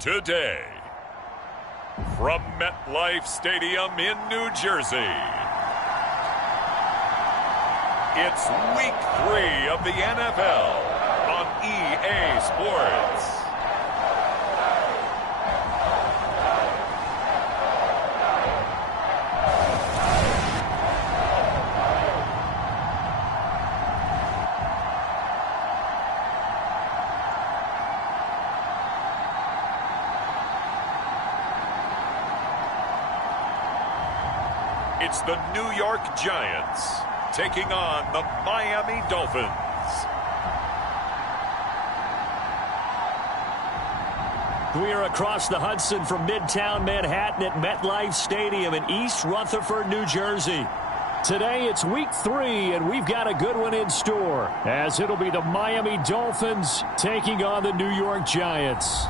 Today, from MetLife Stadium in New Jersey, it's Week 3 of the NFL on EA Sports. It's the New York Giants taking on the Miami Dolphins. We are across the Hudson from Midtown Manhattan at MetLife Stadium in East Rutherford, New Jersey. Today it's Week 3, and we've got a good one in store, as it'll be the Miami Dolphins taking on the New York Giants.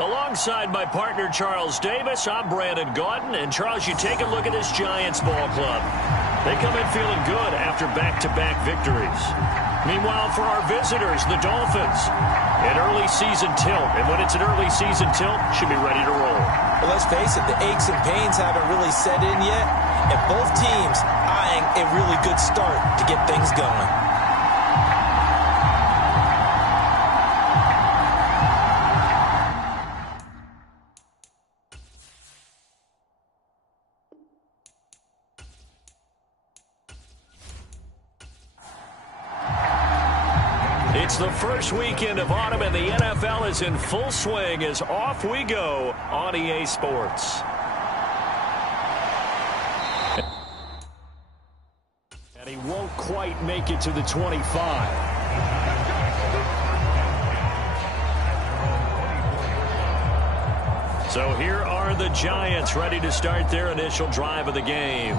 Alongside my partner, Charles Davis, I'm Brandon Gaudin. And, Charles, you take a look at this Giants ball club. They come in feeling good after back-to-back victories. Meanwhile, for our visitors, the Dolphins, an early season tilt. And when it's an early season tilt, should be ready to roll. Well, let's face it, the aches and pains haven't really set in yet. And both teams eyeing a really good start to get things going. It's the first weekend of autumn, and the NFL is in full swing as off we go on EA Sports. And he won't quite make it to the 25. So here are the Giants ready to start their initial drive of the game.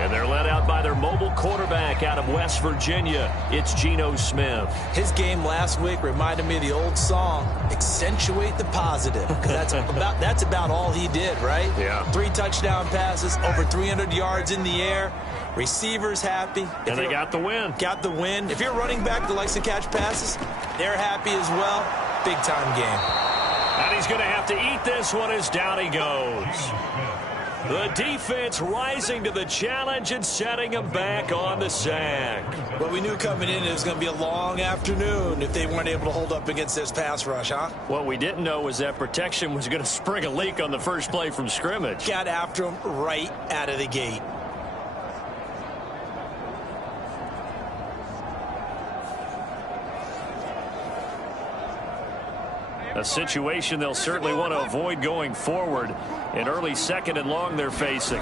And they're led out by their mobile quarterback out of West Virginia. It's Geno Smith. His game last week reminded me of the old song, Accentuate the Positive. Because that's about all he did, right? Yeah. 3 touchdown passes, over 300 yards in the air. Receivers happy. And they got the win. Got the win. If you're a running back that likes to catch passes, they're happy as well. Big-time game. And he's going to have to eat this one as down he goes. The defense rising to the challenge and setting him back on the sack. Well, we knew coming in it was going to be a long afternoon if they weren't able to hold up against this pass rush, huh? What we didn't know was that protection was going to spring a leak on the first play from scrimmage. Got after him right out of the gate. A situation they'll certainly want to avoid going forward. An early second and long they're facing.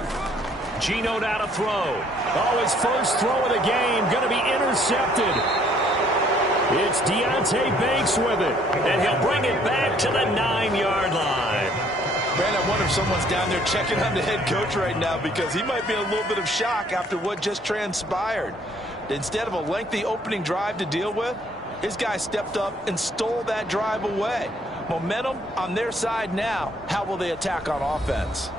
Geno now to throw. Oh, his first throw of the game going to be intercepted. It's Deonte Banks with it. And he'll bring it back to the 9-yard line. Brandon, I wonder if someone's down there checking on the head coach right now, because he might be in a little bit of shock after what just transpired. Instead of a lengthy opening drive to deal with, his guy stepped up and stole that drive away. Momentum on their side now. How will they attack on offense?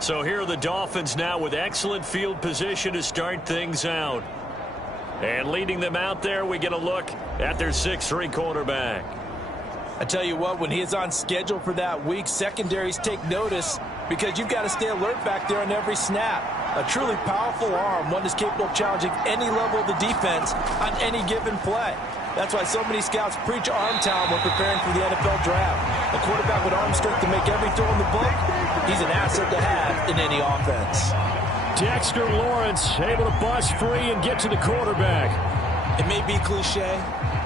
So here are the Dolphins now with excellent field position to start things out. And leading them out there, we get a look at their 6'3" quarterback. I tell you what, when he is on schedule for that week, secondaries take notice, because you've got to stay alert back there on every snap. A truly powerful arm, one that's capable of challenging any level of the defense on any given play. That's why so many scouts preach arm talent when preparing for the NFL draft. A quarterback with arm strength to make every throw in the book, he's an asset to have in any offense. Dexter Lawrence able to bust free and get to the quarterback. It may be cliche,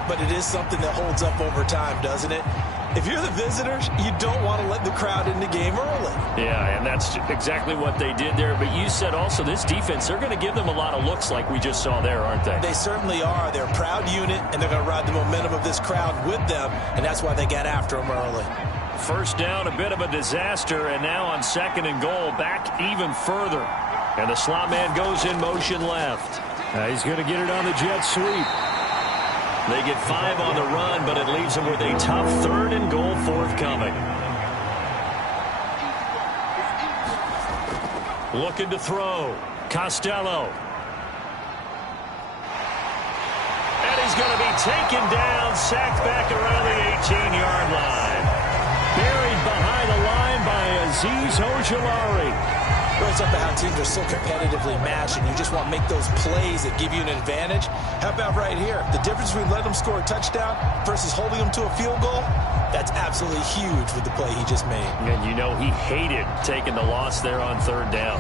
but it is something that holds up over time, doesn't it? If you're the visitors, you don't want to let the crowd in the game early. Yeah, and that's exactly what they did there. But you said also this defense, they're going to give them a lot of looks like we just saw there, aren't they? They certainly are. They're a proud unit, and they're going to ride the momentum of this crowd with them, and that's why they got after them early. First down, a bit of a disaster, and now on 2nd and goal, back even further. And the slot man goes in motion left. He's going to get it on the jet sweep. They get 5 on the run, but it leaves leaves them with a tough 3rd and goal forthcoming. Looking to throw. Costello. And he's going to be taken down, sacked back around the 18-yard line. Buried behind the line by Azeez Ojulari. It's up to how teams are so competitively matched, and you just want to make those plays that give you an advantage. How about right here? The difference between letting them score a touchdown versus holding them to a field goal, that's absolutely huge with the play he just made. And you know he hated taking the loss there on 3rd down.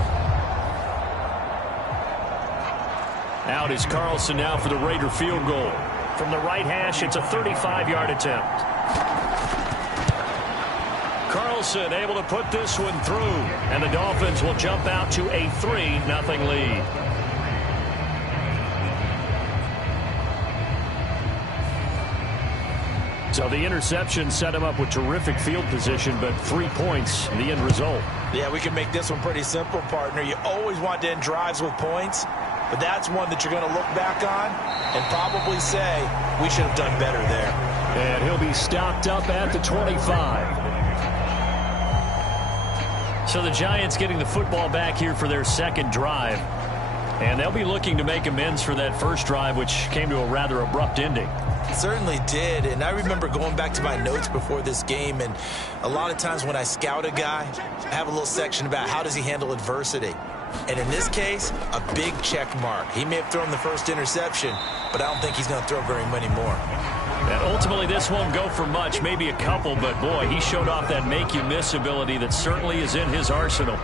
Out is Carlson now for the Raider field goal. From the right hash, it's a 35-yard attempt. Carlson able to put this one through, and the Dolphins will jump out to a 3-0 lead. So the interception set him up with terrific field position, but 3 points, the end result. Yeah, we can make this one pretty simple, partner. You always want to end drives with points, but that's one that you're going to look back on and probably say, we should have done better there. And he'll be stopped up at the 25. So the Giants getting the football back here for their 2nd drive. And they'll be looking to make amends for that first drive, which came to a rather abrupt ending. It certainly did, and I remember going back to my notes before this game, and a lot of times when I scout a guy, I have a little section about how does he handle adversity. And in this case, a big check mark. He may have thrown the first interception, but I don't think he's going to throw very many more. And ultimately, this won't go for much, maybe a couple, but boy, he showed off that make-you-miss ability that certainly is in his arsenal.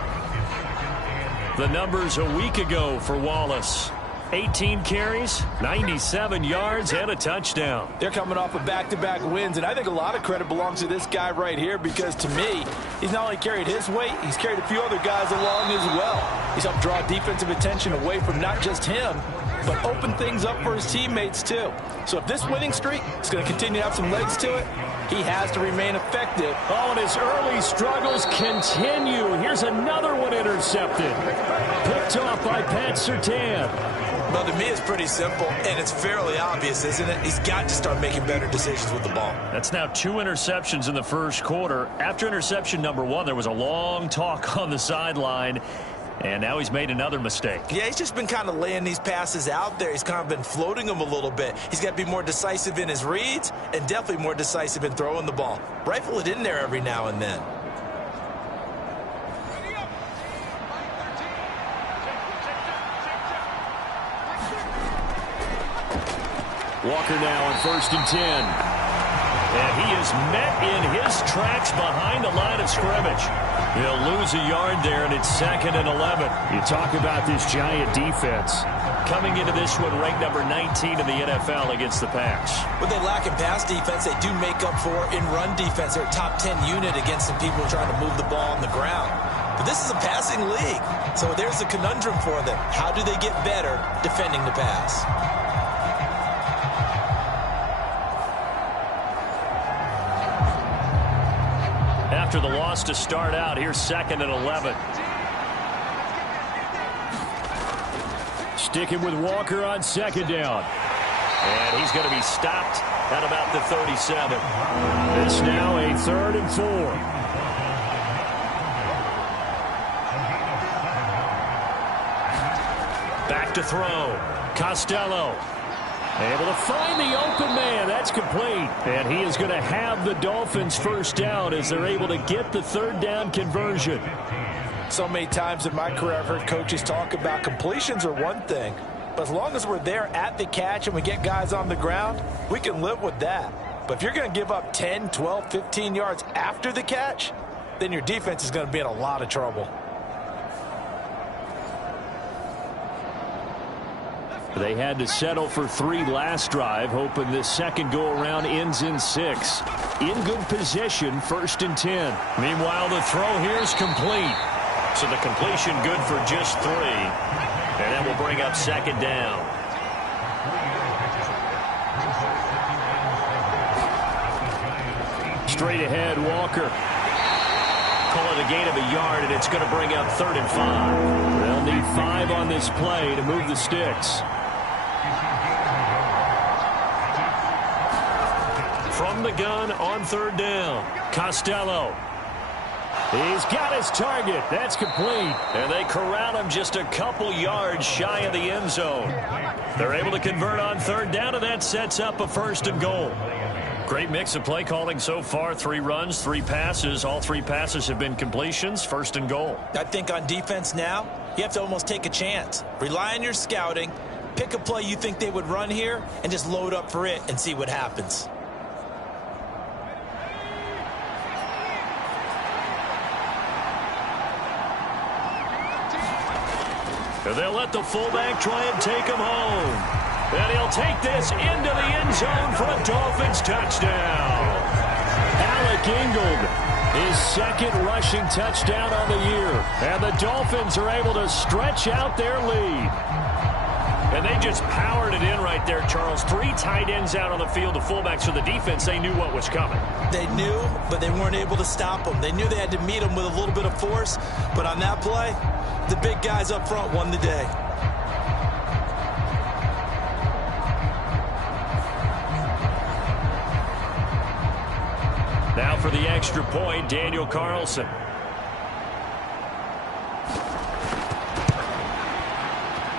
The numbers a week ago for Wallace. 18 carries, 97 yards, and a touchdown. They're coming off of back-to-back wins, and I think a lot of credit belongs to this guy right here because, to me, he's not only carried his weight, he's carried a few other guys along as well. He's helped draw defensive attention away from not just him, but open things up for his teammates, too. So if this winning streak is going to continue to have some legs to it, he has to remain effective. Oh, and his early struggles continue. Here's another one intercepted. Picked off by Pat Surtain. Well, to me, it's pretty simple, and it's fairly obvious, isn't it? He's got to start making better decisions with the ball. That's now 2 interceptions in the first quarter. After interception number 1, there was a long talk on the sideline, and now he's made another mistake. Yeah, he's just been kind of laying these passes out there. He's kind of been floating them a little bit. He's got to be more decisive in his reads and definitely more decisive in throwing the ball. Rifle it in there every now and then. Walker now on 1st and 10. And he is met in his tracks behind the line of scrimmage. He'll lose a yard there, and it's 2nd and 11. You talk about this Giant defense. Coming into this one, ranked number 19 in the NFL against the pass. What they lack in pass defense, they do make up for in run defense. They're a top 10 unit against some people trying to move the ball on the ground. But this is a passing league. So there's a conundrum for them. How do they get better defending the pass? After the loss to start out, here's 2nd and 11. Sticking with Walker on 2nd down. And he's going to be stopped at about the 37. This now a 3rd and 4. Back to throw. Costello. Able to find the open man. That's complete. And he is going to have the Dolphins first down as they're able to get the 3rd down conversion. So many times in my career I've heard coaches talk about completions are one thing, but as long as we're there at the catch and we get guys on the ground, we can live with that. But if you're going to give up 10, 12, 15 yards after the catch, then your defense is going to be in a lot of trouble. They had to settle for 3 last drive, hoping this second go-around ends in 6. In good position, 1st and 10. Meanwhile, the throw here is complete. So the completion good for just 3. And that will bring up 2nd down. Straight ahead, Walker. Call it a gain of a yard, and it's going to bring up 3rd and 5. They'll need 5 on this play to move the sticks. from the gun on third down. Costello. He's got his target. That's complete. And they corral him just a couple yards shy of the end zone. They're able to convert on third down, and that sets up a 1st and goal. Great mix of play calling so far. 3 runs, 3 passes. All 3 passes have been completions. 1st and goal. I think on defense now, you have to almost take a chance. Rely on your scouting. Pick a play you think they would run here and just load up for it and see what happens. And they'll let the fullback try and take him home. And he'll take this into the end zone for a Dolphins touchdown. Alec Ingold, his 2nd rushing touchdown on the year. And the Dolphins are able to stretch out their lead. And they just powered it in right there, Charles. 3 tight ends out on the field. The fullbacks for the defense, they knew what was coming. They knew, but they weren't able to stop them. They knew they had to meet them with a little bit of force. But on that play, the big guys up front won the day. Now for the extra point, Daniel Carlson.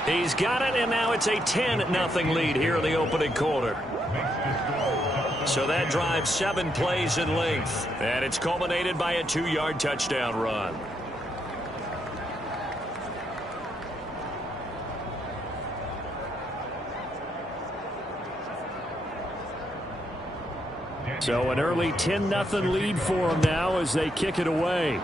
He's got it, and now it's a 10-0 lead here in the opening quarter. So that drives 7 plays in length, and it's culminated by a 2-yard touchdown run. So an early 10-0 lead for them now as they kick it away.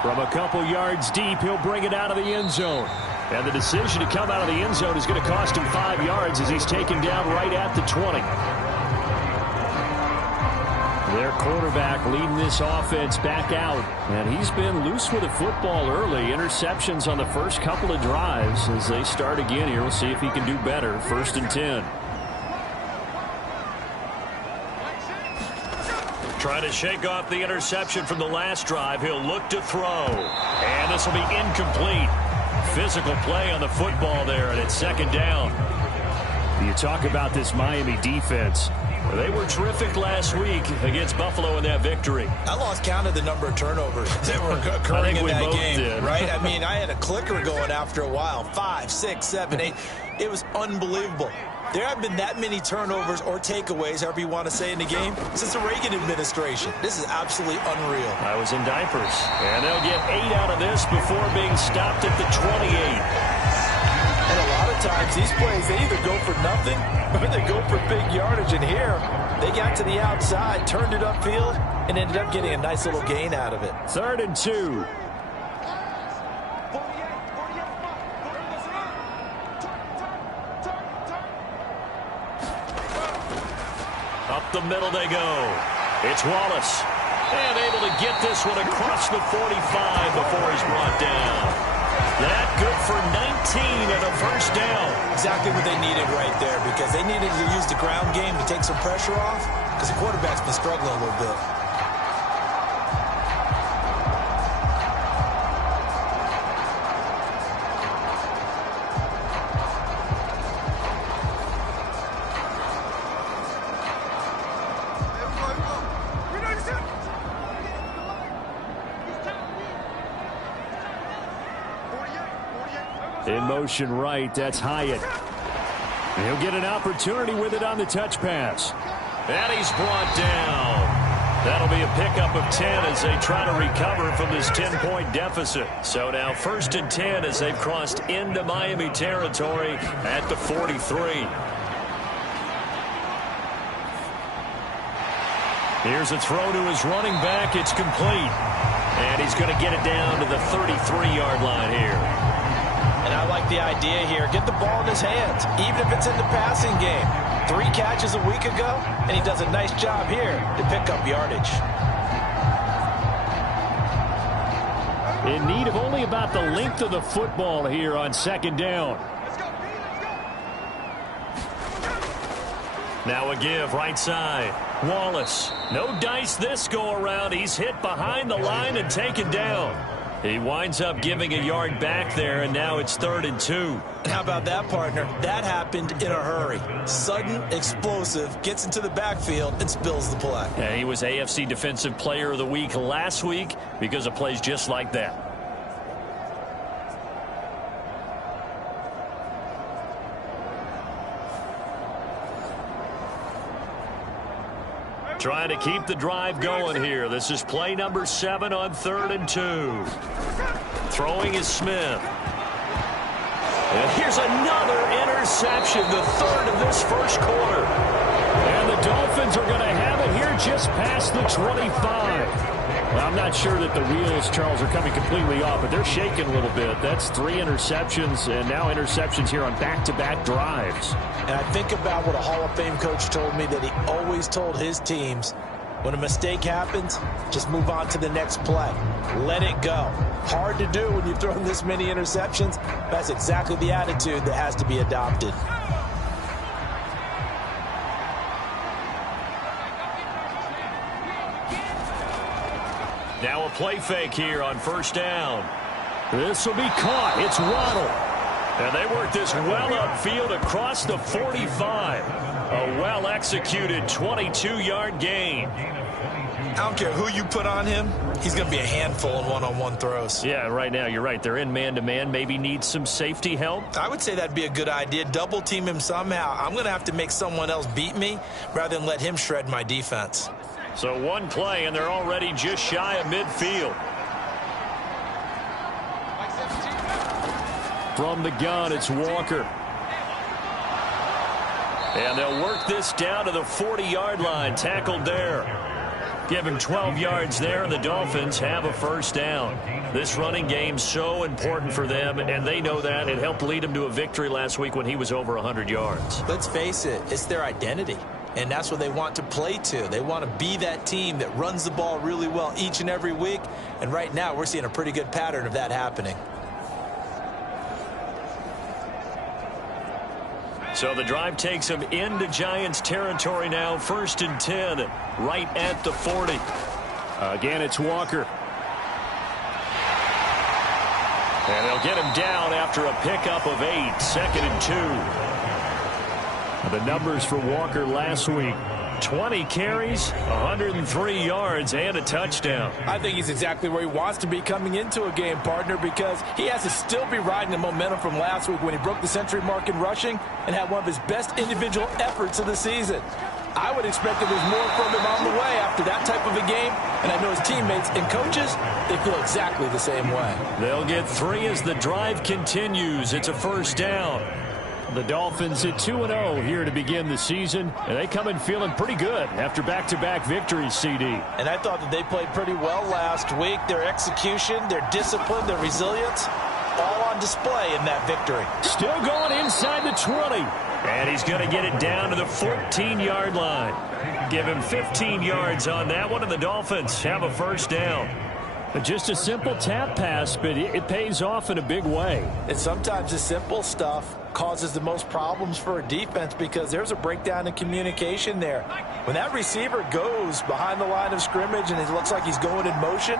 From a couple yards deep, he'll bring it out of the end zone. And the decision to come out of the end zone is going to cost him 5 yards as he's taken down right at the 20. Their quarterback leading this offense back out. And he's been loose with the football early. Interceptions on the first couple of drives. As they start again here, we'll see if he can do better. 1st and 10. Trying to shake off the interception from the last drive. He'll look to throw. And this will be incomplete. Physical play on the football there, and it's 2nd down. You talk about this Miami defense. They were terrific last week against Buffalo in that victory. I lost count of the number of turnovers that were occurring in that game. Did. Right? I mean, I had a clicker going after a while. 5, 6, 7, 8. It was unbelievable. There haven't been that many turnovers or takeaways, however you want to say, in the game since the Reagan administration. This is absolutely unreal. I was in diapers. And they'll get 8 out of this before being stopped at the 28. And a lot of times, these plays, they either go for nothing or they go for big yardage. And here, they got to the outside, turned it upfield, and ended up getting a nice little gain out of it. 3rd and 2. Up the middle they go. It's Wallace. And able to get this one across the 45 before he's brought down. That good for 19 and a 1st down. Exactly what they needed right there, because they needed to use the ground game to take some pressure off, because the quarterback's been struggling a little bit. In motion right, that's Hyatt. And he'll get an opportunity with it on the touch pass. And he's brought down. That'll be a pickup of 10 as they try to recover from this 10-point deficit. So now 1st and 10 as they've crossed into Miami territory at the 43. Here's a throw to his running back. It's complete. And he's going to get it down to the 33-yard line here. And I like the idea here. Get the ball in his hands, even if it's in the passing game. 3 catches a week ago, and he does a nice job here to pick up yardage. In need of only about the length of the football here on 2nd down. Now a give right side. Wallace. No dice this go around. He's hit behind the line and taken down. He winds up giving a yard back there, and now it's 3rd and 2. How about that, partner? That happened in a hurry. Sudden, explosive, gets into the backfield and spills the play. And he was AFC Defensive Player of the Week last week because of plays just like that. Trying to keep the drive going here. This is play number 7 on 3rd and 2. Throwing is Smith. And here's another interception, the 3rd of this first quarter. And the Dolphins are going to have it here just past the 25. Well, I'm not sure that the wheels, Charles, are coming completely off, but they're shaking a little bit. That's 3 interceptions, and now interceptions here on back-to-back drives. And I think about what a Hall of Fame coach told me that he always told his teams, when a mistake happens, just move on to the next play. Let it go. Hard to do when you've thrown this many interceptions. That's exactly the attitude that has to be adopted. Now a play fake here on 1st down. This will be caught. It's Waddle. And they work this well upfield across the 45. A well-executed 22-yard gain. I don't care who you put on him. He's going to be a handful in one-on-one throws. Yeah, right now you're right. They're in man-to-man. Maybe need some safety help. I would say that'd be a good idea. Double team him somehow. I'm going to have to make someone else beat me rather than let him shred my defense. So one play, and they're already just shy of midfield. From the gun, it's Walker. And they'll work this down to the 40-yard line. Tackled there. Give him 12 yards there, and the Dolphins have a 1st down. This running game's so important for them, and they know that. It helped lead them to a victory last week when he was over 100 yards. Let's face it, it's their identity. And that's what they want to play to. They want to be that team that runs the ball really well each and every week. And right now, we're seeing a pretty good pattern of that happening. So the drive takes them into Giants territory now. 1st and 10, right at the 40. Again, it's Walker. And they'll get him down after a pickup of 8. 2nd and 2. The numbers for Walker last week: 20 carries, 103 yards, and a touchdown. I think he's exactly where he wants to be coming into a game, partner, because he has to still be riding the momentum from last week when he broke the century mark in rushing and had one of his best individual efforts of the season. I would expect that there's more from him on the way after that type of a game, and I know his teammates and coaches, they feel exactly the same way. They'll get 3 as the drive continues. It's a 1st down. The Dolphins at 2-0 here to begin the season, and they come in feeling pretty good after back-to-back victories, CD. And I thought that they played pretty well last week. Their execution, their discipline, their resilience, all on display in that victory. Still going inside the 20. And he's going to get it down to the 14-yard line. Give him 15 yards on that one, and the Dolphins have a 1st down. Just a simple tap pass, but it pays off in a big way. And sometimes the simple stuff causes the most problems for a defense because there's a breakdown in communication there. When that receiver goes behind the line of scrimmage and it looks like he's going in motion,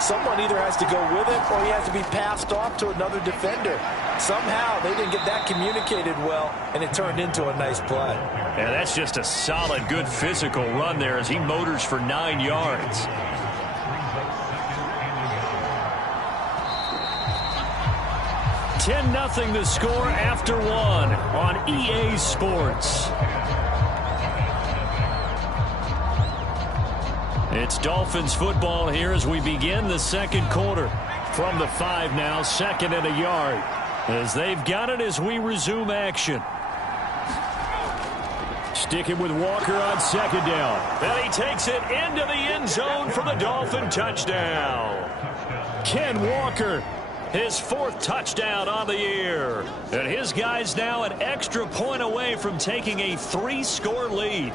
someone either has to go with it or he has to be passed off to another defender. Somehow they didn't get that communicated well, and it turned into a nice play. And that's just a solid, good physical run there as he motors for 9 yards. $10-0 the score after 1 on EA Sports. It's Dolphins football here as we begin the 2nd quarter. From the 5 now, 2nd and a yard. As they've got it as we resume action. Sticking with Walker on 2nd down. And he takes it into the end zone for the Dolphin touchdown. Ken Walker, his 4th touchdown on the year. And his guys now an extra point away from taking a 3-score lead.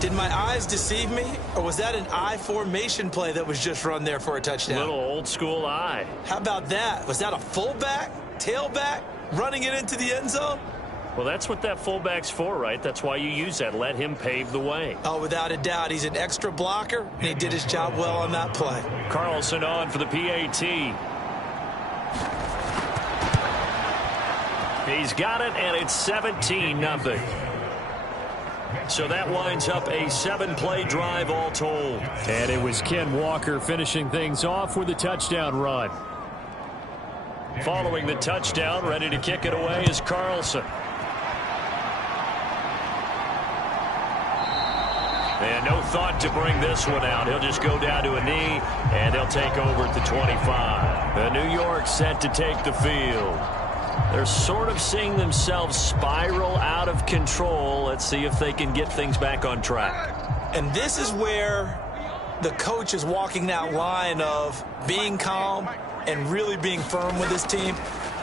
Did my eyes deceive me, or was that an I formation play that was just run there for a touchdown? Little old school I. How about that? Was that a fullback, tailback, running it into the end zone? Well, that's what that fullback's for, right? That's why you use that. Let him pave the way. Oh, without a doubt. He's an extra blocker, and he did his job well on that play. Carlson on for the PAT. He's got it, and it's 17-0. So that winds up a 7-play drive all told. And it was Ken Walker finishing things off with a touchdown run. Following the touchdown, ready to kick it away is Carlson. And no thought to bring this one out. He'll just go down to a knee, and they'll take over at the 25. The New York set to take the field. They're sort of seeing themselves spiral out of control. Let's see if they can get things back on track. And this is where the coach is walking that line of being calm and really being firm with his team.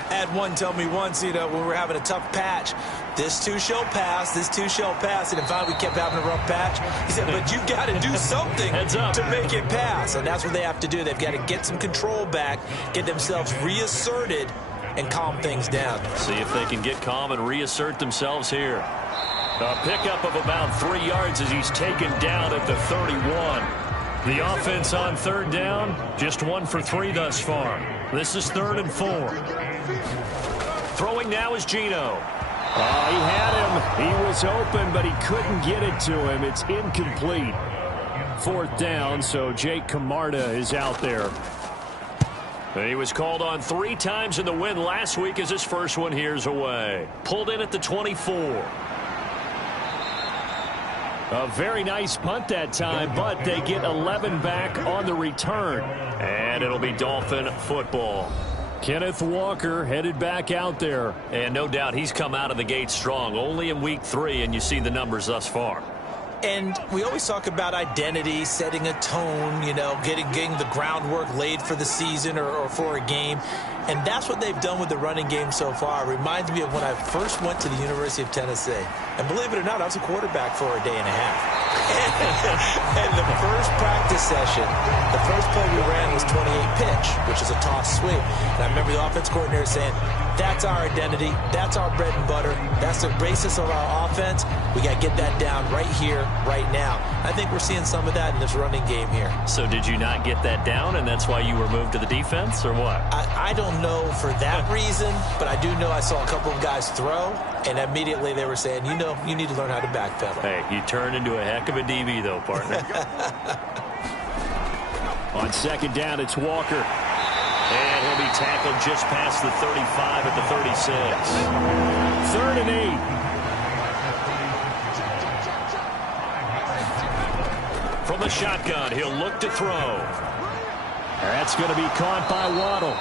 I had one tell me once, when we were having a tough patch, this too shall pass, this too shall pass. And finally we kept having a rough patch. He said, but you've got to do something to make it pass. And that's what they have to do. They've got to get some control back, get themselves reasserted, and calm things down. See if they can get calm and reassert themselves here. A pickup of about 3 yards as he's taken down at the 31. The offense on third down, just 1 for 3 thus far. This is 3rd and 4. Throwing now is Geno. Oh, he had him. He was open, but he couldn't get it to him. It's incomplete. 4th down, so Jake Camarda is out there. He was called on 3 times in the win last week as his first one here's away. Pulled in at the 24. A very nice punt that time, but they get 11 back on the return. And it'll be Dolphin football. Kenneth Walker headed back out there. And no doubt he's come out of the gate strong. Only in week 3, and you see the numbers thus far. And we always talk about identity, setting a tone, getting the groundwork laid for the season or for a game. And that's what they've done with the running game so far. It reminds me of when I first went to the University of Tennessee. And believe it or not, I was a quarterback for a day and a half. And the first practice session, the first play we ran was 28 pitch, which is a toss sweep. And I remember the offense coordinator saying, that's our identity. That's our bread and butter. That's the basis of our offense. We got to get that down right here, right now. I think we're seeing some of that in this running game here. So did you not get that down, and that's why you were moved to the defense, or what? I don't know for that reason, but I do know I saw a couple of guys throw, and immediately they were saying, you need to learn how to backpedal. Hey, you turned into a heck of a DB, though, partner. On 2nd down, it's Walker. And he'll be tackled just past the 35 at the 36. 3rd and 8. From the shotgun, he'll look to throw. That's going to be caught by Waddle.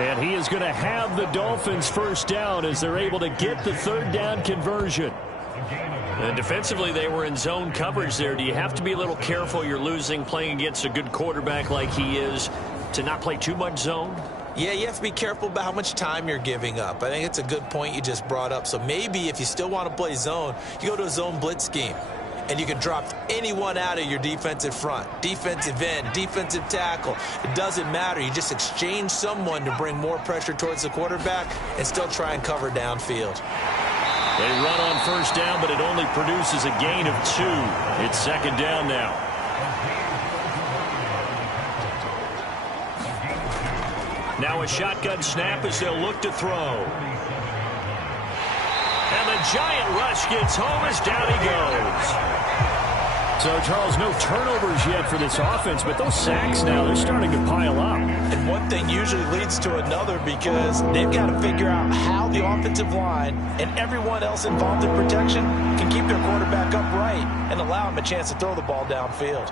And he is going to have the Dolphins first down as they're able to get the 3rd down conversion. And defensively, they were in zone coverage there. Do you have to be a little careful? You're losing playing against a good quarterback like he is to not play too much zone? Yeah, you have to be careful about how much time you're giving up. I think it's a good point you just brought up. So maybe if you still want to play zone, you go to a zone blitz scheme. And you can drop anyone out of your defensive front, defensive end, defensive tackle. It doesn't matter. You just exchange someone to bring more pressure towards the quarterback and still try and cover downfield. They run on first down, but it only produces a gain of 2. It's 2nd down now. Now a shotgun snap as they'll look to throw. And the giant rush gets home as down he goes. So, Charles, no turnovers yet for this offense, but those sacks now, they're starting to pile up. And one thing usually leads to another because they've got to figure out how the offensive line and everyone else involved in protection can keep their quarterback upright and allow him a chance to throw the ball downfield.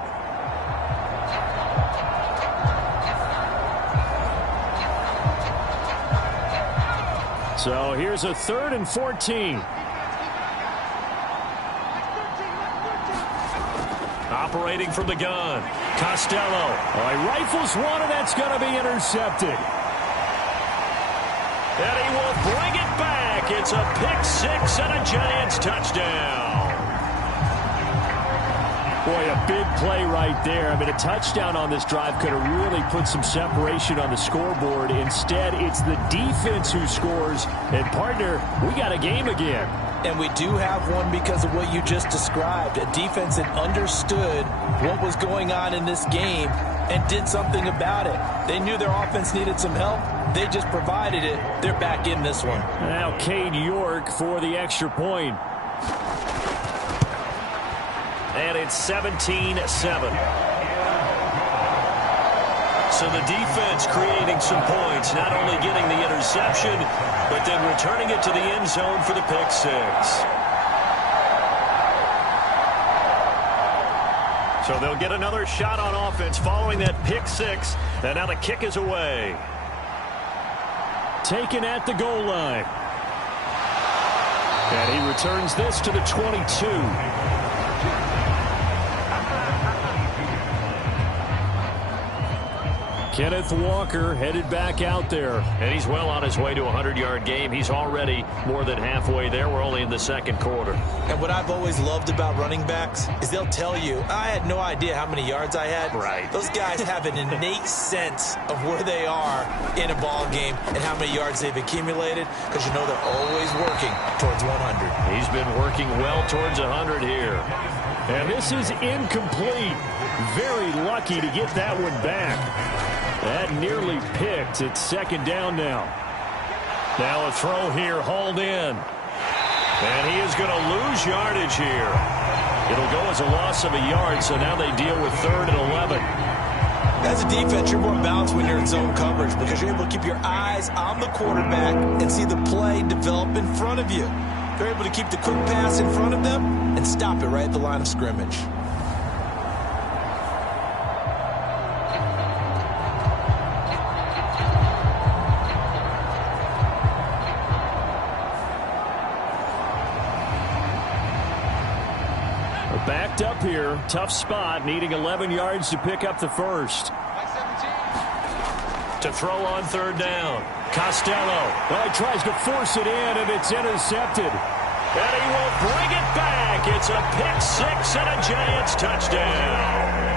So here's a 3rd and 14. Operating from the gun, Costello. Oh, he rifles one, and that's going to be intercepted. And he will bring it back. It's a pick-6 and a Giants touchdown. Boy, a big play right there. I mean, a touchdown on this drive could have really put some separation on the scoreboard. Instead, it's the defense who scores. And, partner, we got a game again. And we do have one because of what you just described. A defense that understood what was going on in this game and did something about it. They knew their offense needed some help. They just provided it. They're back in this one. Now Cade York for the extra point. And it's 17-7. So the defense creating some points, not only getting the interception, but then returning it to the end zone for the pick six. So they'll get another shot on offense following that pick six. And now the kick is away. Taken at the goal line. And he returns this to the 22. Kenneth Walker headed back out there. And he's well on his way to a 100-yard game. He's already more than halfway there. We're only in the second quarter. And what I've always loved about running backs is they'll tell you, I had no idea how many yards I had. Right. Those guys have an innate sense of where they are in a ball game and how many yards they've accumulated, because you know they're always working towards 100. He's been working well towards 100 here. And this is incomplete. Very lucky to get that one back. That nearly picked. It's second down now. Now a throw here, hauled in. And he is going to lose yardage here. It'll go as a loss of a yard, so now they deal with 3rd and 11. As a defense, you're more balanced when you're in zone coverage because you're able to keep your eyes on the quarterback and see the play develop in front of you. You're able to keep the quick pass in front of them and stop it right at the line of scrimmage. Backed up here. Tough spot. Needing 11 yards to pick up the first. To throw on 3rd down. Costello. Well, he tries to force it in, and it's intercepted. And he will bring it back. It's a pick six and a Giants touchdown.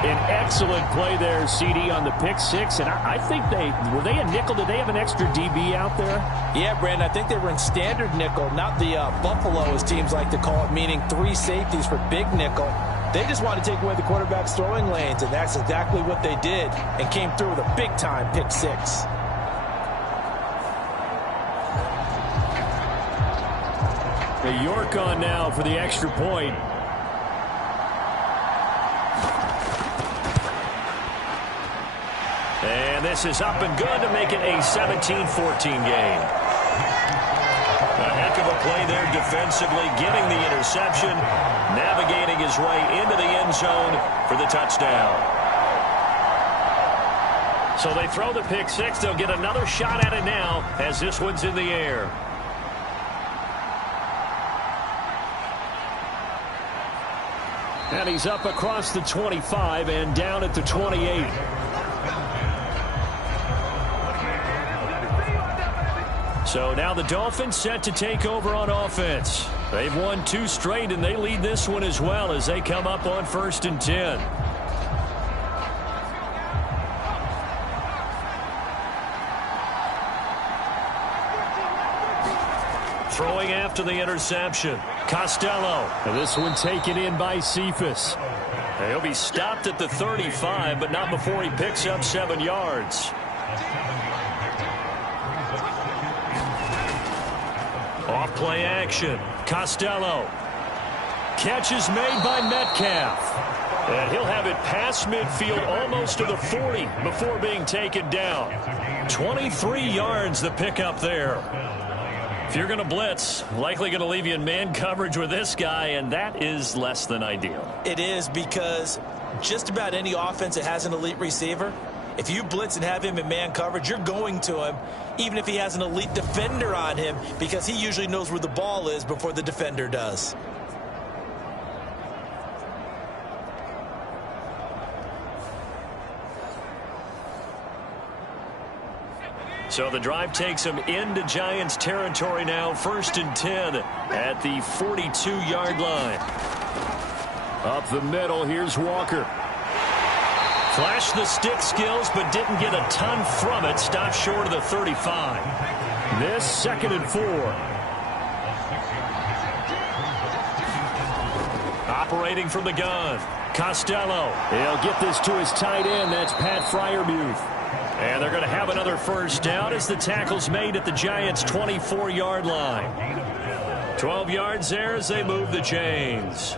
An excellent play there, CD, on the pick six. And I think were they a nickel? Did they have an extra DB out there? Yeah, Brandon, I think they were in standard nickel, not the Buffalo, as teams like to call it, meaning 3 safeties for big nickel. They just wanted to take away the quarterback's throwing lanes, and that's exactly what they did, and came through with a big-time pick six. York on now for the extra point. And this is up and good to make it a 17-14 game. A heck of a play there defensively, getting the interception, navigating his way into the end zone for the touchdown. So they throw the pick six. They'll get another shot at it now as this one's in the air. And he's up across the 25 and down at the 28. So now the Dolphins set to take over on offense. They've won 2 straight, and they lead this one as well as they come up on 1st and 10. Throwing after the interception. Costello. And this one taken in by Cephas. He'll be stopped at the 35, but not before he picks up 7 yards. Off play action. Costello. Catch is made by Metcalf. And he'll have it past midfield almost to the 40 before being taken down. 23 yards the pickup there. If you're going to blitz, likely going to leave you in man coverage with this guy, and that is less than ideal. It is, because just about any offense that has an elite receiver, if you blitz and have him in man coverage, you're going to him, even if he has an elite defender on him, because he usually knows where the ball is before the defender does. So the drive takes him into Giants territory now. 1st and 10 at the 42-yard line. Up the middle, here's Walker. Flashed the stick skills, but didn't get a ton from it. Stopped short of the 35. This 2nd and 4. Operating from the gun, Costello. He'll get this to his tight end. That's Pat Freiermuth. And they're going to have another first down as the tackle's made at the Giants' 24-yard line. 12 yards there as they move the chains.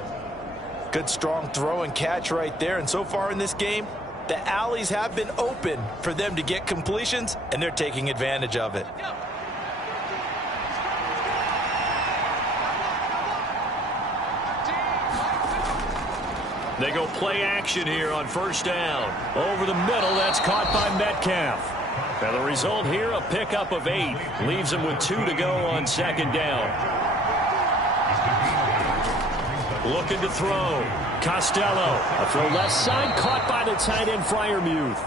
Good, strong throw and catch right there. And so far in this game, the alleys have been open for them to get completions, and they're taking advantage of it. They go play action here on first down. Over the middle, that's caught by Metcalf. And the result here, a pickup of 8. Leaves them with 2 to go on 2nd down. Looking to throw. Costello. A throw left side, caught by the tight end, Freiermuth.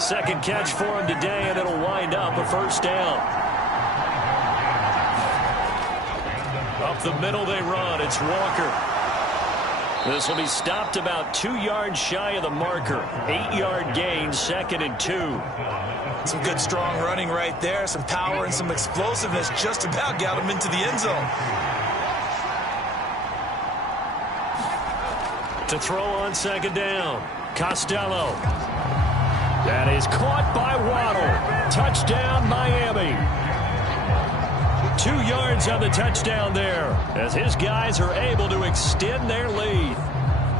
Second catch for him today, and it'll wind up a first down. Up the middle they run. It's Walker. This will be stopped about 2 yards shy of the marker. 8-yard gain, 2nd and 2. Some good, strong running right there. Some power and some explosiveness just about got him into the end zone. To throw on 2nd down, Costello. That is caught by Waddle. Touchdown, Miami. 2 yards on the touchdown there as his guys are able to extend their lead.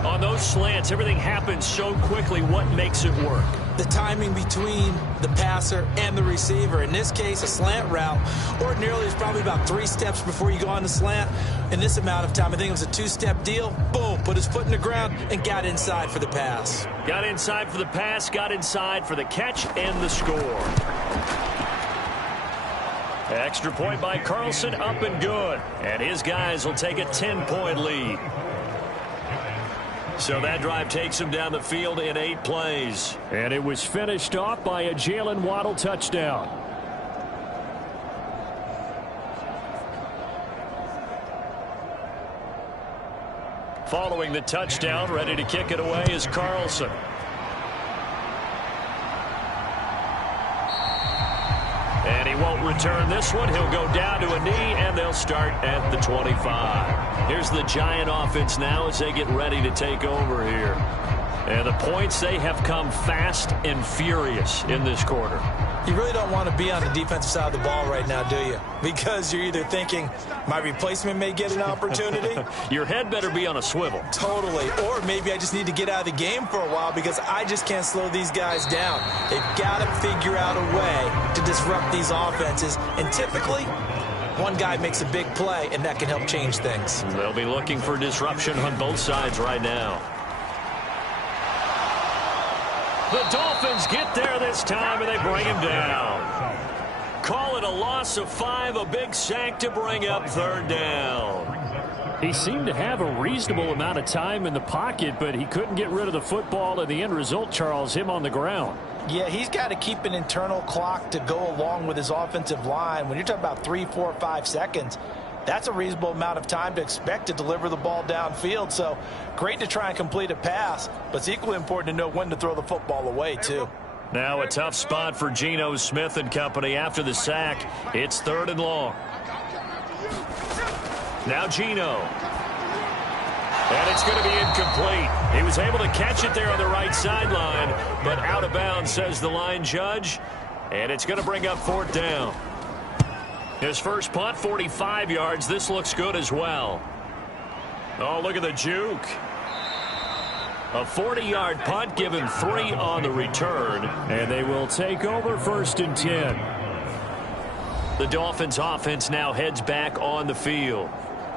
On those slants, everything happens so quickly. What makes it work? The timing between the passer and the receiver. In this case, a slant route ordinarily is probably about 3 steps before you go on the slant. In this amount of time, I think it was a 2-step deal. Boom, put his foot in the ground and got inside for the pass. Got inside for the pass, got inside for the catch and the score. Extra point by Carlson, up and good. And his guys will take a 10-point lead. So that drive takes him down the field in 8 plays. And it was finished off by a Jalen Waddle touchdown. Following the touchdown, ready to kick it away is Carlson. And he won't return this one. He'll go down to a knee, and they'll start at the 25. Here's the Giant offense now as they get ready to take over here. And the points, they have come fast and furious in this quarter. You really don't want to be on the defensive side of the ball right now, do you? Because you're either thinking, my replacement may get an opportunity. Your head better be on a swivel. Totally. Or maybe I just need to get out of the game for a while because I just can't slow these guys down. They've got to figure out a way to disrupt these offenses. And typically, one guy makes a big play, and that can help change things. They'll be looking for disruption on both sides right now. The Dolphins get there this time, and they bring him down. Call it a loss of 5, a big sack to bring up 3rd down. He seemed to have a reasonable amount of time in the pocket, but he couldn't get rid of the football, and the end result, Charles, him on the ground. Yeah, he's got to keep an internal clock to go along with his offensive line. When you're talking about 3, 4, 5 seconds, that's a reasonable amount of time to expect to deliver the ball downfield. So great to try and complete a pass, but it's equally important to know when to throw the football away, too. Now a tough spot for Geno Smith and company after the sack. It's 3rd and long. Now Geno. And it's going to be incomplete. He was able to catch it there on the right sideline, but out of bounds, says the line judge. And it's going to bring up 4th down. His first punt, 45 yards. This looks good as well. Oh, look at the juke. A 40-yard punt, give him 3 on the return. And they will take over 1st and 10. The Dolphins offense now heads back on the field.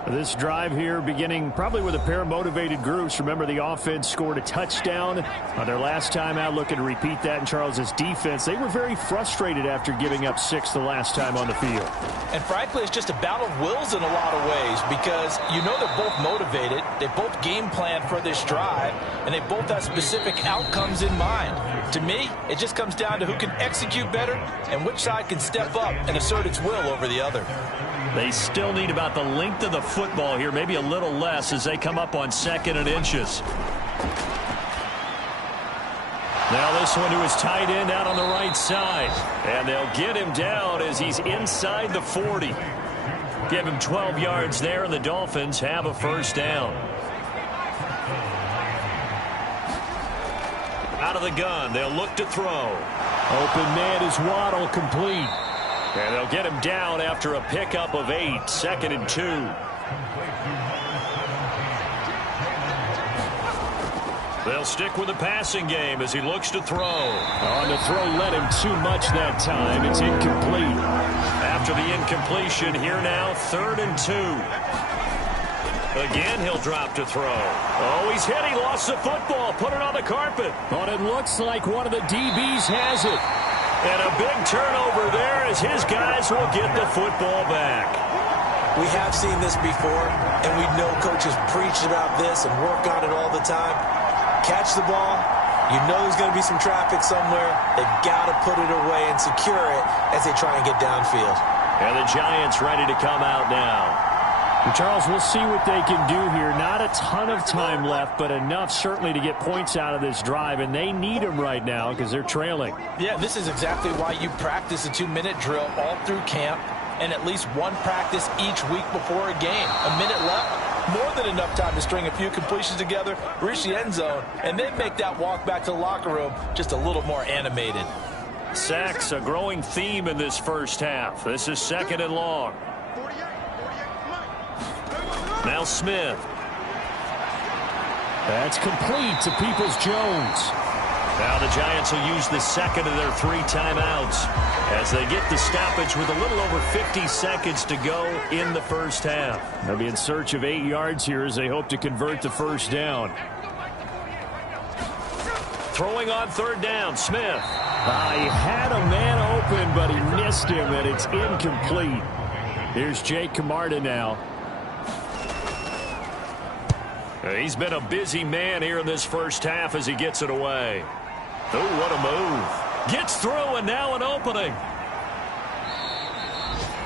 This drive here beginning probably with a pair of motivated groups. Remember, the offense scored a touchdown on their last time out, looking to repeat that in Charles's defense. They were very frustrated after giving up 6 the last time on the field. And frankly, it's just a battle of wills in a lot of ways because you know they're both motivated. They both game plan for this drive, and they both have specific outcomes in mind. To me, it just comes down to who can execute better and which side can step up and assert its will over the other. They still need about the length of the football here, maybe a little less as they come up on 2nd and inches. Now this one to his tight end out on the right side. And they'll get him down as he's inside the 40. Give him 12 yards there, and the Dolphins have a first down. Out of the gun, they'll look to throw. Open man is Waddle, complete. And they'll get him down after a pickup of 8, 2nd and 2. They'll stick with the passing game as he looks to throw. On the throw, led him too much that time. It's incomplete. After the incompletion, here now, 3rd and 2. Again, he'll drop to throw. Oh, he's hit. He lost the football. Put it on the carpet. But it looks like one of the DBs has it. And a big turnover there as his guys will get the football back. We have seen this before, and we know coaches preach about this and work on it all the time. Catch the ball. You know there's going to be some traffic somewhere. They've got to put it away and secure it as they try and get downfield. And the Giants ready to come out now. Well, Charles, we'll see what they can do here. Not a ton of time left, but enough certainly to get points out of this drive, and they need them right now because they're trailing. Yeah, this is exactly why you practice a 2-minute drill all through camp and at least one practice each week before a game. A minute left, more than enough time to string a few completions together, reach the end zone, and then make that walk back to the locker room just a little more animated. Sacks, a growing theme in this first half. This is 2nd and long. Now Smith. That's complete to Peoples-Jones. Now the Giants will use the second of their 3 timeouts as they get the stoppage with a little over 50 seconds to go in the first half. They'll be in search of 8 yards here as they hope to convert the first down. Throwing on 3rd down, Smith. He had a man open, but he missed him, and it's incomplete. Here's Jake Camarda now. He's been a busy man here in this first half as he gets it away. Oh, what a move. Gets through, and now an opening.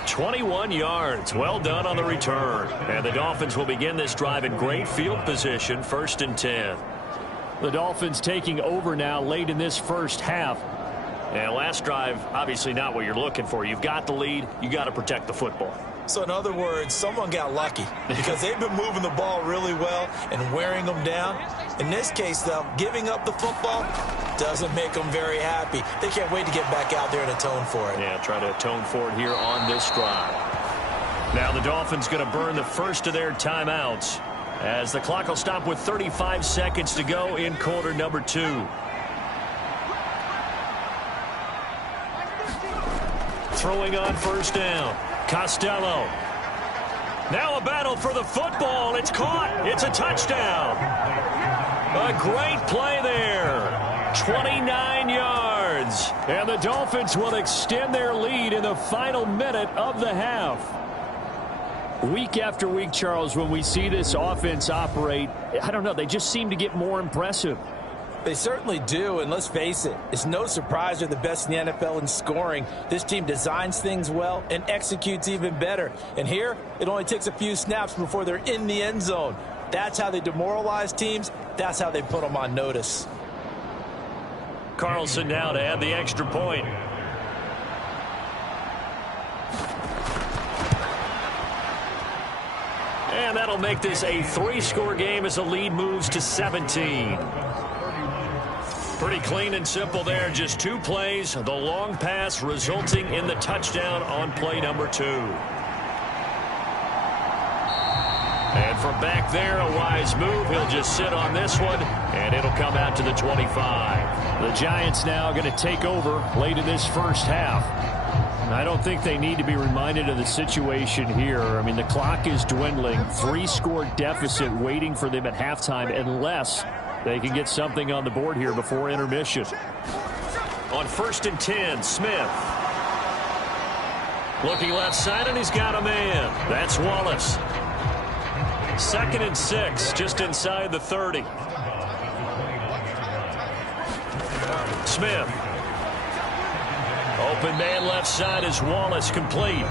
21 yards. Well done on the return. And the Dolphins will begin this drive in great field position, 1st and 10. The Dolphins taking over now late in this first half. And last drive, obviously not what you're looking for. You've got the lead. You got to protect the football. So in other words, someone got lucky because they've been moving the ball really well and wearing them down. In this case, though, giving up the football doesn't make them very happy. They can't wait to get back out there and atone for it. Yeah, try to atone for it here on this drive. Now the Dolphins going to burn the first of their timeouts as the clock will stop with 35 seconds to go in quarter number 2. Throwing on 1st down. Costello. Now a battle for the football. It's caught. It's a touchdown. A great play there. 29 yards. And the Dolphins will extend their lead in the final minute of the half. Week after week, Charles, when we see this offense operate, I don't know, they just seem to get more impressive. They certainly do, and let's face it, it's no surprise they're the best in the NFL in scoring. This team designs things well and executes even better. And here, it only takes a few snaps before they're in the end zone. That's how they demoralize teams. That's how they put them on notice. Carlson now to add the extra point. And that'll make this a 3-score game as the lead moves to 17. Pretty clean and simple there. Just 2 plays. The long pass resulting in the touchdown on play number 2. And from back there, a wise move. He'll just sit on this one, and it'll come out to the 25. The Giants now going to take over late in this first half. I don't think they need to be reminded of the situation here. I mean, the clock is dwindling. 3-score deficit waiting for them at halftime unless they can get something on the board here before intermission. On 1st and 10, Smith. Looking left side, and he's got a man. That's Wallace. 2nd and 6, just inside the 30. Smith. Open man left side is Wallace, complete.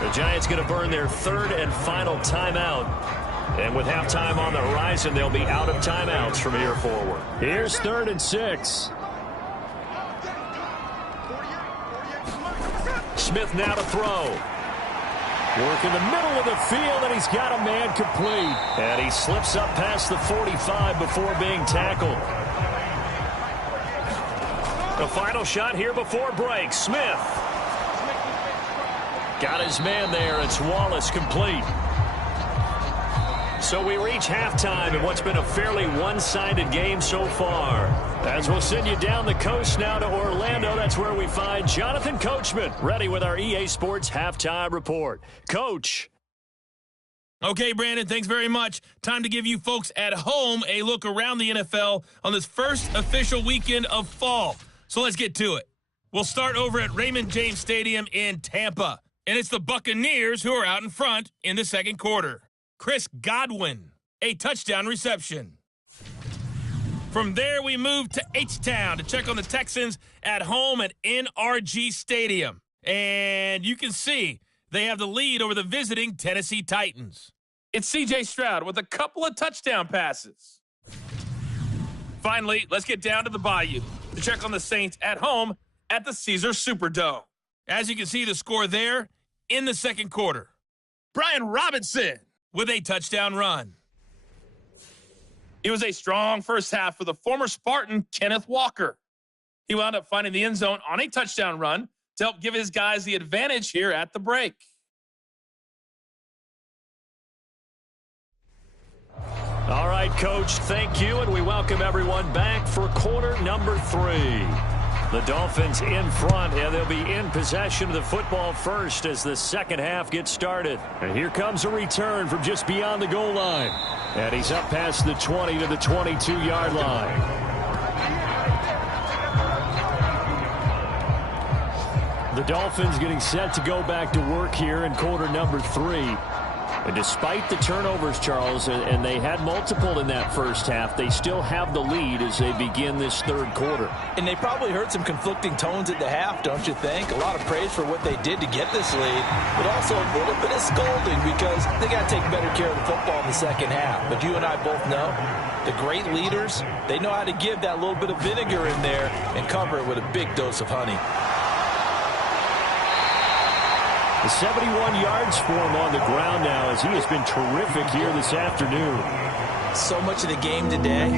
The Giants going to burn their 3rd and final timeout. And with halftime on the horizon, they'll be out of timeouts from here forward. Here's 3rd and 6. Smith now to throw. Work in the middle of the field, and he's got a man complete. And he slips up past the 45 before being tackled. The final shot here before break. Smith. Got his man there. It's Wallace complete. So we reach halftime in what's been a fairly one-sided game so far. As we'll send you down the coast now to Orlando, that's where we find Jonathan Coachman, ready with our EA Sports Halftime Report. Coach. Okay, Brandon, thanks very much. Time to give you folks at home a look around the NFL on this first official weekend of fall. So let's get to it. We'll start over at Raymond James Stadium in Tampa. And it's the Buccaneers who are out in front in the second quarter. Chris Godwin, a touchdown reception. From there, we move to H-Town to check on the Texans at home at NRG Stadium. And you can see they have the lead over the visiting Tennessee Titans. It's C.J. Stroud with a couple of touchdown passes. Finally, let's get down to the Bayou to check on the Saints at home at the Caesars Superdome. As you can see, the score there in the second quarter. Brian Robinson with a touchdown run. It was a strong first half for the former Spartan, Kenneth Walker. He wound up finding the end zone on a touchdown run to help give his guys the advantage here at the break. All right, Coach, thank you, and we welcome everyone back for quarter number 3. The Dolphins in front, and they'll be in possession of the football first as the second half gets started. And here comes a return from just beyond the goal line. And he's up past the 20 to the 22-yard line. The Dolphins getting set to go back to work here in quarter number 3. And despite the turnovers, Charles, and they had multiple in that first half, they still have the lead as they begin this third quarter. And they probably heard some conflicting tones at the half, don't you think? A lot of praise for what they did to get this lead, but also a little bit of scolding because they got to take better care of the football in the second half. But you and I both know the great leaders, they know how to give that little bit of vinegar in there and cover it with a big dose of honey. The 71 yards for him on the ground now as he has been terrific here this afternoon. So much of the game today,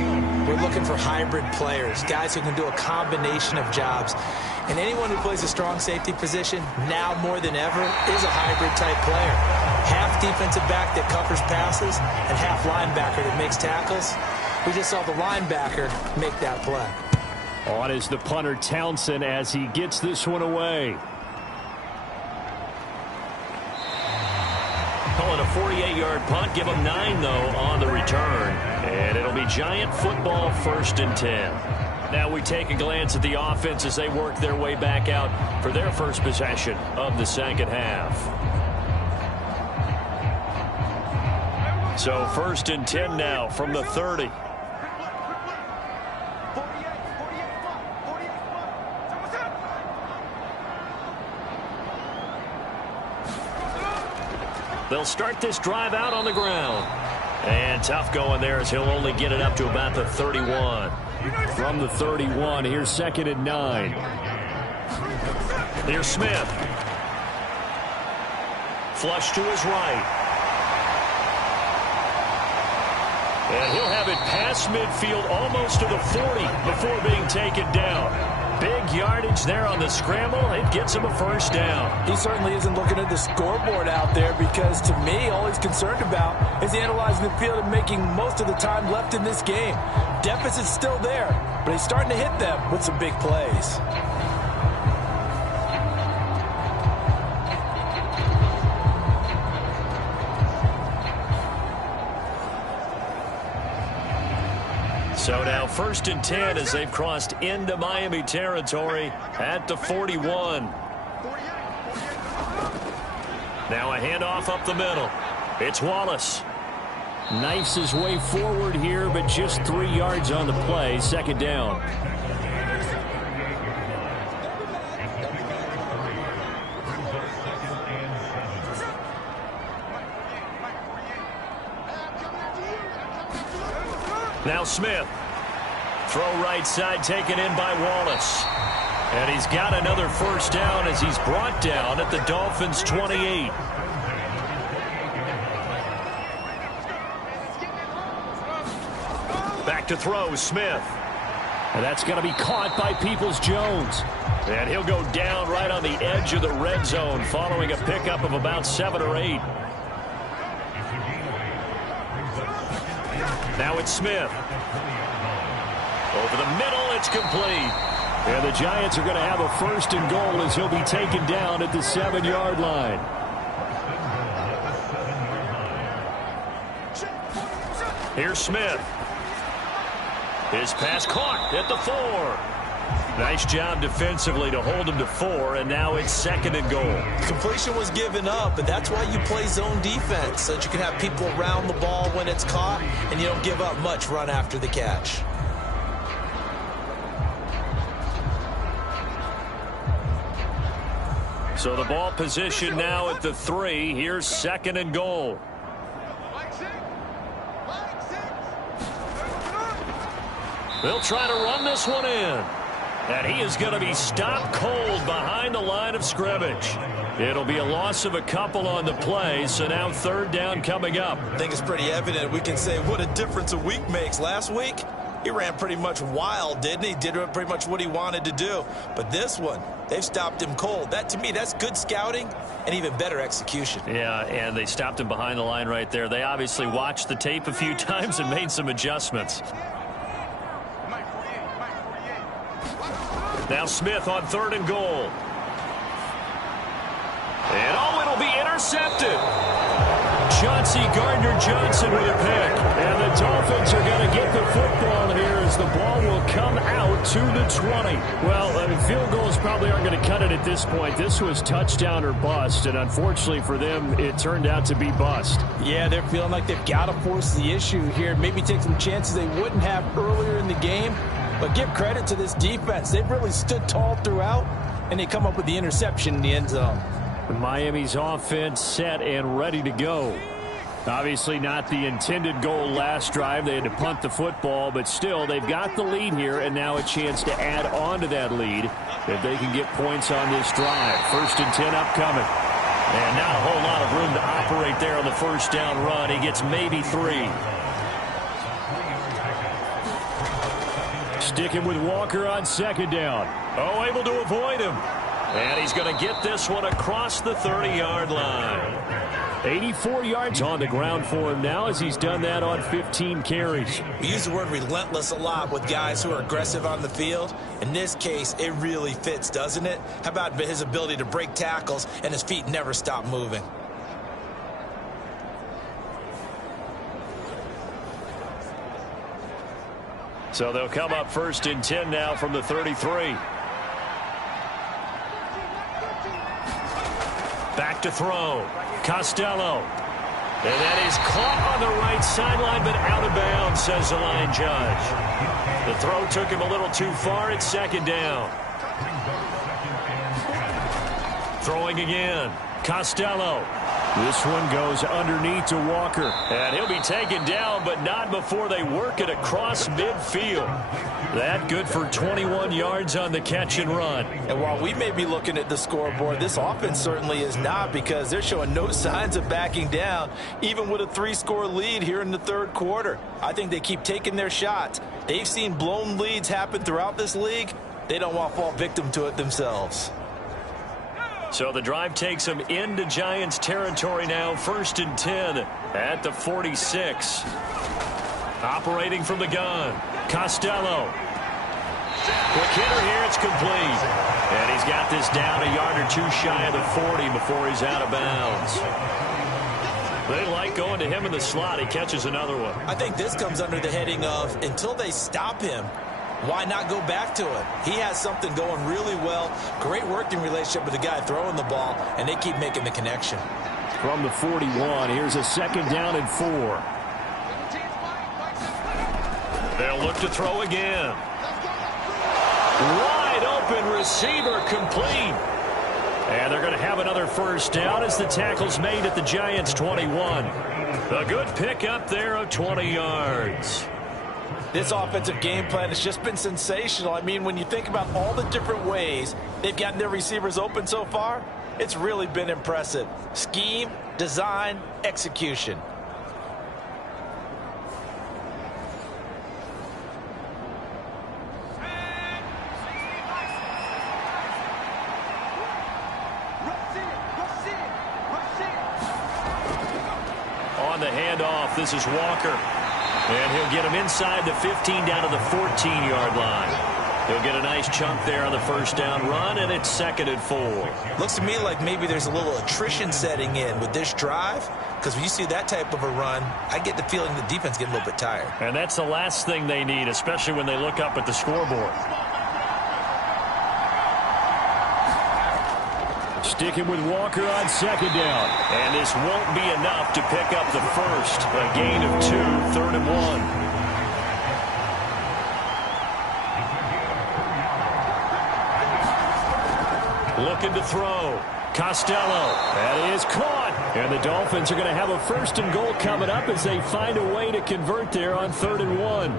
we're looking for hybrid players, guys who can do a combination of jobs. And anyone who plays a strong safety position, now more than ever, is a hybrid-type player. Half defensive back that covers passes and half linebacker that makes tackles. We just saw the linebacker make that play. On is the punter Townsend as he gets this one away. Calling a 48-yard punt. Give them 9, though, on the return. And it'll be Giant football 1st and 10. Now we take a glance at the offense as they work their way back out for their first possession of the second half. So 1st and 10 now from the 30. They'll start this drive out on the ground. And tough going there as he'll only get it up to about the 31. From the 31, here's 2nd and 9. Here's Smith. Flush to his right. And he'll have it past midfield almost to the 40 before being taken down. Big yardage there on the scramble. It gets him a first down. He certainly isn't looking at the scoreboard out there because, to me, all he's concerned about is analyzing the field and making most of the time left in this game. Deficit's still there, but he's starting to hit them with some big plays. So now 1st and 10 as they've crossed into Miami territory at the 41. Now a handoff up the middle. It's Wallace. Knifes his way forward here, but just 3 yards on the play. 2nd down. Now Smith. Throw right side taken in by Wallace. And he's got another first down as he's brought down at the Dolphins' 28. Back to throw, Smith. And that's going to be caught by Peoples-Jones. And he'll go down right on the edge of the red zone following a pickup of about 7 or 8. Now it's Smith. Over the middle, it's complete. And the Giants are going to have a first and goal as he'll be taken down at the 7-yard line. Here's Smith. His pass caught at the 4. Nice job defensively to hold him to 4, and now it's 2nd and goal. Completion was given up, but that's why you play zone defense, so that you can have people around the ball when it's caught, and you don't give up much run after the catch. So the ball position now at the 3. Here's 2nd and goal. They'll try to run this one in. And he is going to be stopped cold behind the line of scrimmage. It'll be a loss of a couple on the play, so now 3rd down coming up. I think it's pretty evident. We can say what a difference a week makes. Last week, he ran pretty much wild, didn't he? Did pretty much what he wanted to do. But this one, they've stopped him cold. That, to me, that's good scouting and even better execution. Yeah, and they stopped him behind the line right there. They obviously watched the tape a few times and made some adjustments. Now Smith on 3rd and goal. And it'll be intercepted. Chauncey Gardner-Johnson with a pick. And the Dolphins are going to get the football here as the ball will come out to the 20. Well, field goals probably aren't going to cut it at this point. This was touchdown or bust, and unfortunately for them, it turned out to be bust. Yeah, they're feeling like they've got to force the issue here. Maybe take some chances they wouldn't have earlier in the game. But give credit to this defense. They've really stood tall throughout, and they come up with the interception in the end zone. Miami's offense set and ready to go. Obviously not the intended goal last drive. They had to punt the football, but still they've got the lead here, and now a chance to add on to that lead if they can get points on this drive. 1st and 10 upcoming. And not a whole lot of room to operate there on the first down run. He gets maybe 3. Sticking with Walker on 2nd down. Oh, able to avoid him. And he's going to get this one across the 30-yard line. 84 yards on the ground for him now as he's done that on 15 carries. We use the word relentless a lot with guys who are aggressive on the field. In this case, it really fits, doesn't it? How about his ability to break tackles and his feet never stop moving? So they'll come up 1st and 10 now from the 33. Back to throw. Costello. And that is caught on the right sideline, but out of bounds, says the line judge. The throw took him a little too far. It's 2nd down. Throwing again. Costello. This one goes underneath to Walker. And he'll be taken down, but not before they work it across midfield. That good for 21 yards on the catch and run. And while we may be looking at the scoreboard, this offense certainly is not, because they're showing no signs of backing down, even with a 3-score lead here in the 3rd quarter. I think they keep taking their shots. They've seen blown leads happen throughout this league. They don't want to fall victim to it themselves. So the drive takes them into Giants territory now. 1st and 10 at the 46. Operating from the gun. Costello. Quick hitter here. It's complete. And he's got this down a yard or 2 shy of the 40 before he's out of bounds. They like going to him in the slot. He catches another one. I think this comes under the heading of, until they stop him, why not go back to it? He has something going really well. Great working relationship with the guy throwing the ball, and they keep making the connection. From the 41, here's a 2nd down and 4. They'll look to throw again. Wide open receiver, complete. And they're going to have another first down as the tackle's made at the Giants' 21. A good pickup there of 20 yards. This offensive game plan has just been sensational. I mean, when you think about all the different ways they've gotten their receivers open so far, it's really been impressive. Scheme, design, execution. On the handoff, this is Walker. And he'll get him inside the 15 down to the 14-yard line. He'll get a nice chunk there on the first down run, and it's 2nd and 4. Looks to me like maybe there's a little attrition setting in with this drive, because when you see that type of a run, I get the feeling the defense getting a little bit tired. And that's the last thing they need, especially when they look up at the scoreboard. Sticking with Walker on 2nd down. And this won't be enough to pick up the first. A gain of 2, 3rd and 1. Looking to throw. Costello. That is caught. And the Dolphins are going to have a 1st and goal coming up as they find a way to convert there on 3rd and 1.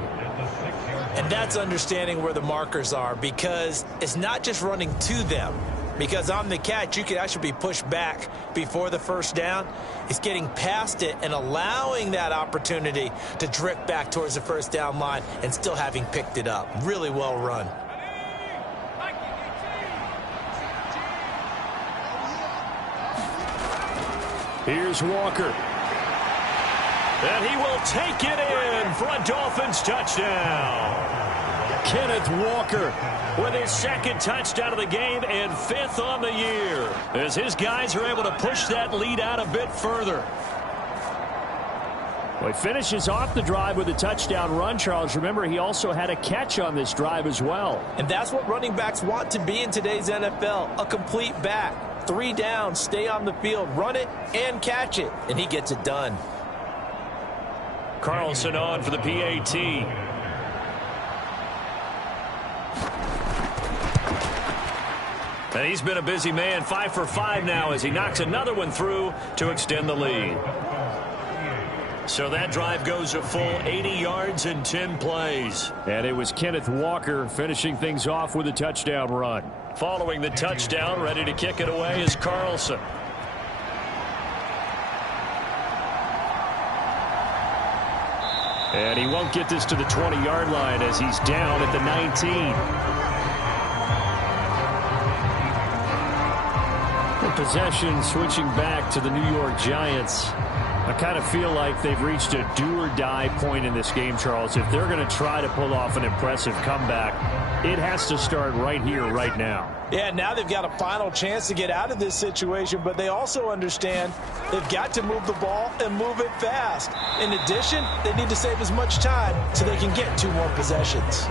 And that's understanding where the markers are, because it's not just running to them. Because on the catch, you could actually be pushed back before the first down. It's getting past it and allowing that opportunity to drift back towards the first down line and still having picked it up. Really well run. Here's Walker. And he will take it in for a Dolphins touchdown. Kenneth Walker with his 2nd touchdown of the game and 5th on the year, as his guys are able to push that lead out a bit further. Well, he finishes off the drive with a touchdown run, Charles. Remember, he also had a catch on this drive as well. And that's what running backs want to be in today's NFL, a complete back. 3 down, stay on the field, run it, and catch it. And he gets it done. Carlson on for the PAT. And he's been a busy man, 5 for 5 now as he knocks another one through to extend the lead. So that drive goes a full 80 yards in 10 plays. And it was Kenneth Walker finishing things off with a touchdown run. Following the touchdown, ready to kick it away is Carlson. And he won't get this to the 20-yard line as he's down at the 19. Possession switching back to the New York Giants. I kind of feel like they've reached a do-or-die point in this game, Charles. If they're going to try to pull off an impressive comeback, it has to start right here, right now. Yeah, now they've got a final chance to get out of this situation, but they also understand they've got to move the ball and move it fast. In addition, they need to save as much time so they can get 2 more possessions.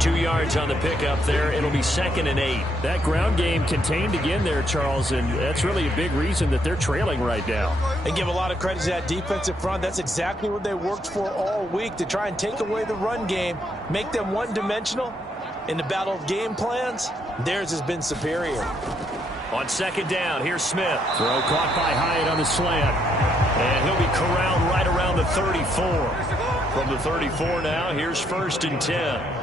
2 yards on the pickup there. It'll be 2nd and 8. That ground game contained again there, Charles, and that's really a big reason that they're trailing right now. They give a lot of credit to that defensive front. That's exactly what they worked for all week, to try and take away the run game, make them one-dimensional. In the battle of game plans, theirs has been superior. On 2nd down, here's Smith. Throw caught by Hyatt on the slant. And he'll be corralled right around the 34. From the 34 now, here's 1st and 10.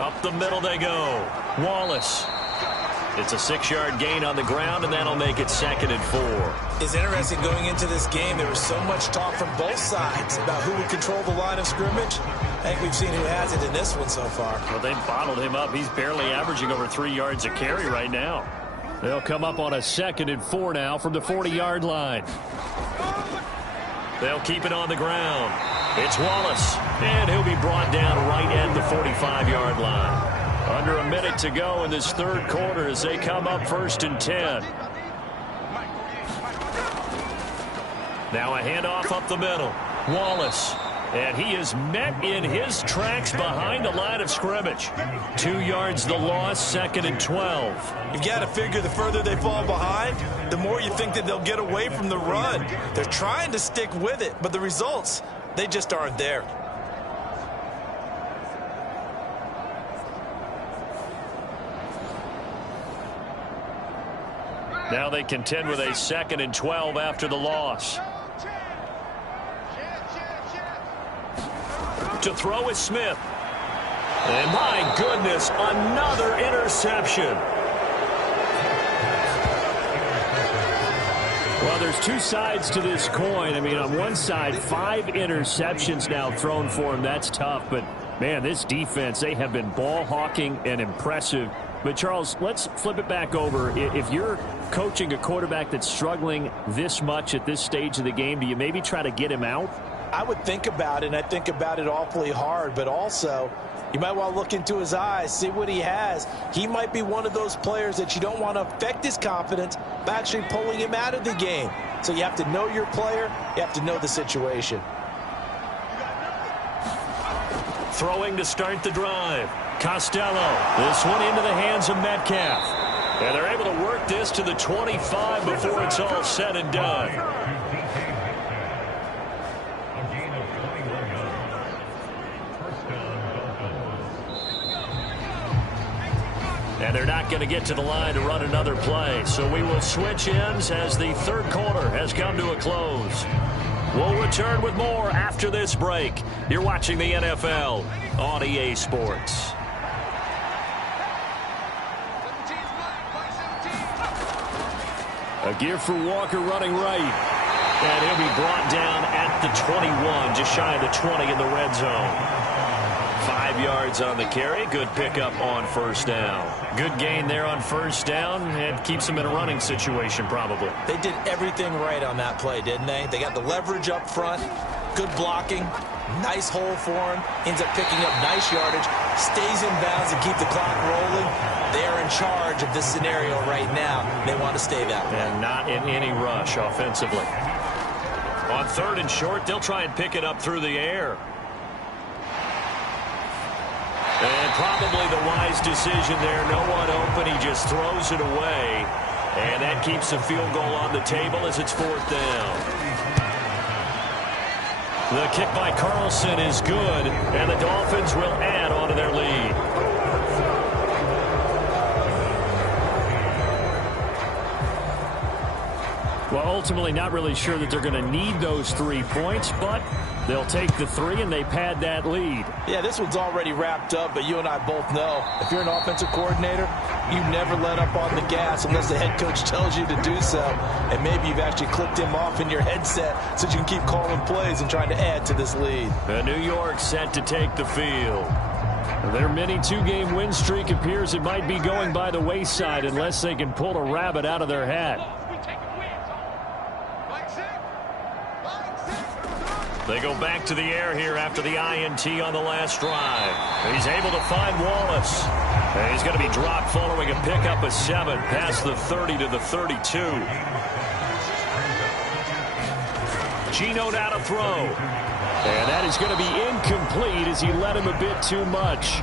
Up the middle they go. Wallace. It's a 6-yard gain on the ground, and that'll make it 2nd and 4. It's interesting going into this game. There was so much talk from both sides about who would control the line of scrimmage. I think we've seen who has it in this one so far. Well, they bottled him up. He's barely averaging over 3 yards a carry right now. They'll come up on a 2nd and 4 now from the 40-yard line. They'll keep it on the ground. It's Wallace, and he'll be brought down right at the 45-yard line. Under a minute to go in this 3rd quarter as they come up 1st and 10. Now a handoff up the middle. Wallace. And he is met in his tracks behind the line of scrimmage. 2 yards the loss, 2nd and 12. You've got to figure the further they fall behind, the more you think that they'll get away from the run. They're trying to stick with it, but the results, they just aren't there. Now they contend with a 2nd and 12 after the loss. To throw is Smith. And my goodness, another interception. Well, there's two sides to this coin. I mean, on one side, 5 interceptions now thrown for him. That's tough. But, man, this defense, they have been ball hawking and impressive. But, Charles, let's flip it back over. If you're coaching a quarterback that's struggling this much at this stage of the game, do you maybe try to get him out? I would think about it, and I think about it awfully hard. But also, you might want to look into his eyes, see what he has. He might be one of those players that you don't want to affect his confidence by actually pulling him out of the game. So you have to know your player. You have to know the situation. Throwing to start the drive. Costello. This one into the hands of Metcalf. And they're able to work this to the 25 before it's all said and done. And they're not going to get to the line to run another play. So we will switch ends as the third quarter has come to a close. We'll return with more after this break. You're watching the NFL on EA Sports. A give for Walker running right. And he'll be brought down at the 21, just shy of the 20 in the red zone. 5 yards on the carry. Good pickup on first down. Good gain there on first down. It keeps them in a running situation probably. They did everything right on that play, didn't they? They got the leverage up front, good blocking, nice hole for him, ends up picking up nice yardage, stays in bounds and keep the clock rolling. They're in charge of this scenario right now. They want to stay that way. And not in any rush offensively. On third and short, they'll try and pick it up through the air. And probably the wise decision there. No one open. He just throws it away. And that keeps the field goal on the table as it's fourth down. The kick by Carlson is good. And the Dolphins will add on to their lead. Well, ultimately not really sure that they're going to need those 3 points, but they'll take the 3 and they pad that lead. Yeah, this one's already wrapped up, but you and I both know if you're an offensive coordinator, you never let up on the gas unless the head coach tells you to do so. And maybe you've actually clicked him off in your headset so you can keep calling plays and trying to add to this lead. The New York set to take the field. Their mini 2-game win streak appears it might be going by the wayside unless they can pull a rabbit out of their hat. They go back to the air here after the INT on the last drive. He's able to find Wallace. And he's going to be dropped following a pickup of 7 past the 30 to the 32. Geno now to throw. And that is going to be incomplete as he led him a bit too much.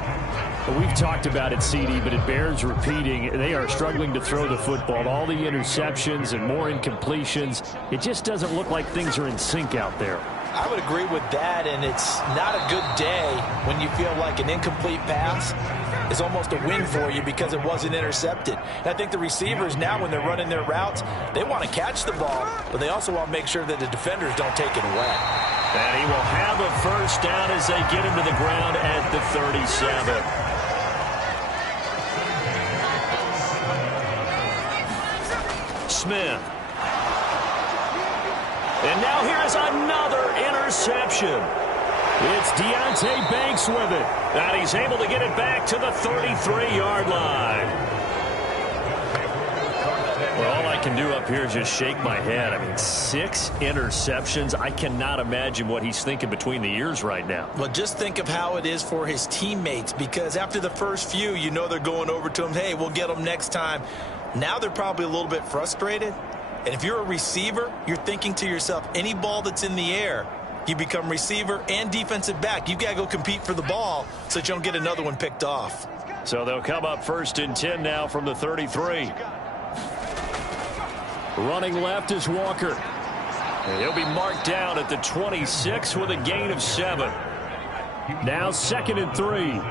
We've talked about it, CD, but it bears repeating. They are struggling to throw the football. All the interceptions and more incompletions. It just doesn't look like things are in sync out there. I would agree with that, and it's not a good day when you feel like an incomplete pass is almost a win for you because it wasn't intercepted. And I think the receivers now, when they're running their routes, they want to catch the ball, but they also want to make sure that the defenders don't take it away. And he will have a first down as they get him to the ground at the 37. Smith. And now here is another interception. It's Deonte Banks with it. And he's able to get it back to the 33-yard line. Well, all I can do up here is just shake my head. I mean, 6 interceptions. I cannot imagine what he's thinking between the ears right now. Well, just think of how it is for his teammates, because after the first few, you know they're going over to him, hey, we'll get them next time. Now they're probably a little bit frustrated. And if you're a receiver, you're thinking to yourself, any ball that's in the air, you become receiver and defensive back. You've got to go compete for the ball so that you don't get another one picked off. So they'll come up first and 10 now from the 33. Running left is Walker. And he'll be marked down at the 26 with a gain of 7. Now 2nd and 3.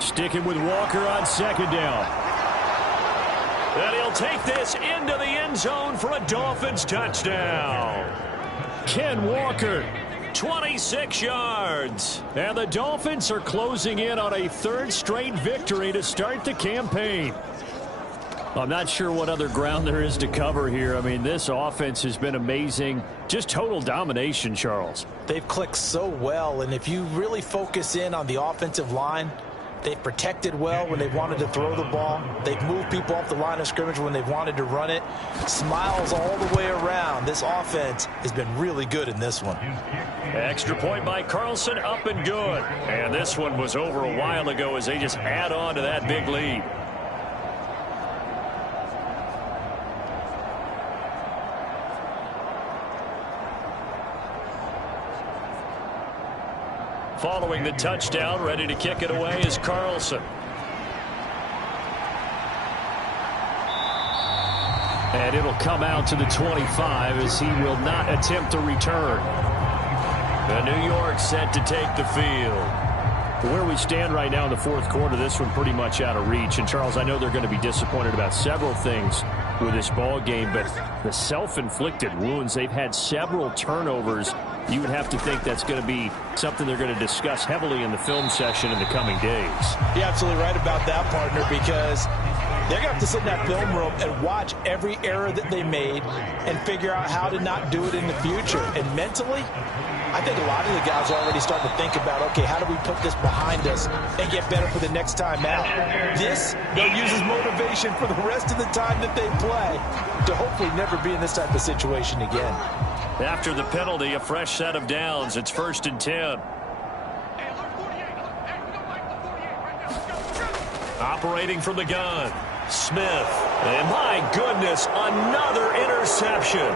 Sticking with Walker on 2nd down. And he'll take this into the end zone for a Dolphins touchdown. Ken Walker. 26 yards. And the Dolphins are closing in on a third straight victory to start the campaign. I'm not sure what other ground there is to cover here. I mean, this offense has been amazing. Just total domination, Charles. They've clicked so well, and if you really focus in on the offensive line, they've protected well when they've wanted to throw the ball. They've moved people off the line of scrimmage when they've wanted to run it. Smiles all the way around. This offense has been really good in this one. Extra point by Carlson, up and good. And this one was over a while ago as they just add on to that big lead. Following the touchdown, ready to kick it away is Carlson. And it'll come out to the 25 as he will not attempt to return. The New York set to take the field. Where we stand right now in the fourth quarter, this one pretty much out of reach. And, Charles, I know they're going to be disappointed about several things with this ball game, but the self-inflicted wounds, they've had several turnovers. You would have to think that's going to be something they're going to discuss heavily in the film session in the coming days. You're absolutely right about that, partner, because they're going to have to sit in that film room and watch every error that they made and figure out how to not do it in the future. And mentally, I think a lot of the guys are already starting to think about, okay, how do we put this behind us and get better for the next time out? This, they'll use as motivation for the rest of the time that they play to hopefully never be in this type of situation again. After the penalty, a fresh set of downs. It's 1st and 10. Operating from the gun, Smith. And my goodness, another interception.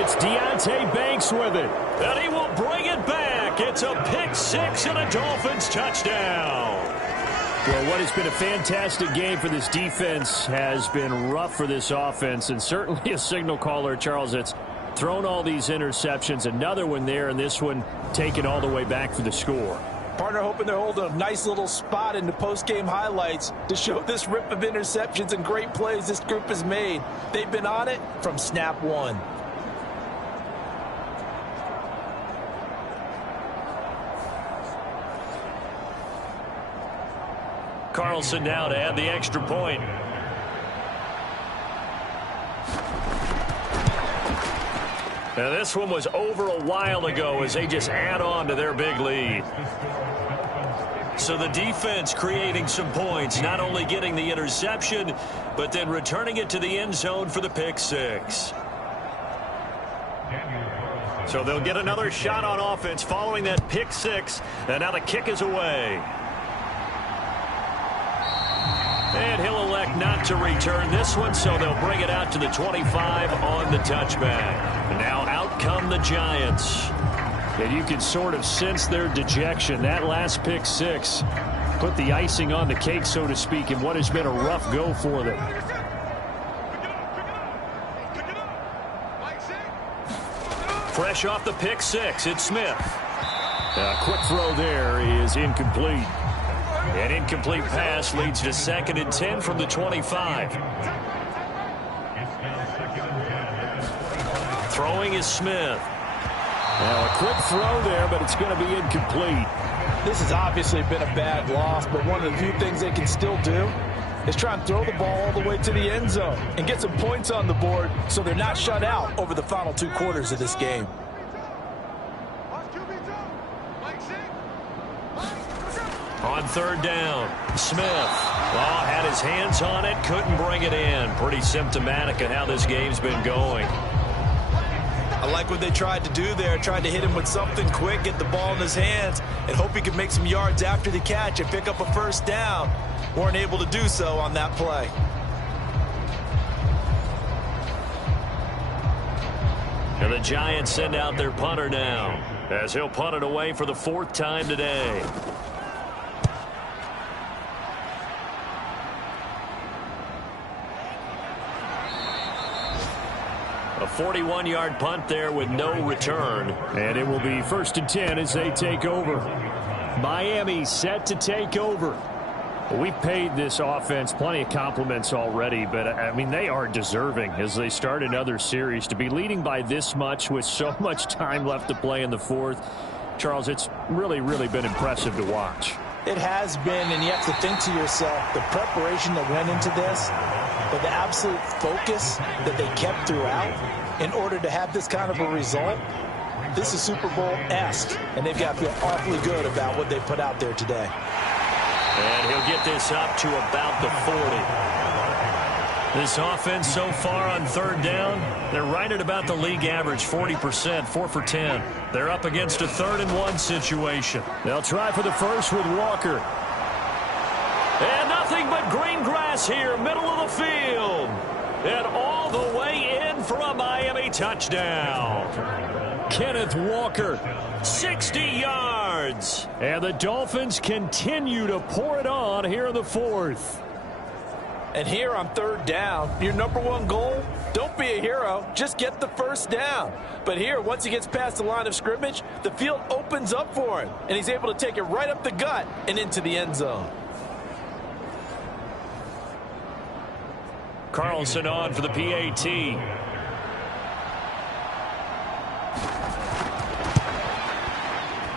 It's Deonte Banks with it. And he will bring it back. It's a pick six and a Dolphins touchdown. Well, what has been a fantastic game for this defense has been rough for this offense, and certainly a signal caller, Charles, that's thrown all these interceptions. Another one there, and this one taken all the way back for the score. Partner hoping they're holding a nice little spot in the post-game highlights to show this rip of interceptions and great plays this group has made. They've been on it from snap one. Carlson now to add the extra point. Now this one was over a while ago as they just add on to their big lead. So the defense creating some points, not only getting the interception, but then returning it to the end zone for the pick six. So they'll get another shot on offense following that pick six, and now the kick is away. And he'll elect not to return this one, so they'll bring it out to the 25 on the touchback. Now out come the Giants. And you can sort of sense their dejection. That last pick six put the icing on the cake, so to speak, in what has been a rough go for them. Fresh off the pick six, it's Smith. A quick throw there is incomplete. An incomplete pass leads to 2nd and 10 from the 25. Throwing is Smith. Now a quick throw there, but it's going to be incomplete. This has obviously been a bad loss, but one of the few things they can still do is try and throw the ball all the way to the end zone and get some points on the board so they're not shut out over the final 2 quarters of this game. On 3rd down, Smith. Oh, had his hands on it, couldn't bring it in. Pretty symptomatic of how this game's been going. I like what they tried to do there, tried to hit him with something quick, get the ball in his hands, and hope he could make some yards after the catch and pick up a 1st down. Weren't able to do so on that play. And the Giants send out their punter now, as he'll punt it away for the 4th time today. A 41-yard punt there with no return. And it will be 1st and 10 as they take over. Miami set to take over. We've paid this offense plenty of compliments already, but, I mean, they are deserving as they start another series. To be leading by this much with so much time left to play in the fourth, Charles, it's really, really been impressive to watch. It has been, and you have to think to yourself, the preparation that went into this, but the absolute focus that they kept throughout in order to have this kind of a result. This is Super Bowl-esque, and they've got to feel awfully good about what they put out there today. And he'll get this up to about the 40. This offense so far on third down, they're right at about the league average, 40%, 4 for 10. They're up against a 3rd-and-1 situation. They'll try for the first with Walker. And nothing but green grass here, middle of the field. And all the way in for a Miami touchdown. Kenneth Walker, 60 yards. And the Dolphins continue to pour it on here in the fourth. And here on third down, your number one goal, don't be a hero, just get the first down. But here, once he gets past the line of scrimmage, the field opens up for him, and he's able to take it right up the gut and into the end zone. Carlson on for the PAT.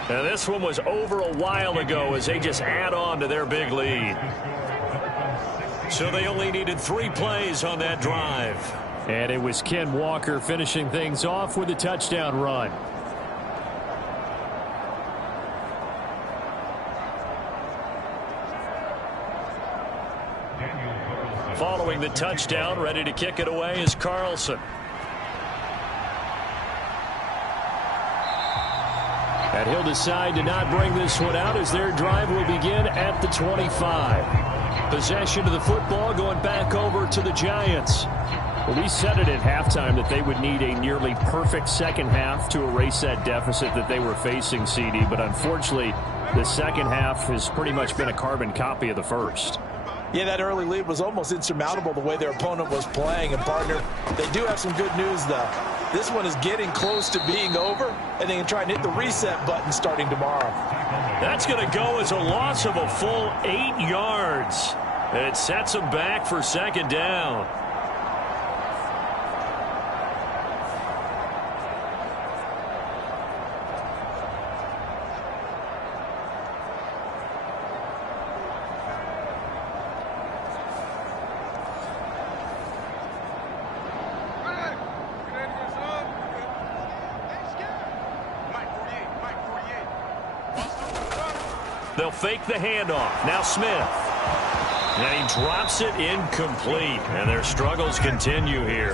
Now this one was over a while ago as they just add on to their big lead. So they only needed 3 plays on that drive. And it was Ken Walker finishing things off with a touchdown run. Following the touchdown, ready to kick it away is Carlson. And he'll decide to not bring this one out as their drive will begin at the 25. Possession of the football going back over to the Giants. Well, we said it at halftime that they would need a nearly perfect second half to erase that deficit that they were facing, CD. But unfortunately, the second half has pretty much been a carbon copy of the first. Yeah, that early lead was almost insurmountable the way their opponent was playing. And, partner, they do have some good news, though. This one is getting close to being over, and they can try and hit the reset button starting tomorrow. That's going to go as a loss of a full 8 yards. And it sets them back for second down. They'll fake the handoff. Now Smith. And he drops it incomplete. And their struggles continue here.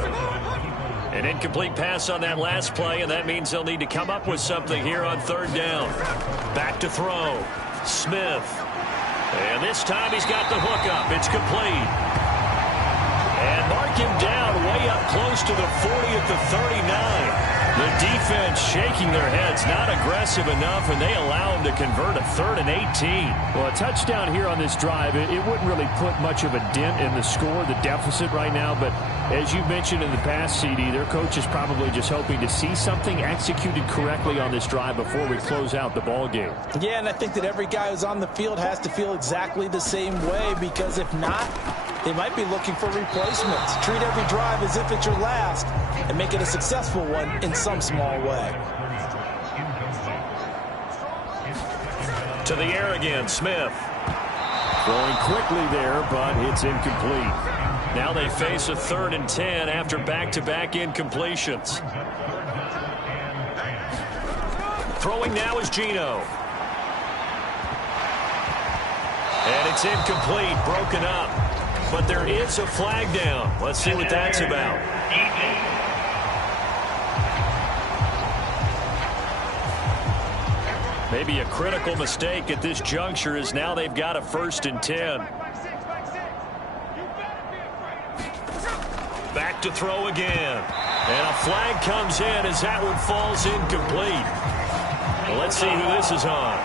An incomplete pass on that last play, and that means they'll need to come up with something here on third down. Back to throw. Smith. And this time he's got the hook up. It's complete. And mark him down way up close to the 40 at the 39. The defense shaking their heads, not aggressive enough, and they allow him to convert a 3rd and 18. Well, a touchdown here on this drive, it wouldn't really put much of a dent in the score, the deficit right now. But as you mentioned in the past, CD, their coach is probably just hoping to see something executed correctly on this drive before we close out the ball game. Yeah, and I think that every guy who's on the field has to feel exactly the same way, because if not, they might be looking for replacements. Treat every drive as if it's your last and make it a successful one in some small way. To the air again, Smith. Throwing quickly there, but it's incomplete. Now they face a 3rd and 10 after back-to-back incompletions. Throwing now is Geno. And it's incomplete, broken up. But there is a flag down. Let's see what that's about. Maybe a critical mistake at this juncture is now they've got a 1st and 10. Back to throw again. And a flag comes in as that one falls incomplete. Well, let's see who this is on.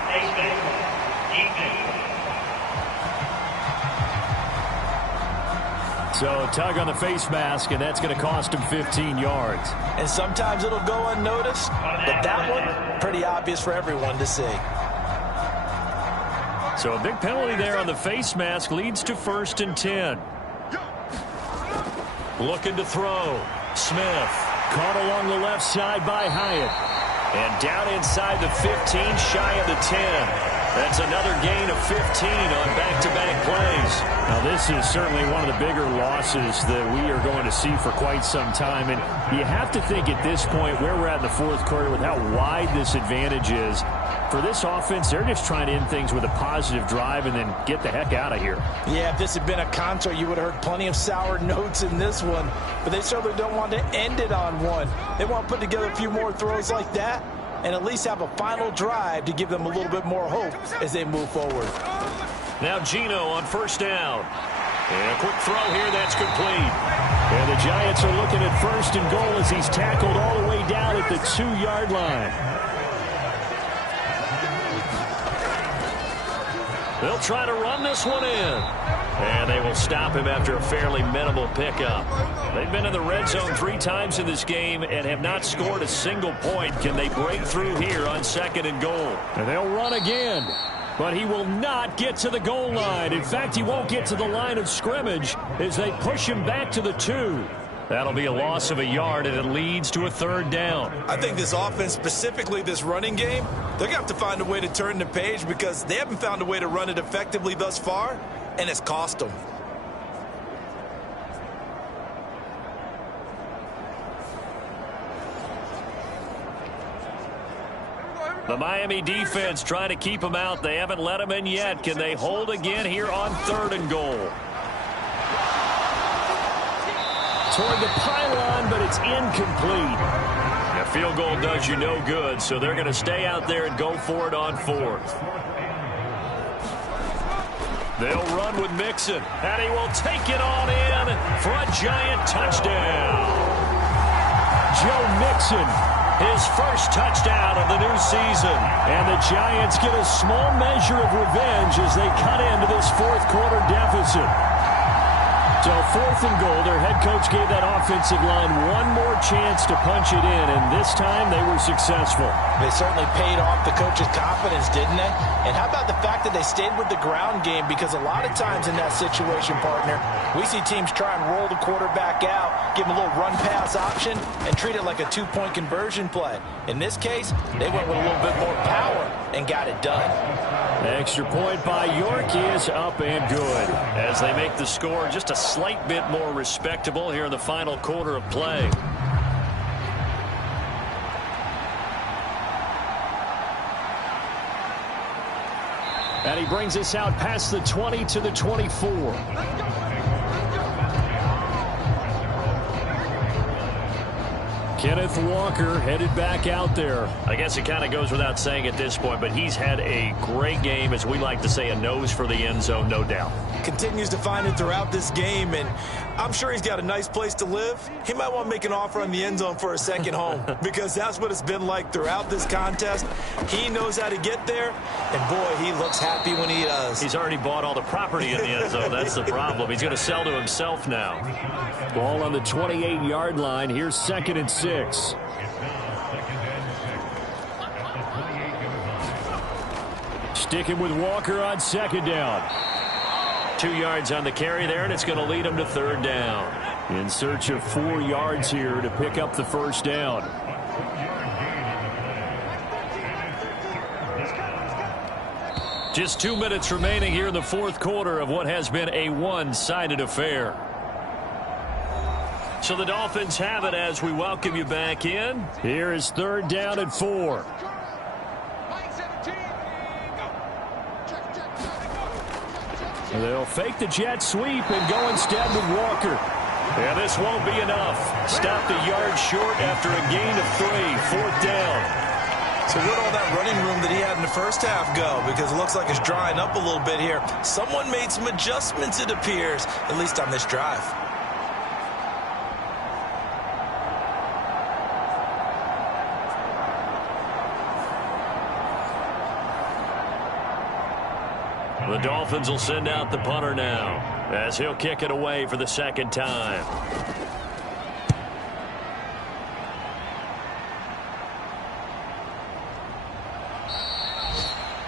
So tug on the face mask, and that's going to cost him 15 yards. And sometimes it'll go unnoticed, but that one, pretty obvious for everyone to see. So a big penalty there on the face mask leads to 1st and 10. Looking to throw. Smith. Caught along the left side by Hyatt. And down inside the 15, shy of the 10. That's another gain of 15 on back-to-back plays. Now, this is certainly one of the bigger losses that we are going to see for quite some time. And you have to think at this point where we're at in the fourth quarter with how wide this advantage is. For this offense, they're just trying to end things with a positive drive and then get the heck out of here. Yeah, if this had been a concert, you would have heard plenty of sour notes in this one. But they certainly don't want to end it on one. They want to put together a few more throws like that and at least have a final drive to give them a little bit more hope as they move forward. Now Gino on 1st down. And a quick throw here, that's complete. And the Giants are looking at 1st and goal as he's tackled all the way down at the 2-yard line. They'll try to run this one in. And they will stop him after a fairly minimal pickup. They've been in the red zone 3 times in this game and have not scored a single point. Can they break through here on 2nd and goal? And they'll run again. But he will not get to the goal line. In fact, he won't get to the line of scrimmage as they push him back to the 2. That'll be a loss of a yard, and it leads to a 3rd down. I think this offense, specifically this running game, they're going to have to find a way to turn the page because they haven't found a way to run it effectively thus far, and it's cost them. The Miami defense trying to keep them out. They haven't let them in yet. Can they hold again here on 3rd and goal? Toward the pylon, but it's incomplete. A field goal does you no good, so they're going to stay out there and go for it on 4th. They'll run with Mixon, and he will take it on in for a Giant touchdown. Joe Mixon, his first touchdown of the new season. And the Giants get a small measure of revenge as they cut into this fourth quarter deficit. So 4th and goal, their head coach gave that offensive line one more chance to punch it in, and this time they were successful. They certainly paid off the coach's confidence, didn't they? And how about the fact that they stayed with the ground game? Because a lot of times in that situation, partner, we see teams try and roll the quarterback out, give him a little run-pass option, and treat it like a 2-point conversion play. In this case, they went with a little bit more power and got it done. The extra point by York is up and good. As they make the score just a slight bit more respectable here in the final quarter of play. And he brings us out past the 20 to the 24. Kenneth Walker headed back out there. I guess it kind of goes without saying at this point, but he's had a great game, as we like to say, a nose for the end zone, no doubt. Continues to find it throughout this game, and I'm sure he's got a nice place to live. He might want to make an offer on the end zone for a second home because that's what it's been like throughout this contest. He knows how to get there, and boy, he looks happy when he does. He's already bought all the property in the end zone. That's the problem. He's going to sell to himself now. Ball on the 28-yard line. Here's 2nd and 6. Sticking with Walker on 2nd down. 2 yards on the carry there, and it's going to lead him to 3rd down. In search of 4 yards here to pick up the 1st down. Just 2 minutes remaining here in the fourth quarter of what has been a one-sided affair. So the Dolphins have it as we welcome you back in. Here is 3rd down and 4. They'll fake the jet sweep and go instead with Walker. Yeah, this won't be enough. Stopped a yard short after a gain of 3. 4th down. So where'd all that running room that he had in the first half go? Because it looks like it's drying up a little bit here. Someone made some adjustments, it appears, at least on this drive. The Dolphins will send out the punter now as he'll kick it away for the 2nd time.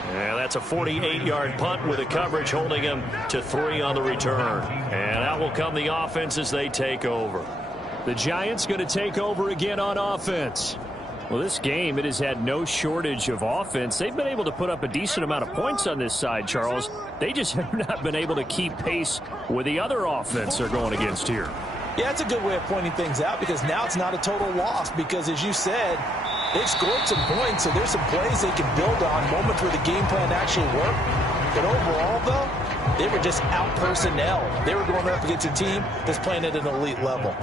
And that's a 48-yard punt with the coverage holding him to 3 on the return. And out will come the offense as they take over. The Giants going to take over again on offense. Well, this game, it has had no shortage of offense. They've been able to put up a decent amount of points on this side, Charles. They just have not been able to keep pace with the other offense they're going against here. Yeah, it's a good way of pointing things out because now it's not a total loss because, as you said, they've scored some points, so there's some plays they can build on, moments where the game plan actually worked. But overall, though, they were just out personnel. They were going up against a team that's playing at an elite level.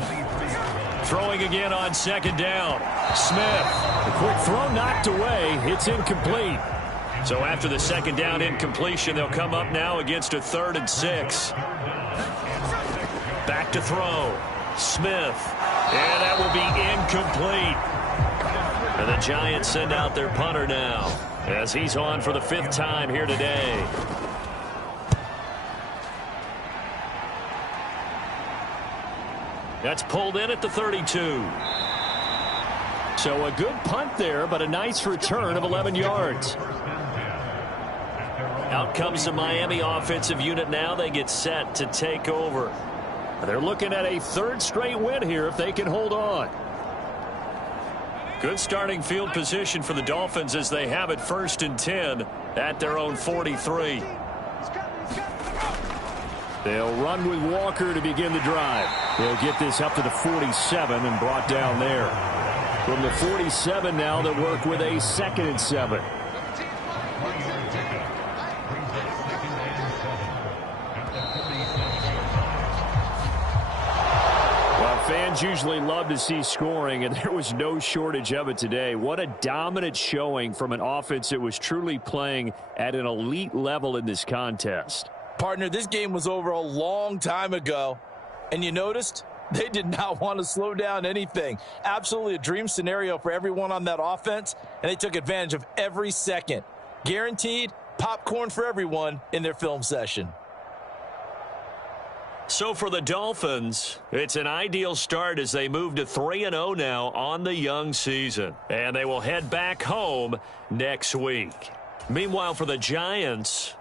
Throwing again on second down. Smith. The quick throw knocked away. It's incomplete. So after the second down incompletion, they'll come up now against a 3rd and 6. Back to throw. Smith. And that will be incomplete. And the Giants send out their punter now as he's on for the 5th time here today. That's pulled in at the 32. So a good punt there, but a nice return of 11 yards. Out comes the Miami offensive unit now. They get set to take over. They're looking at a 3rd straight win here if they can hold on. Good starting field position for the Dolphins as they have it 1st and 10 at their own 43. They'll run with Walker to begin the drive. They'll get this up to the 47 and brought down there. From the 47 now, they'll work with a 2nd and 7. Fans usually love to see scoring, and there was no shortage of it today. What a dominant showing from an offense that was truly playing at an elite level in this contest. Partner, this game was over a long time ago, and you noticed they did not want to slow down anything. Absolutely a dream scenario for everyone on that offense, and they took advantage of every second. Guaranteed popcorn for everyone in their film session. So for the Dolphins, it's an ideal start as they move to 3-0 now on the young season. And they will head back home next week. Meanwhile, for the Giants,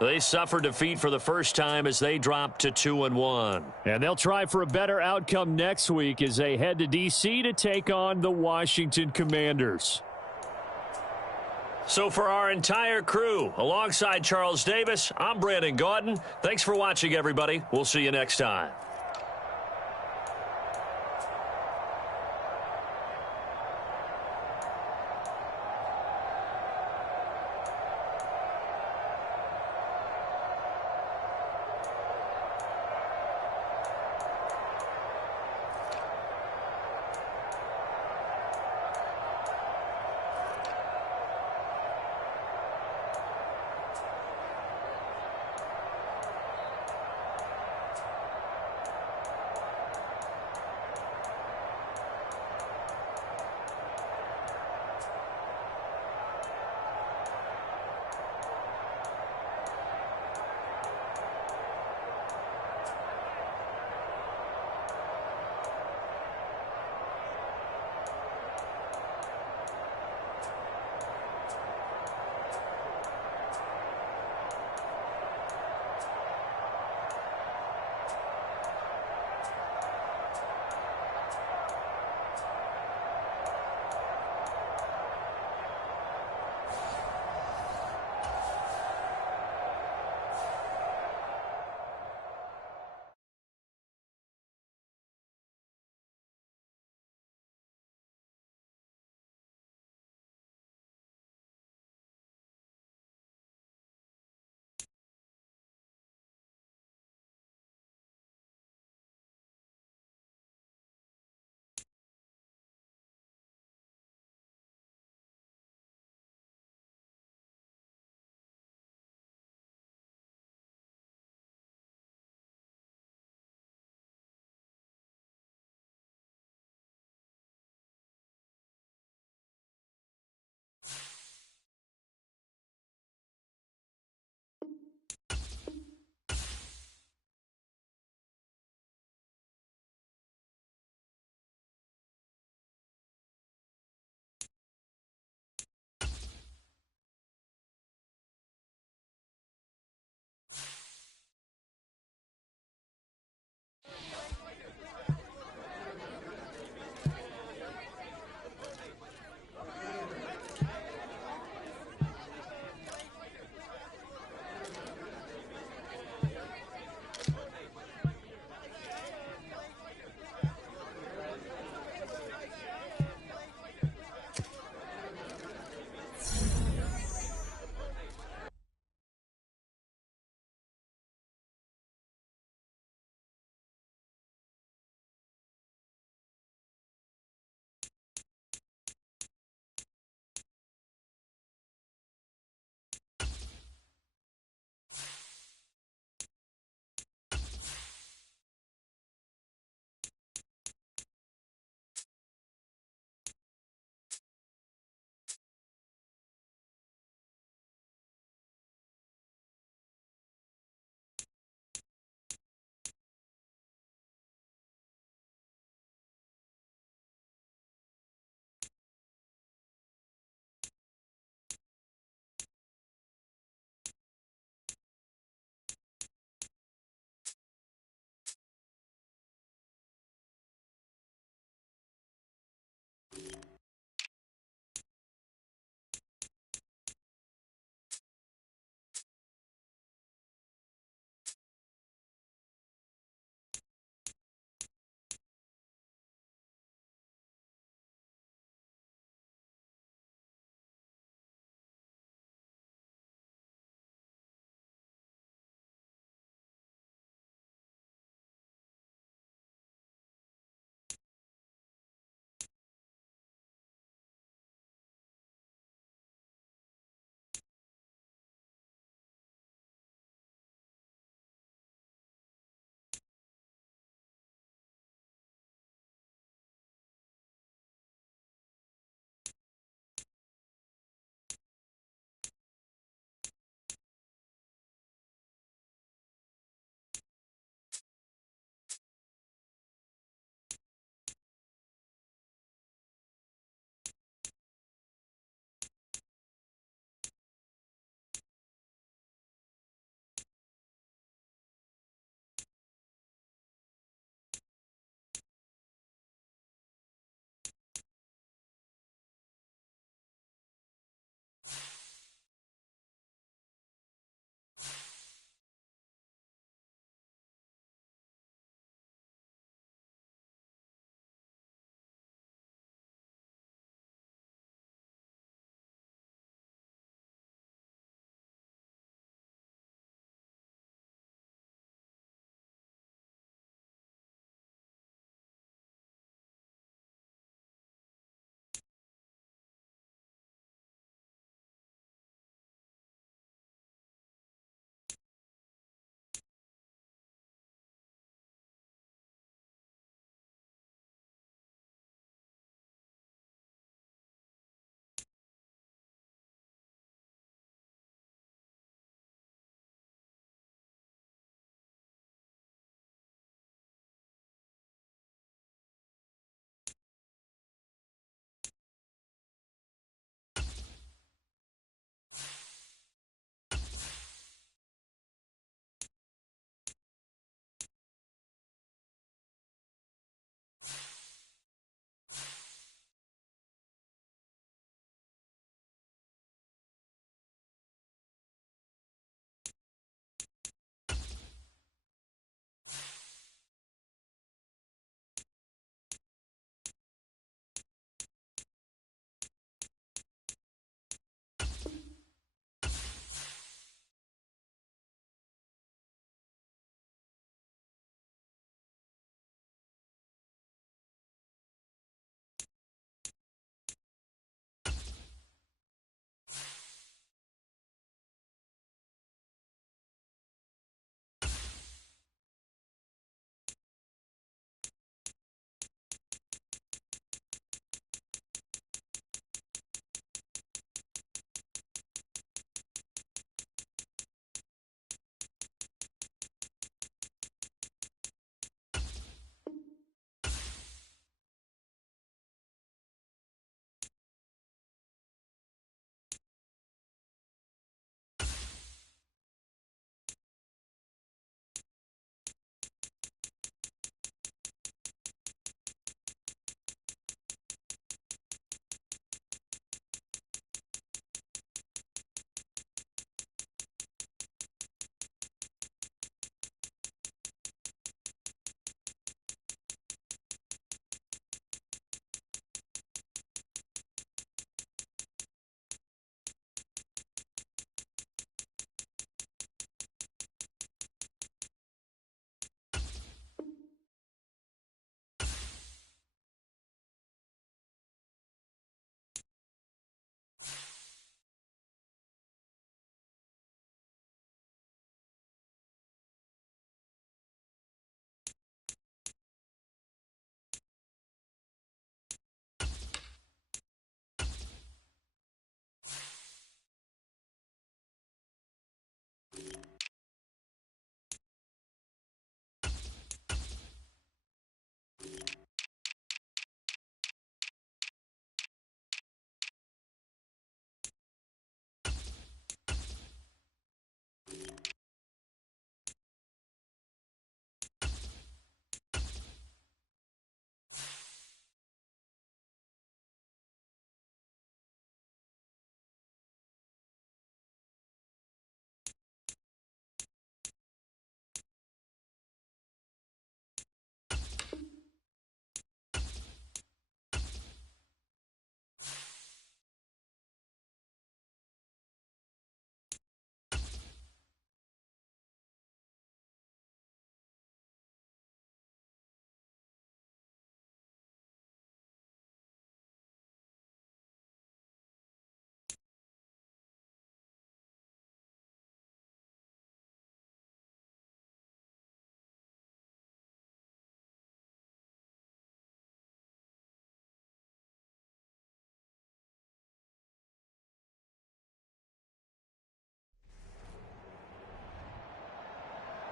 they suffered defeat for the first time as they dropped to 2-1. And they'll try for a better outcome next week as they head to D.C. to take on the Washington Commanders. So for our entire crew, alongside Charles Davis, I'm Brandon Gaudin. Thanks for watching, everybody. We'll see you next time.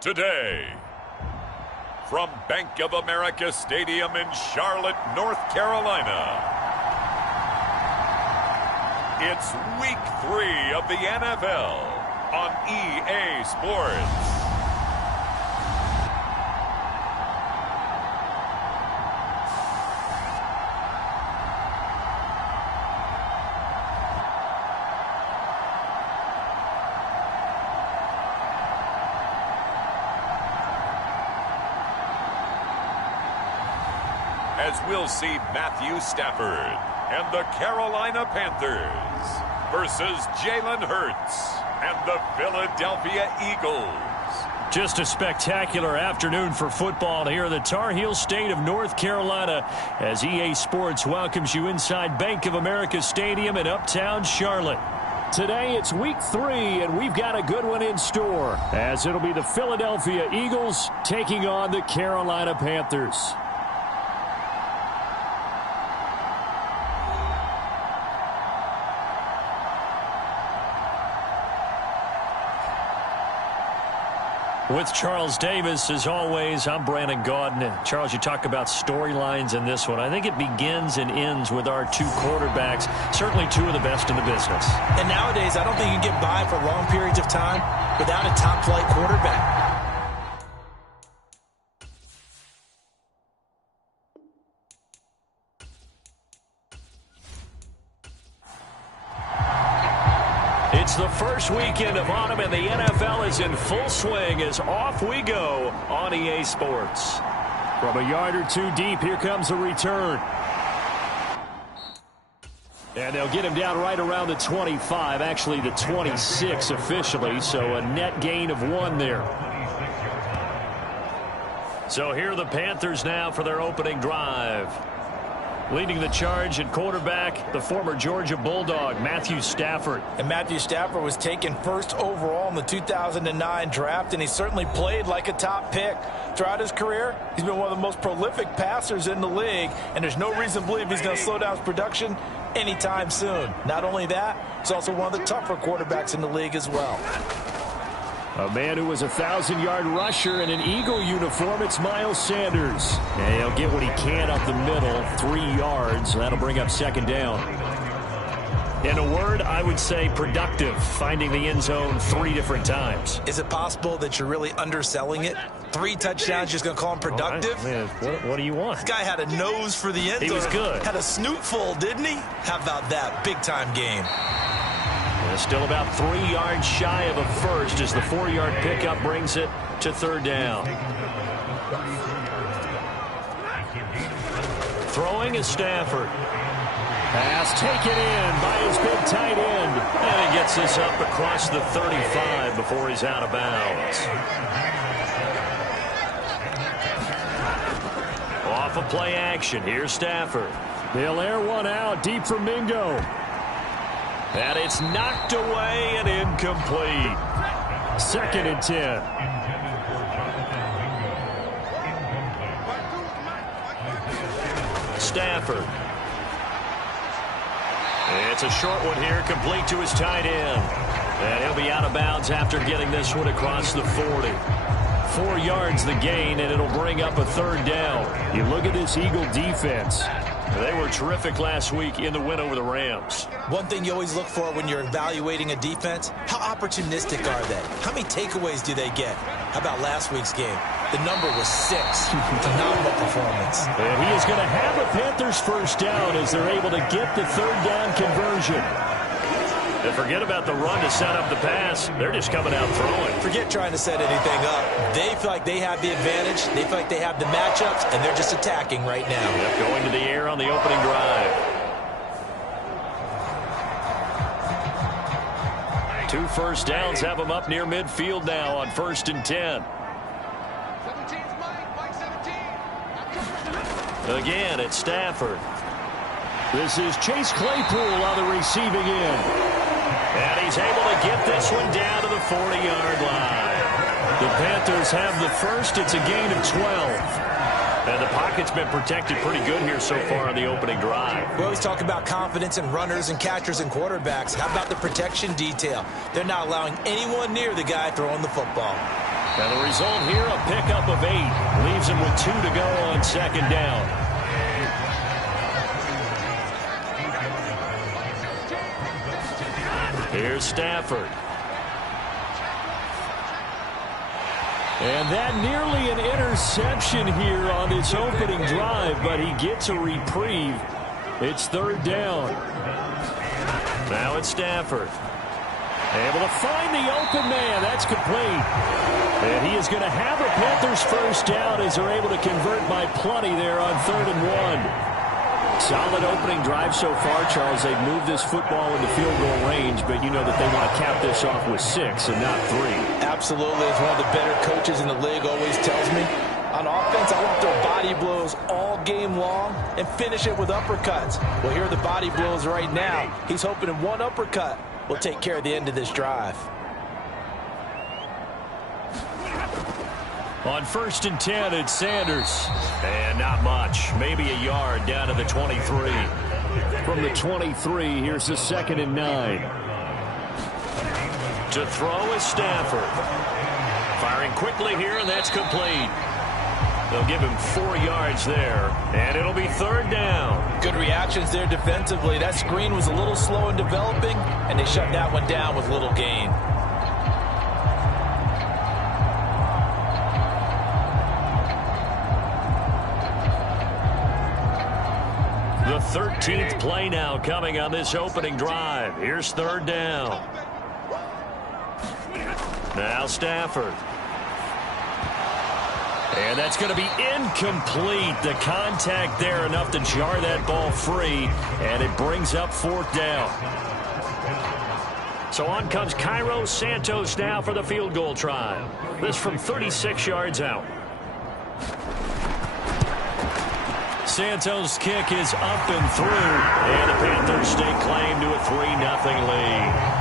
today. From Bank of America Stadium in Charlotte, North Carolina, it's Week 3 of the NFL on EA Sports. As we'll see Matthew Stafford and the Carolina Panthers versus Jalen Hurts and the Philadelphia Eagles. Just a spectacular afternoon for football here in the Tar Heel state of North Carolina as EA Sports welcomes you inside Bank of America Stadium in uptown Charlotte. Today it's Week 3, and we've got a good one in store, as it'll be the Philadelphia Eagles taking on the Carolina Panthers. With Charles Davis, as always, I'm Brandon Gaudin. Charles, you talk about storylines in this one. I think it begins and ends with our two quarterbacks, certainly two of the best in the business. And nowadays, I don't think you can get by for long periods of time without a top-flight quarterback. It's the first weekend of autumn, and the NFL is in full swing as off we go on EA Sports. From a yard or two deep, here comes a return. And they'll get him down right around the 25, actually the 26 officially, so a net gain of 1 there. So here are the Panthers now for their opening drive. Leading the charge at quarterback, the former Georgia Bulldog, Matthew Stafford. And Matthew Stafford was taken first overall in the 2009 draft, and he certainly played like a top pick. Throughout his career, he's been one of the most prolific passers in the league, and there's no reason to believe he's going to slow down his production anytime soon. Not only that, he's also one of the tougher quarterbacks in the league as well. A man who was a 1,000-yard rusher in an Eagle uniform, it's Miles Sanders. And he'll get what he can up the middle, 3 yards. That'll bring up second down. In a word, I would say productive, finding the end zone 3 different times. Is it possible that you're really underselling it? 3 touchdowns, just going to call him productive? What do you want? This guy had a nose for the end zone. He was good. Had a snootful, didn't he? How about that? Big-time game. Still about 3 yards shy of a first as the 4-yard pickup brings it to third down. Throwing is Stafford. Pass taken in by his big tight end. And he gets this up across the 35 before he's out of bounds. Off of play action, here's Stafford. They'll air one out deep for Mingo. And it's knocked away and incomplete. 2nd and 10. Stafford. It's a short one here, complete to his tight end. And he'll be out of bounds after getting this one across the 40. 4 yards the gain, and it'll bring up a third down. You look at this Eagle defense. They were terrific last week in the win over the Rams. One thing you always look for when you're evaluating a defense, how opportunistic are they? How many takeaways do they get? How about last week's game? The number was 6. Phenomenal performance. And he is going to have the Panthers first down as they're able to get the third down conversion. And forget about the run to set up the pass. They're just coming out throwing. Forget trying to set anything up. They feel like they have the advantage. They feel like they have the matchups, and they're just attacking right now. Yep, going to the air on the opening drive. 2 first downs have them up near midfield now on 1st and 10. Again, it's Stafford. This is Chase Claypool on the receiving end. And he's able to get this one down to the 40-yard line. The Panthers have the first. It's a gain of 12. And the pocket's been protected pretty good here so far on the opening drive. We always talk about confidence in runners and catchers and quarterbacks. How about the protection detail? They're not allowing anyone near the guy throwing the football. And the result here, a pickup of 8. Leaves him with 2 to go on second down. Here's Stafford. And that nearly an interception here on this opening drive, but he gets a reprieve. It's third down. Now it's Stafford. Able to find the open man. That's complete. And he is going to have a Panthers first down as they're able to convert by plenty there on 3rd and 1. Solid opening drive so far, Charles. They've moved this football into field goal range, but you know that they want to cap this off with 6 and not 3. Absolutely. As one of the better coaches in the league always tells me, on offense, I want to throw body blows all game long and finish it with uppercuts. Well, here are the body blows right now. He's hoping in one uppercut will take care of the end of this drive. On 1st and 10, it's Sanders. And not much. Maybe a yard down to the 23. From the 23, here's the 2nd and 9. To throw is Stafford. Firing quickly here, and that's complete. They'll give him 4 yards there, and it'll be 3rd down. Good reactions there defensively. That screen was a little slow in developing, and they shut that one down with little gain. The 13th play now coming on this opening drive. Here's 3rd down. Now Stafford. And that's going to be incomplete. The contact there enough to jar that ball free, and it brings up 4th down. So on comes Cairo Santos now for the field goal try. This from 36 yards out. Santos' kick is up and through, and the Panthers stake claim to a 3-0 lead.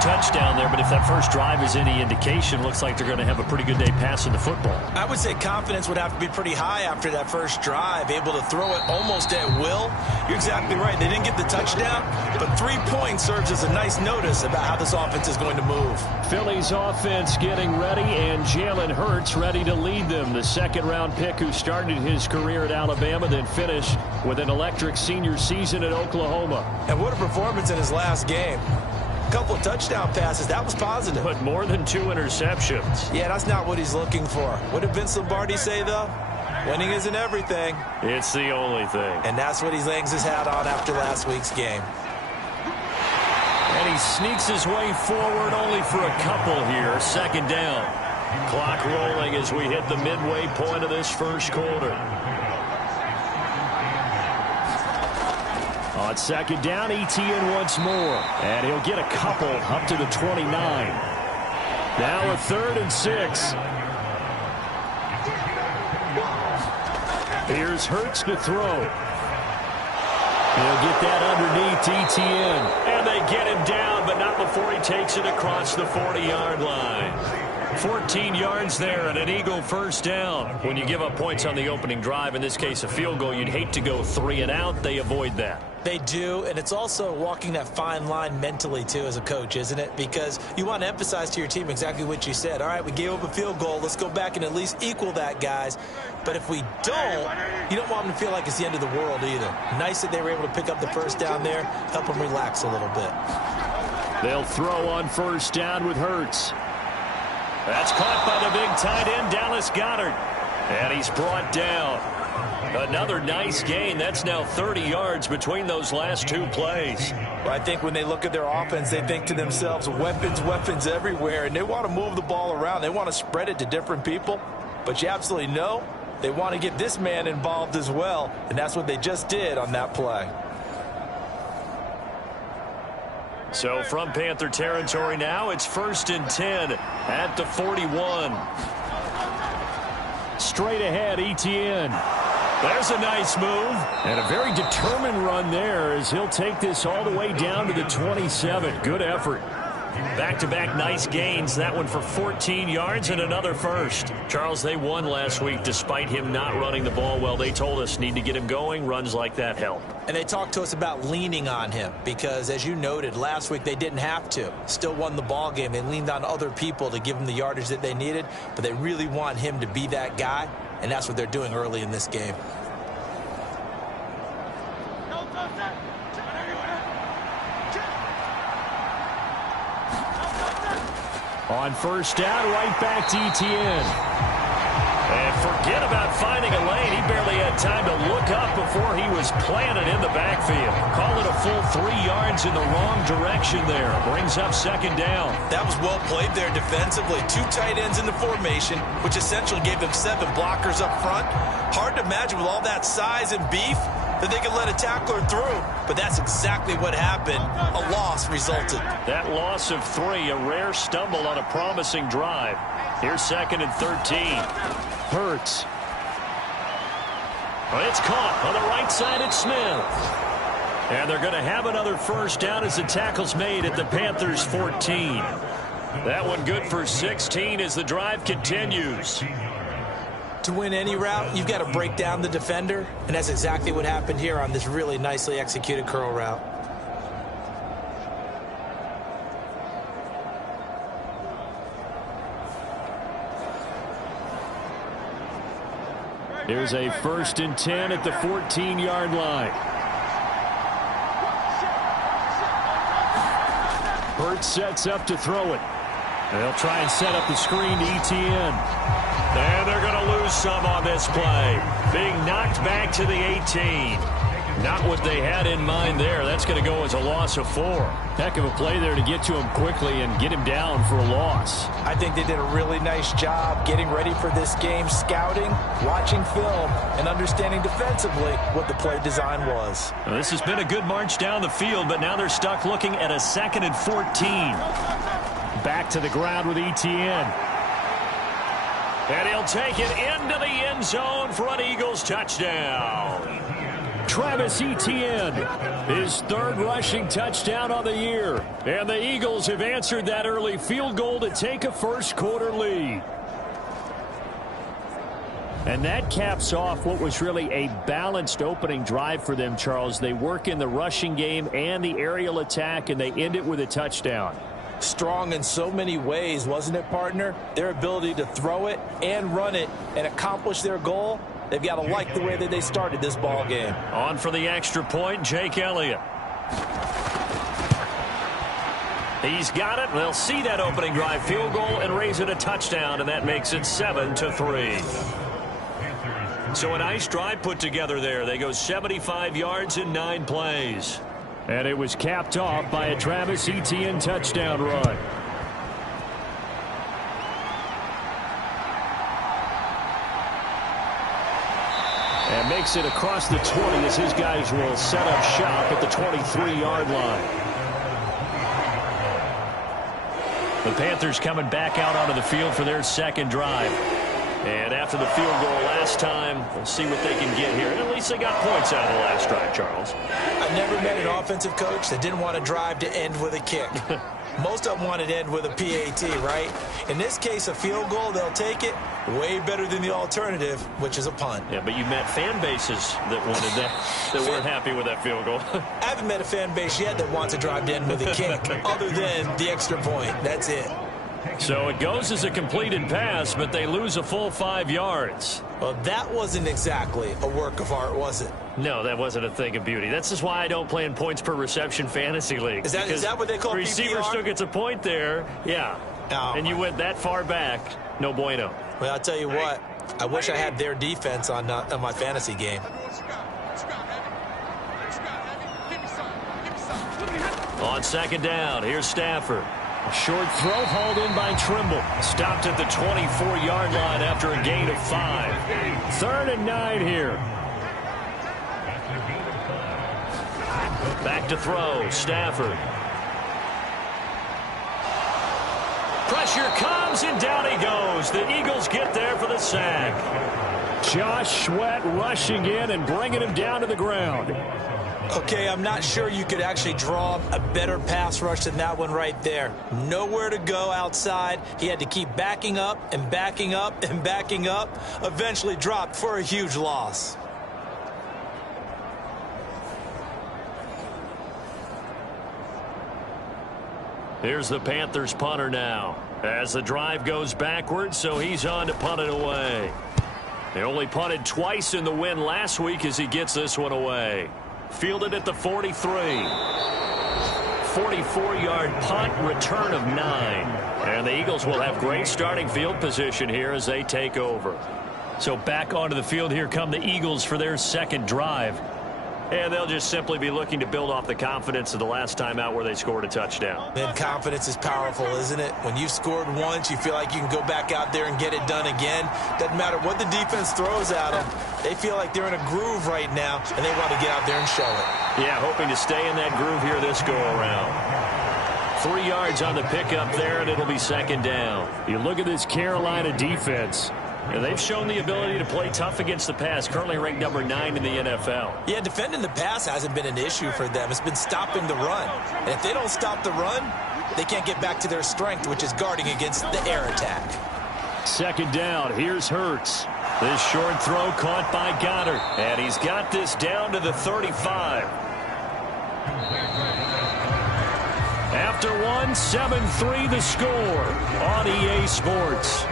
Touchdown there, but if that first drive is any indication, looks like they're going to have a pretty good day passing the football. I would say confidence would have to be pretty high after that first drive, able to throw it almost at will. You're exactly right. They didn't get the touchdown, but 3 points serves as a nice notice about how this offense is going to move. Philly's offense getting ready, and Jalen Hurts ready to lead them. The 2nd-round pick who started his career at Alabama, then finished with an electric senior season at Oklahoma. And what a performance in his last game. Couple of touchdown passes. That was positive. But more than 2 interceptions. Yeah, that's not what he's looking for. What did Vince Lombardi say, though? Winning isn't everything. It's the only thing. And that's what he hangs his hat on after last week's game. And he sneaks his way forward only for a couple here. 2nd down. Clock rolling as we hit the midway point of this first quarter. On 2nd down, Etienne once more. And he'll get a couple up to the 29. Now a 3rd and 6. Here's Hurts to throw. He'll get that underneath Etienne. And they get him down, but not before he takes it across the 40-yard line. 14 yards there and an Eagle first down. When you give up points on the opening drive, in this case a field goal, you'd hate to go 3 and out. They avoid that. They do, and it's also walking that fine line mentally, too, as a coach, isn't it? Because you want to emphasize to your team exactly what you said. All right, we gave up a field goal. Let's go back and at least equal that, guys. But if we don't, you don't want them to feel like it's the end of the world either. Nice that they were able to pick up the first down there, help them relax a little bit. They'll throw on 1st down with Hurts. That's caught by the big tight end, Dallas Goedert. And he's brought down. Another nice gain. That's now 30 yards between those last 2 plays. Well, I think when they look at their offense, they think to themselves, weapons, weapons everywhere, and they want to move the ball around. They want to spread it to different people. But you absolutely know they want to get this man involved as well, and that's what they just did on that play. So from Panther territory now, it's 1st and 10 at the 41. Straight ahead, Etienne. There's a nice move. And a very determined run there as he'll take this all the way down to the 27. Good effort. Back-to-back nice gains. That one for 14 yards and another first. Charles, they won last week despite him not running the ball well. They told us need to get him going. Runs like that help. And they talked to us about leaning on him because, as you noted, last week they didn't have to. Still won the ball game. They leaned on other people to give them the yardage that they needed, but they really want him to be that guy, and that's what they're doing early in this game. On first down, right back to Etienne. And forget about finding a lane. He barely had time to look up before he was planted in the backfield. Call it a full 3 yards in the wrong direction there. Brings up second down. That was well played there defensively. 2 tight ends in the formation, which essentially gave them 7 blockers up front. Hard to imagine with all that size and beef that they could let a tackler through. But that's exactly what happened. A loss resulted. That loss of 3, a rare stumble on a promising drive. Here's second and 13. Hurts. Well, it's caught on the right side at Smith. And they're going to have another first down as the tackle's made at the Panthers' 14. That one good for 16 as the drive continues. To win any route, you've got to break down the defender, and that's exactly what happened here on this really nicely executed curl route. Here's a 1st and 10 at the 14-yard line. Hurts sets up to throw it. They'll try and set up the screen to Etienne. And they're going to lose some on this play. Being knocked back to the 18. Not what they had in mind there. That's going to go as a loss of 4. Heck of a play there to get to him quickly and get him down for a loss. I think they did a really nice job getting ready for this game, scouting, watching film, and understanding defensively what the play design was. Well, this has been a good march down the field, but now they're stuck looking at a 2nd and 14. Back to the ground with Etienne. And he'll take it into the end zone for an Eagles touchdown. Travis Etienne, his 3rd rushing touchdown on the year. And the Eagles have answered that early field goal to take a first-quarter lead. And that caps off what was really a balanced opening drive for them, Charles. They work in the rushing game and the aerial attack, and they end it with a touchdown. Strong in so many ways, wasn't it, partner? Their ability to throw it and run it and accomplish their goal, they've got to like the way that they started this ball game. On for the extra point, Jake Elliott. He's got it. They'll see that opening drive field goal and raise it a touchdown, and that makes it 7-3. So a nice drive put together there. They go 75 yards in 9 plays. And it was capped off by a Travis Etienne touchdown run. And makes it across the 20 as his guys will set up shop at the 23-yard line. The Panthers coming back out onto the field for their 2nd drive. And after the field goal last time, we'll see what they can get here. And at least they got points out of the last drive, Charles. I've never met an offensive coach that didn't want a drive to end with a kick. Most of them wanted to end with a PAT, right? In this case, a field goal, they'll take it. Way better than the alternative, which is a punt. Yeah, but you met fan bases that wanted that, that weren't happy with that field goal. I haven't met a fan base yet that wants a drive to end with a kick, other than the extra point. That's it. So it goes as a completed pass, but they lose a full 5 yards. Well, that wasn't exactly a work of art, was it? No, that wasn't a thing of beauty. That's just why I don't play in points per reception fantasy league. Is that what they call receiver PPR? still gets a point there, yeah. Oh, and you went that far back, no bueno. Well, I'll tell you what. I wish I had their defense on my fantasy game. On 2nd down, here's Stafford. A short throw hauled in by Trimble. Stopped at the 24-yard line after a gain of 5. 3rd and 9 here. Back to throw, Stafford. Pressure comes, and down he goes. The Eagles get there for the sack. Josh Sweat rushing in and bringing him down to the ground. Okay, I'm not sure you could actually draw a better pass rush than that one right there. Nowhere to go outside. He had to keep backing up and backing up and backing up. Eventually dropped for a huge loss. Here's the Panthers punter now. As the drive goes backwards, so he's on to punt it away. They only punted twice in the win last week as he gets this one away. Fielded at the 43. 44-yard punt, return of 9. And the Eagles will have great starting field position here as they take over. So back onto the field here come the Eagles for their second drive. And they'll just simply be looking to build off the confidence of the last time out where they scored a touchdown. And confidence is powerful, isn't it? When you've scored once, you feel like you can go back out there and get it done again. Doesn't matter what the defense throws at them. They feel like they're in a groove right now, and they want to get out there and show it. Yeah, hoping to stay in that groove here this go-around. 3 yards on the pickup there, and it'll be second down. You look at this Carolina defense. And they've shown the ability to play tough against the pass, currently ranked number 9 in the NFL. Yeah, defending the pass hasn't been an issue for them. It's been stopping the run. And if they don't stop the run, they can't get back to their strength, which is guarding against the air attack. Second down, here's Hurts. This short throw caught by Goddard. And he's got this down to the 35. After one, 7-3 the score on EA Sports.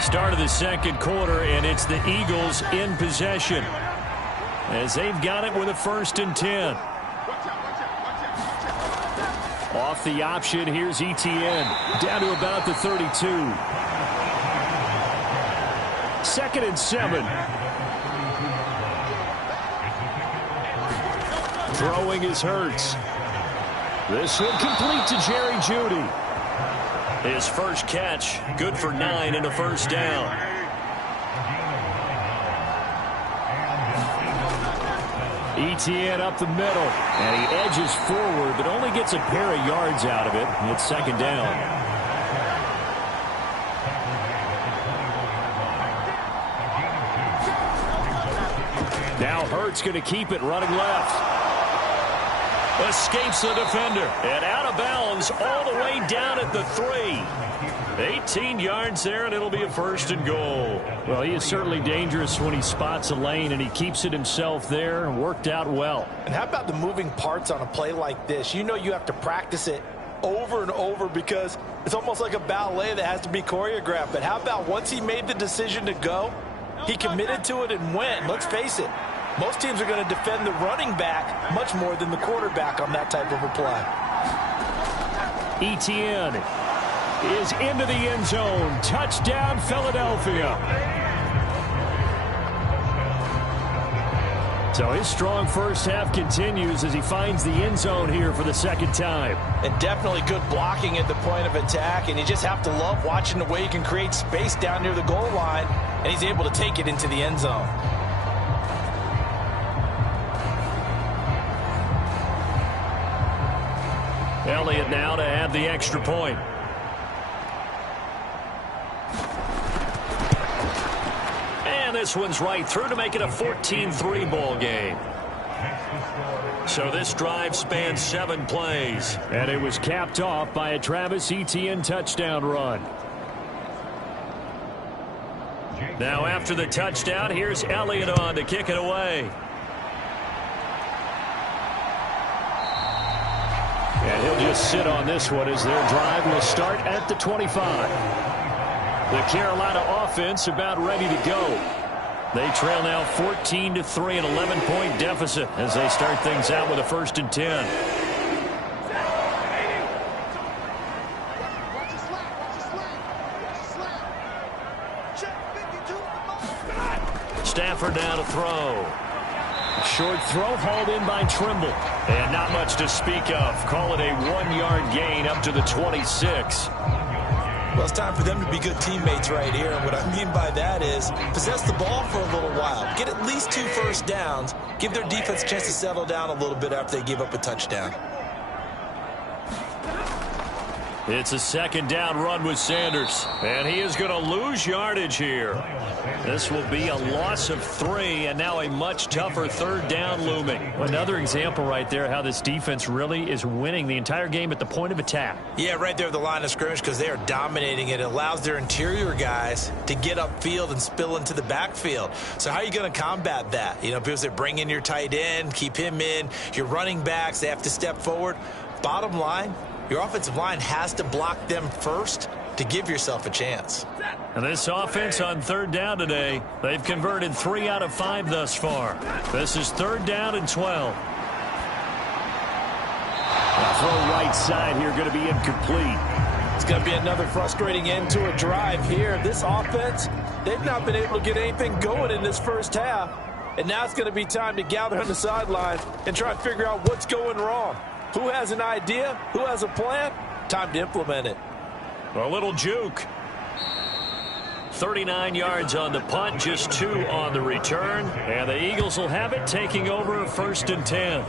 Start of the second quarter, and it's the Eagles in possession as they've got it with a 1st and 10. Off the option, here's Etienne, down to about the 32. 2nd and 7. Throwing is Hurts. This one complete to Jerry Jeudy. His first catch, good for 9 and a first down. Etienne up the middle, and he edges forward, but only gets a pair of yards out of it. It's second down. Now Hurts going to keep it running left. Escapes the defender and out of bounds all the way down at the 3. 18 yards there, and it'll be a 1st and goal. Well, he is certainly dangerous when he spots a lane, and he keeps it himself there and worked out well. And how about the moving parts on a play like this? You know you have to practice it over and over because it's almost like a ballet that has to be choreographed. But how about once he made the decision to go, he committed to it and went. Let's face it. Most teams are going to defend the running back much more than the quarterback on that type of a play. Etienne is into the end zone. Touchdown, Philadelphia. So his strong first half continues as he finds the end zone here for the second time. And definitely good blocking at the point of attack, and you just have to love watching the way he can create space down near the goal line, and he's able to take it into the end zone. Elliott now to add the extra point. And this one's right through to make it a 14-3 ball game. So this drive spans 7 plays. And it was capped off by a Travis Etienne touchdown run. Now after the touchdown, here's Elliott on to kick it away. And he'll just sit on this one as their drive will start at the 25. The Carolina offense about ready to go. They trail now 14-3, an 11-point deficit as they start things out with a 1st and 10. Stafford now to throw. Short throw hauled in by Trimble. And not much to speak of. Call it a 1-yard gain up to the 26. Well, it's time for them to be good teammates right here. And what I mean by that is possess the ball for a little while. Get at least 2 first downs. Give their defense a chance to settle down a little bit after they give up a touchdown. It's a second down run with Sanders. And he is going to lose yardage here. This will be a loss of 3, and now a much tougher third down looming. Another example right there how this defense really is winning the entire game at the point of attack. Yeah, right there at the line of scrimmage because they are dominating it. It allows their interior guys to get upfield and spill into the backfield. So how are you going to combat that? You know, because they bring in your tight end, keep him in. Your running backs, they have to step forward. Bottom line, your offensive line has to block them first to give yourself a chance. And this offense on third down today, they've converted 3 out of 5 thus far. This is third down and 12. Throw right side here going to be incomplete. It's going to be another frustrating end to a drive here. This offense, they've not been able to get anything going in this first half. And now it's going to be time to gather on the sideline and try and figure out what's going wrong. Who has an idea? Who has a plan? Time to implement it. A little juke. 39 yards on the punt, just 2 on the return. And the Eagles will have it, taking over 1st and 10.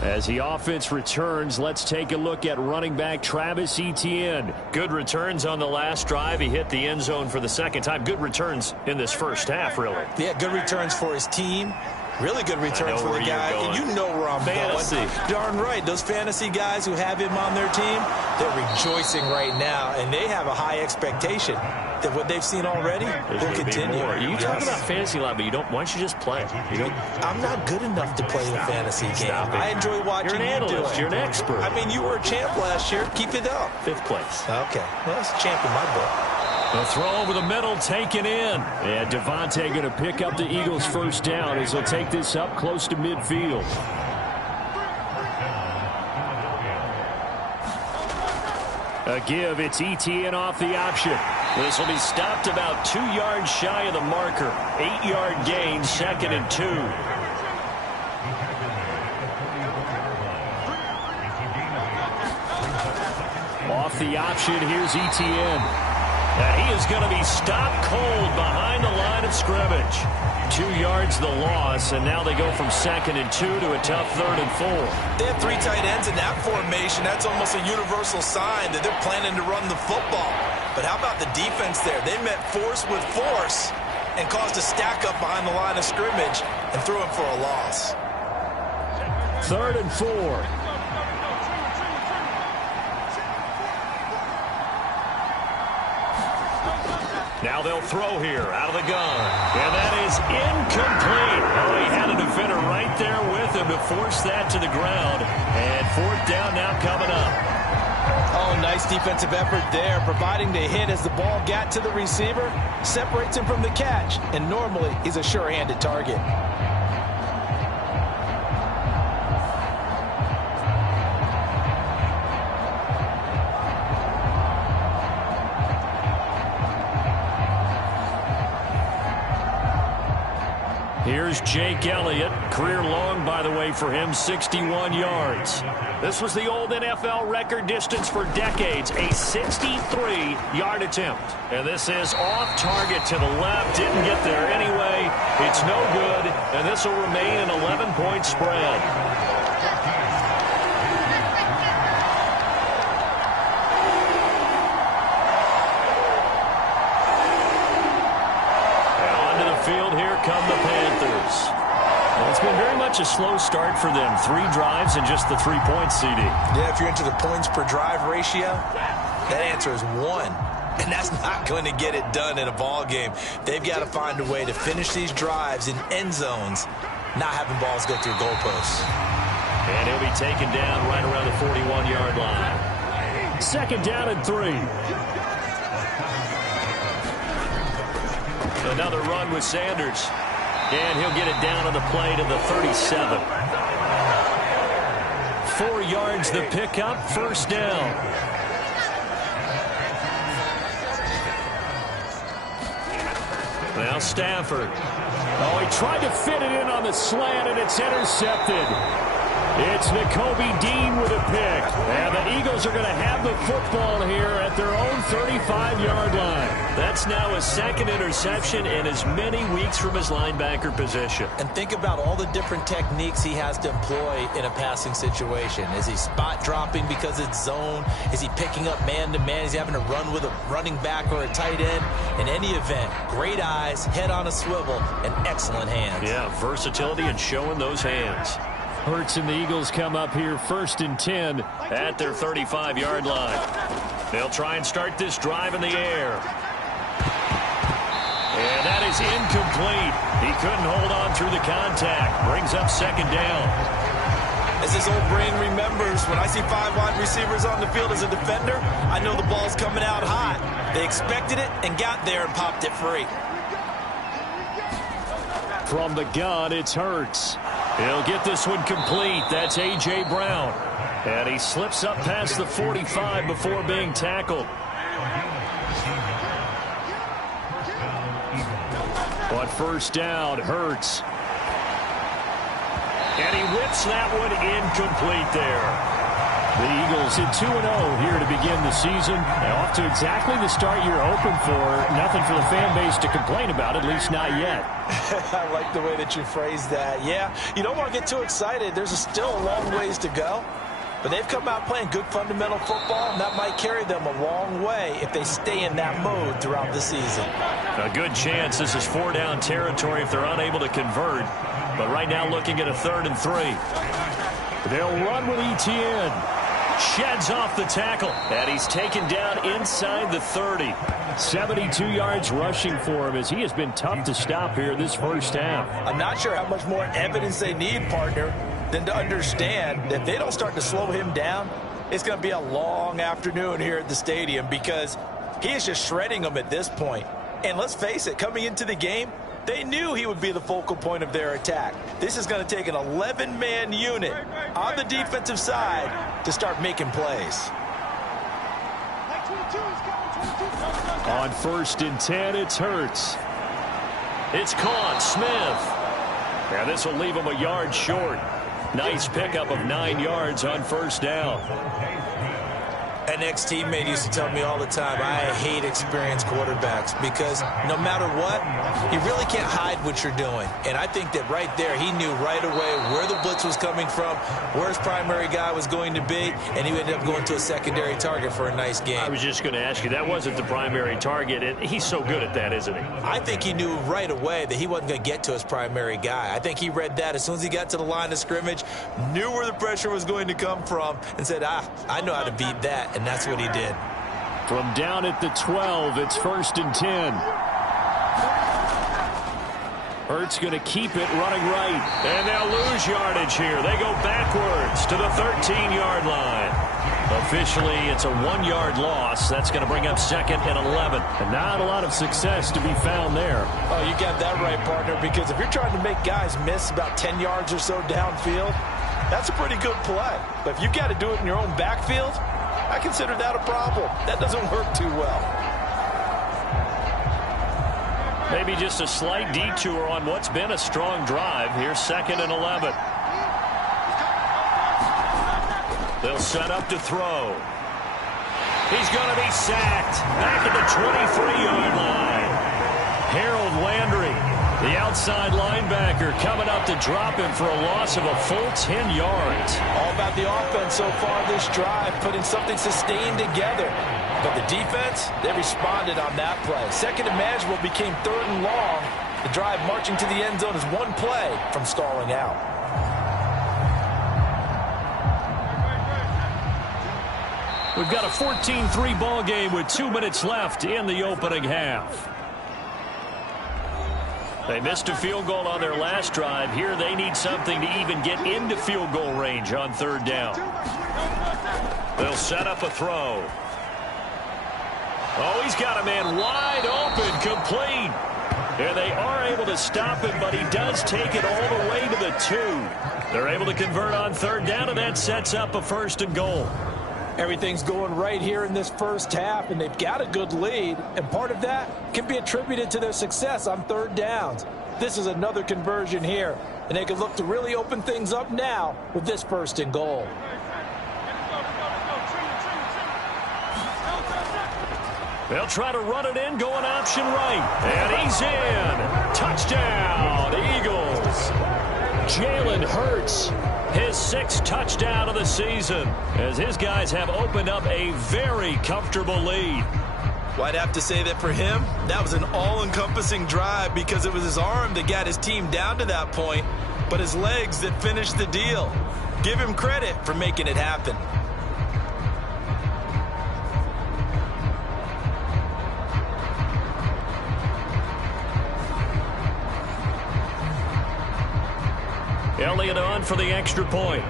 As the offense returns, let's take a look at running back Travis Etienne. Good returns on the last drive. He hit the end zone for the second time. Good returns in this first half, really. Yeah, good returns for his team. Really good returns for the guy. And you know where I'm going. Darn right. Those fantasy guys who have him on their team, they're rejoicing right now, and they have a high expectation that what they've seen already will continue. You talk about fantasy a lot, but you don't. Why don't you just play? I'm not good enough to play the fantasy game. I enjoy watching You're an analyst. You're an expert. I mean, you were a champ last year. Keep it up. 5th place. Okay. Well, that's a champ in my book. The throw over the middle, taken in. And Devontae going to pick up the Eagles' first down as they'll take this up close to midfield. A give, it's Etienne off the option. This will be stopped about 2 yards shy of the marker. 8-yard gain, 2nd and 2. Off the option, here's Etienne. And he is going to be stopped cold behind the line of scrimmage. 2 yards the loss, and now they go from 2nd and 2 to a tough 3rd and 4. They have 3 tight ends in that formation. That's almost a universal sign that they're planning to run the football. But how about the defense there? They met force with force and caused a stack up behind the line of scrimmage and threw him for a loss. 3rd and 4. Now they'll throw here out of the gun. And that is incomplete. Oh, he had a defender right there with him to force that to the ground. And 4th down now coming up. Oh, nice defensive effort there, providing the hit as the ball got to the receiver, separates him from the catch, and normally he's a sure-handed target. Here's Jake Elliott. Career long, by the way, for him, 61 yards. This was the old NFL record distance for decades, a 63-yard attempt. And this is off target to the left. Didn't get there anyway. It's no good, and this will remain an 11-point spread. Come the Panthers. Well, it's been very much a slow start for them. 3 drives and just the 3 points, CD. Yeah, if you're into the points per drive ratio, that answer is 1. And that's not going to get it done in a ball game. They've got to find a way to finish these drives in end zones, not having balls go through goalposts. And he'll be taken down right around the 41-yard line. 2nd down and 3. Another run with Sanders. And he'll get it down on the play to the 37. 4 yards the pickup, 1st down. Now Stafford. Oh, he tried to fit it in on the slant, and it's intercepted. It's Nakobe Dean with a pick. And the Eagles Eagles are going to have the football here at their own 35-yard line. That's now his second interception in as many weeks from his linebacker position. And think about all the different techniques he has to employ in a passing situation. Is he spot dropping because it's zone? Is he picking up man-to-man? Is he having to run with a running back or a tight end? In any event, great eyes, head on a swivel, and excellent hands. Yeah, versatility and showing those hands. Hurts and the Eagles come up here 1st and 10 at their 35-yard line. They'll try and start this drive in the air. And that is incomplete. He couldn't hold on through the contact. Brings up 2nd down. As his old brain remembers, when I see 5 wide receivers on the field as a defender, I know the ball's coming out hot. They expected it and got there and popped it free. From the gun, it's Hurts. He'll get this one complete. That's A.J. Brown. And he slips up past the 45 before being tackled. On 1st down, Hurts. And he whips that one incomplete there. The Eagles hit 2-0 here to begin the season. And off to exactly the start you're hoping for. Nothing for the fan base to complain about, at least not yet. I like the way that you phrased that. Yeah, you don't want to get too excited. There's still a long ways to go. But they've come out playing good fundamental football, and that might carry them a long way if they stay in that mode throughout the season. A good chance this is 4-down territory if they're unable to convert. But right now looking at a 3rd and 3. They'll run with Etienne. Sheds off the tackle. And he's taken down inside the 30. 72 yards rushing for him as he has been tough to stop here this first half. I'm not sure how much more evidence they need, partner, than to understand that if they don't start to slow him down, it's going to be a long afternoon here at the stadium because he is just shredding them at this point. And let's face it, coming into the game, they knew he would be the focal point of their attack. This is going to take an 11-man unit on the defensive side to start making plays. On 1st and 10, it's Hurts. It's caught. Smith. And this will leave him a yard short. Nice pickup of 9 yards on 1st down. An ex-teammate used to tell me all the time, I hate experienced quarterbacks because no matter what, you really can't hide what you're doing. And I think that right there, he knew right away where the blitz was coming from, where his primary guy was going to be, and he ended up going to a secondary target for a nice game. I was just going to ask you, that wasn't the primary target, and he's so good at that, isn't he? I think he knew right away that he wasn't going to get to his primary guy. I think he read that as soon as he got to the line of scrimmage, knew where the pressure was going to come from, and said, I know how to beat that. And that's what he did. From down at the 12, it's 1st and 10. Hurts going to keep it running right. And they'll lose yardage here. They go backwards to the 13-yard line. Officially, it's a 1-yard loss. That's going to bring up 2nd and 11. And not a lot of success to be found there. Oh, you got that right, partner, because if you're trying to make guys miss about 10 yards or so downfield, that's a pretty good play. But if you got to do it in your own backfield, I consider that a problem. That doesn't work too well. Maybe just a slight detour on what's been a strong drive. Here's 2nd and 11. They'll set up to throw. He's going to be sacked. Back at the 23-yard line. Harold Landry, the outside linebacker, coming up to drop him for a loss of a full 10 yards. All about the offense so far this drive, putting something sustained together. But the defense, they responded on that play. 2nd and manageable became 3rd and long. The drive marching to the end zone is one play from stalling out. We've got a 14-3 ball game with 2 minutes left in the opening half. They missed a field goal on their last drive. Here they need something to even get into field goal range on 3rd down. They'll set up a throw. Oh, he's got a man wide open, complete. And they are able to stop him, but he does take it all the way to the 2. They're able to convert on 3rd down, and that sets up a 1st and goal. Everything's going right here in this first half, and they've got a good lead, and part of that can be attributed to their success on 3rd downs. This is another conversion here, and they can look to really open things up now with this 1st and goal. They'll try to run it in, going option right. And he's in. Touchdown, Eagles. Jalen Hurts, his 6th touchdown of the season, as his guys have opened up a very comfortable lead. Well, I'd have to say that for him, that was an all-encompassing drive because it was his arm that got his team down to that point, but his legs that finished the deal. Give him credit for making it happen. Elliott on for the extra point.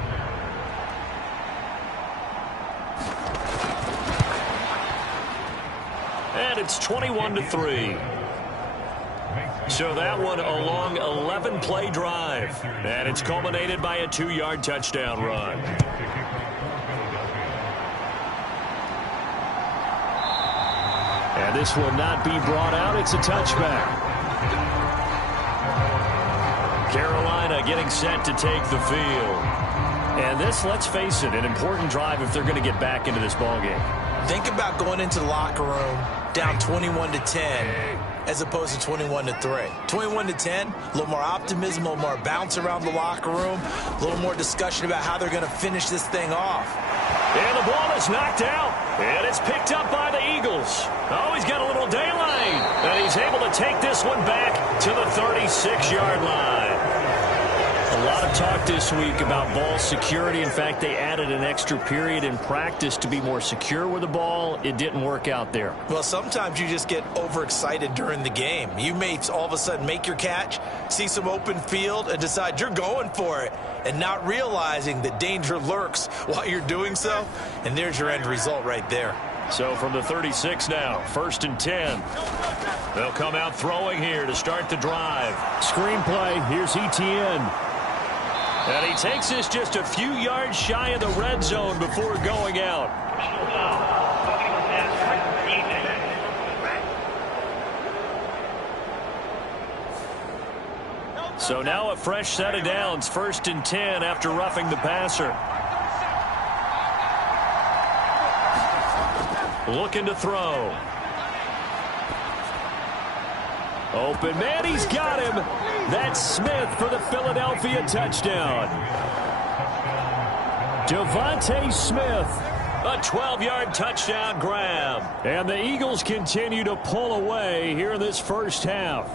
And it's 21-3. So that one a long 11-play drive. And it's culminated by a 2-yard touchdown run. And this will not be brought out. It's a touchback. Carolina getting set to take the field. And this, let's face it, an important drive if they're going to get back into this ballgame. Think about going into the locker room down 21-10 as opposed to 21-3. 21-10, a little more optimism, a little more bounce around the locker room, a little more discussion about how they're going to finish this thing off. And the ball is knocked out, and it's picked up by the Eagles. Oh, he's got a little daylight, and he's able to take this one back to the 36-yard line. A lot of talk this week about ball security. In fact, they added an extra period in practice to be more secure with the ball. It didn't work out there. Well, sometimes you just get overexcited during the game. You may all of a sudden make your catch, see some open field, and decide you're going for it, and not realizing that danger lurks while you're doing so. And there's your end result right there. So from the 36 now, 1st and 10. They'll come out throwing here to start the drive. Screenplay, here's Etienne. And he takes this just a few yards shy of the red zone before going out. So now a fresh set of downs, 1st and 10 after roughing the passer. Looking to throw. Open man, he's got him. That's Smith for the Philadelphia touchdown. Devontae Smith, a 12-yard touchdown grab. And the Eagles continue to pull away here in this first half.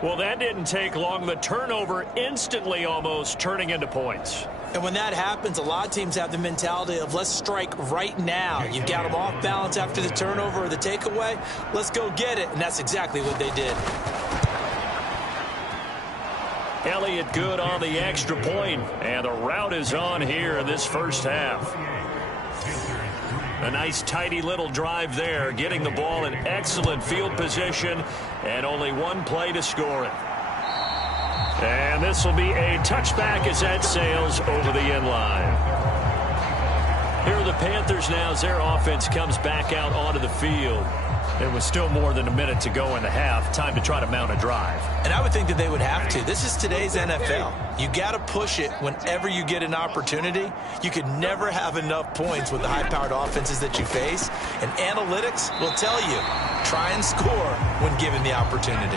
Well, that didn't take long. The turnover instantly almost turning into points. And when that happens, a lot of teams have the mentality of let's strike right now. You've got them off balance after the turnover or the takeaway. Let's go get it. And that's exactly what they did. Elliott good on the extra point, and the route is on here in this first half. A nice tidy little drive there, getting the ball in excellent field position, and only one play to score it. And this will be a touchback as that sails over the end line. Here are the Panthers now as their offense comes back out onto the field. There was still more than a minute to go in the half. Time to try to mount a drive. And I would think that they would have to. This is today's NFL. You got to push it whenever you get an opportunity. You could never have enough points with the high-powered offenses that you face. And analytics will tell you, try and score when given the opportunity.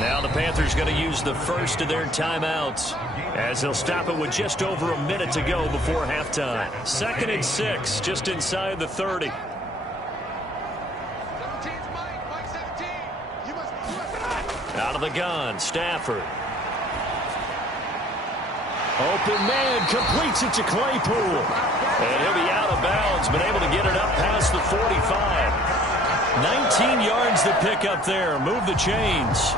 Now the Panthers going to use the first of their timeouts as they'll stop it with just over a minute to go before halftime. 2nd and 6, just inside the 30. Out of the gun, Stafford. Open man, completes it to Claypool. And he'll be out of bounds, but able to get it up past the 45. 19 yards to pick up there. Move the chains.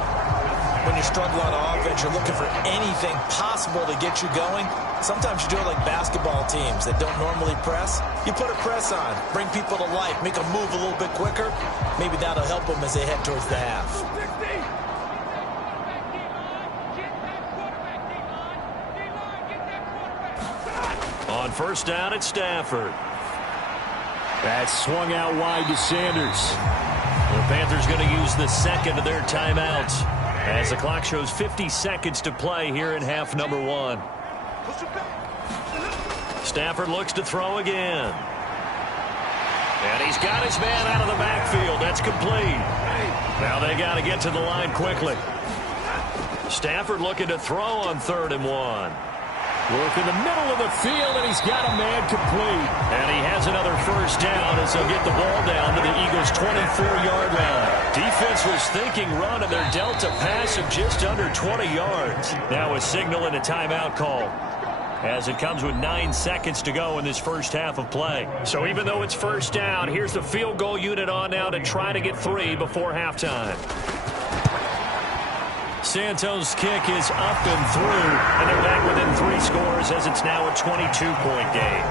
When you struggle on offense, you're looking for anything possible to get you going. Sometimes you do it like basketball teams that don't normally press. You put a press on, bring people to life, make them move a little bit quicker. Maybe that'll help them as they head towards the half. On 1st down, it's Stafford. That swung out wide to Sanders. The Panthers going to use the second of their timeouts as the clock shows 50 seconds to play here in half number 1. Stafford looks to throw again. And he's got his man out of the backfield. That's complete. Now they got to get to the line quickly. Stafford looking to throw on 3rd and 1. Work in the middle of the field, and he's got a man complete. And he has another first down as they'll get the ball down to the Eagles' 24-yard line. Defense was thinking run, and they're dealt a pass of just under 20 yards. Now a signal and a timeout call, as it comes with 9 seconds to go in this first half of play. So even though it's first down, here's the field goal unit on now to try to get 3 before halftime. Santos' kick is up and through, and they're back within 3 scores as it's now a 22-point game.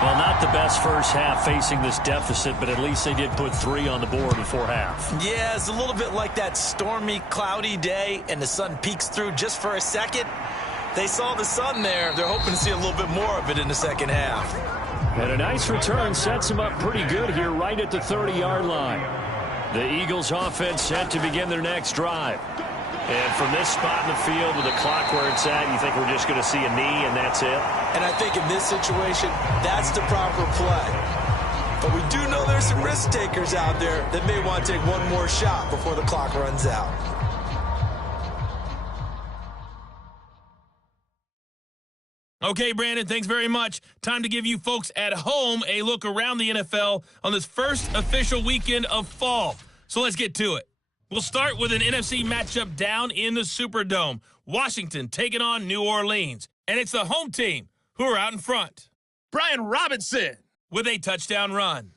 Well, not the best first half facing this deficit, but at least they did put 3 on the board before half. Yeah, it's a little bit like that stormy, cloudy day, and the sun peeks through just for a second. They saw the sun there. They're hoping to see a little bit more of it in the second half. And a nice return sets him up pretty good here right at the 30-yard line. The Eagles offense set to begin their next drive. And from this spot in the field with the clock where it's at, you think we're just going to see a knee and that's it? And I think in this situation, that's the proper play. But we do know there's some risk takers out there that may want to take one more shot before the clock runs out. Okay, Brandon, thanks very much. Time to give you folks at home a look around the NFL on this first official weekend of fall. So let's get to it. We'll start with an NFC matchup down in the Superdome. Washington taking on New Orleans. And it's the home team who are out in front. Brian Robinson with a touchdown run.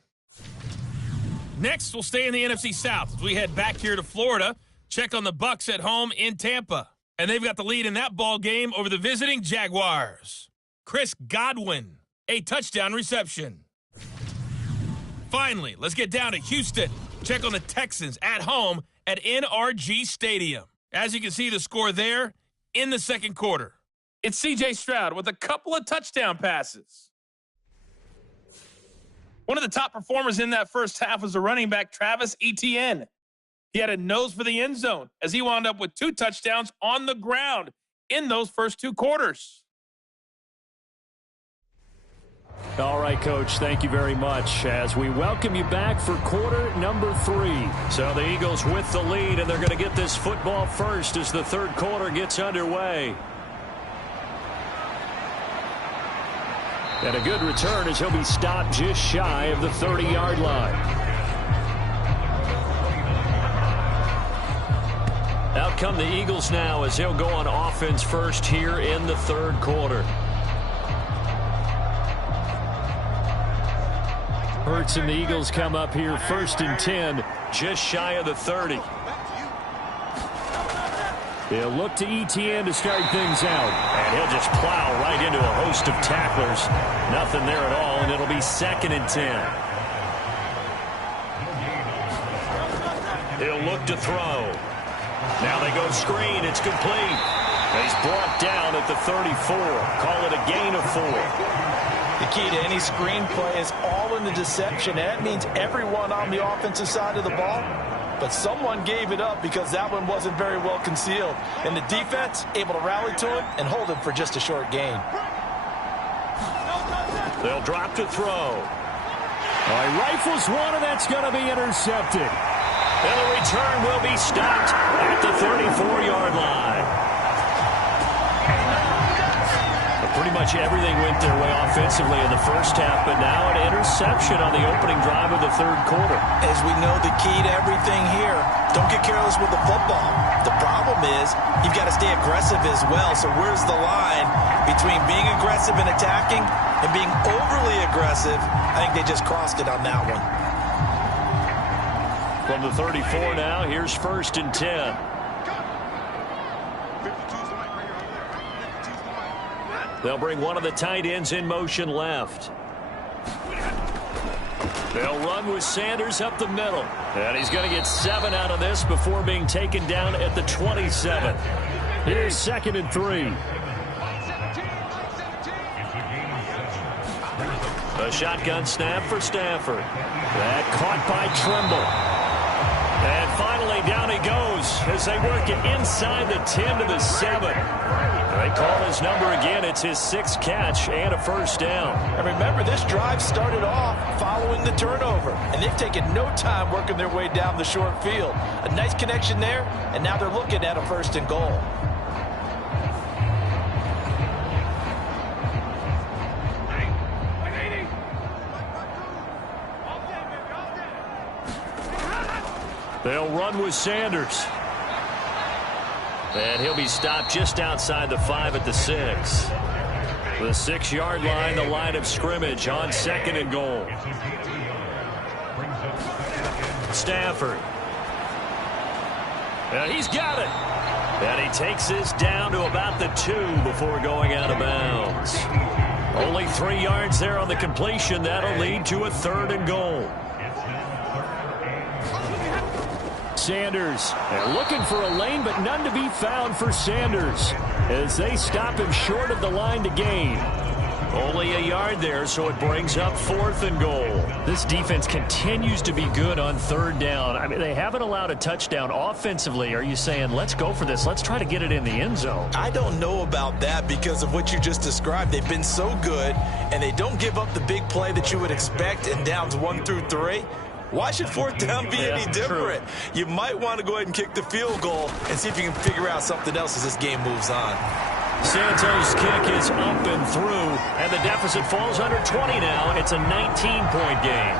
Next, we'll stay in the NFC South as we head back here to Florida. Check on the Bucs at home in Tampa. And they've got the lead in that ball game over the visiting Jaguars. Chris Godwin, a touchdown reception. Finally, let's get down to Houston. Check on the Texans at home at NRG Stadium. As you can see, the score there in the second quarter. It's C.J. Stroud with a couple of touchdown passes. One of the top performers in that first half was the running back Travis Etienne. He had a nose for the end zone as he wound up with 2 touchdowns on the ground in those first 2 quarters. All right, Coach, thank you very much as we welcome you back for quarter number 3. So the Eagles with the lead, and they're going to get this football first as the third quarter gets underway. And a good return as he'll be stopped just shy of the 30-yard line. Out come the Eagles now as they'll go on offense first here in the third quarter. Hurts and the Eagles come up here 1st and 10. Just shy of the 30. They'll look to Etienne to start things out. And he'll just plow right into a host of tacklers. Nothing there at all, and it'll be 2nd and 10. He'll look to throw. Now they go screen. It's complete. He's brought down at the 34. Call it a gain of 4. The key to any screen play is all in the deception. And that means everyone on the offensive side of the ball. But someone gave it up because that one wasn't very well concealed. And the defense able to rally to it and hold it for just a short gain. They'll drop to throw. All right, rifles one, and that's going to be intercepted. And the return will be stopped at the 34-yard line. Pretty much everything went their way offensively in the first half, but now an interception on the opening drive of the third quarter. As we know, the key to everything here, don't get careless with the football. The problem is you've got to stay aggressive as well. So where's the line between being aggressive and attacking and being overly aggressive? I think they just crossed it on that one. From the 34 now, here's 1st and 10. They'll bring one of the tight ends in motion left. They'll run with Sanders up the middle. And he's going to get 7 out of this before being taken down at the 27. Here's 2nd and 3. A shotgun snap for Stafford. That caught by Trimble. And finally, down he goes as they work it inside the 10 to the 7. They call his number again. It's his 6th catch and a first down. And remember, this drive started off following the turnover, and they've taken no time working their way down the short field. A nice connection there, and now they're looking at a 1st and goal. They'll run with Sanders. And he'll be stopped just outside the 5 at the 6. The 6-yard line, the line of scrimmage on 2nd and goal. Stafford. And he's got it. And he takes this down to about the 2 before going out of bounds. Only 3 yards there on the completion. That'll lead to a 3rd and goal. Sanders. They're looking for a lane, but none to be found for Sanders as they stop him short of the line to gain. Only a yard there, so it brings up 4th and goal. This defense continues to be good on 3rd down. I mean, they haven't allowed a touchdown offensively. Are you saying, let's go for this? Let's try to get it in the end zone. I don't know about that because of what you just described. They've been so good, and they don't give up the big play that you would expect in downs 1 through 3. Why should 4th down be any different? True. You might want to go ahead and kick the field goal and see if you can figure out something else as this game moves on. Santos' kick is up and through, and the deficit falls under 20 now. It's a 19-point game.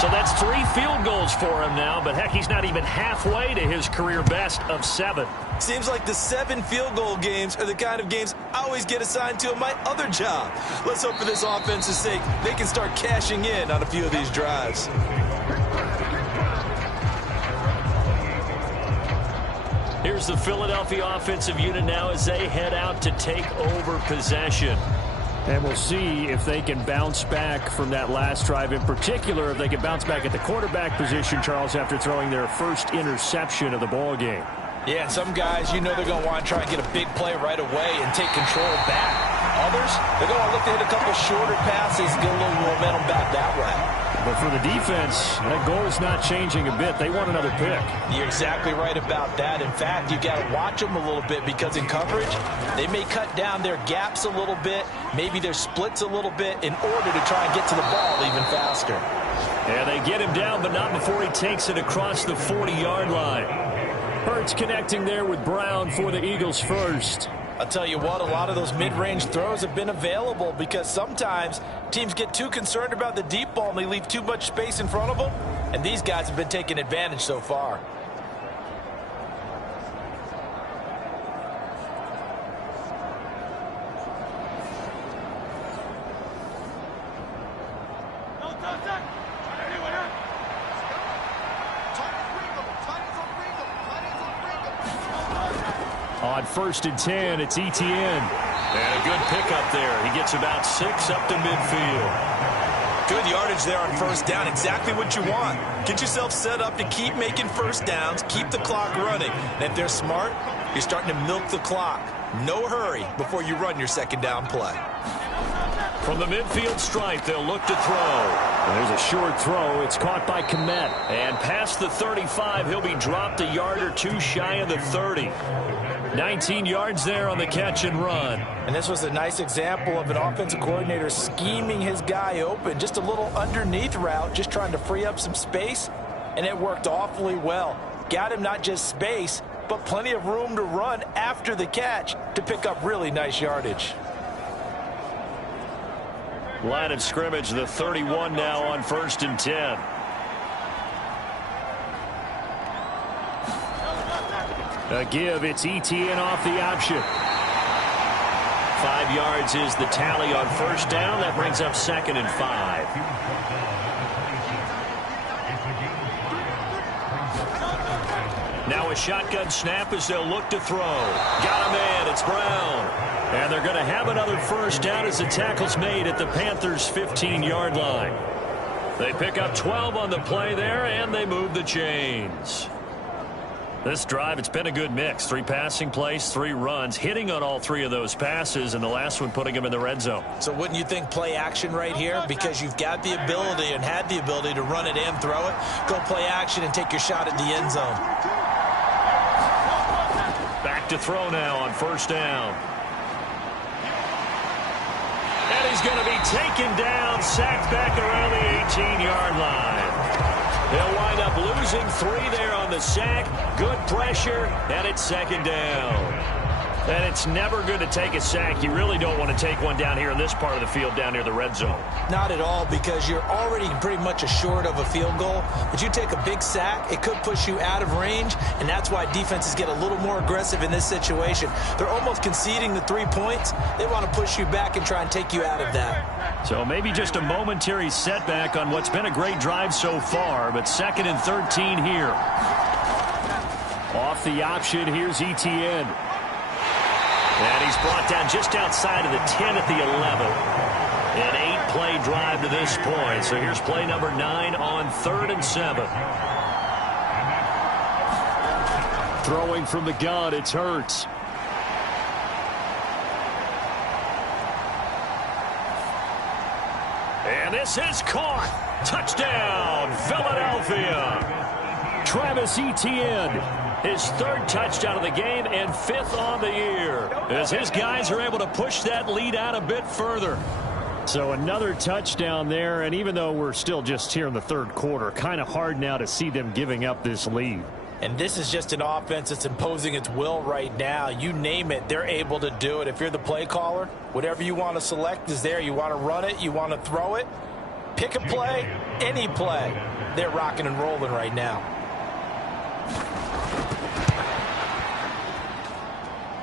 So that's 3 field goals for him now, but heck, he's not even halfway to his career best of 7. Seems like the 7 field goal games are the kind of games I always get assigned to in my other job. Let's hope for this offense's sake they can start cashing in on a few of these drives. Here's the Philadelphia offensive unit now as they head out to take over possession. And we'll see if they can bounce back from that last drive. In particular, if they can bounce back at the quarterback position, Charles, after throwing their first interception of the ball game. Yeah, and some guys, you know they're going to want to try and get a big play right away and take control back. Others, they're going to look to hit a couple shorter passes, get a little momentum back that way. But for the defense, that goal is not changing a bit. They want another pick. You're exactly right about that. In fact, you got to watch them a little bit because in coverage, they may cut down their gaps a little bit, maybe their splits a little bit in order to try and get to the ball even faster. Yeah, they get him down, but not before he takes it across the 40-yard line. Hurts connecting there with Brown for the Eagles first. I'll tell you what, a lot of those mid-range throws have been available because sometimes teams get too concerned about the deep ball and they leave too much space in front of them, and these guys have been taking advantage so far. On 1st and 10, it's Etienne. And a good pickup there. He gets about 6 up to midfield. Good yardage there on 1st down. Exactly what you want. Get yourself set up to keep making 1st downs, keep the clock running. And if they're smart, you're starting to milk the clock. No hurry before you run your 2nd down play. From the midfield stripe, they'll look to throw. And there's a short throw. It's caught by Kmet. And past the 35, he'll be dropped a yard or 2 shy of the 30. 19 yards there on the catch and run. And this was a nice example of an offensive coordinator scheming his guy open. Just a little underneath route, just trying to free up some space. And it worked awfully well. Got him not just space, but plenty of room to run after the catch to pick up really nice yardage. Line of scrimmage, the 31 now on 1st and 10. A give, it's Etienne off the option. 5 yards is the tally on 1st down. That brings up 2nd and 5. Now a shotgun snap as they'll look to throw. Got a man, it's Brown. And they're going to have another 1st down as the tackle's made at the Panthers' 15-yard line. They pick up 12 on the play there, and they move the chains. This drive, it's been a good mix. 3 passing plays, 3 runs, hitting on all 3 of those passes, and the last one putting him in the red zone. So wouldn't you think play action right here? Because you've got the ability and had the ability to run it and throw it. Go play action and take your shot at the end zone. Back to throw now on first down. And he's going to be taken down, sacked back around the 18-yard line. They'll wind up losing 3 there on the sack. Good pressure, and it's second down. And it's never good to take a sack. You really don't want to take one down here in this part of the field down near the red zone. Not at all, because you're already pretty much assured of a field goal. But you take a big sack, it could push you out of range, and that's why defenses get a little more aggressive in this situation. They're almost conceding the 3 points. They want to push you back and try and take you out of that. So maybe just a momentary setback on what's been a great drive so far, but 2nd and 13 here. Off the option, here's Etienne. And he's brought down just outside of the 10 at the 11. An 8-play drive to this point. So here's play number 9 on 3rd and 7. Throwing from the gun, it's Hurts. And this is caught. Touchdown, Philadelphia. Travis Etienne. His 3rd touchdown of the game and 5th on the year, as his guys are able to push that lead out a bit further. So another touchdown there, and even though we're still just here in the 3rd quarter, kind of hard now to see them giving up this lead. And this is just an offense that's imposing its will right now. You name it, they're able to do it. If you're the play caller, whatever you want to select is there. You want to run it, you want to throw it, pick a play, any play. They're rocking and rolling right now.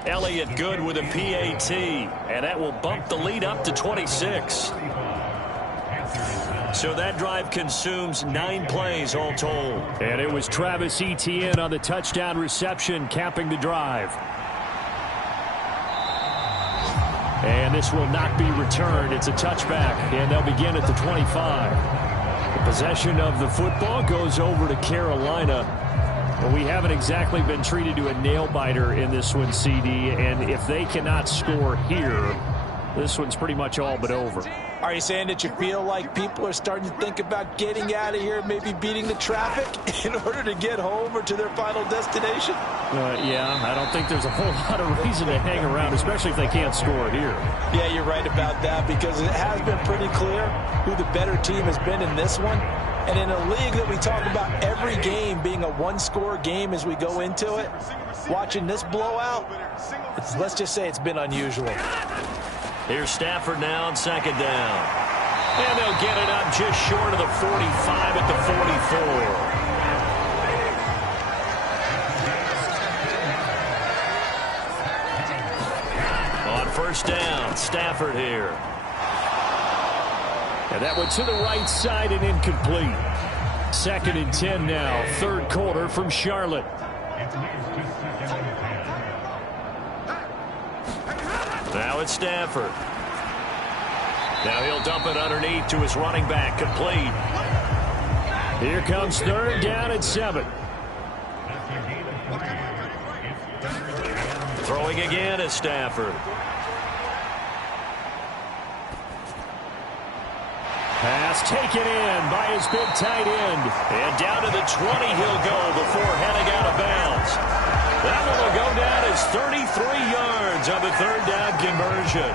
Elliott good with a PAT, and that will bump the lead up to 26. So that drive consumes 9 plays all told. And it was Travis Etienne on the touchdown reception, capping the drive. And this will not be returned. It's a touchback, and they'll begin at the 25. The possession of the football goes over to Carolina. Well, we haven't exactly been treated to a nail-biter in this one, CD, and if they cannot score here, this one's pretty much all but over. Are you saying that you feel like people are starting to think about getting out of here, maybe beating the traffic in order to get home or to their final destination? Yeah, I don't think there's a whole lot of reason to hang around, especially if they can't score here. Yeah, you're right about that, because it has been pretty clear who the better team has been in this one. And in a league that we talk about every game being a one-score game as we go into it, watching this blowout, let's just say it's been unusual. Here's Stafford now on 2nd down. And they'll get it up just short of the 45 at the 44. On first down, Stafford here. And that went to the right side and incomplete. 2nd and 10 now, 3rd quarter from Charlotte. Now it's Stafford. Now he'll dump it underneath to his running back, complete. Here comes 3rd down at 7. Throwing again is Stafford. Pass taken in by his big tight end. And down to the 20 he'll go before heading out of bounds. That one will go down as 33 yards on the 3rd down conversion.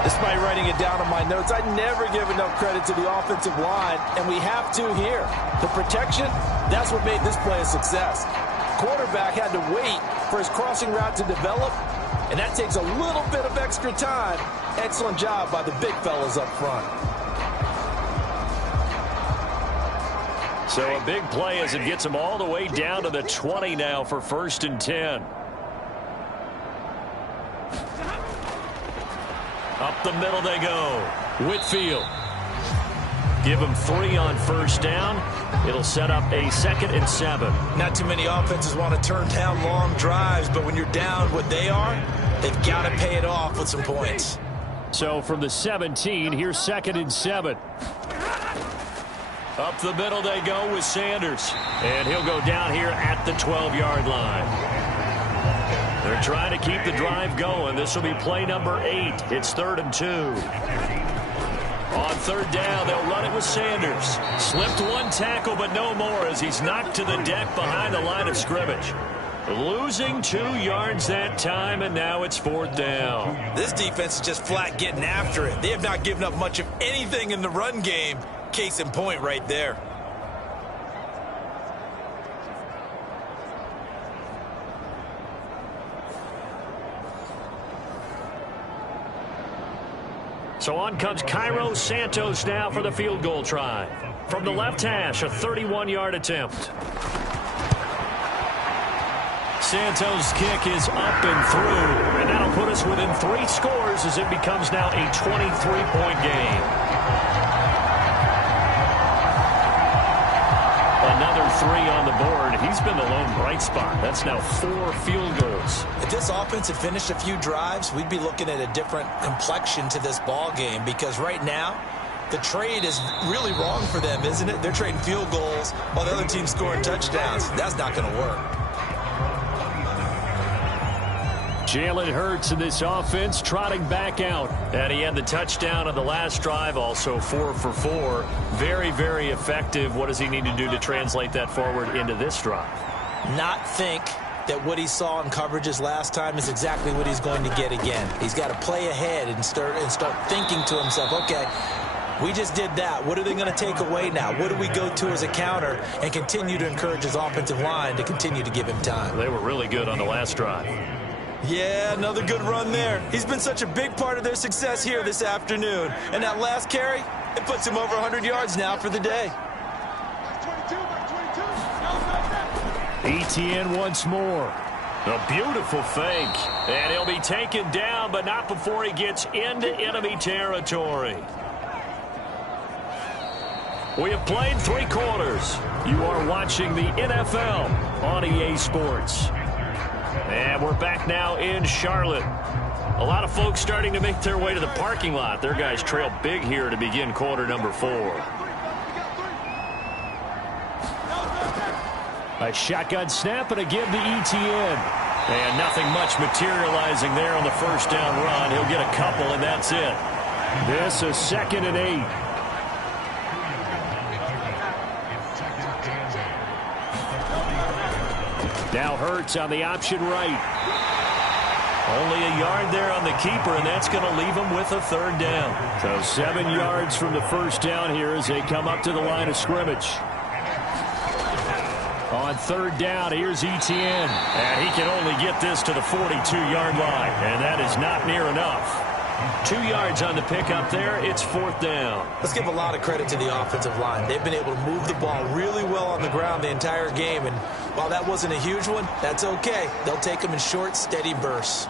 Despite writing it down on my notes, I never give enough credit to the offensive line, and we have to here. The protection, that's what made this play a success. Quarterback had to wait for his crossing route to develop, and that takes a little bit of extra time. Excellent job by the big fellas up front. So a big play as it gets them all the way down to the 20 now for 1st and 10. Up the middle they go. Whitfield. Give them 3 on first down. It'll set up a 2nd and 7. Not too many offenses want to turn down long drives, but when you're down what they are, they've got to pay it off with some points. So from the 17, here's 2nd and 7. Up the middle they go with Sanders. And he'll go down here at the 12-yard line. They're trying to keep the drive going. This will be play number 8. It's 3rd and 2. On 3rd down, they'll run it with Sanders. Slipped one tackle, but no more as he's knocked to the deck behind the line of scrimmage. Losing 2 yards that time, and now it's 4th down. This defense is just flat getting after it. They have not given up much of anything in the run game. Case in point right there. So on comes Cairo Santos now for the field goal try. From the left hash, a 31-yard attempt. Santos' kick is up and through, and that'll put us within 3 scores as it becomes now a 23-point game. Another 3 on the board. He's been the lone bright spot. That's now 4 field goals. If this offense had finished a few drives, we'd be looking at a different complexion to this ball game because right now, the trade is really wrong for them, isn't it? They're trading field goals while the other team's scoring touchdowns. That's not going to work. Jalen Hurts in this offense trotting back out. And he had the touchdown on the last drive, also 4 for 4. Very, very effective. What does he need to do to translate that forward into this drive? Not think that what he saw in coverages last time is exactly what he's going to get again. He's got to play ahead and start thinking to himself, okay, we just did that. What are they going to take away now? What do we go to as a counter? And continue to encourage his offensive line to continue to give him time. They were really good on the last drive. Yeah, another good run there. He's been such a big part of their success here this afternoon. And that last carry, it puts him over 100 yards now for the day. ETN once more. A beautiful fake. And he'll be taken down, but not before he gets into enemy territory. We have played 3 quarters. You are watching the NFL on EA Sports. And we're back now in Charlotte. A lot of folks starting to make their way to the parking lot. Their guys trail big here to begin quarter number 4. A shotgun snap and a give to ETN. And nothing much materializing there on the first down run. He'll get a couple, and that's it. This is 2nd and 8. Now Hurts on the option right. Only a yard there on the keeper, and that's going to leave him with a 3rd down. So 7 yards from the first down here as they come up to the line of scrimmage. On 3rd down, here's ETN. And he can only get this to the 42-yard line, and that is not near enough. 2 yards on the pickup there. It's 4th down. Let's give a lot of credit to the offensive line. They've been able to move the ball really well on the ground the entire game. And while that wasn't a huge one, that's okay. They'll take them in short, steady bursts.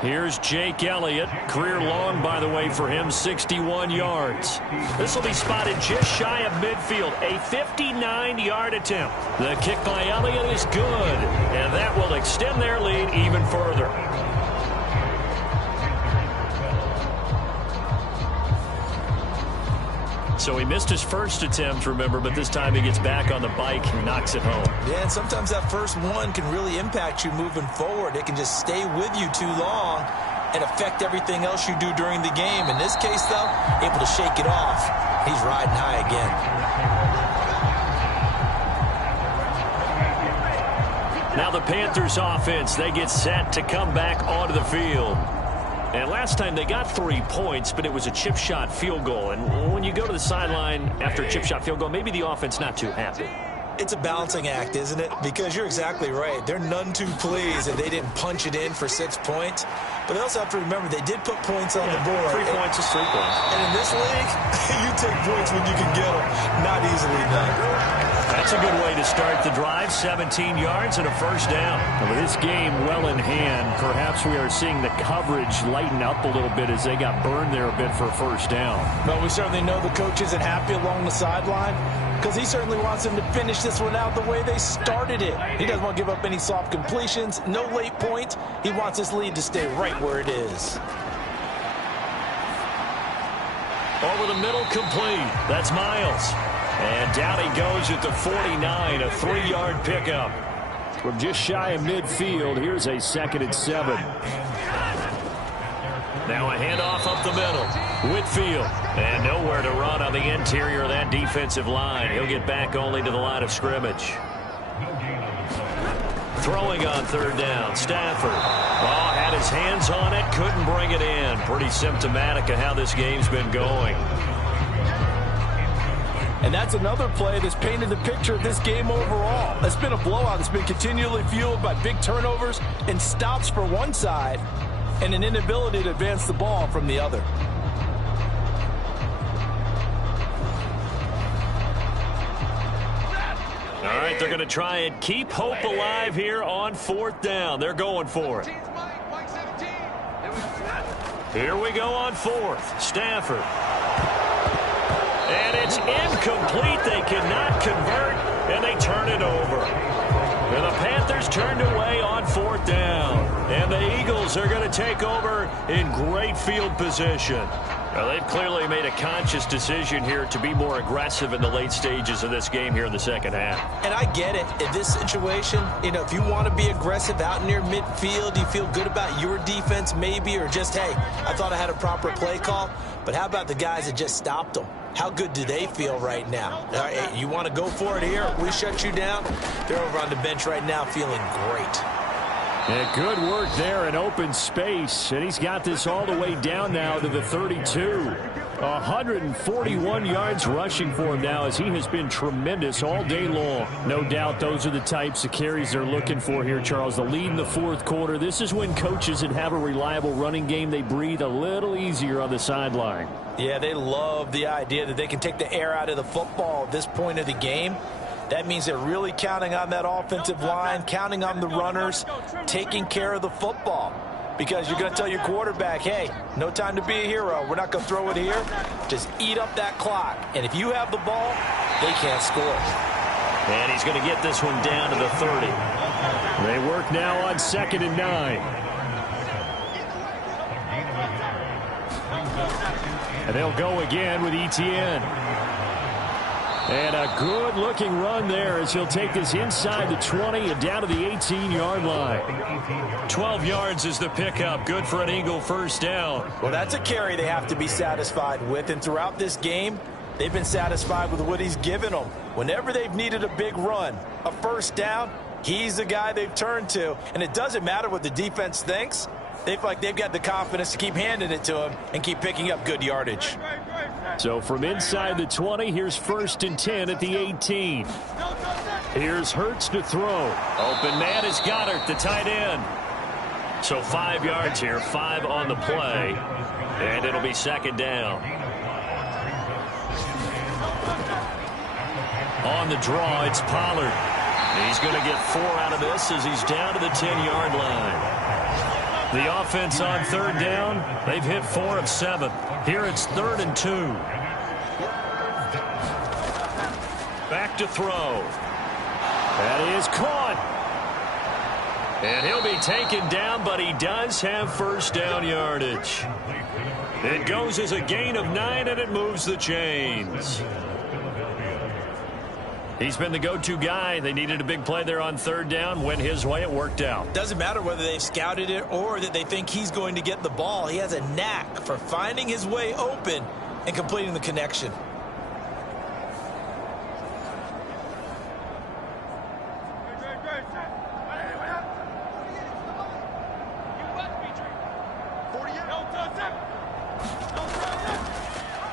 Here's Jake Elliott. Career long, by the way, for him, 61 yards. This will be spotted just shy of midfield. A 59-yard attempt. The kick by Elliott is good, and that will extend their lead even further. So he missed his first attempt, remember, but this time he gets back on the bike and knocks it home. Yeah, and sometimes that first one can really impact you moving forward. It can just stay with you too long and affect everything else you do during the game. In this case, though, able to shake it off. He's riding high again. Now the Panthers offense, they get set to come back onto the field. And last time they got 3 points, but it was a chip shot field goal. And when you go to the sideline after a chip shot field goal, maybe the offense not too happy. It's a balancing act, isn't it? Because you're exactly right. They're none too pleased that they didn't punch it in for 6 points. But they also have to remember they did put points on the board. 3 points is 3 points. And in this league, you take points when you can get them. Not easily done. That's a good way to start the drive. 17 yards and a first down. And with this game well in hand, perhaps we are seeing the coverage lighten up a little bit as they got burned there a bit for a first down. But we certainly know the coach isn't happy along the sideline. because he certainly wants them to finish this one out the way they started it. He doesn't want to give up any soft completions, no late points. He wants this lead to stay right where it is. Over the middle, complete. That's Miles. And down he goes at the 49, a 3-yard pickup. From just shy of midfield, here's a 2nd and 7. Now a handoff up the middle. Whitfield. And nowhere to run on the interior of that defensive line. He'll get back only to the line of scrimmage. Throwing on 3rd down, Stafford. Oh, had his hands on it, couldn't bring it in. Pretty symptomatic of how this game's been going. And that's another play that's painted the picture of this game overall. It's been a blowout that's been continually fueled by big turnovers and stops for one side and an inability to advance the ball from the other. All right, they're going to try and keep hope alive here on 4th down. They're going for it. Here we go on 4th. Stafford. And it's incomplete. They cannot convert, and they turn it over. And the Panthers turned away on 4th down. And the Eagles are going to take over in great field position. Now, they've clearly made a conscious decision here to be more aggressive in the late stages of this game here in the second half. And I get it. In this situation, if you want to be aggressive out near midfield, you feel good about your defense maybe, or just, hey, I thought I had a proper play call. But how about the guys that just stopped them? How good do they feel right now? All right, you want to go for it here? We shut you down. They're over on the bench right now feeling great. Yeah, good work there in open space. And he's got this all the way down now to the 32. 141 yards rushing for him now, as he has been tremendous all day long. No doubt those are the types of carries they're looking for here, Charles. The lead in the 4th quarter. This is when coaches that have a reliable running game, they breathe a little easier on the sideline. Yeah, they love the idea that they can take the air out of the football at this point of the game. That means they're really counting on that offensive line, counting on the runners, taking care of the football. Because you're going to tell your quarterback, hey, no time to be a hero. We're not going to throw it here. Just eat up that clock. And if you have the ball, they can't score. And he's going to get this one down to the 30. They work now on 2nd and 9. And they'll go again with Etienne. And a good-looking run there as he'll take this inside the 20 and down to the 18-yard line. 12 yards is the pickup. Good for an Eagle 1st down. Well, that's a carry they have to be satisfied with. And throughout this game, they've been satisfied with what he's given them. Whenever they've needed a big run, a 1st down, he's the guy they've turned to. And it doesn't matter what the defense thinks. They feel like they've got the confidence to keep handing it to him and keep picking up good yardage. So from inside the 20, here's 1st and 10 at the 18. Here's Hurts to throw. Open man is Goddard, the tight end. So 5 yards here, 5 on the play, and it'll be 2nd down. On the draw, it's Pollard. He's going to get 4 out of this as he's down to the 10-yard line. The offense on 3rd down, they've hit 4 of 7. Here it's 3rd and 2. Back to throw. That is caught. And he'll be taken down, but he does have 1st down yardage. It goes as a gain of 9, and it moves the chains. He's been the go-to guy. They needed a big play there on 3rd down. Went his way. It worked out. Doesn't matter whether they've scouted it or that they think he's going to get the ball. He has a knack for finding his way open and completing the connection.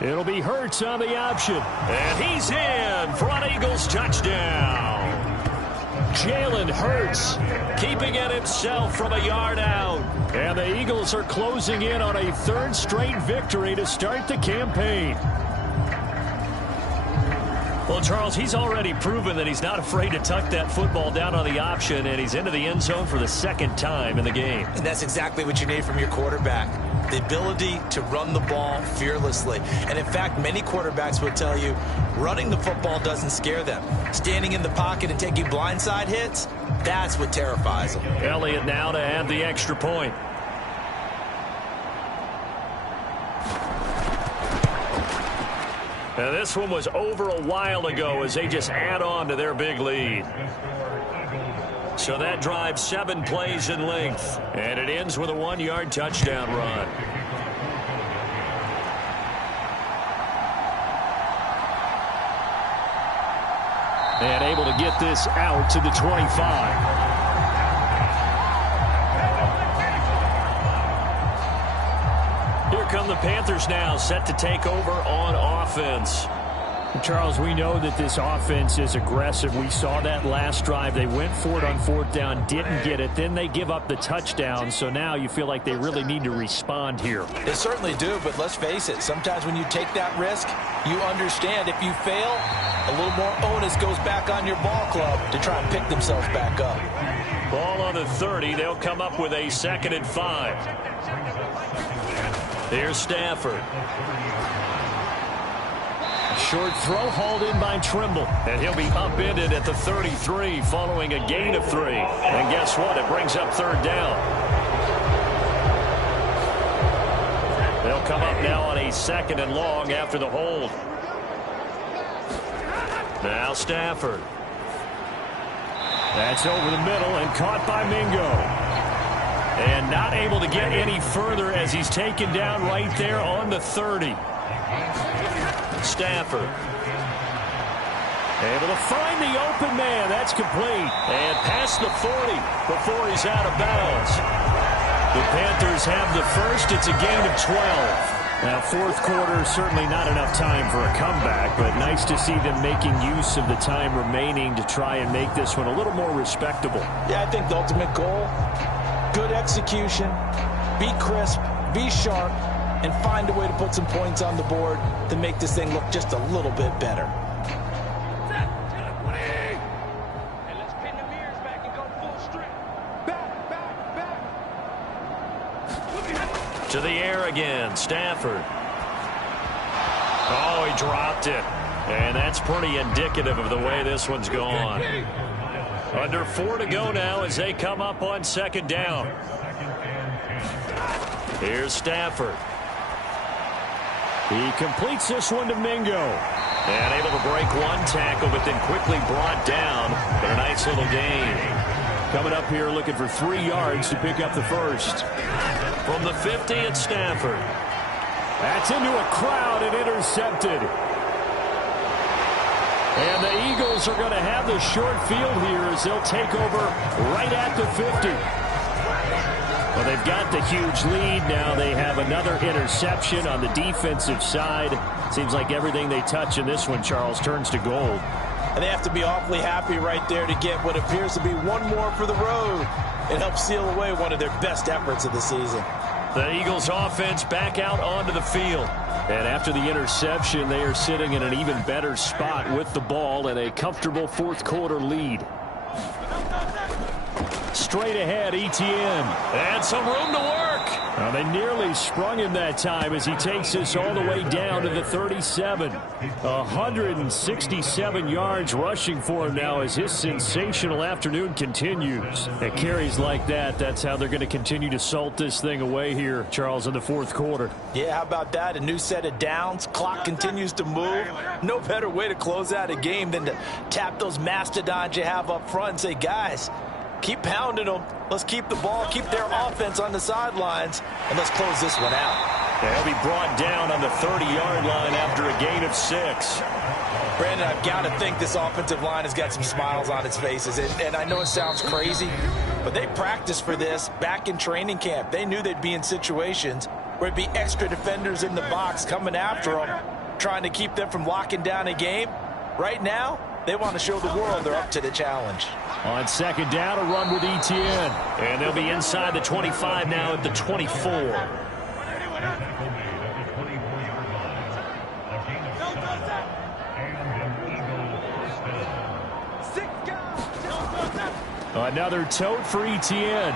It'll be Hurts on the option. And he's in for an Eagles touchdown. Jalen Hurts keeping it himself from a yard out. And the Eagles are closing in on a 3rd straight victory to start the campaign. Well, Charles, he's already proven that he's not afraid to tuck that football down on the option, and he's into the end zone for the 2nd time in the game. And that's exactly what you need from your quarterback. the ability to run the ball fearlessly. And in fact, many quarterbacks will tell you running the football doesn't scare them. Standing in the pocket and taking blindside hits, that's what terrifies them. Elliott now to add the extra point. Now this one was over a while ago as they just add on to their big lead. So that drives 7 plays in length, and it ends with a 1-yard touchdown run. And able to get this out to the 25. Come the Panthers now, set to take over on offense. Charles, we know that this offense is aggressive. We saw that last drive. They went for it on 4th down, didn't get it. Then they give up the touchdown. So now you feel like they really need to respond here. They certainly do, but let's face it. Sometimes when you take that risk, you understand if you fail, a little more onus goes back on your ball club to try and pick themselves back up. Ball on the 30. They'll come up with a 2nd and 5. Here's Stafford. Short throw hauled in by Trimble. And he'll be upended at the 33 following a gain of 3. And guess what? It brings up 3rd down. They'll come up now on a 2nd and long after the hold. Now Stafford. That's over the middle and caught by Mingo. And not able to get any further as he's taken down right there on the 30. Stafford. Able to find the open man. That's complete. And past the 40 before he's out of bounds. The Panthers have the first. It's a gain of 12. Now, 4th quarter, certainly not enough time for a comeback, but nice to see them making use of the time remaining to try and make this one a little more respectable. Yeah, I think the ultimate goal, good execution, be crisp, be sharp, and find a way to put some points on the board to make this thing look just a little bit better. To the air again, Stafford. Oh, he dropped it. And that's pretty indicative of the way this one's gone. Under 4 to go now as they come up on 2nd down. Here's Stafford. He completes this one to Mingo. And able to break 1 tackle, but then quickly brought down. But a nice little gain. Coming up here looking for 3 yards to pick up the first. From the 50 at Stafford. That's into a crowd and intercepted. And the Eagles are going to have the short field here as they'll take over right at the 50. Well, they've got the huge lead. Now they have another interception on the defensive side. Seems like everything they touch in this one, Charles, turns to gold. And they have to be awfully happy right there to get what appears to be one more for the road. It helps seal away one of their best efforts of the season. The Eagles offense back out onto the field. And after the interception, they are sitting in an even better spot with the ball and a comfortable 4th quarter lead. Straight ahead, Etienne. And some room to work. Now they nearly sprung him that time as he takes this all the way down to the 37. 167 yards rushing for him now as his sensational afternoon continues. At carries like that, that's how they're going to continue to salt this thing away here, Charles, in the 4th quarter. Yeah, how about that? A new set of downs. Clock continues to move. No better way to close out a game than to tap those mastodons you have up front and say, guys, keep pounding them. Let's keep the ball, keep their offense on the sidelines, and let's close this one out. They'll be brought down on the 30-yard line after a gain of 6. Brandon, I've got to think this offensive line has got some smiles on its faces. And I know it sounds crazy, but they practiced for this back in training camp. They knew they'd be in situations where it'd be extra defenders in the box coming after them, trying to keep them from locking down a game. Right now, they want to show the world they're up to the challenge. On 2nd down, a run with Etienne. And they'll be inside the 25 now at the 24. Another tote for Etienne.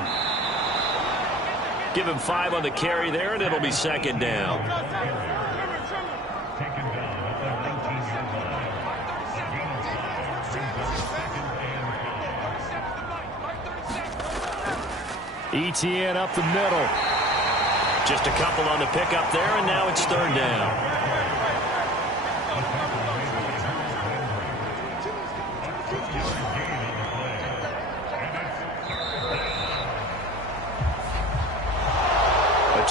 Give him 5 on the carry there, and it'll be second down. ETN up the middle. Just a couple on the pickup there, and now it's third down.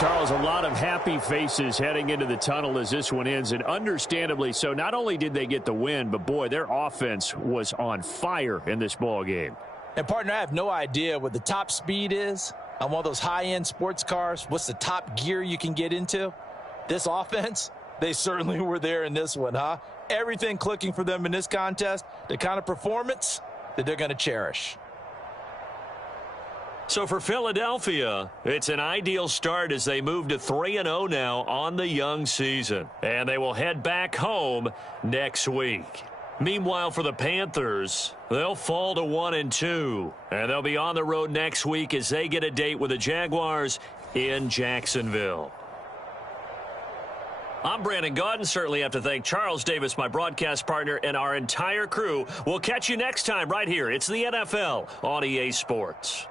Charles, a lot of happy faces heading into the tunnel as this one ends, and understandably so. Not only did they get the win, but, boy, their offense was on fire in this ball game. And, partner, I have no idea what the top speed is on one of those high-end sports cars. What's the top gear you can get into? This offense, they certainly were there in this one, huh? Everything clicking for them in this contest, the kind of performance that they're going to cherish. So for Philadelphia, it's an ideal start as they move to 3-0 now on the young season. And they will head back home next week. Meanwhile, for the Panthers, they'll fall to 1-2. And they'll be on the road next week as they get a date with the Jaguars in Jacksonville. I'm Brandon Gaudin. Certainly have to thank Charles Davis, my broadcast partner, and our entire crew. We'll catch you next time right here. It's the NFL on EA Sports.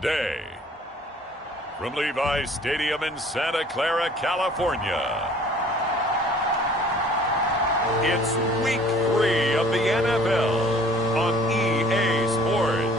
Today, from Levi's Stadium in Santa Clara, California, it's Week 3 of the NFL on EA Sports.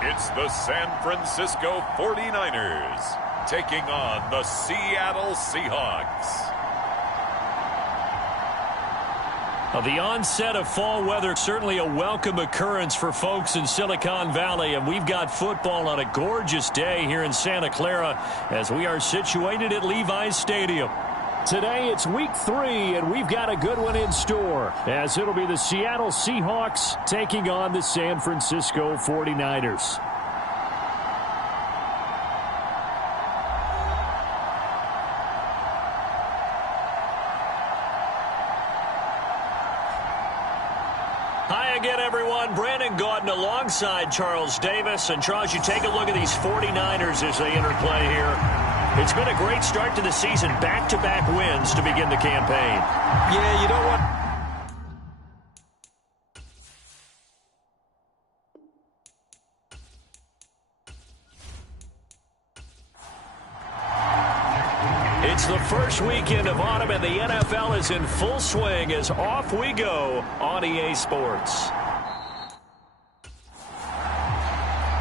It's the San Francisco 49ers taking on the Seattle Seahawks. The onset of fall weather, certainly a welcome occurrence for folks in Silicon Valley, and we've got football on a gorgeous day here in Santa Clara as we are situated at Levi's Stadium. Today it's week 3, and we've got a good one in store, as it'll be the Seattle Seahawks taking on the San Francisco 49ers. Hi again, everyone. Brandon Gaudin alongside Charles Davis. And Charles, you take a look at these 49ers as they interplay here. It's been a great start to the season. Back-to-back wins to begin the campaign. Yeah, you know what? It's the first weekend of autumn, and the NFL is in full swing as off we go on EA Sports.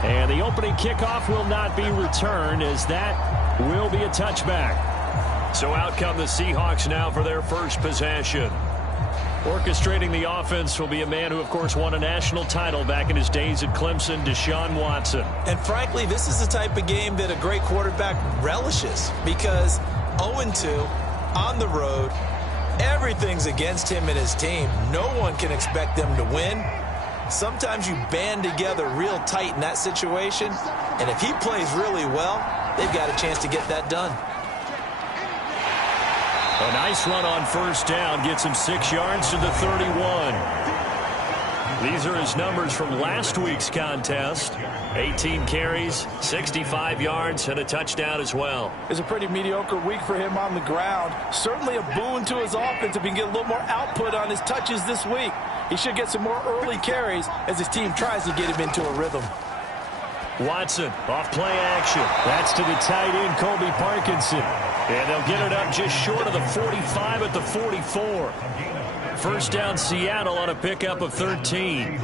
And the opening kickoff will not be returned, as that will be a touchback. So out come the Seahawks now for their first possession. Orchestrating the offense will be a man who, of course, won a national title back in his days at Clemson, Deshaun Watson. And frankly, this is the type of game that a great quarterback relishes, because 0-2 on the road, everything's against him and his team. No one can expect them to win. Sometimes you band together real tight in that situation, and if he plays really well, they've got a chance to get that done. A nice run on first down gets him 6 yards to the 31. These are his numbers from last week's contest. 18 carries, 65 yards, and a touchdown as well. It's a pretty mediocre week for him on the ground. Certainly a boon to his offense if he can get a little more output on his touches this week. He should get some more early carries as his team tries to get him into a rhythm. Watson off play action. That's to the tight end, Colby Parkinson. And they'll get it up just short of the 45 at the 44. First down Seattle on a pickup of 13.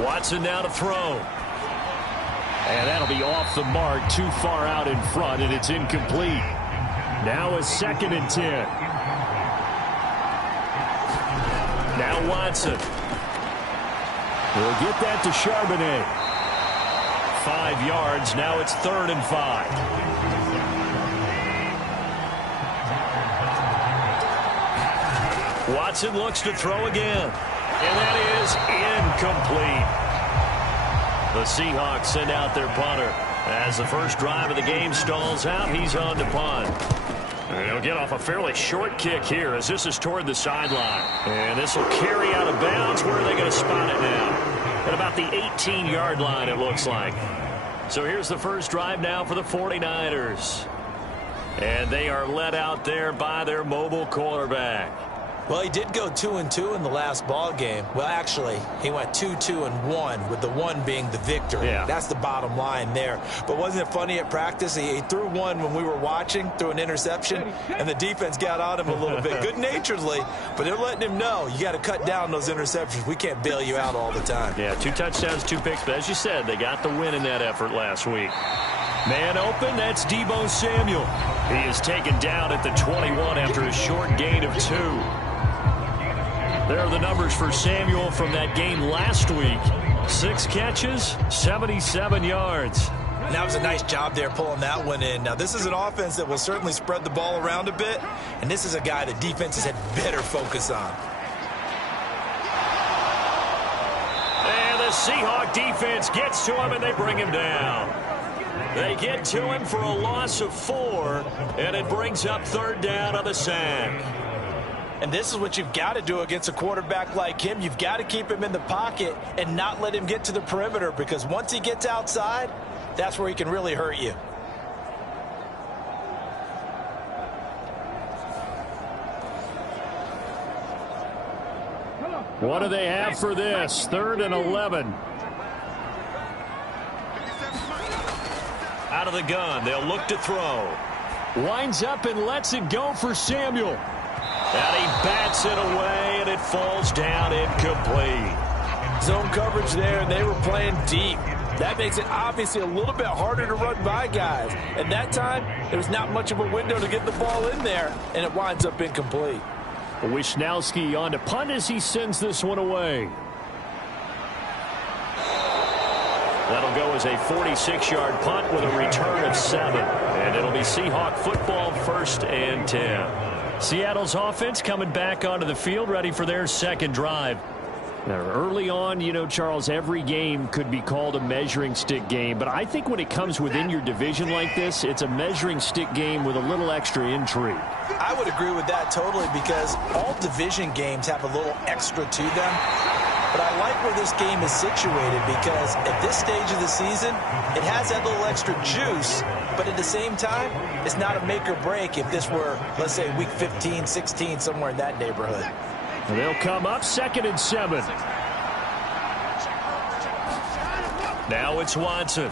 Watson now to throw. And that'll be off the mark, too far out in front, and it's incomplete. Now a 2nd and 10. Now Watson. We'll get that to Charbonnet. 5 yards. Now it's 3rd and 5. Watson looks to throw again. And that is incomplete. The Seahawks send out their punter. As the first drive of the game stalls out, he's on to punt. And he'll get off a fairly short kick here as this is toward the sideline. And this will carry out of bounds. Where are they going to spot it now? At about the 18-yard line, it looks like. So here's the first drive now for the 49ers. And they are led out there by their mobile quarterback. Well, he did go 2-2 in the last ball game. Well, actually, he went 2-2-1, with the 1 being the victory. Yeah. That's the bottom line there. But wasn't it funny at practice? He threw one when we were watching, threw an interception, and the defense got on him a little bit, good-naturedly. But they're letting him know, you got to cut down those interceptions. We can't bail you out all the time. Yeah, 2 touchdowns, 2 picks. But as you said, they got the win in that effort last week. Man open, that's Deebo Samuel. He is taken down at the 21 after a short gain of 2. There are the numbers for Samuel from that game last week. 6 catches, 77 yards. And that was a nice job there pulling that one in. Now, this is an offense that will certainly spread the ball around a bit, and this is a guy that defenses had better focus on. And the Seahawk defense gets to him, and they bring him down. They get to him for a loss of 4, and it brings up 3rd down on the sack. And this is what you've got to do against a quarterback like him. You've got to keep him in the pocket and not let him get to the perimeter, because once he gets outside, that's where he can really hurt you. What do they have for this? 3rd and 11. Out of the gun, they'll look to throw. Winds up and lets it go for Samuel. And he bats it away, and it falls down incomplete. Zone coverage there, and they were playing deep. That makes it obviously a little bit harder to run by guys. At that time, there was not much of a window to get the ball in there, and it winds up incomplete. Wisnowski on to punt as he sends this one away. That'll go as a 46-yard punt with a return of 7. And it'll be Seahawk football, 1st and 10. Seattle's offense coming back onto the field, ready for their 2nd drive. Now, early on, you know, Charles, every game could be called a measuring stick game. But I think when it comes within your division like this, it's a measuring stick game with a little extra intrigue. I would agree with that totally, because all division games have a little extra to them. But I like where this game is situated, because at this stage of the season, it has that little extra juice. But at the same time, it's not a make or break if this were, let's say, week 15, 16, somewhere in that neighborhood. They'll come up 2nd and 7. Now it's Watson.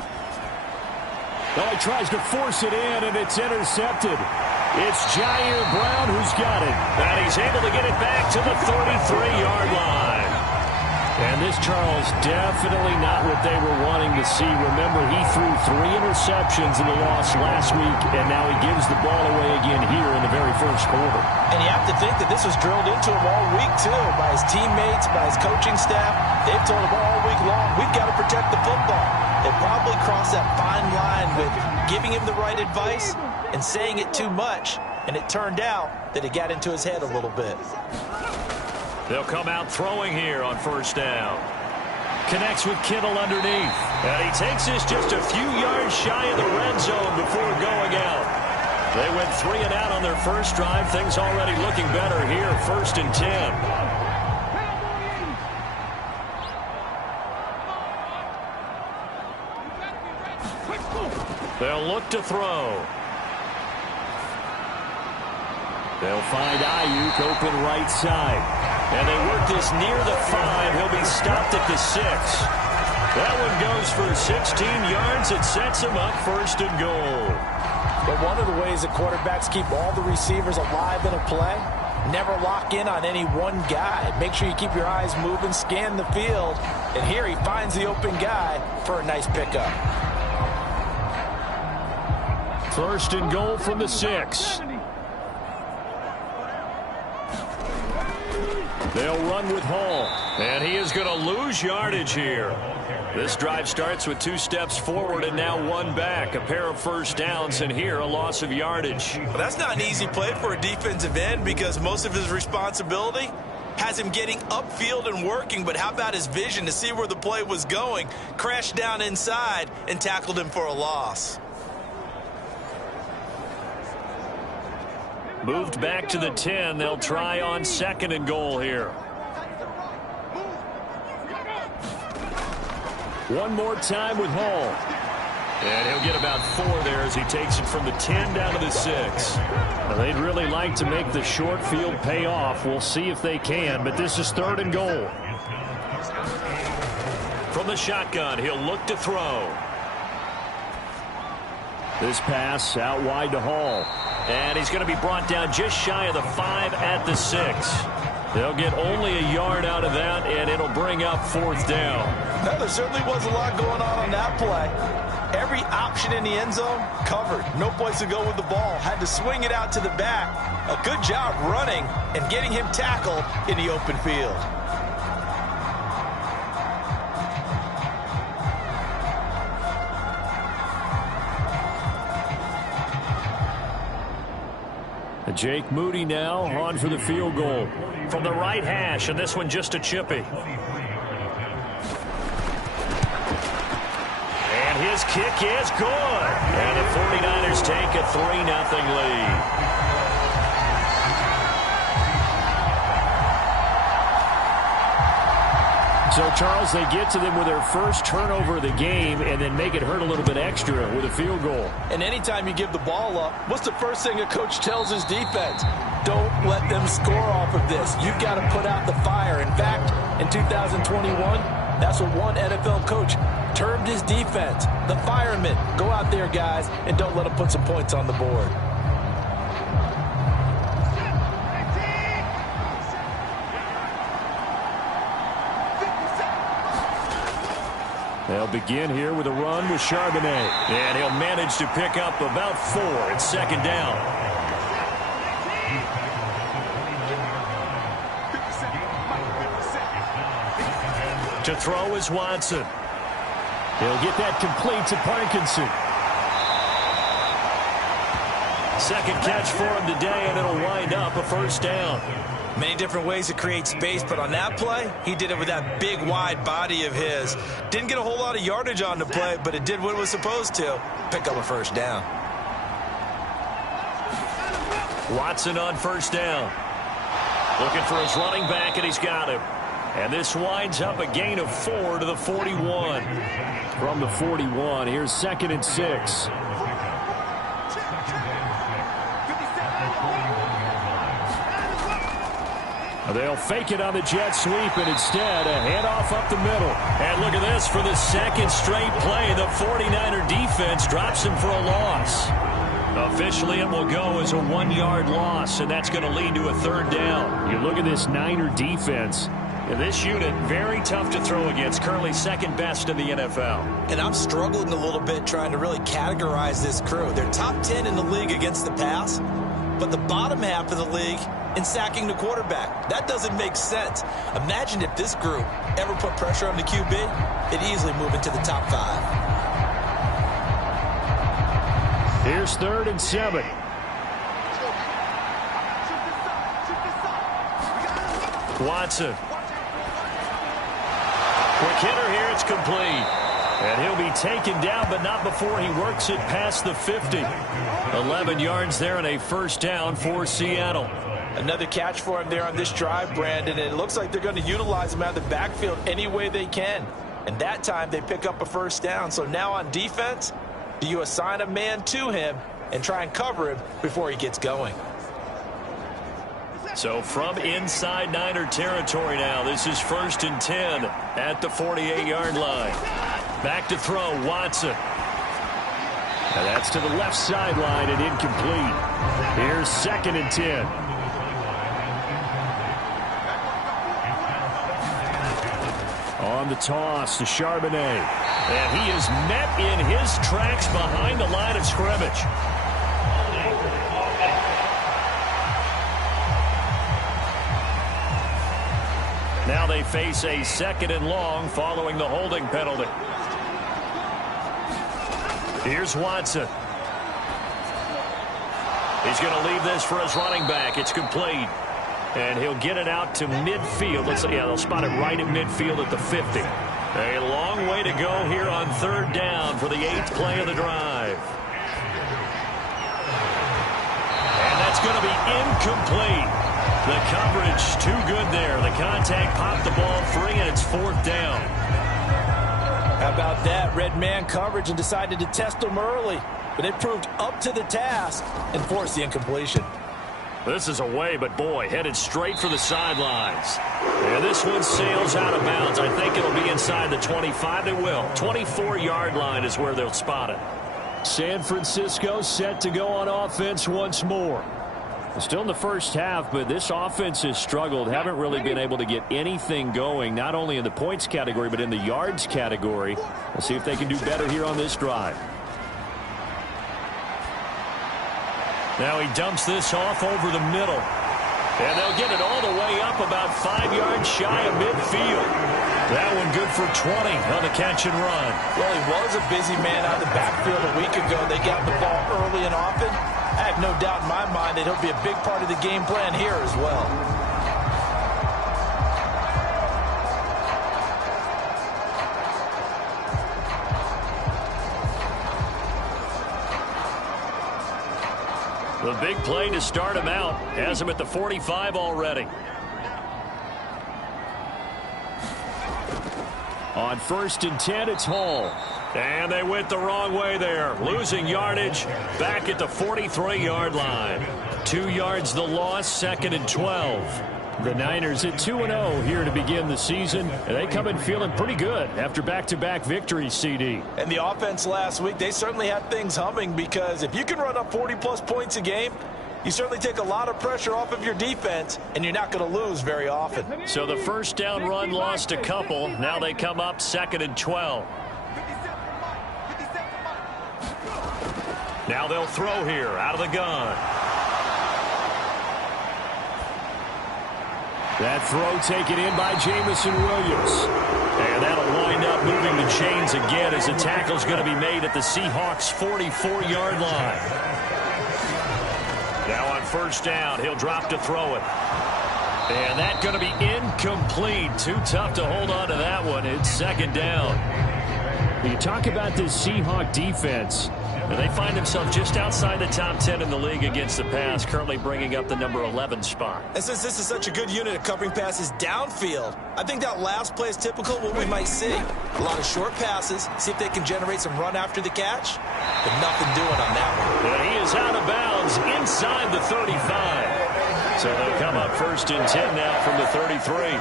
Oh, he tries to force it in, and it's intercepted. It's Jair Brown who's got it. And he's able to get it back to the 33-yard line. And this, Charles, definitely not what they were wanting to see. Remember, he threw 3 interceptions in the loss last week, and now he gives the ball away again here in the very first quarter. And you have to think that this was drilled into him all week, too, by his teammates, by his coaching staff. They've told him all week long, we've got to protect the football. They probably crossed that fine line with giving him the right advice and saying it too much, and it turned out that it got into his head a little bit. They'll come out throwing here on 1st down. Connects with Kittle underneath. And he takes this just a few yards shy of the red zone before going out. They went 3 and out on their first drive. Things already looking better here, 1st and 10. They'll look to throw. They'll find Ayuk open right side. And they work this near the 5. He'll be stopped at the 6. That one goes for 16 yards. It sets him up 1st and goal. But one of the ways that quarterbacks keep all the receivers alive in a play, never lock in on any one guy. Make sure you keep your eyes moving, scan the field. And here he finds the open guy for a nice pickup. 1st and goal from the 6. They'll run with Hall. And he is going to lose yardage here. This drive starts with 2 steps forward and now 1 back. A pair of 1st downs, and here a loss of yardage. Well, that's not an easy play for a defensive end, because most of his responsibility has him getting upfield and working. But how about his vision to see where the play was going? Crashed down inside and tackled him for a loss. Moved back to the 10. They'll try on 2nd and goal here. One more time with Hall. And he'll get about 4 there as he takes it from the 10 down to the 6. Now, they'd really like to make the short field pay off. We'll see if they can, but this is 3rd and goal. From the shotgun, he'll look to throw. This pass out wide to Hall. And he's going to be brought down just shy of the 5 at the 6. They'll get only a yard out of that, and it'll bring up 4th down. Well, there certainly was a lot going on that play. Every option in the end zone covered. No place to go with the ball. Had to swing it out to the back. A good job running and getting him tackled in the open field. Jake Moody now on for the field goal. From the right hash, and this one just a chippy. And his kick is good. And the 49ers take a 3-0 lead. So, Charles, they get to them with their first turnover of the game and then make it hurt a little bit extra with a field goal. And anytime you give the ball up, what's the first thing a coach tells his defense? Don't let them score off of this. You've got to put out the fire. In fact, in 2021, that's what one NFL coach termed his defense. The firemen. Go out there, guys, and don't let them put some points on the board. They'll begin here with a run with Charbonnet. And he'll manage to pick up about 4. It's second down. To throw is Watson. He'll get that complete to Parkinson. Second catch for him today, and it'll wind up a first down. Many different ways to create space, but on that play, he did it with that big, wide body of his. Didn't get a whole lot of yardage on the play, but it did what it was supposed to. Pick up a first down. Watson on first down. Looking for his running back, and he's got him. And this winds up a gain of 4 to the 41. From the 41, here's 2nd and 6. They'll fake it on the jet sweep, and instead a handoff up the middle. And look at this. For the second straight play, the 49er defense drops him for a loss. Officially, it will go as a 1-yard loss, and that's going to lead to a third down. You look at this Niner defense. This unit, very tough to throw against, currently second best in the NFL. And I'm struggling a little bit trying to really categorize this crew. They're top 10 in the league against the pass, but the bottom half of the league in sacking the quarterback. That doesn't make sense. Imagine if this group ever put pressure on the QB, it'd easily move into the top 5. Here's 3rd and 7. Watson. Quick hitter here, it's complete. And he'll be taken down, but not before he works it past the 50. 11 yards there and a first down for Seattle. Another catch for him there on this drive, Brandon, and it looks like they're going to utilize him out of the backfield any way they can. And that time they pick up a first down. So now on defense, do you assign a man to him and try and cover him before he gets going? So from inside Niner territory now, this is 1st and 10 at the 48-yard line. Back to throw, Watson. And that's to the left sideline and incomplete. Here's 2nd and 10. On the toss to Charbonnet. And he is met in his tracks behind the line of scrimmage. Now they face a 2nd and long following the holding penalty. Here's Watson. He's going to leave this for his running back. It's complete. And he'll get it out to midfield. They'll spot it right at midfield at the 50. A long way to go here on 3rd down for the 8th play of the drive. And that's going to be incomplete. The coverage too good there. The contact popped the ball free, and it's 4th down. How about that? Red man coverage and decided to test them early. But they proved up to the task and forced the incompletion. This is away, but boy, headed straight for the sidelines. And this one sails out of bounds. I think it'll be inside the 25. They will. 24-yard line is where they'll spot it. San Francisco set to go on offense once more. Still in the first half, but this offense has struggled. Haven't really been able to get anything going, not only in the points category, but in the yards category. We'll see if they can do better here on this drive. Now he dumps this off over the middle. And they'll get it all the way up about 5 yards shy of midfield. That one good for 20 on the catch and run. Well, he was a busy man out of the backfield a week ago. They got the ball early and often. I have no doubt in my mind that he'll be a big part of the game plan here as well. The big play to start him out has him at the 45 already. On 1st and 10, it's Hall. And they went the wrong way there. Losing yardage back at the 43-yard line. 2 yards the loss, 2nd and 12. The Niners at 2-0 here to begin the season. And they come in feeling pretty good after back-to-back victories, CD. And the offense last week, they certainly had things humming, because if you can run up 40-plus points a game, you certainly take a lot of pressure off of your defense, and you're not going to lose very often. So the first down run lost a couple. Now they come up 2nd and 12. Now they'll throw here out of the gun. That throw taken in by Jamison Williams. And that'll wind up moving the chains again as the tackle's going to be made at the Seahawks' 44-yard line. Now on first down, he'll drop to throw it. And that's going to be incomplete. Too tough to hold on to that one. It's 2nd down. You talk about this Seahawk defense. And they find themselves just outside the top 10 in the league against the pass, currently bringing up the number 11 spot. And since this is such a good unit of covering passes downfield, I think that last play is typical of what we might see. A lot of short passes, see if they can generate some run after the catch, but nothing doing on that one. And he is out of bounds inside the 35. So they'll come up 1st and 10 now from the 33.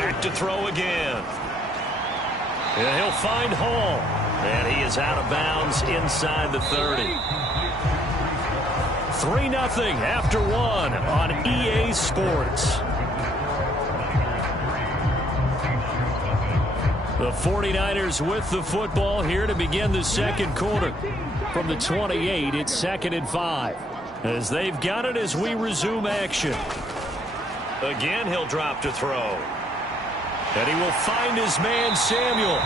Back to throw again. And he'll find Hall. And he is out of bounds inside the 30. 3-0 after 1 on EA Sports. The 49ers with the football here to begin the second quarter. From the 28, it's 2nd and 5. As they've got it as we resume action. Again, he'll drop to throw. And he will find his man, Samuel.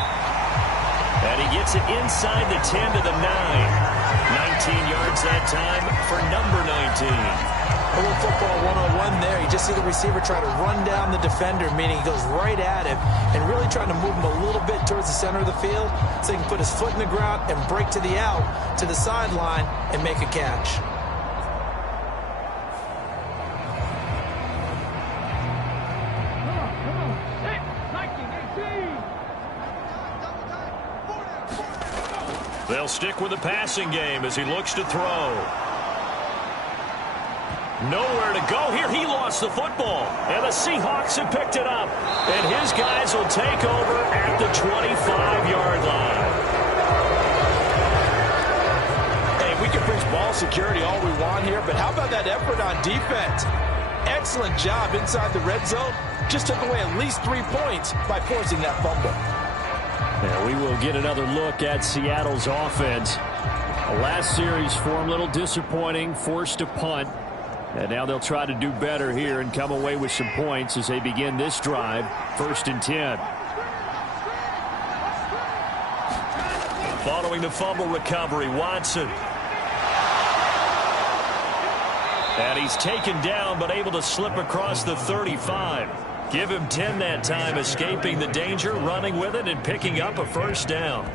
And he gets it inside the 10 to the 9. 19 yards that time for number 19. A little football 101 there. You just see the receiver try to run down the defender, meaning he goes right at him and really trying to move him a little bit towards the center of the field so he can put his foot in the ground and break to the out, to the sideline, and make a catch. They'll stick with the passing game as he looks to throw. Nowhere to go here. He lost the football. And the Seahawks have picked it up. And his guys will take over at the 25-yard line. Hey, we can preach ball security all we want here, but how about that effort on defense? Excellent job inside the red zone. Just took away at least 3 points by forcing that fumble. And we will get another look at Seattle's offense. The last series for them, a little disappointing, forced a punt. And now they'll try to do better here and come away with some points as they begin this drive, 1st and 10. Following the fumble recovery, Watson. And he's taken down but able to slip across the 35. Give him 10 that time, escaping the danger, running with it, and picking up a first down.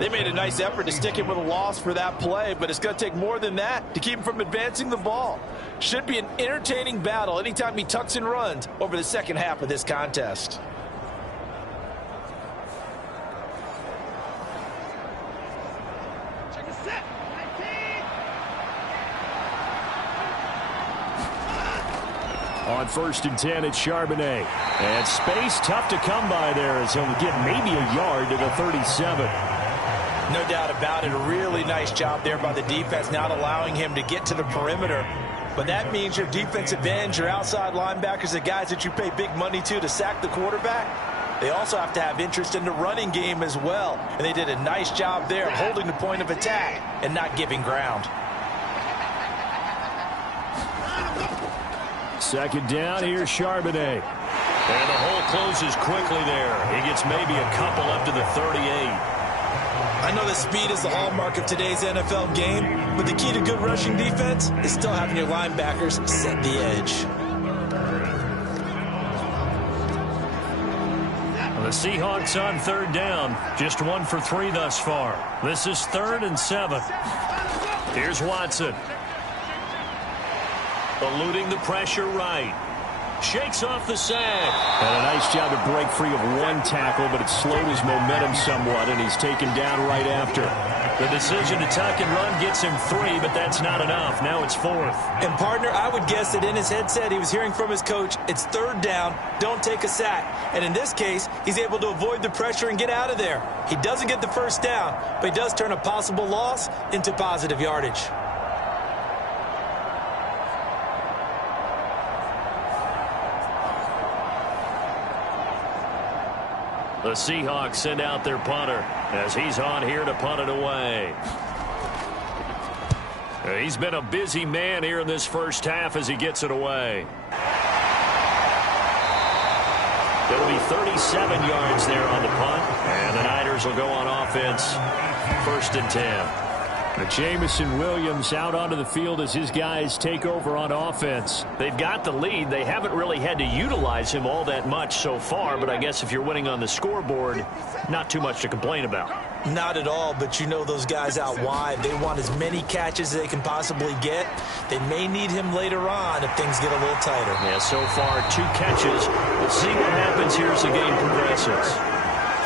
They made a nice effort to stick him with a loss for that play, but it's going to take more than that to keep him from advancing the ball. Should be an entertaining battle anytime he tucks and runs over the second half of this contest. On 1st and 10, it's Charbonnet. And space tough to come by there as he'll get maybe a yard to the 37. No doubt about it. A really nice job there by the defense, not allowing him to get to the perimeter. But that means your defensive ends, your outside linebackers, the guys that you pay big money to sack the quarterback, they also have to have interest in the running game as well. And they did a nice job there of holding the point of attack and not giving ground. 2nd down, here's Charbonnet. And the hole closes quickly there. He gets maybe a couple up to the 38. I know that speed is the hallmark of today's NFL game, but the key to good rushing defense is still having your linebackers set the edge. The Seahawks on 3rd down, just 1 for 3 thus far. This is 3rd and 7. Here's Watson. Eluding the pressure right. Shakes off the sack. And a nice job to break free of one tackle, but it slowed his momentum somewhat, and he's taken down right after. The decision to tuck and run gets him 3, but that's not enough. Now it's 4th. And, partner, I would guess that in his headset he was hearing from his coach, it's 3rd down, don't take a sack. And in this case, he's able to avoid the pressure and get out of there. He doesn't get the 1st down, but he does turn a possible loss into positive yardage. The Seahawks send out their punter as he's on here to punt it away. He's been a busy man here in this first half as he gets it away. It'll be 37 yards there on the punt, and the Niners will go on offense, 1st and 10. Jamison Williams out onto the field as his guys take over on offense. They've got the lead. They haven't really had to utilize him all that much so far, but I guess if you're winning on the scoreboard, not too much to complain about. Not at all, but you know those guys out wide, they want as many catches as they can possibly get. They may need him later on if things get a little tighter. Yeah, so far 2 catches. We'll see what happens here as the game progresses.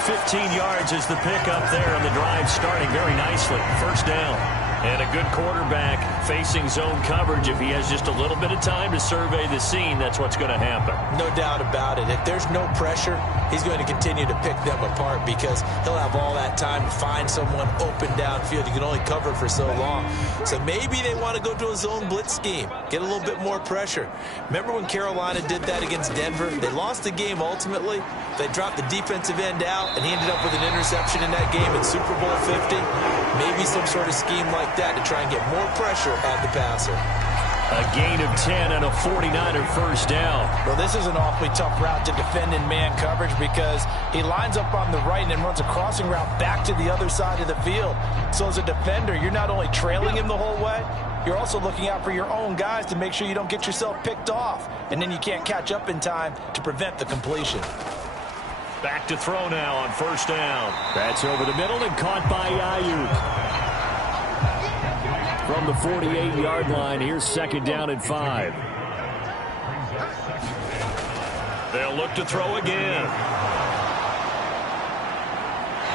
15 yards is the pickup there, and the drive starting very nicely. 1st down. And a good quarterback facing zone coverage. If he has just a little bit of time to survey the scene, that's what's going to happen. No doubt about it. If there's no pressure, he's going to continue to pick them apart because he'll have all that time to find someone open downfield. You can only cover for so long. So maybe they want to go to a zone blitz scheme, get a little bit more pressure. Remember when Carolina did that against Denver? They lost the game ultimately. They dropped the defensive end out, and he ended up with an interception in that game in Super Bowl 50. Maybe some sort of scheme like that to try and get more pressure on the passer. A gain of 10 and a 49er 1st down. Well, this is an awfully tough route to defend in man coverage because he lines up on the right and then runs a crossing route back to the other side of the field. So as a defender, you're not only trailing him the whole way, you're also looking out for your own guys to make sure you don't get yourself picked off. And then you can't catch up in time to prevent the completion. Back to throw now on 1st down. That's over the middle and caught by Ayuk. From the 48-yard line, here's 2nd down and 5. They'll look to throw again.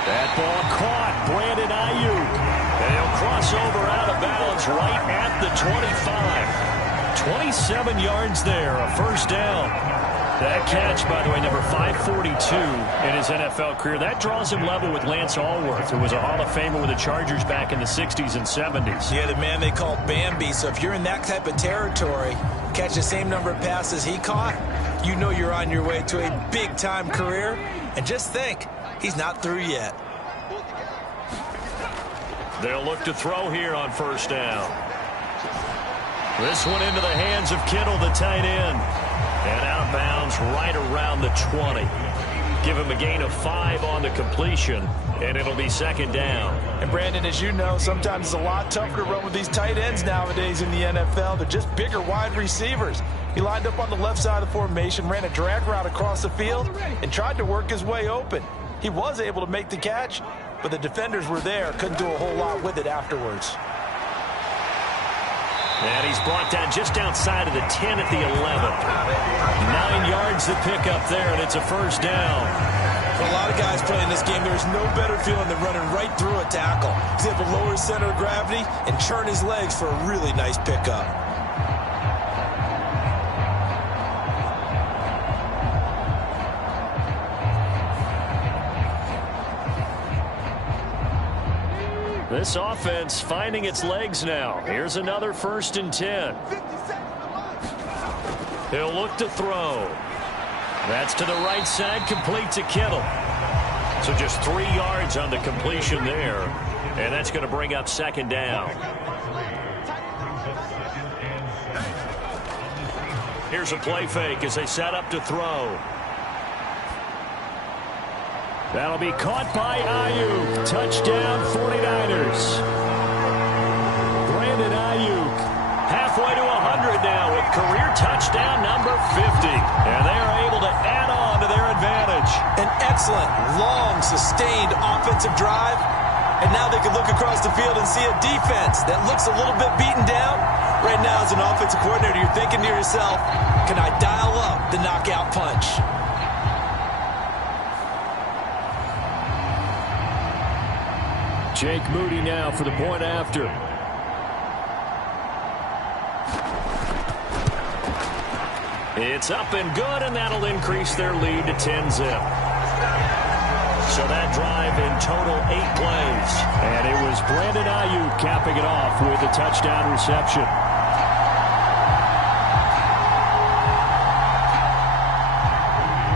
That ball caught. Brandon Ayuk. And he'll cross over out of bounds right at the 25. 27 yards there, a 1st down. That catch, by the way, number 542 in his NFL career. That draws him level with Lance Allworth, who was a Hall of Famer with the Chargers back in the 60s and 70s. Yeah, the man they called Bambi. So if you're in that type of territory, catch the same number of passes he caught, you know you're on your way to a big-time career. And just think, he's not through yet. They'll look to throw here on 1st down. This one into the hands of Kittle, the tight end. And out of bounds right around the 20. Give him a gain of 5 on the completion, and it'll be 2nd down. And, Brandon, as you know, sometimes it's a lot tougher to run with these tight ends nowadays in the NFL. They're just bigger wide receivers. He lined up on the left side of the formation, ran a drag route across the field, and tried to work his way open. He was able to make the catch, but the defenders were there, couldn't do a whole lot with it afterwards. And he's brought down just outside of the 10 at the 11. 9 yards to pick up there, and it's a 1st down. For a lot of guys playing this game, there's no better feeling than running right through a tackle. He's able to lower his center of gravity and churn his legs for a really nice pickup. This offense finding its legs now. Here's another 1st and 10. He'll look to throw. That's to the right side, complete to Kittle. So just 3 yards on the completion there. And that's going to bring up 2nd down. Here's a play fake as they set up to throw. That'll be caught by Ayuk. Touchdown, 49ers. Brandon Ayuk. Halfway to 100 now with career touchdown number 50. And they are able to add on to their advantage. An excellent, long, sustained offensive drive. And now they can look across the field and see a defense that looks a little bit beaten down. Right now, as an offensive coordinator, you're thinking to yourself, can I dial up the knockout punch? Jake Moody now for the point after. It's up and good, and that'll increase their lead to 10-zip. So that drive in total 8 plays. And it was Brandon Ayuk capping it off with a touchdown reception.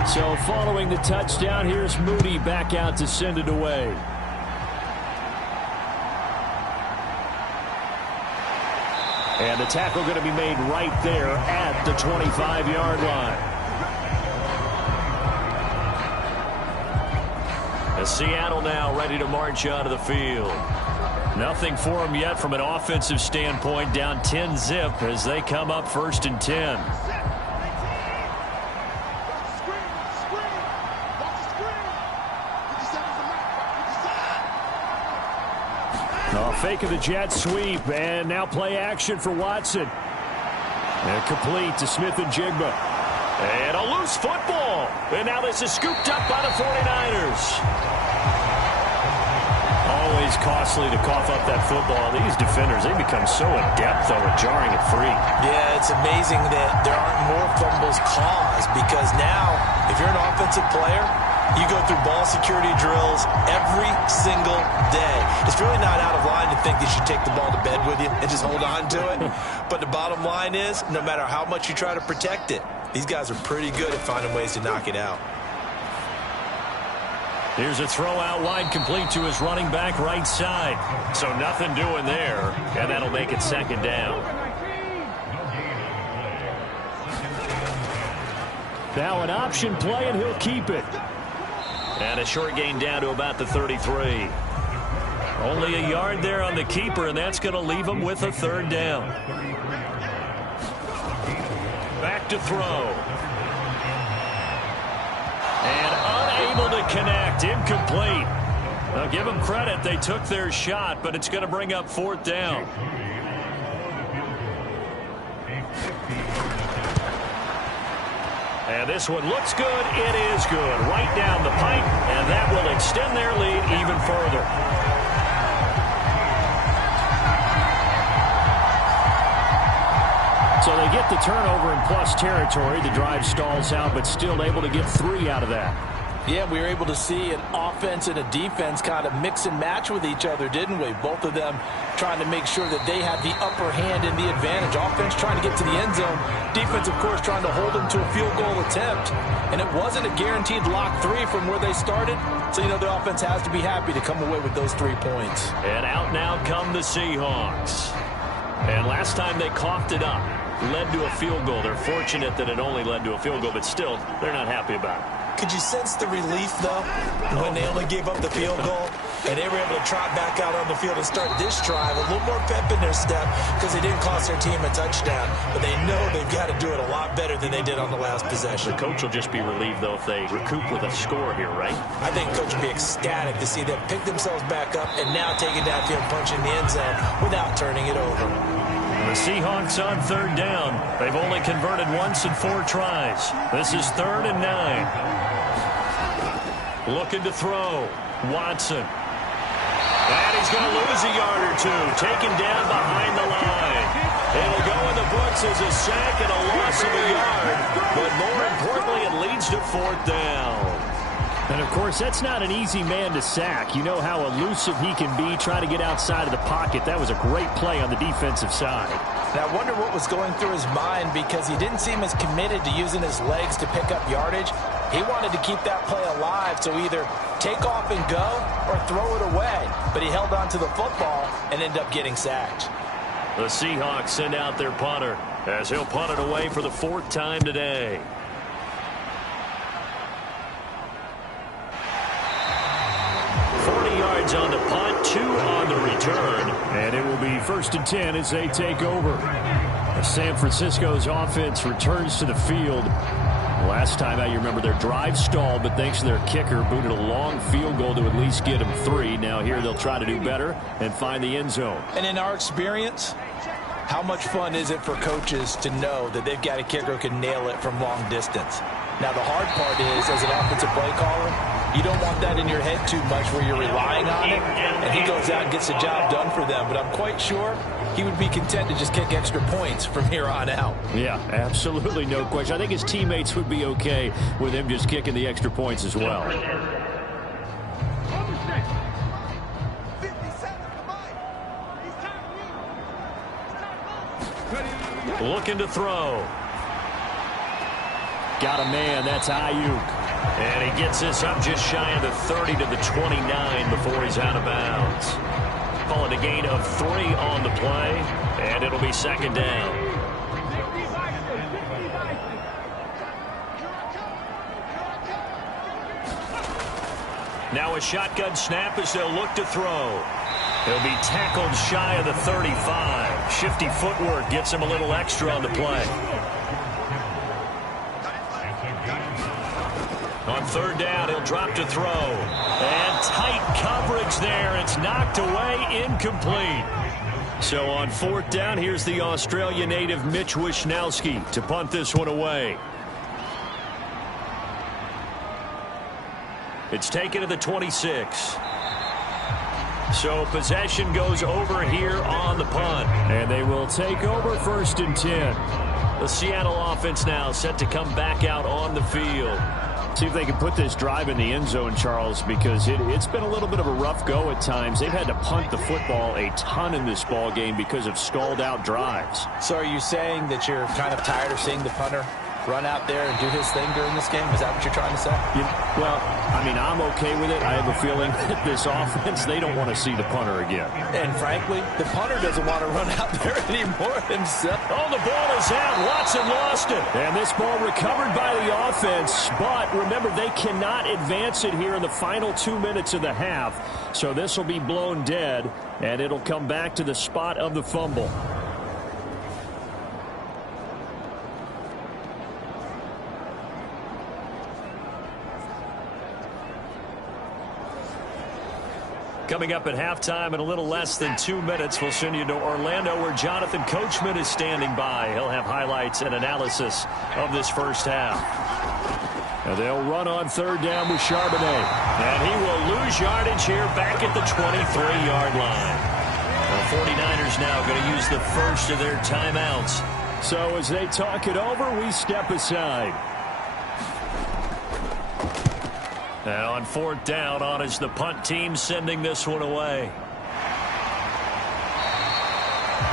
So following the touchdown, here's Moody back out to send it away. And the tackle going to be made right there at the 25-yard line. As Seattle now ready to march out of the field. Nothing for them yet from an offensive standpoint. Down 10-zip as they come up 1st and 10. Fake of the jet sweep, and now play action for Watson. And complete to Smith-Njigba. And a loose football. And now this is scooped up by the 49ers. Always costly to cough up that football. These defenders, they become so adept, though, at jarring it free. Yeah, it's amazing that there aren't more fumbles caused, because now, if you're an offensive player, you go through ball security drills every single day. It's really not out of line to think that you take the ball to bed with you and just hold on to it. But the bottom line is, no matter how much you try to protect it, these guys are pretty good at finding ways to knock it out. Here's a throw out wide, complete to his running back right side. So nothing doing there, and that'll make it 2nd down. Now an option play, and he'll keep it. And a short gain down to about the 33. Only a yard there on the keeper, and that's going to leave him with a 3rd down. Back to throw. And unable to connect. Incomplete. Now give them credit. They took their shot, but it's going to bring up 4th down. And this one looks good. It is good. Right down the pipe, and that will extend their lead even further. So they get the turnover in plus territory. The drive stalls out, but still able to get 3 out of that. Yeah, we were able to see an offense and a defense kind of mix and match with each other, didn't we? Both of them trying to make sure that they had the upper hand and the advantage. Offense trying to get to the end zone. Defense, of course, trying to hold them to a field goal attempt. And it wasn't a guaranteed lock 3 from where they started. So, you know, the offense has to be happy to come away with those 3 points. And out now come the Seahawks. And last time they coughed it up, led to a field goal. They're fortunate that it only led to a field goal, but still, they're not happy about it. Could you sense the relief, though, when they only gave up the field goal and they were able to trot back out on the field and start this drive? A little more pep in their step because they didn't cost their team a touchdown, but they know they've got to do it a lot better than they did on the last possession. The coach will just be relieved, though, if they recoup with a score here, right? I think coach will be ecstatic to see them pick themselves back up and now taking downfield, punching the end zone without turning it over. The Seahawks on 3rd down. They've only converted once in 4 tries. This is 3rd and 9. Looking to throw. Watson. And he's going to lose a yard or 2. Taken down behind the line. It'll go in the books as a sack and a loss of a yard. But more importantly, it leads to 4th down. And, of course, that's not an easy man to sack. You know how elusive he can be trying to get outside of the pocket. That was a great play on the defensive side. And I wonder what was going through his mind, because he didn't seem as committed to using his legs to pick up yardage. He wanted to keep that play alive, so either take off and go or throw it away. But he held on to the football and ended up getting sacked. The Seahawks send out their punter as he'll punt it away for the 4th time today. On the punt, 2 on the return. And it will be 1st and 10 as they take over. San Francisco's offense returns to the field. Last time out, you remember their drive stalled, but thanks to their kicker, booted a long field goal to at least get them 3. Now here they'll try to do better and find the end zone. And in our experience, how much fun is it for coaches to know that they've got a kicker who can nail it from long distance? Now, the hard part is, as an offensive play caller, you don't want that in your head too much where you're relying on it, and he goes out and gets the job done for them. But I'm quite sure he would be content to just kick extra points from here on out. Yeah, absolutely no question. I think his teammates would be okay with him just kicking the extra points as well. Looking to throw. Got a man. That's Ayuk. And he gets this up just shy of the 30 to the 29 before he's out of bounds. Calling a gain of 3 on the play, and it'll be second down. Now a shotgun snap as they'll look to throw. He'll be tackled shy of the 35. Shifty footwork gets him a little extra on the play. On third down, he'll drop to throw. And tight coverage there. It's knocked away, incomplete. So on fourth down, here's the Australia native Mitch Wishnowsky to punt this one away. It's taken to the 26. So possession goes over here on the punt. And they will take over 1st and 10. The Seattle offense now set to come back out on the field. See if they can put this drive in the end zone, Charles, because it's been a little bit of a rough go at times. They've had to punt the football a ton in this ball game because of stalled-out drives. So are you saying that you're kind of tired of seeing the punter run out there and do his thing during this game? Is that what you're trying to say? Well, I mean, I'm okay with it. I have a feeling that this offense, they don't want to see the punter again. And frankly, the punter doesn't want to run out there anymore himself. Oh, the ball is out. Watson lost it. And this ball recovered by the offense. But remember, they cannot advance it here in the final 2 minutes of the half. So this will be blown dead, and it'll come back to the spot of the fumble. Coming up at halftime in a little less than 2 minutes, we'll send you to Orlando where Jonathan Coachman is standing by. He'll have highlights and analysis of this first half. And they'll run on third down with Charbonnet. And he will lose yardage here back at the 23-yard line. The 49ers now going to use the first of their timeouts. So as they talk it over, we step aside. And on fourth down, on is the punt team sending this one away.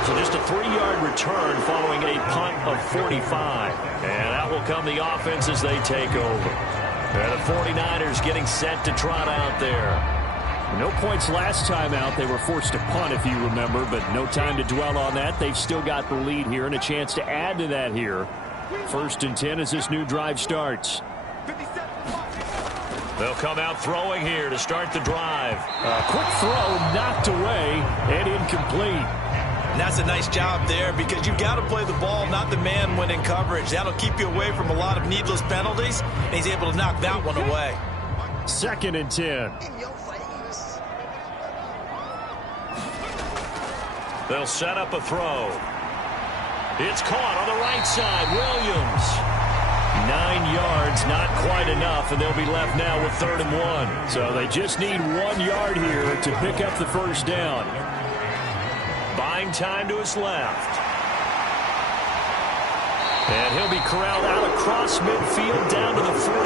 So just a 3-yard return following a punt of 45. And out will come the offense as they take over. And the 49ers getting set to trot out there. No points last time out. They were forced to punt, if you remember, but no time to dwell on that. They've still got the lead here and a chance to add to that here. 1st and 10 as this new drive starts. They'll come out throwing here to start the drive. A quick throw knocked away and incomplete. And that's a nice job there because you've got to play the ball, not the man when in coverage. That'll keep you away from a lot of needless penalties, and he's able to knock that one away. 2nd and 10. They'll set up a throw. It's caught on the right side. Williams. 9 yards, not quite enough, and they'll be left now with 3rd and 1. So they just need 1 yard here to pick up the first down. Buying time to his left. And he'll be corralled out across midfield down to the 45.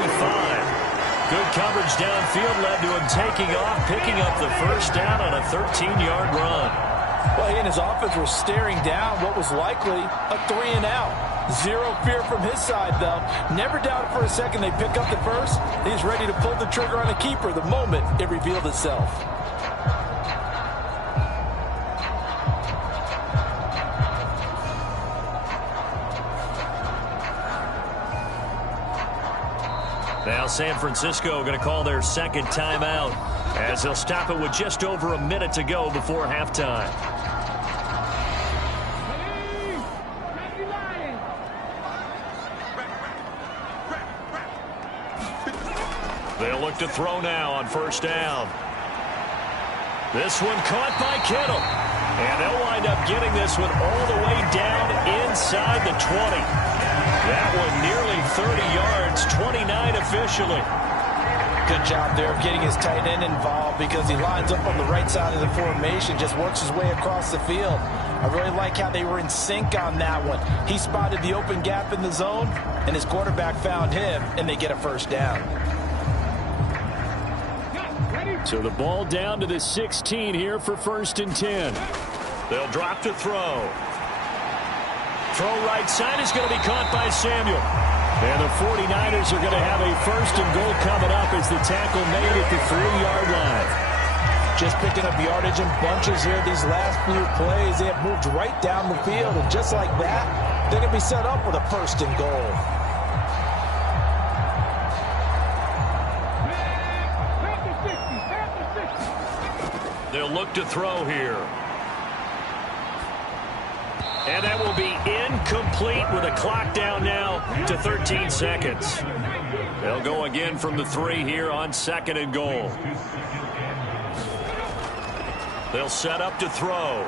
Good coverage downfield led to him taking off, picking up the first down on a 13-yard run. Well, he and his offense were staring down what was likely a 3-and-out. Zero fear from his side, though. Never doubted for a second they pick up the first. He's ready to pull the trigger on a keeper the moment it revealed itself. Now San Francisco going to call their second timeout as they'll stop it with just over a minute to go before halftime. They'll look to throw now on first down. This one caught by Kittle. And they'll wind up getting this one all the way down inside the 20. That one nearly 30 yards, 29 officially. Good job there of getting his tight end involved because he lines up on the right side of the formation, just works his way across the field. I really like how they were in sync on that one. He spotted the open gap in the zone, and his quarterback found him, and they get a first down. So the ball down to the 16 here for 1st and 10. They'll drop to throw. Throw right side is going to be caught by Samuel. And the 49ers are going to have a 1st and goal coming up as the tackle made at the 3-yard line. Just picking up yardage in bunches here these last few plays. They have moved right down the field, and just like that, they're going to be set up with a 1st and goal. They'll look to throw here. And that will be incomplete with a clock down now to 13 seconds. They'll go again from the 3 here on 2nd and goal. They'll set up to throw.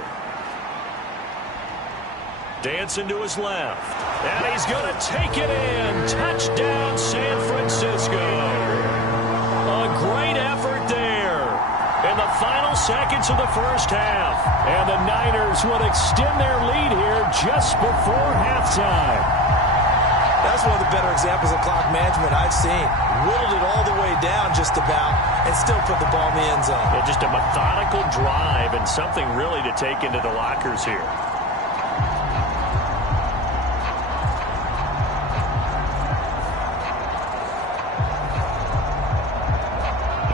Dancing to his left. And he's going to take it in. Touchdown, San Francisco. A great effort there in the final seconds of the first half. And the Niners will extend their lead here just before halftime. That's one of the better examples of clock management I've seen. Whittled it all the way down just about and still put the ball in the end zone. Yeah, just a methodical drive and something really to take into the lockers here.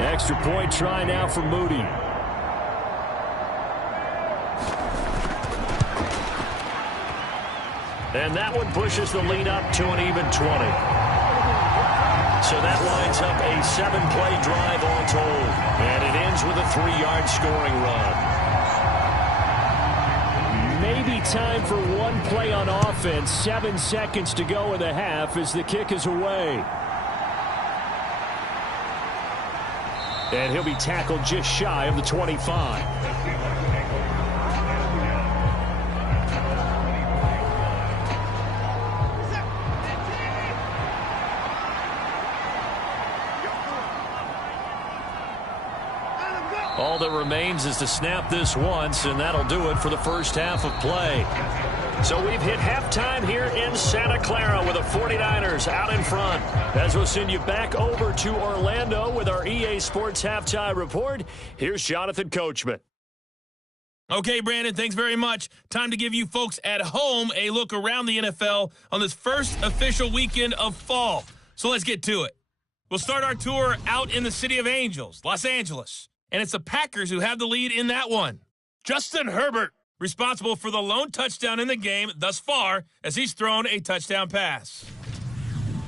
Extra point try now for Moody. And that one pushes the lead up to an even 20. So that lines up a 7-play drive all told. And it ends with a 3-yard scoring run. Maybe time for one play on offense. 7 seconds to go in the half as the kick is away. And he'll be tackled just shy of the 25. All that remains is to snap this once, and that'll do it for the first half of play. So we've hit halftime here in Santa Clara with the 49ers out in front. As we'll send you back over to Orlando with our EA Sports Halftime Report, here's Jonathan Coachman. Okay, Brandon, thanks very much. Time to give you folks at home a look around the NFL on this first official weekend of fall. So let's get to it. We'll start our tour out in the city of Angels, Los Angeles. And it's the Packers who have the lead in that one. Justin Herbert, responsible for the lone touchdown in the game thus far as he's thrown a touchdown pass.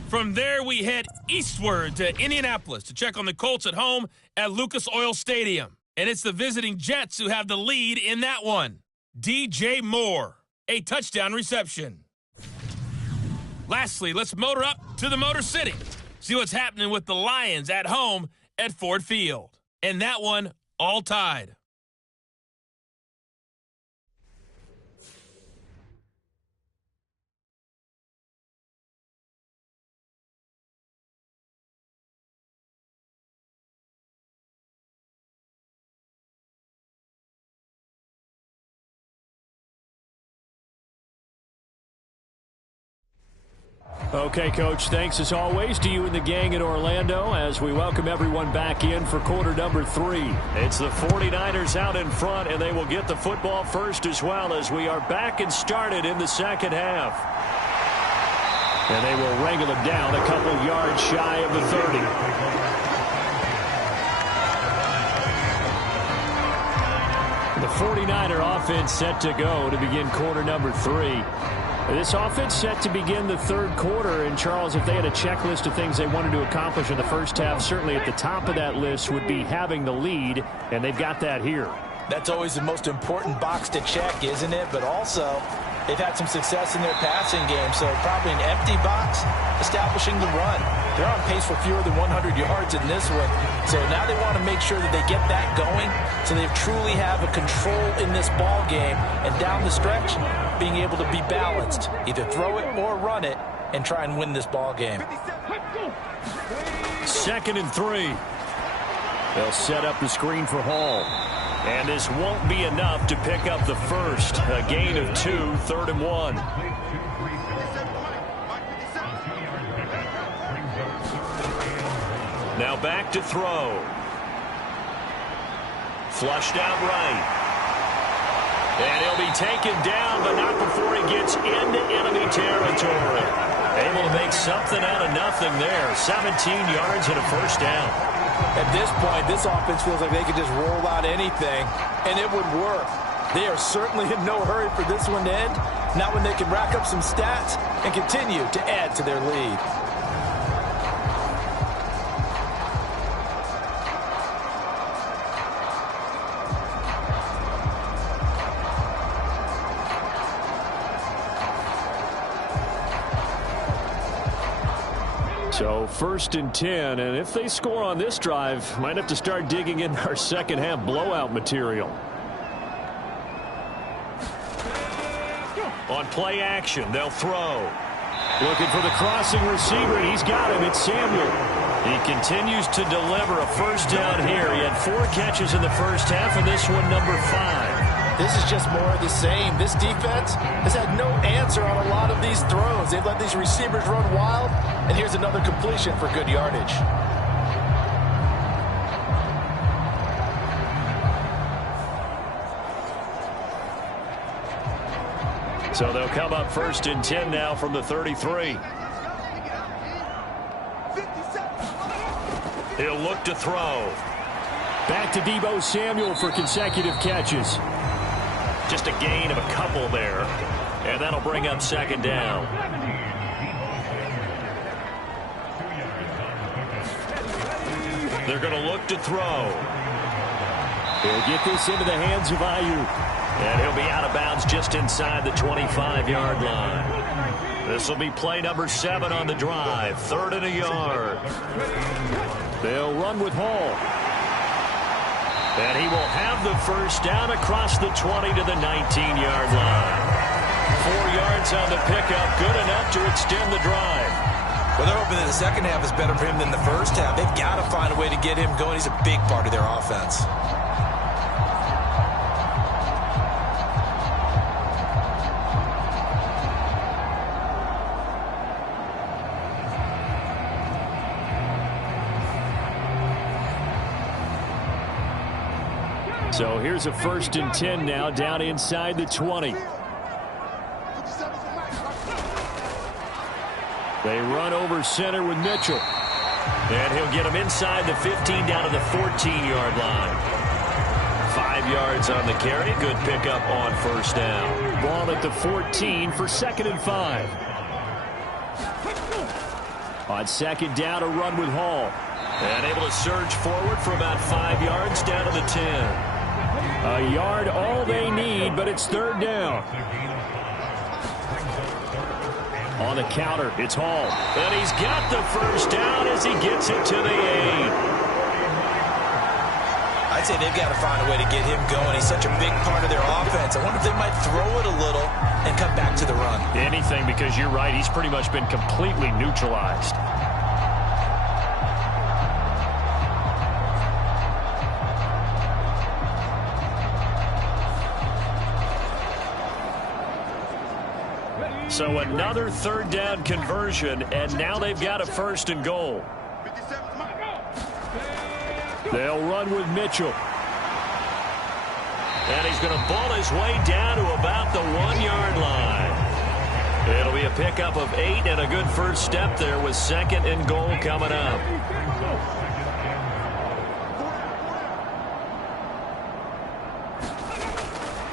From there, we head eastward to Indianapolis to check on the Colts at home at Lucas Oil Stadium. And it's the visiting Jets who have the lead in that one. DJ Moore, a touchdown reception. Lastly, let's motor up to the Motor City. See what's happening with the Lions at home at Ford Field. And that one all tied. Okay, Coach, thanks as always to you and the gang in Orlando as we welcome everyone back in for quarter number 3. It's the 49ers out in front, and they will get the football first as well as we are back and started in the second half. And they will wrangle them down a couple yards shy of the 30. The 49er offense set to go to begin quarter number 3. This offense set to begin the third quarter, and Charles, if they had a checklist of things they wanted to accomplish in the first half, certainly at the top of that list would be having the lead, and they've got that here. That's always the most important box to check, isn't it? But also, they've had some success in their passing game, so probably an empty box establishing the run. They're on pace for fewer than 100 yards in this one. So now they want to make sure that they get that going so they truly have a control in this ball game. And down the stretch, being able to be balanced. Either throw it or run it and try and win this ball game. 2nd and 3. They'll set up the screen for Hall. And this won't be enough to pick up the first. A gain of 2, 3rd and 1. Now back to throw. Flushed out right. And he'll be taken down, but not before he gets into enemy territory. Able to make something out of nothing there. 17 yards and a first down. At this point, this offense feels like they could just roll out anything, and it would work. They are certainly in no hurry for this one to end. Not when they can rack up some stats and continue to add to their lead. So 1st and 10, and if they score on this drive, might have to start digging in our second half blowout material. On play action, they'll throw. Looking for the crossing receiver, and he's got him. It's Samuel. He continues to deliver a first down here. He had 4 catches in the first half, and this one number 5. This is just more of the same. This defense has had no answer on a lot of these throws. They've let these receivers run wild, and here's another completion for good yardage. So they'll come up 1st and 10 now from the 33. He'll look to throw. Back to Deebo Samuel for consecutive catches. Just a gain of a couple there. And that'll bring up 2nd down. They're going to look to throw. He'll get this into the hands of Ayuk. And he'll be out of bounds just inside the 25-yard line. This will be play number 7 on the drive. 3rd and a yard. They'll run with Hall. And he will have the first down across the 20 to the 19-yard line. 4 yards on the pickup, good enough to extend the drive. Well, they're hoping that the second half is better for him than the first half. They've got to find a way to get him going. He's a big part of their offense. So here's a 1st and 10 now down inside the 20. They run over center with Mitchell. And he'll get him inside the 15 down to the 14-yard line. 5 yards on the carry. Good pickup on first down. Ball at the 14 for 2nd and 5. On 2nd down, a run with Hall. And able to surge forward for about 5 yards down to the 10. A yard all they need, but it's 3rd down. On the counter, it's Hall. And he's got the first down as he gets it to the 8. I'd say they've got to find a way to get him going. He's such a big part of their offense. I wonder if they might throw it a little and come back to the run. Anything, because you're right. He's pretty much been completely neutralized. So another 3rd down conversion, and now they've got a 1st and goal. They'll run with Mitchell. And he's going to ball his way down to about the 1-yard line. It'll be a pickup of 8 and a good first step there with 2nd and goal coming up.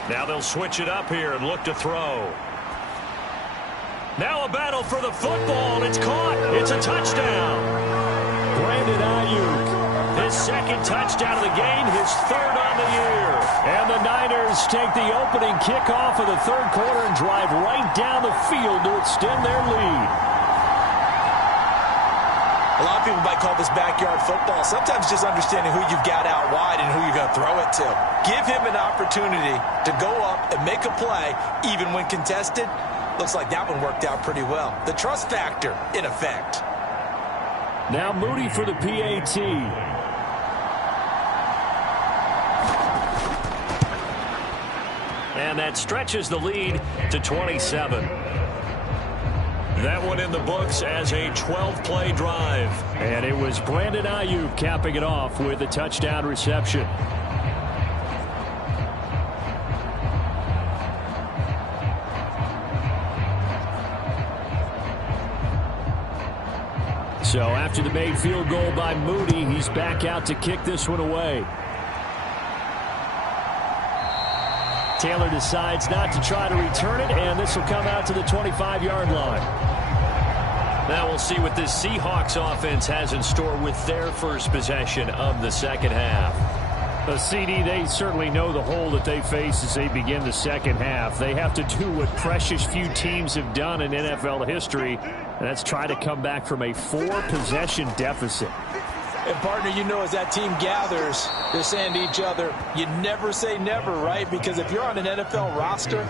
Now they'll switch it up here and look to throw. Now a battle for the football. It's caught. It's a touchdown. Brandon Ayuk. His 2nd touchdown of the game, his 3rd on the year. And the Niners take the opening kickoff of the 3rd quarter and drive right down the field to extend their lead. A lot of people might call this backyard football. Sometimes just understanding who you've got out wide and who you're going to throw it to. Give him an opportunity to go up and make a play, even when contested. Looks like that one worked out pretty well. The trust factor, in effect. Now Moody for the PAT. And that stretches the lead to 27. That one in the books as a 12-play drive. And it was Brandon Ayuk capping it off with a touchdown reception. So after the made field goal by Moody, he's back out to kick this one away. Taylor decides not to try to return it, and this will come out to the 25-yard line. Now we'll see what this Seahawks offense has in store with their first possession of the second half. The CD, they certainly know the hole that they face as they begin the second half. They have to do what precious few teams have done in NFL history, and that's try to come back from a 4-possession deficit. And, partner, you know, as that team gathers, they're saying to each other, you never say never, right? Because if you're on an NFL roster,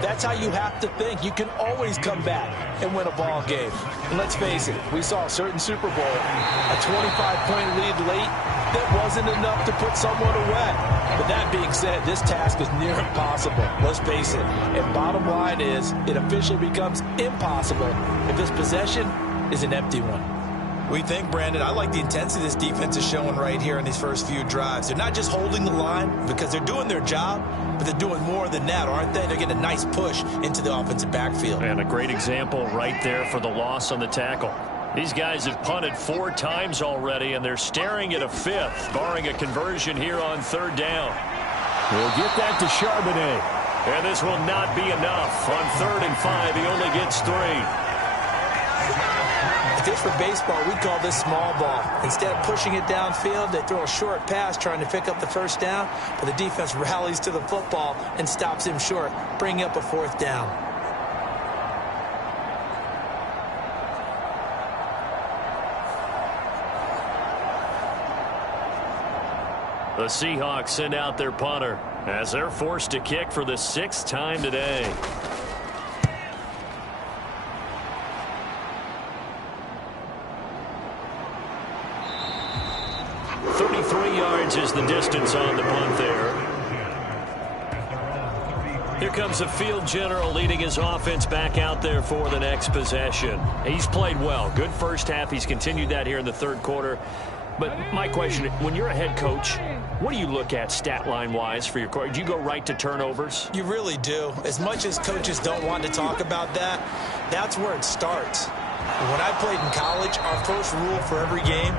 that's how you have to think. You can always come back and win a ball game. And let's face it, we saw a certain Super Bowl, a 25-point lead late, that wasn't enough to put someone away. But that being said, this task is near impossible. Let's face it. And bottom line is, it officially becomes impossible if this possession is an empty one. What do you think, Brandon? I like the intensity this defense is showing right here in these first few drives. They're not just holding the line because they're doing their job, but they're doing more than that, aren't they? They're getting a nice push into the offensive backfield. And a great example right there for the loss on the tackle. These guys have punted 4 times already, and they're staring at a 5th, barring a conversion here on third down. We'll get that to Charbonnet. And this will not be enough. On 3rd and 5, he only gets 3. If it's for baseball, we'd call this small ball. Instead of pushing it downfield, they throw a short pass trying to pick up the first down, but the defense rallies to the football and stops him short, bringing up a 4th down. The Seahawks send out their punter as they're forced to kick for the 6th time today. 33 yards is the distance on the punt there. Here comes the field general leading his offense back out there for the next possession. He's played well. Good first half. He's continued that here in the 3rd quarter. But my question, when you're a head coach, what do you look at stat line-wise for your coach? Do you go right to turnovers? You really do. As much as coaches don't want to talk about that, that's where it starts. When I played in college, our first rule for every game,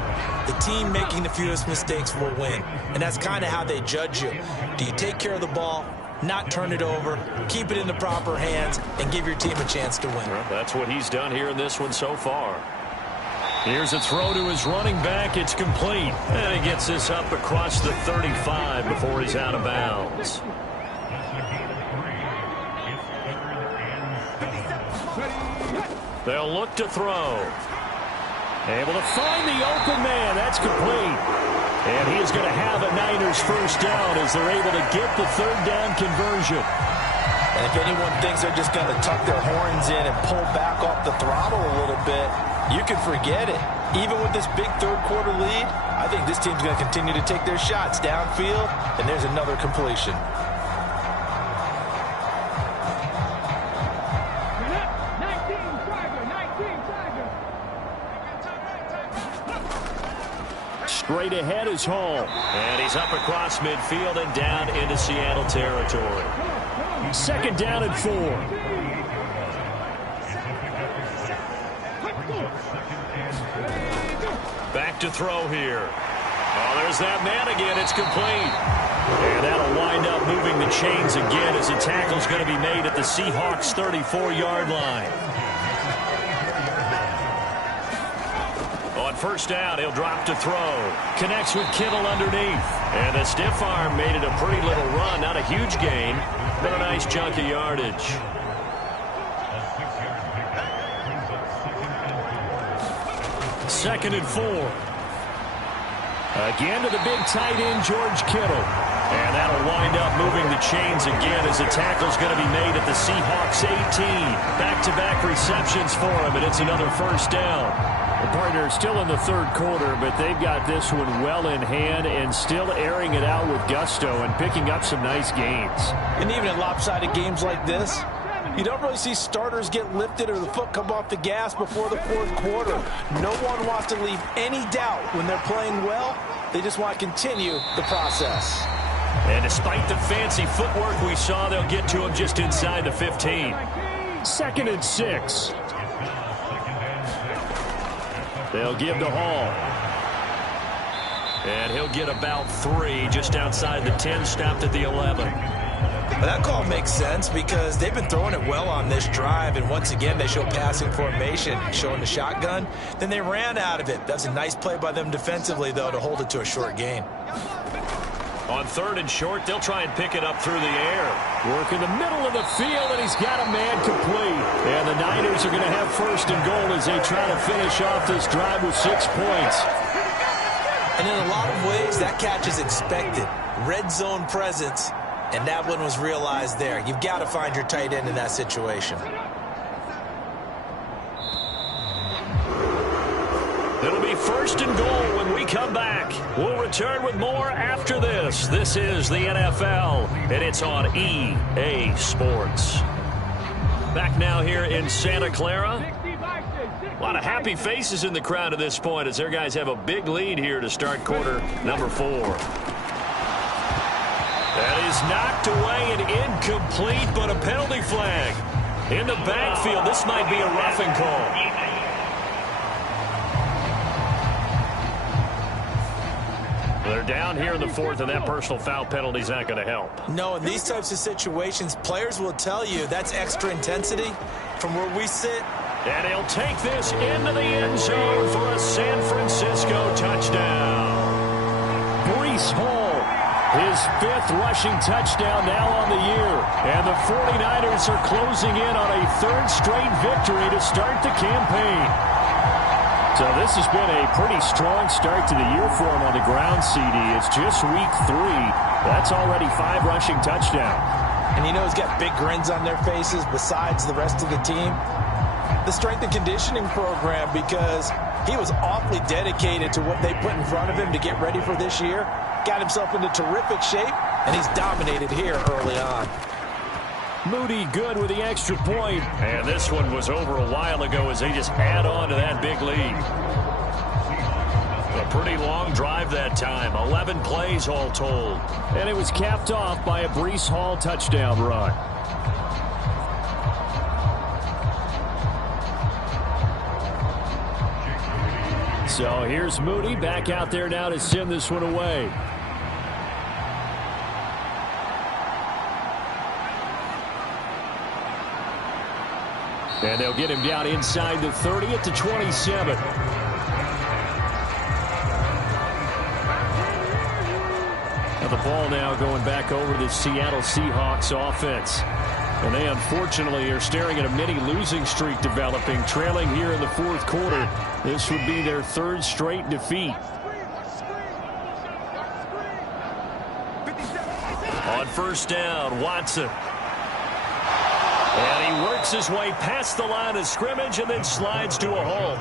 the team making the fewest mistakes will win. And that's kind of how they judge you. Do you take care of the ball, not turn it over, keep it in the proper hands, and give your team a chance to win? Well, that's what he's done here in this one so far. Here's a throw to his running back. It's complete. And he gets this up across the 35 before he's out of bounds. They'll look to throw. Able to find the open man. That's complete. And he is going to have a Niners first down as they're able to get the 3rd down conversion. And if anyone thinks they're just going to tuck their horns in and pull back off the throttle a little bit, you can forget it. Even with this big 3rd quarter lead, I think this team's going to continue to take their shots downfield, and there's another completion. Straight ahead is Hall. And he's up across midfield and down into Seattle territory. 2nd down and 4. Back to throw here. Oh, there's that man again. It's complete. And that'll wind up moving the chains again as the tackle's going to be made at the Seahawks' 34-yard line. On 1st down, he'll drop to throw. Connects with Kittle underneath. And the stiff arm made it a pretty little run. Not a huge gain, but a nice chunk of yardage. 2nd and 4. Again to the big tight end, George Kittle. And that'll wind up moving the chains again as the tackle's going to be made at the Seahawks 18. Back-to-back receptions for him, and it's another first down. The partner still in the third quarter, but they've got this one well in hand and still airing it out with gusto and picking up some nice gains. And even in lopsided games like this, you don't really see starters get lifted or the foot come off the gas before the fourth quarter. No one wants to leave any doubt when they're playing well. They just want to continue the process. And despite the fancy footwork we saw, they'll get to him just inside the 15. 2nd and 6. They'll give to Hall. And he'll get about 3 just outside the 10, stopped at the 11. Well, that call makes sense because they've been throwing it well on this drive, and once again they show passing formation, showing the shotgun. Then they ran out of it. That's a nice play by them defensively, though, to hold it to a short gain. On 3rd and short, they'll try and pick it up through the air. Work in the middle of the field, and he's got a man complete. And the Niners are going to have 1st and goal as they try to finish off this drive with 6 points. And in a lot of ways, that catch is expected. Red zone presence, and that one was realized there. You've got to find your tight end in that situation. It'll be 1st and goal when we come back. We'll return with more after this. This is the NFL, and it's on EA Sports. Back now here in Santa Clara. A lot of happy faces in the crowd at this point as their guys have a big lead here to start quarter number 4. That is knocked away and incomplete, but a penalty flag. In the backfield, this might be a roughing call. They're down here in the 4th, and that personal foul penalty is not going to help. No, in these types of situations, players will tell you that's extra intensity. From where we sit. And he'll take this into the end zone for a San Francisco touchdown. Breece Hall, his 5th rushing touchdown now on the year. And the 49ers are closing in on a 3rd straight victory to start the campaign. So this has been a pretty strong start to the year for him on the ground, CD. It's just week 3. That's already 5 rushing touchdowns. And you know he's got big grins on their faces besides the rest of the team. The strength and conditioning program, because he was awfully dedicated to what they put in front of him to get ready for this year. Got himself into terrific shape, and he's dominated here early on. Moody good with the extra point. And this one was over a while ago as they just add on to that big lead. A pretty long drive that time. 11 plays all told. And it was capped off by a Breece Hall touchdown run. So here's Moody back out there now to send this one away. And they'll get him down inside the 30 at the 27. Now the ball now going back over the Seattle Seahawks offense. And they unfortunately are staring at a mini losing streak developing, trailing here in the 4th quarter. This would be their 3rd straight defeat. On 1st down, Watson. And he works his way past the line of scrimmage and then slides to a hole.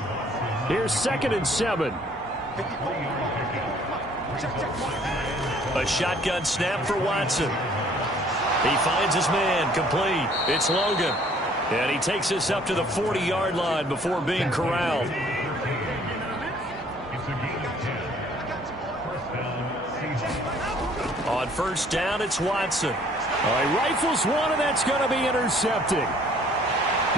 Here's 2nd and 7. A shotgun snap for Watson. He finds his man, complete. It's Logan. And he takes this up to the 40-yard line before being corralled. On 1st down, it's Watson. He rifles one, and that's going to be intercepted.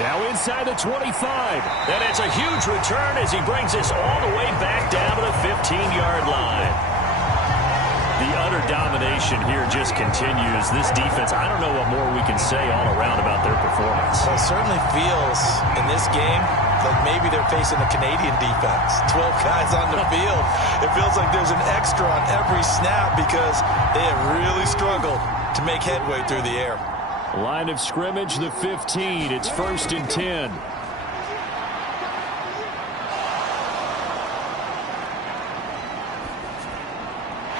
Now inside the 25. And it's a huge return as he brings this all the way back down to the 15-yard line. The utter domination here just continues. This defense, I don't know what more we can say all around about their performance. Well, it certainly feels in this game like maybe they're facing a Canadian defense. 12 guys on the field. It feels like there's an extra on every snap because they have really struggled to make headway through the air. Line of scrimmage, the 15. It's 1st and 10.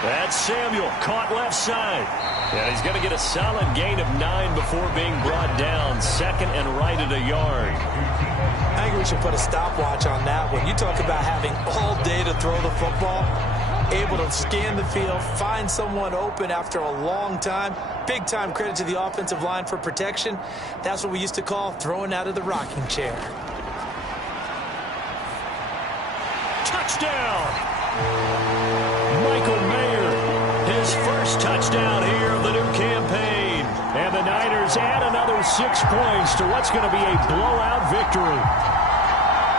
That's Samuel, caught left side. And he's going to get a solid gain of 9 before being brought down. Second and right at a yard. I think we should put a stopwatch on that one. You talk about having all day to throw the football, able to scan the field, find someone open after a long time. Big time credit to the offensive line for protection. That's what we used to call throwing out of the rocking chair. Touchdown! Michael Mayer, his first touchdown here of the new campaign. And the Niners add another 6 points to what's going to be a blowout victory.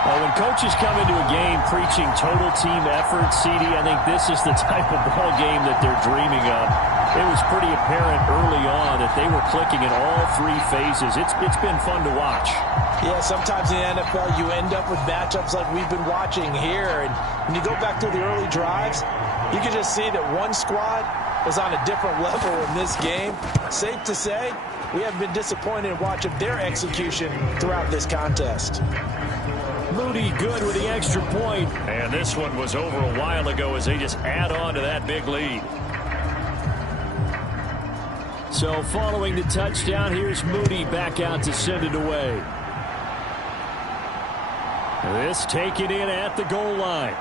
Well, when coaches come into a game preaching total team effort, CD, I think this is the type of ball game that they're dreaming of. It was pretty apparent early on that they were clicking in all 3 phases. It's been fun to watch. Yeah, sometimes in the NFL you end up with matchups like we've been watching here. And when you go back to the early drives, you can just see that one squad was on a different level in this game. Safe to say, we haven't been disappointed in watching their execution throughout this contest. Moody good with the extra point. And this one was over a while ago as they just add on to that big lead. So following the touchdown, here's Moody back out to send it away. This taken in at the goal line.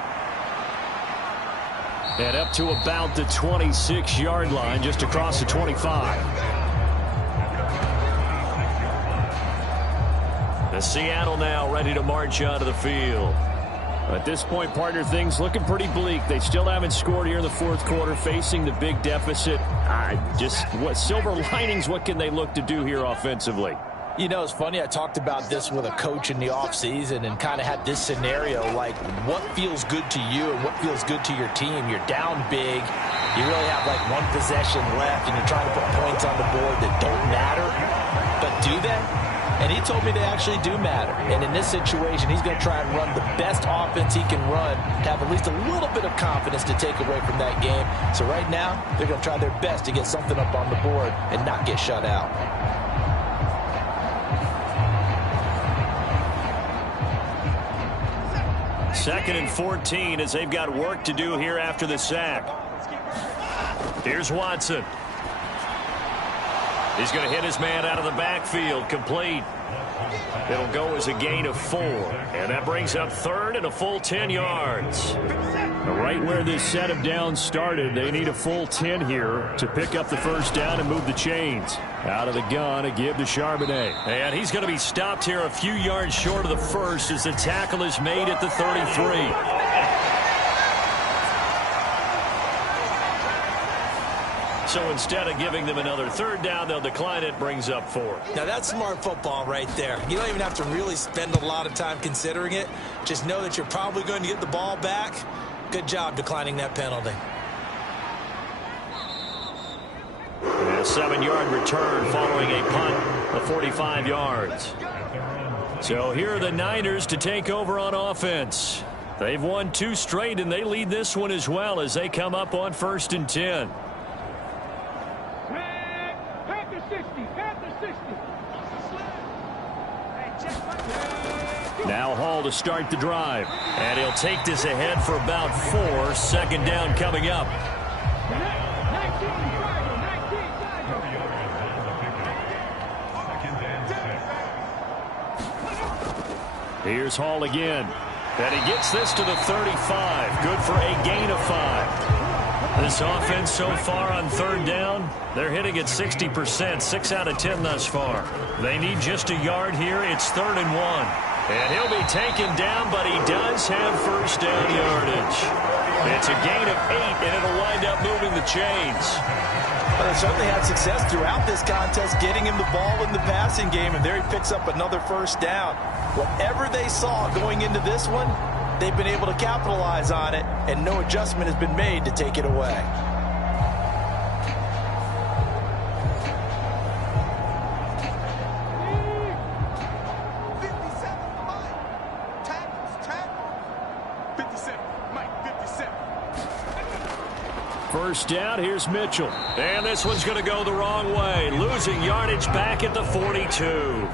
And up to about the 26-yard line, just across the 25. The Seattle now ready to march onto the field. At this point, partner, things looking pretty bleak. They still haven't scored here in the fourth quarter, facing the big deficit. What silver linings, what can they look to do here offensively? You know, it's funny, I talked about this with a coach in the offseason and kind of had this scenario, like what feels good to you and what feels good to your team. You're down big. You really have like one possession left, and you're trying to put points on the board that don't matter. But do they? And he told me they actually do matter. And in this situation, he's going to try and run the best offense he can run to have at least a little bit of confidence to take away from that game. So right now, they're going to try their best to get something up on the board and not get shut out. Second and 14 as they've got work to do here after the sack. Here's Watson. He's going to hit his man out of the backfield, complete. It'll go as a gain of 4. And that brings up third and a full 10 yards. Right where this set of downs started, they need a full 10 here to pick up the first down and move the chains. Out of the gun, a give to Charbonnet. And he's going to be stopped here a few yards short of the first as the tackle is made at the 33. So instead of giving them another third down, they'll decline it, brings up 4. Now that's smart football right there. You don't even have to really spend a lot of time considering it. Just know that you're probably going to get the ball back. Good job declining that penalty. And a 7-yard return following a punt of 45 yards. So here are the Niners to take over on offense. They've won 2 straight, and they lead this one as well as they come up on 1st and 10. Now Hall to start the drive. And he'll take this ahead for about 4. Second down coming up. Here's Hall again. And he gets this to the 35. Good for a gain of 5. This offense so far on third down, they're hitting at 60%, 6 out of 10 thus far. They need just a yard here. It's 3rd and 1. And he'll be taken down, but he does have first down yardage. It's a gain of 8, and it'll wind up moving the chains. Well, they certainly had success throughout this contest, getting him the ball in the passing game, and there he picks up another first down. Whatever they saw going into this one, they've been able to capitalize on it, and no adjustment has been made to take it away. First down, here's Mitchell. And this one's going to go the wrong way. Losing yardage back at the 42.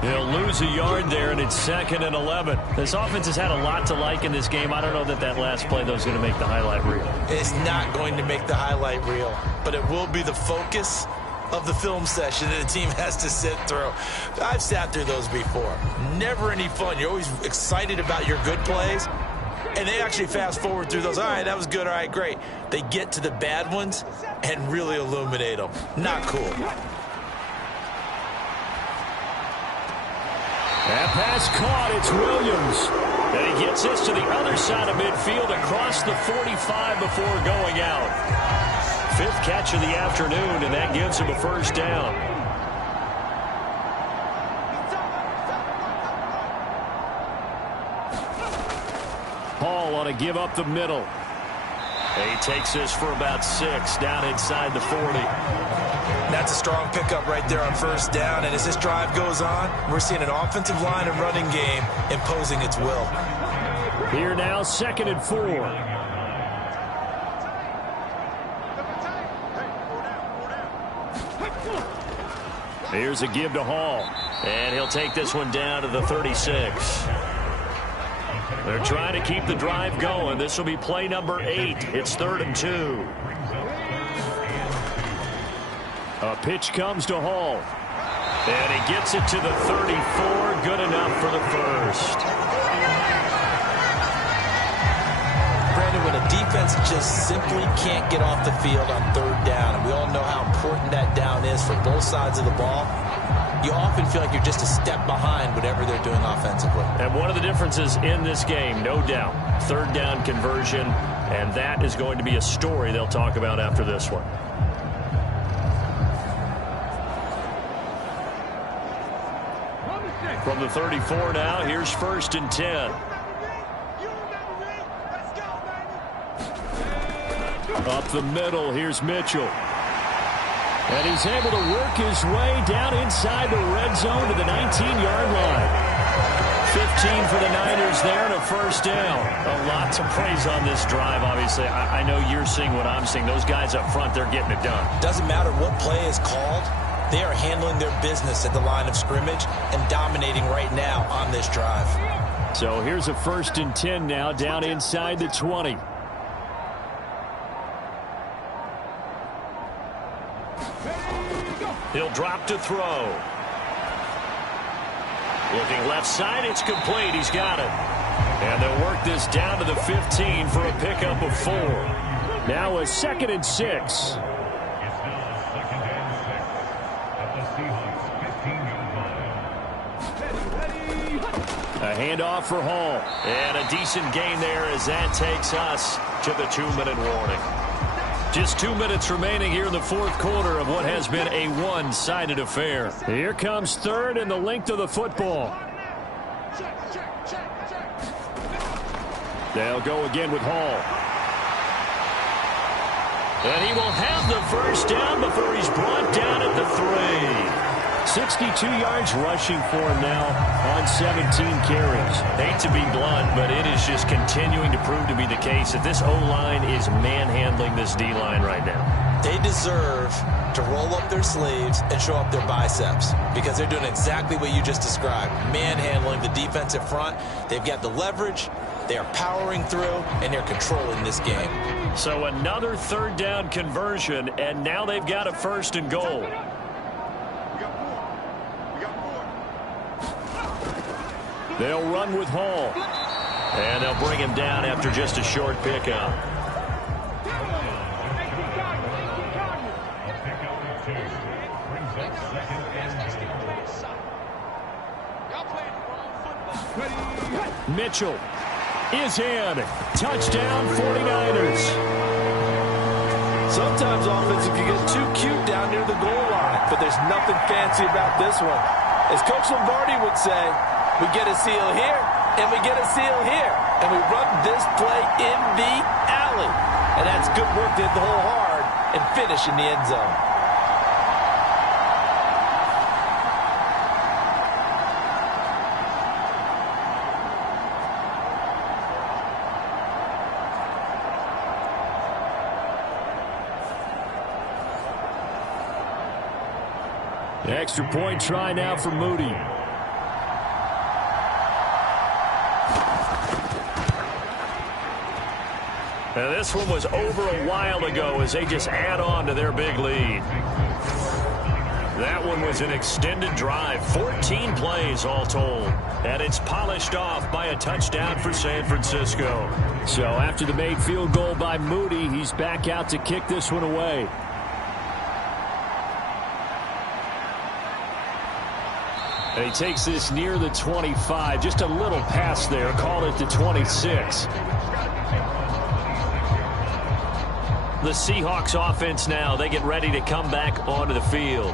He'll lose a yard there, and it's 2nd and 11. This offense has had a lot to like in this game. I don't know that that last play, though, is going to make the highlight reel. It's not going to make the highlight reel, but it will be the focus of the film session that the team has to sit through. I've sat through those before. Never any fun. You're always excited about your good plays, and they actually fast forward through those. All right, that was good. All right, great. They get to the bad ones and really illuminate them. Not cool. That pass caught. It's Williams. And he gets this to the other side of midfield across the 45 before going out. 5th catch of the afternoon, and that gives him a first down. Hall on a give up the middle. And he takes this for about 6 down inside the 40. That's a strong pickup right there on first down. And as this drive goes on, we're seeing an offensive line and running game imposing its will. Here now, 2nd and 4. Here's a give to Hall. And he'll take this one down to the 36. They're trying to keep the drive going. This will be play number 8. It's 3rd and 2. A pitch comes to Hall. And he gets it to the 34. Good enough for the first. Brandon, when a defense just simply can't get off the field on 3rd down, and we all know how important that down is for both sides of the ball, you often feel like you're just a step behind whatever they're doing offensively. And one of the differences in this game, no doubt, 3rd down conversion, and that is going to be a story they'll talk about after this one. From the 34 now, here's 1st and 10. Up the middle, here's Mitchell. And he's able to work his way down inside the red zone to the 19-yard line. 15 for the Niners there and a first down. A lot to praise on this drive, obviously. I know you're seeing what I'm seeing. Those guys up front, they're getting it done. Doesn't matter what play is called. They are handling their business at the line of scrimmage and dominating right now on this drive. So here's a 1st and 10 now down inside the 20. He'll drop to throw. Looking left side, it's complete. He's got it. And they'll work this down to the 15 for a pickup of 4. Now a 2nd and 6. A handoff for Hall. And a decent gain there as that takes us to the 2-minute warning. Just 2 minutes remaining here in the 4th quarter of what has been a one-sided affair. Here comes 3rd and the length of the football. They'll go again with Hall. And he will have the first down before he's brought down at the 3. 62 yards rushing for him now on 17 carries. Hate to be blunt, but it is just continuing to prove to be the case that this O-line is manhandling this D-line right now. They deserve to roll up their sleeves and show up their biceps because they're doing exactly what you just described, manhandling the defensive front. They've got the leverage, they are powering through, and they're controlling this game. So another 3rd down conversion, and now they've got a 1st and goal. They'll run with Hall. And they'll bring him down after just a short pickup. Mitchell is in. Touchdown 49ers. Sometimes offense, if you get too cute down near the goal line, but there's nothing fancy about this one. As Coach Lombardi would say, we get a seal here, and we get a seal here, and we run this play in the alley. And that's good work to hit the hole hard and finish in the end zone. The extra point try now for Moody. And this one was over a while ago as they just add on to their big lead. That one was an extended drive, 14 plays all told. And it's polished off by a touchdown for San Francisco. So after the made field goal by Moody, he's back out to kick this one away. And he takes this near the 25. Just a little pass there. Call it the 26. The Seahawks offense now, they get ready to come back onto the field.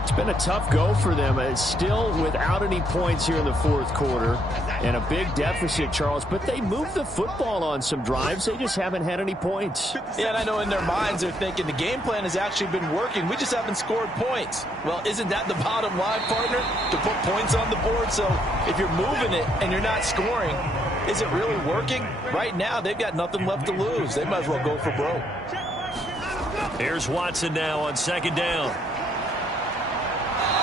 It's been a tough go for them. It's still without any points here in the fourth quarter and a big deficit, Charles. But they moved the football on some drives. They just haven't had any points. Yeah, and I know in their minds they're thinking the game plan has actually been working. We just haven't scored points. Well, isn't that the bottom line, partner? To put points on the board. So if you're moving it and you're not scoring, is it really working? Right now, they've got nothing left to lose. They might as well go for broke. Here's Watson now on second down.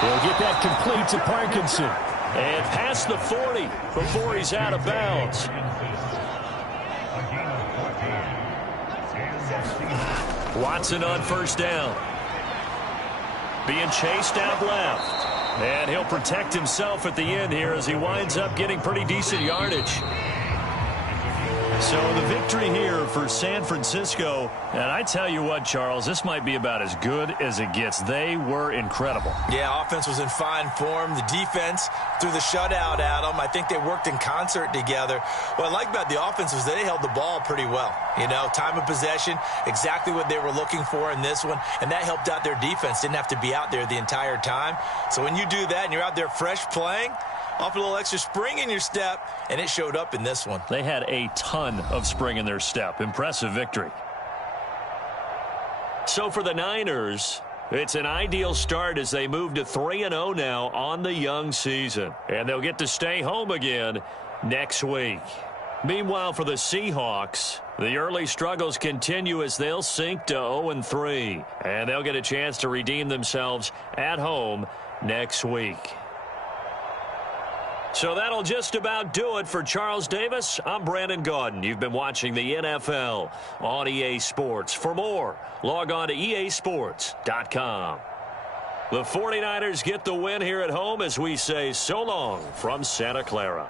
He'll get that complete to Parkinson. And past the 40 before he's out of bounds. Watson on first down. Being chased out left. And he'll protect himself at the end here as he winds up getting pretty decent yardage. So the victory here for San Francisco. And I tell you what, Charles, this might be about as good as it gets. They were incredible. Yeah, offense was in fine form. The defense threw the shutout at them. I think they worked in concert together. What I like about the offense was they held the ball pretty well. You know, time of possession, exactly what they were looking for in this one. And that helped out their defense. Didn't have to be out there the entire time. So when you do that and you're out there fresh playing, off a little extra spring in your step, and it showed up in this one. They had a ton of spring in their step. Impressive victory. So for the Niners, it's an ideal start as they move to 3-0 now on the young season. And they'll get to stay home again next week. Meanwhile, for the Seahawks, the early struggles continue as they'll sink to 0-3. And they'll get a chance to redeem themselves at home next week. So that'll just about do it for Charles Davis. I'm Brandon Gaudin. You've been watching the NFL on EA Sports. For more, log on to easports.com. The 49ers get the win here at home as we say so long from Santa Clara.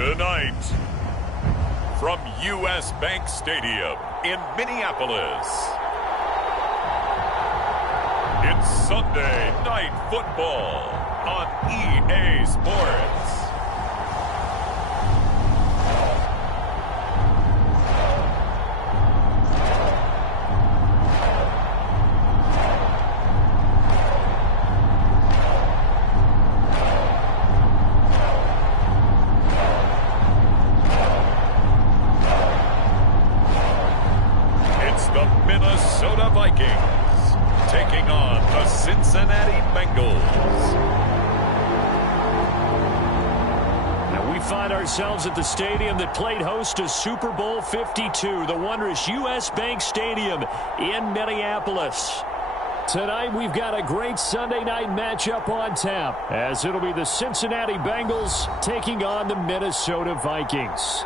Tonight, from U.S. Bank Stadium in Minneapolis, it's Sunday Night Football on EA Sports. Taking on the Cincinnati Bengals. Now we find ourselves at the stadium that played host to Super Bowl 52, the wondrous U.S. Bank Stadium in Minneapolis. Tonight we've got a great Sunday night matchup on tap, as it'll be the Cincinnati Bengals taking on the Minnesota Vikings.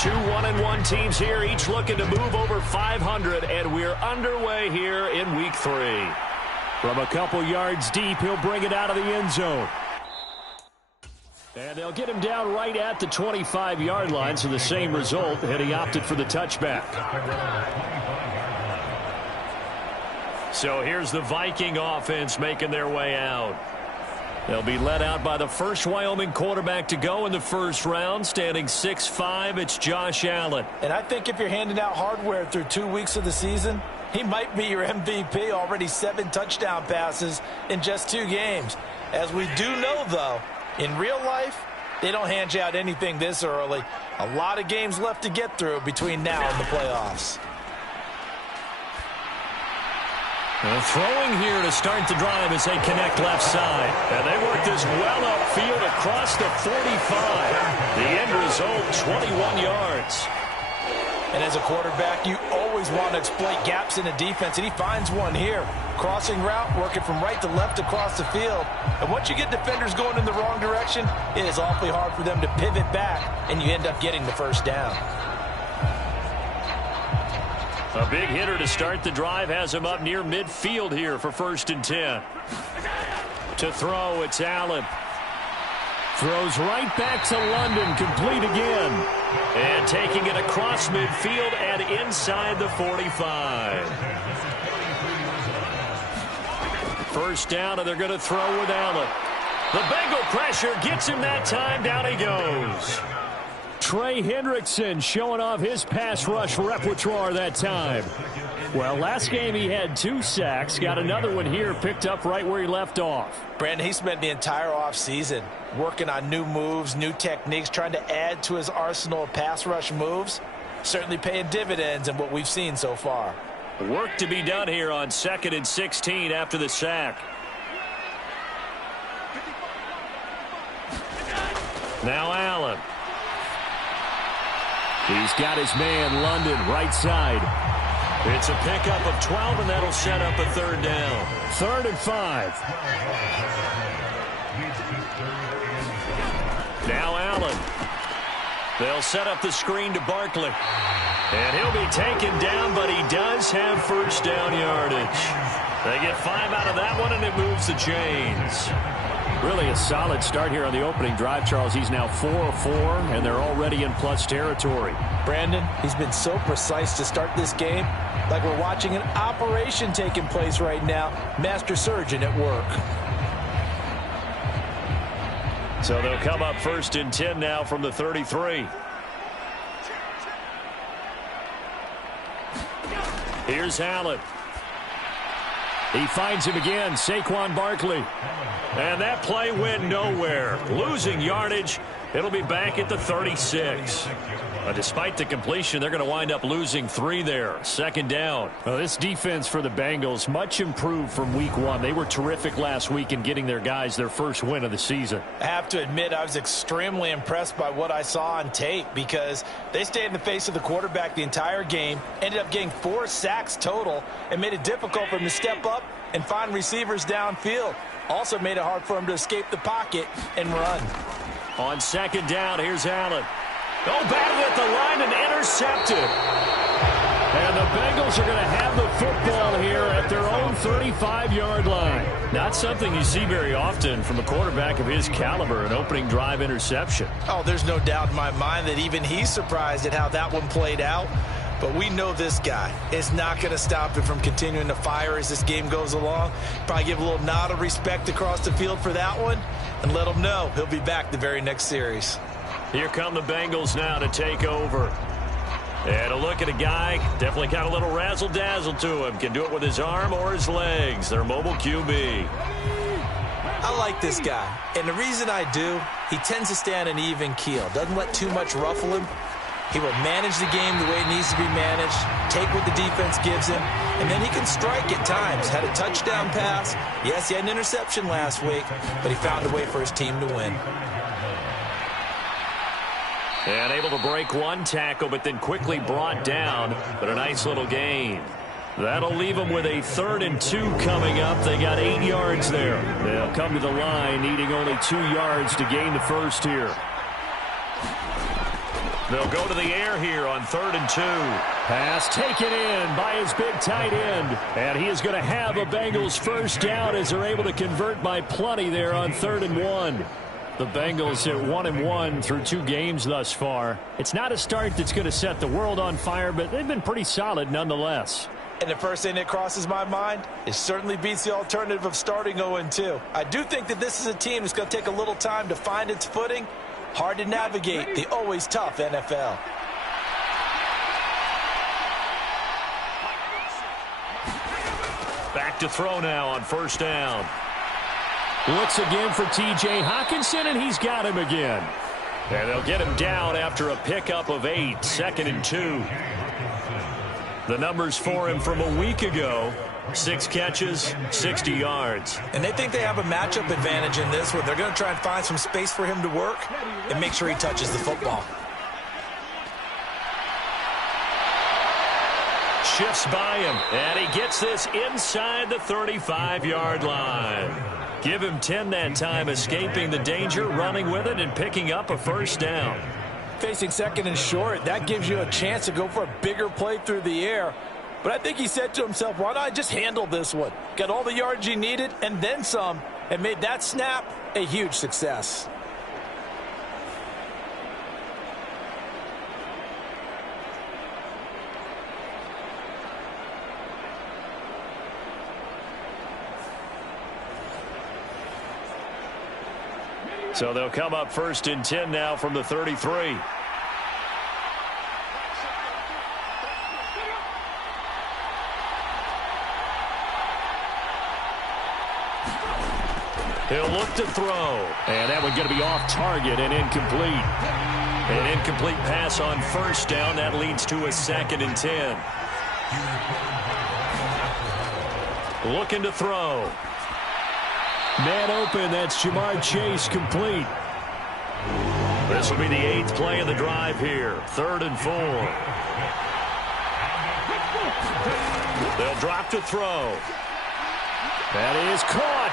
Two 1-1 teams here, each looking to move over 500, and we're underway here in Week 3. From a couple yards deep, he'll bring it out of the end zone. And they'll get him down right at the 25-yard line, so the same result, and he opted for the touchback. So here's the Viking offense making their way out. They'll be led out by the first Wyoming quarterback to go in the first round, standing 6'5". It's Josh Allen. And I think if you're handing out hardware through 2 weeks of the season, he might be your MVP. Already 7 touchdown passes in just 2 games. As we do know, though, in real life, they don't hand you out anything this early. A lot of games left to get through between now and the playoffs. And throwing here to start the drive as they connect left side. And they work this well upfield across the 45. The end result, 21 yards. And as a quarterback, you always want to exploit gaps in the defense, and he finds one here. Crossing route, working from right to left across the field. And once you get defenders going in the wrong direction, it is awfully hard for them to pivot back, and you end up getting the first down. A big hitter to start the drive has him up near midfield here for 1st and 10. To throw, it's Allen. Throws right back to London, complete again. And taking it across midfield and inside the 45. First down, and they're going to throw with Allen. The Bengal pressure gets him that time. Down he goes. Trey Hendrickson showing off his pass rush repertoire that time. Well, last game he had 2 sacks. Got another one here, picked up right where he left off. Brandon, he spent the entire offseason working on new moves, new techniques, trying to add to his arsenal of pass rush moves. Certainly paying dividends in what we've seen so far. Work to be done here on 2nd and 16 after the sack. Now Allen. He's got his man, London, right side. It's a pickup of 12, and that'll set up a 3rd down. 3rd and 5. Now Allen. They'll set up the screen to Barkley. And he'll be taken down, but he does have first down yardage. They get 5 out of that one, and it moves the chains. Really a solid start here on the opening drive, Charles. He's now 4 of 4, and they're already in plus territory. Brandon, he's been so precise to start this game, like we're watching an operation taking place right now. Master surgeon at work. So they'll come up 1st and 10 now from the 33. Here's Allen. He finds him again, Saquon Barkley. And that play went nowhere. Losing yardage It'll be back at the 36. Despite the completion, they're going to wind up losing 3 there. Second down. Well, this defense for the Bengals, much improved from week 1. They were terrific last week in getting their guys their first win of the season. I have to admit, I was extremely impressed by what I saw on tape because they stayed in the face of the quarterback the entire game, ended up getting 4 sacks total, and made it difficult for him to step up and find receivers downfield. Also made it hard for him to escape the pocket and run. On second down, here's Allen. Oh, batted at the line and intercepted. And the Bengals are going to have the football here at their own 35-yard line. Not something you see very often from a quarterback of his caliber, an opening drive interception. Oh, there's no doubt in my mind that even he's surprised at how that one played out. But we know this guy is not going to stop him from continuing to fire as this game goes along. Probably give a little nod of respect across the field for that one and let him know he'll be back the very next series. Here come the Bengals now to take over. And a look at a guy, definitely got a little razzle-dazzle to him. Can do it with his arm or his legs. Their mobile QB. I like this guy. And the reason I do, he tends to stay on an even keel. Doesn't let too much ruffle him. He will manage the game the way it needs to be managed, take what the defense gives him, and then he can strike at times. Had a touchdown pass. Yes, he had an interception last week, but he found a way for his team to win. And able to break one tackle, but then quickly brought down. But a nice little gain. That'll leave them with a 3rd and 2 coming up. They got 8 yards there. They'll come to the line needing only 2 yards to gain the first here. They'll go to the air here on 3rd and 2. Pass taken in by his big tight end. And he is going to have a Bengals first down as they're able to convert by plenty there on 3rd and 1. The Bengals at 1-1 through 2 games thus far. It's not a start that's going to set the world on fire, but they've been pretty solid nonetheless. And the first thing that crosses my mind, it certainly beats the alternative of starting 0-2. I do think that this is a team that's going to take a little time to find its footing. Hard to navigate the always tough NFL. Back to throw now on first down. Looks again for T.J. Hockenson, and he's got him again. And they'll get him down after a pickup of 8, 2nd and 2. The numbers for him from a week ago, 6 catches, 60 yards. And they think they have a matchup advantage in this one. They're going to try and find some space for him to work and make sure he touches the football. Shifts by him, and he gets this inside the 35-yard line. Give him 10 that time, escaping the danger, running with it, and picking up a first down. Facing 2nd and short, that gives you a chance to go for a bigger play through the air. But I think he said to himself, why not just handle this one? Got all the yards you needed and then some, and made that snap a huge success. So they'll come up 1st and 10 now from the 33. He'll look to throw. And that one going to be off target and incomplete. An incomplete pass on first down. That leads to a 2nd and 10. Looking to throw. Man open, that's Jamar Chase, complete. This will be the 8th play of the drive here. 3rd and 4. They'll drop to throw. That is caught.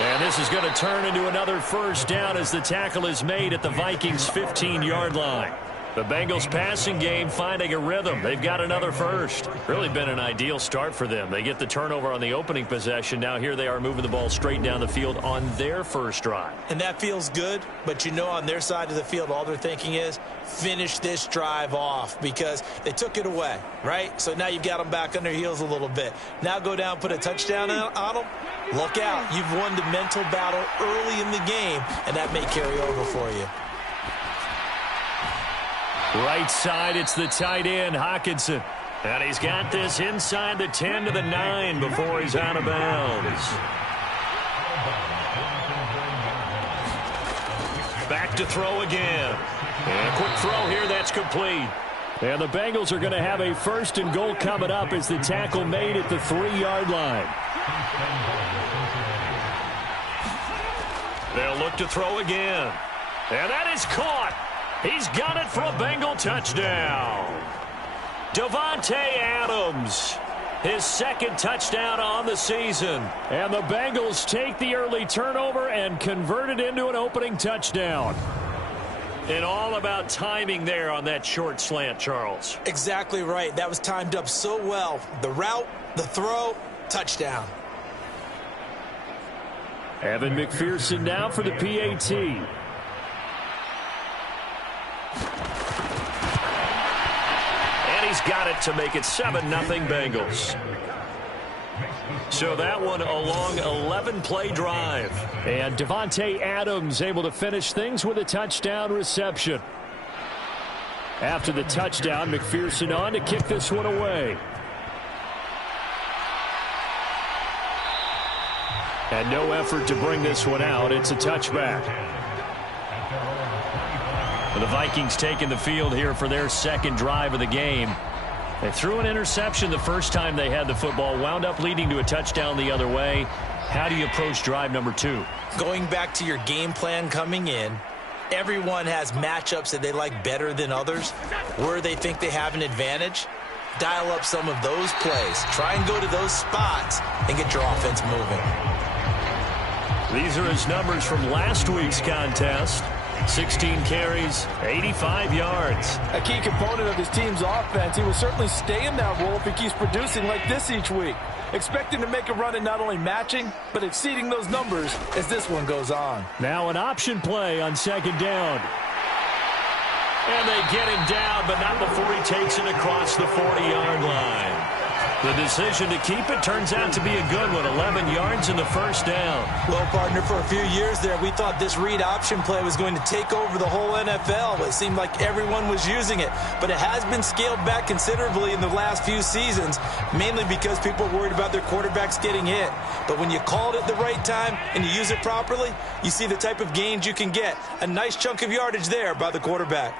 And this is going to turn into another first down as the tackle is made at the Vikings' 15-yard line. The Bengals passing game finding a rhythm. They've got another first. Really been an ideal start for them. They get the turnover on the opening possession. Now here they are moving the ball straight down the field on their first drive. And that feels good, but you know on their side of the field all they're thinking is finish this drive off because they took it away, right? So now you've got them back on their heels a little bit. Now go down, put a touchdown on them. Look out. You've won the mental battle early in the game, and that may carry over for you. Right side, it's the tight end, Hockenson. And he's got this inside the 10 to the 9 before he's out of bounds. Back to throw again. And a quick throw here, that's complete. And the Bengals are going to have a 1st and goal coming up as the tackle made at the 3-yard line. They'll look to throw again. And that is caught. He's got it for a Bengal touchdown. Davante Adams, his 2nd touchdown on the season. And the Bengals take the early turnover and convert it into an opening touchdown. And all about timing there on that short slant, Charles. Exactly right. That was timed up so well. The route, the throw, touchdown. Evan McPherson now for the PAT. And he's got it to make it 7-0 Bengals. So that one a long 11-play drive. And Davante Adams able to finish things with a touchdown reception. After the touchdown, McPherson on to kick this one away. And no effort to bring this one out. It's a touchback. The Vikings taking the field here for their 2nd drive of the game. They threw an interception the first time they had the football, wound up leading to a touchdown the other way. How do you approach drive number 2? Going back to your game plan coming in, everyone has matchups that they like better than others. Where they think they have an advantage, dial up some of those plays. Try and go to those spots and get your offense moving. These are his numbers from last week's contest. 16 carries, 85 yards. A key component of his team's offense. He will certainly stay in that role if he keeps producing like this each week. Expect him to make a run at not only matching, but exceeding those numbers as this one goes on. Now an option play on 2nd down. And they get him down, but not before he takes it across the 40-yard line. The decision to keep it turns out to be a good one. 11 yards in the 1st down. Well, partner, for a few years there, we thought this read option play was going to take over the whole NFL. It seemed like everyone was using it. But it has been scaled back considerably in the last few seasons, mainly because people are worried about their quarterbacks getting hit. But when you call it at the right time and you use it properly, you see the type of gains you can get. A nice chunk of yardage there by the quarterback.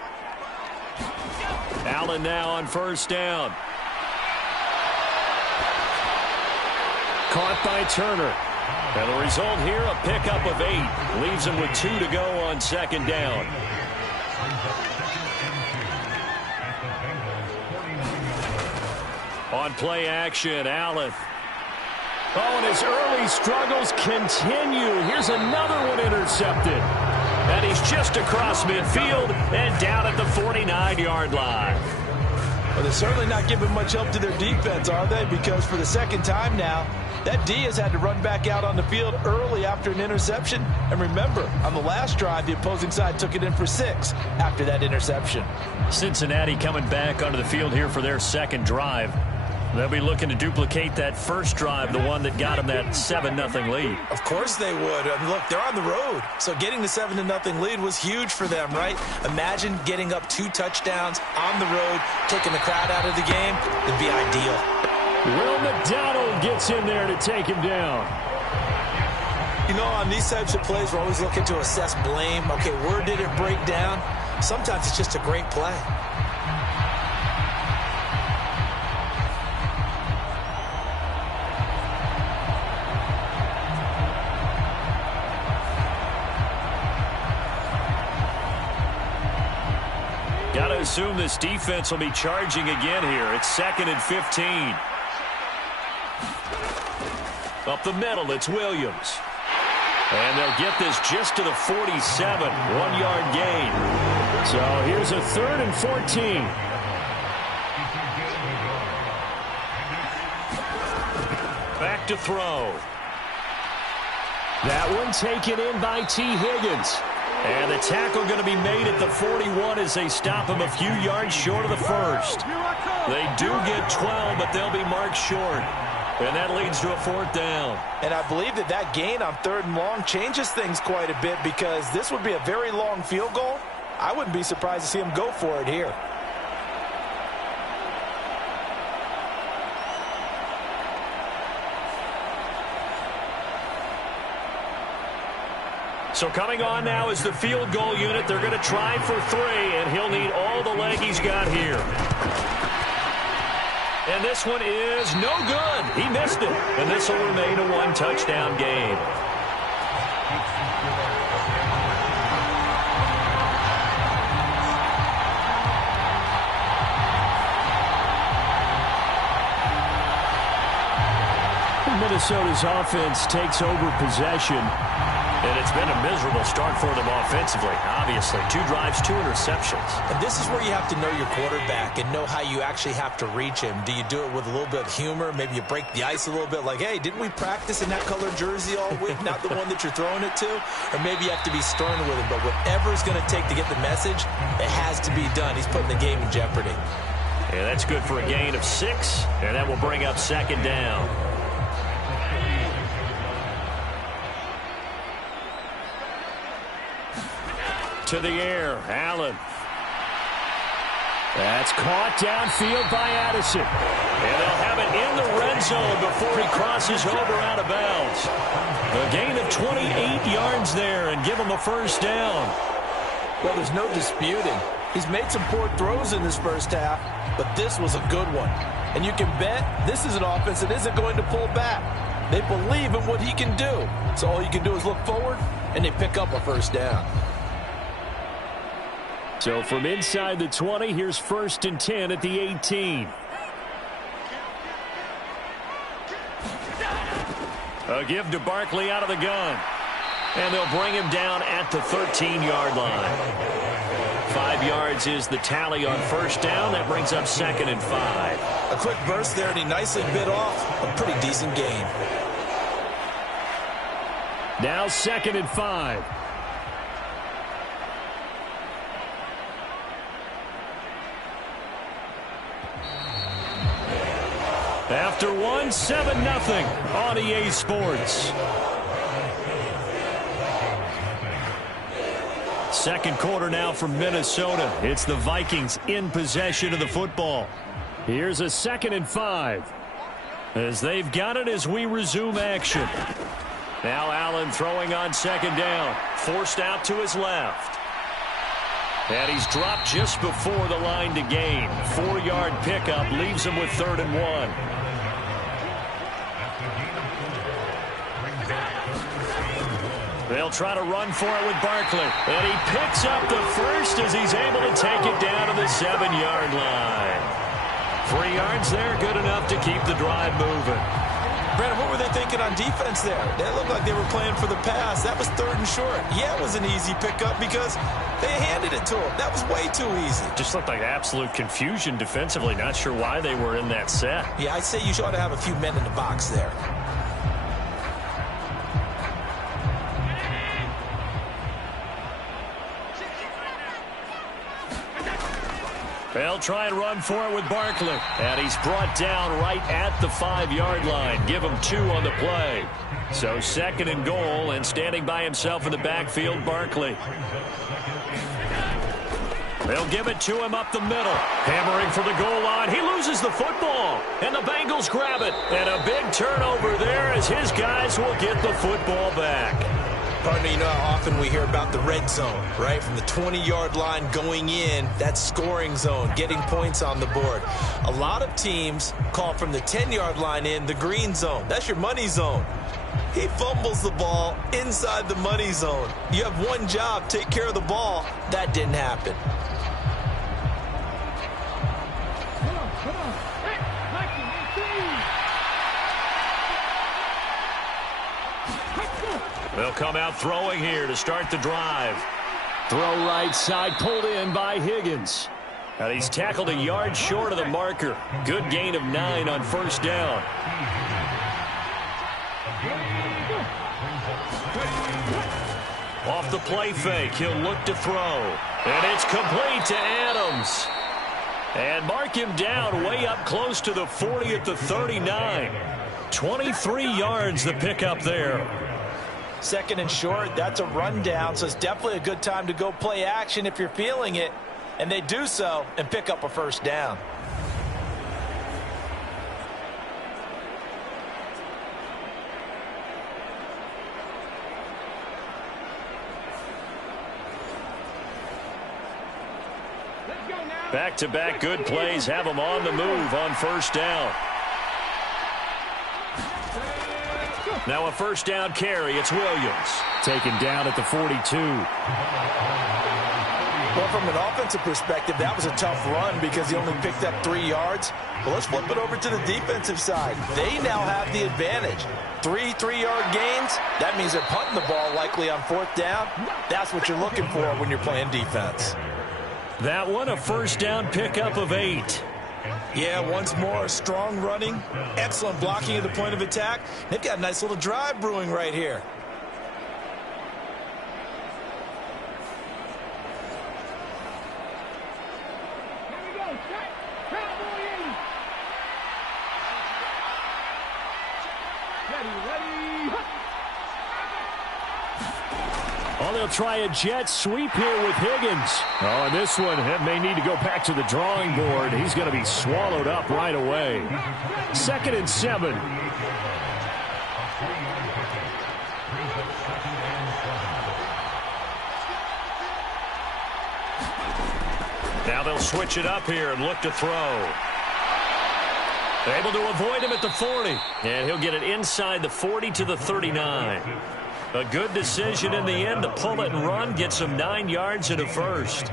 Allen now on 1st down. Caught by Turner. And the result here, a pickup of 8. Leaves him with 2 to go on 2nd down. On play action, Allen. Oh, and his early struggles continue. Here's another one intercepted. And he's just across midfield and down at the 49-yard line. Well, they're certainly not giving much help to their defense, are they? Because for the 2nd time now, that D has had to run back out on the field early after an interception. And remember, on the last drive, the opposing side took it in for 6 after that interception. Cincinnati coming back onto the field here for their 2nd drive. They'll be looking to duplicate that first drive, the one that got them that 7-0 lead. Of course they would. I mean, look, they're on the road. So getting the 7-0 lead was huge for them, right? Imagine getting up 2 touchdowns on the road, taking the crowd out of the game. It'd be ideal. Will McDonald gets in there to take him down. You know, on these types of plays, we're always looking to assess blame. Okay, where did it break down? Sometimes it's just a great play. Got to assume this defense will be charging again here. It's 2nd and 15. Up the middle, it's Williams. And they'll get this just to the 47. 1-yard gain. So here's a 3rd and 14. Back to throw. That one taken in by T. Higgins. And the tackle going to be made at the 41 as they stop him a few yards short of the 1st. They do get 12, but they'll be marked short. And that leads to a 4th down. And I believe that gain on 3rd and long changes things quite a bit because this would be a very long field goal. I wouldn't be surprised to see him go for it here. So coming on now is the field goal unit. They're going to try for 3, and he'll need all the leg he's got here. And this one is no good. He missed it. And this will remain a 1-touchdown game. Minnesota's offense takes over possession. And it's been a miserable start for them offensively, obviously. 2 drives, 2 interceptions. And this is where you have to know your quarterback and know how you actually have to reach him. Do you do it with a little bit of humor? Maybe you break the ice a little bit like, hey, didn't we practice in that colored jersey all week, not the one that you're throwing it to? Or maybe you have to be stern with him. But whatever it's going to take to get the message, it has to be done. He's putting the game in jeopardy. Yeah, that's good for a gain of 6, and that will bring up 2nd down. To the air, Allen. That's caught downfield by Addison. And they'll have it in the red zone before he crosses over out of bounds. A gain of 28 yards there and give him a 1st down. Well, there's no disputing. He's made some poor throws in this first half, but this was a good one. And you can bet this is an offense that isn't going to pull back. They believe in what he can do. So all you can do is look forward, and they pick up a 1st down. So from inside the 20, here's 1st and 10 at the 18. A give to Barkley out of the gun. And they'll bring him down at the 13-yard line. 5 yards is the tally on 1st down. That brings up 2nd and 5. A quick burst there, and he nicely bit off a pretty decent gain. Now 2nd and 5. After 1, 7-0 on EA Sports. 2nd quarter now from Minnesota. It's the Vikings in possession of the football. Here's a 2nd and 5. As they've got it as we resume action. Now Allen throwing on 2nd down. Forced out to his left. And he's dropped just before the line to gain. 4-yard pickup leaves him with 3rd and 1. They'll try to run for it with Barkley. And he picks up the 1st as he's able to take it down to the 7-yard line. 3 yards there, good enough to keep the drive moving. Brandon, what were they thinking on defense there? They looked like they were playing for the pass. That was 3rd and short. Yeah, it was an easy pickup because they handed it to him. That was way too easy. Just looked like absolute confusion defensively. Not sure why they were in that set. Yeah, I'd say you ought to have a few men in the box there. They'll try and run for it with Barkley. And he's brought down right at the 5-yard line. Give him 2 on the play. So 2nd and goal, and standing by himself in the backfield, Barkley. They'll give it to him up the middle. Hammering for the goal line. He loses the football. And the Bengals grab it. And a big turnover there as his guys will get the football back. Partner, you know how often we hear about the red zone, right? From the 20-yard line going in, that's scoring zone, getting points on the board. A lot of teams call from the 10-yard line in the green zone. That's your money zone. He fumbles the ball inside the money zone. You have one job, take care of the ball. That didn't happen. They'll come out throwing here to start the drive. Throw right side, pulled in by Higgins. And he's tackled a yard short of the marker. Good gain of 9 on 1st down. Off the play fake, he'll look to throw. And it's complete to Adams. And mark him down way up close to the 40 at the 39. 23 yards the pickup there. 2nd and short, that's a rundown, so it's definitely a good time to go play action if you're feeling it. And they do so and pick up a 1st down. Back-to-back good plays have them on the move on first down. Now a first down carry. It's Williams. Taken down at the 42. Well, from an offensive perspective, that was a tough run because he only picked up 3 yards. Well, let's flip it over to the defensive side. They now have the advantage. 3 3-yard gains. That means they're punting the ball likely on fourth down. That's what you're looking for when you're playing defense. That one, a first down pickup of 8. Yeah, once more, strong running, excellent blocking at the point of attack. They've got a nice little drive brewing right here. Oh, they'll try a jet sweep here with Higgins. Oh, and this one may need to go back to the drawing board. He's going to be swallowed up right away. 2nd and 7. Now they'll switch it up here and look to throw. Able to avoid him at the 40. And he'll get it inside the 40 to the 39. A good decision in the end to pull it and run. Gets him 9 yards and a first.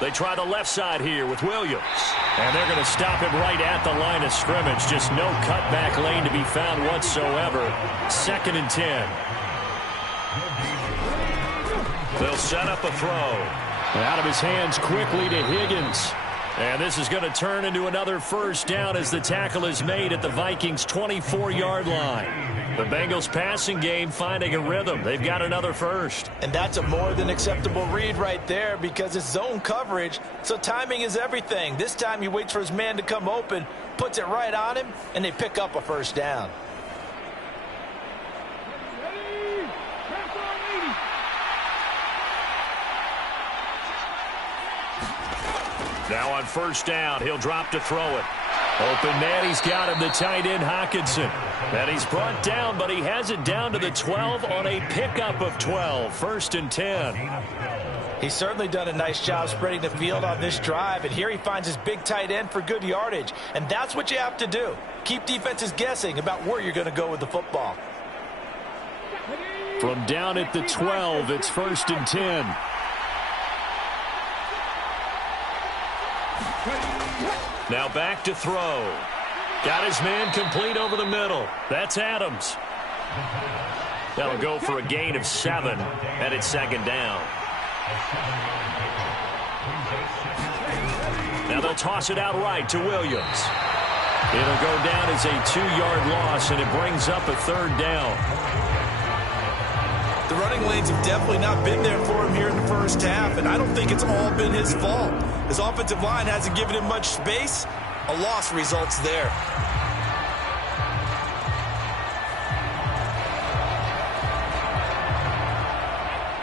They try the left side here with Williams. And they're going to stop him right at the line of scrimmage. Just no cutback lane to be found whatsoever. 2nd and 10. They'll set up a throw. Out of his hands quickly to Higgins. And this is going to turn into another first down as the tackle is made at the Vikings' 24-yard line. The Bengals passing game finding a rhythm. They've got another first. And that's a more than acceptable read right there because it's zone coverage, so timing is everything. This time he waits for his man to come open, puts it right on him, and they pick up a first down. Now on first down, he'll drop to throw it. Open man, he's got him, the tight end Hockenson. And he's brought down, but he has it down to the 12 on a pickup of 12. 1st and 10. He's certainly done a nice job spreading the field on this drive, and here he finds his big tight end for good yardage. And that's what you have to do. Keep defenses guessing about where you're going to go with the football. From down at the 12, it's 1st and 10. Now back to throw. Got his man complete over the middle. That's Adams. That'll go for a gain of 7, and it's 2nd down. Now they'll toss it out right to Williams. It'll go down as a 2-yard loss, and it brings up a 3rd down. The running lanes have definitely not been there for him here in the first half, and I don't think it's all been his fault. His offensive line hasn't given him much space. A loss results there.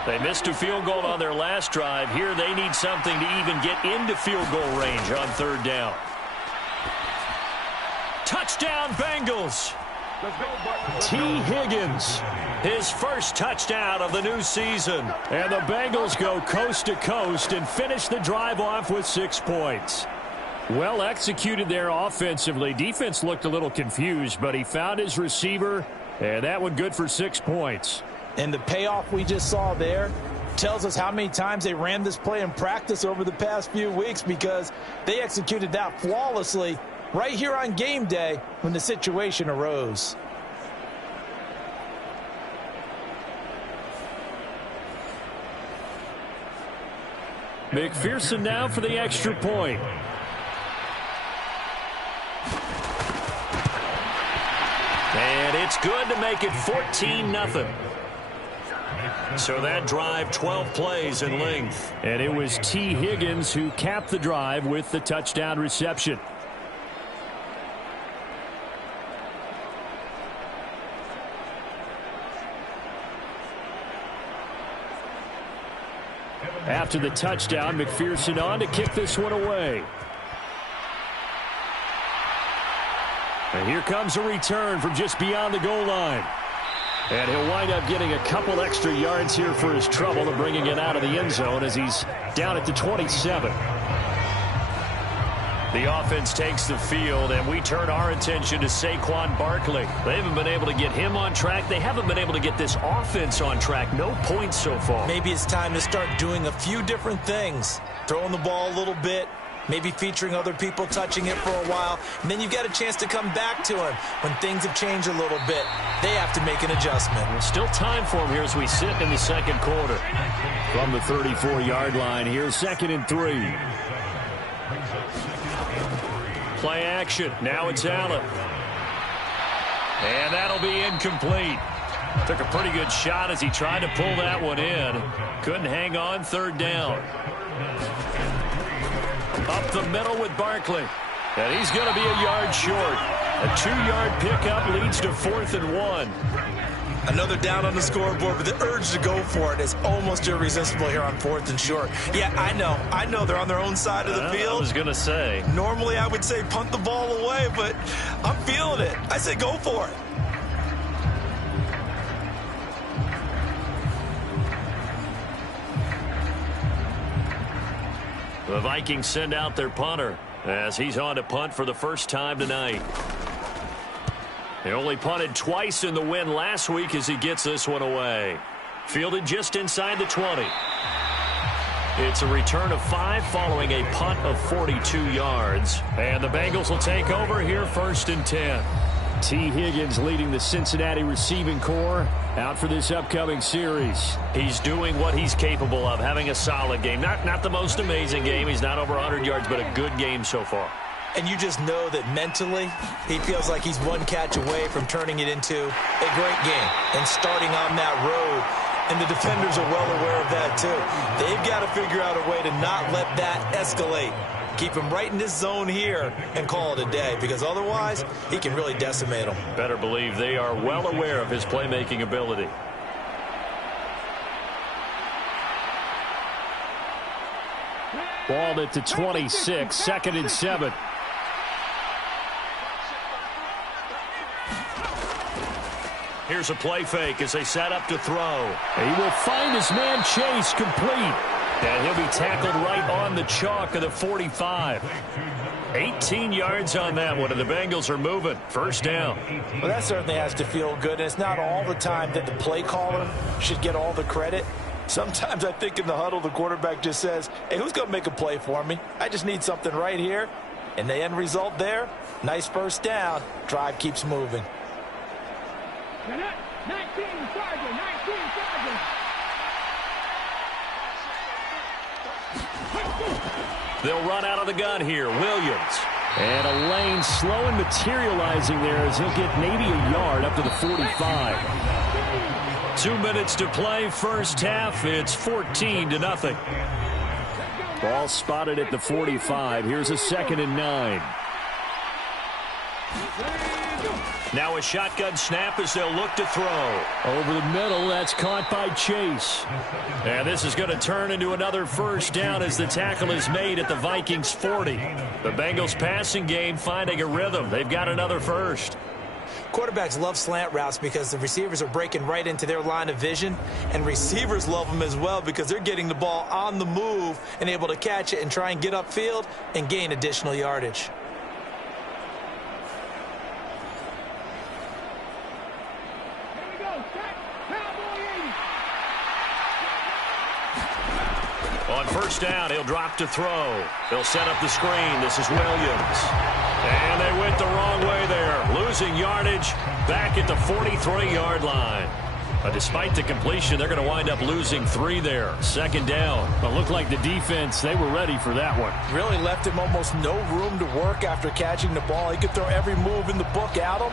They missed a field goal on their last drive. Here they need something to even get into field goal range on 3rd down. Touchdown Bengals. T. Higgins. His first touchdown of the new season. And the Bengals go coast to coast and finish the drive off with 6 points. Well executed there offensively. Defense looked a little confused, but he found his receiver, and that one good for 6 points. And the payoff we just saw there tells us how many times they ran this play in practice over the past few weeks, because they executed that flawlessly right here on game day when the situation arose. McPherson now for the extra point. And it's good to make it 14-0. So that drive, 12 plays in length. And it was T. Higgins who capped the drive with the touchdown reception. After the touchdown, McPherson on to kick this one away. And here comes a return from just beyond the goal line. And he'll wind up getting a couple extra yards here for his trouble and bringing it out of the end zone as he's down at the 27. The offense takes the field, and we turn our attention to Saquon Barkley. They haven't been able to get him on track. They haven't been able to get this offense on track. No points so far. Maybe it's time to start doing a few different things. Throwing the ball a little bit, maybe featuring other people touching it for a while, and then you've got a chance to come back to him when things have changed a little bit. They have to make an adjustment. There's still time for him here as we sit in the second quarter. From the 34-yard line, here's 2nd and 3. Play action. Now it's Allen. And that'll be incomplete. Took a pretty good shot as he tried to pull that one in. Couldn't hang on. 3rd down. Up the middle with Barkley. And he's going to be a yard short. A 2-yard pickup leads to 4th and 1. Another down on the scoreboard, but the urge to go for it is almost irresistible here on 4th and short. Yeah, I know they're on their own side of the field. I was going to say. Normally I would say punt the ball away, but I'm feeling it. I say go for it. The Vikings send out their punter as he's on to punt for the first time tonight. They only punted twice in the win last week as he gets this one away. Fielded just inside the 20. It's a return of 5 following a punt of 42 yards. And the Bengals will take over here 1st and 10. T. Higgins leading the Cincinnati receiving corps out for this upcoming series. He's doing what he's capable of, having a solid game. Not the most amazing game. He's not over 100 yards, but a good game so far. And you just know that mentally, he feels like he's one catch away from turning it into a great game and starting on that road. And the defenders are well aware of that, too. They've got to figure out a way to not let that escalate. Keep him right in this zone here and call it a day, because otherwise, he can really decimate them. Better believe they are well aware of his playmaking ability. Ball at the 26, 2nd and 7. Here's a play fake as they set up to throw. He will find his man Chase complete. And he'll be tackled right on the chalk of the 45. 18 yards on that one, and the Bengals are moving. 1st down. Well, that certainly has to feel good, and it's not all the time that the play caller should get all the credit. Sometimes I think in the huddle, the quarterback just says, hey, who's going to make a play for me? I just need something right here. And the end result there, nice 1st down. Drive keeps moving. 19 Sergeant. They'll run out of the gun here. Williams. And a lane slow and materializing there as he'll get maybe a yard up to the 45. 2 minutes to play, 1st half. It's 14-0. Ball spotted at the 45. Here's a 2nd and 9. Now a shotgun snap as they'll look to throw. Over the middle, that's caught by Chase. And this is going to turn into another 1st down as the tackle is made at the Vikings 40. The Bengals passing game finding a rhythm. They've got another 1st. Quarterbacks love slant routes because the receivers are breaking right into their line of vision, and receivers love them as well because they're getting the ball on the move and able to catch it and try and get upfield and gain additional yardage. On 1st down, he'll drop to throw. They'll set up the screen. This is Williams. And they went the wrong way there. Losing yardage back at the 43-yard line. But despite the completion, they're going to wind up losing 3 there. 2nd down. But looked like the defense, they were ready for that one. Really left him almost no room to work after catching the ball. He could throw every move in the book at him.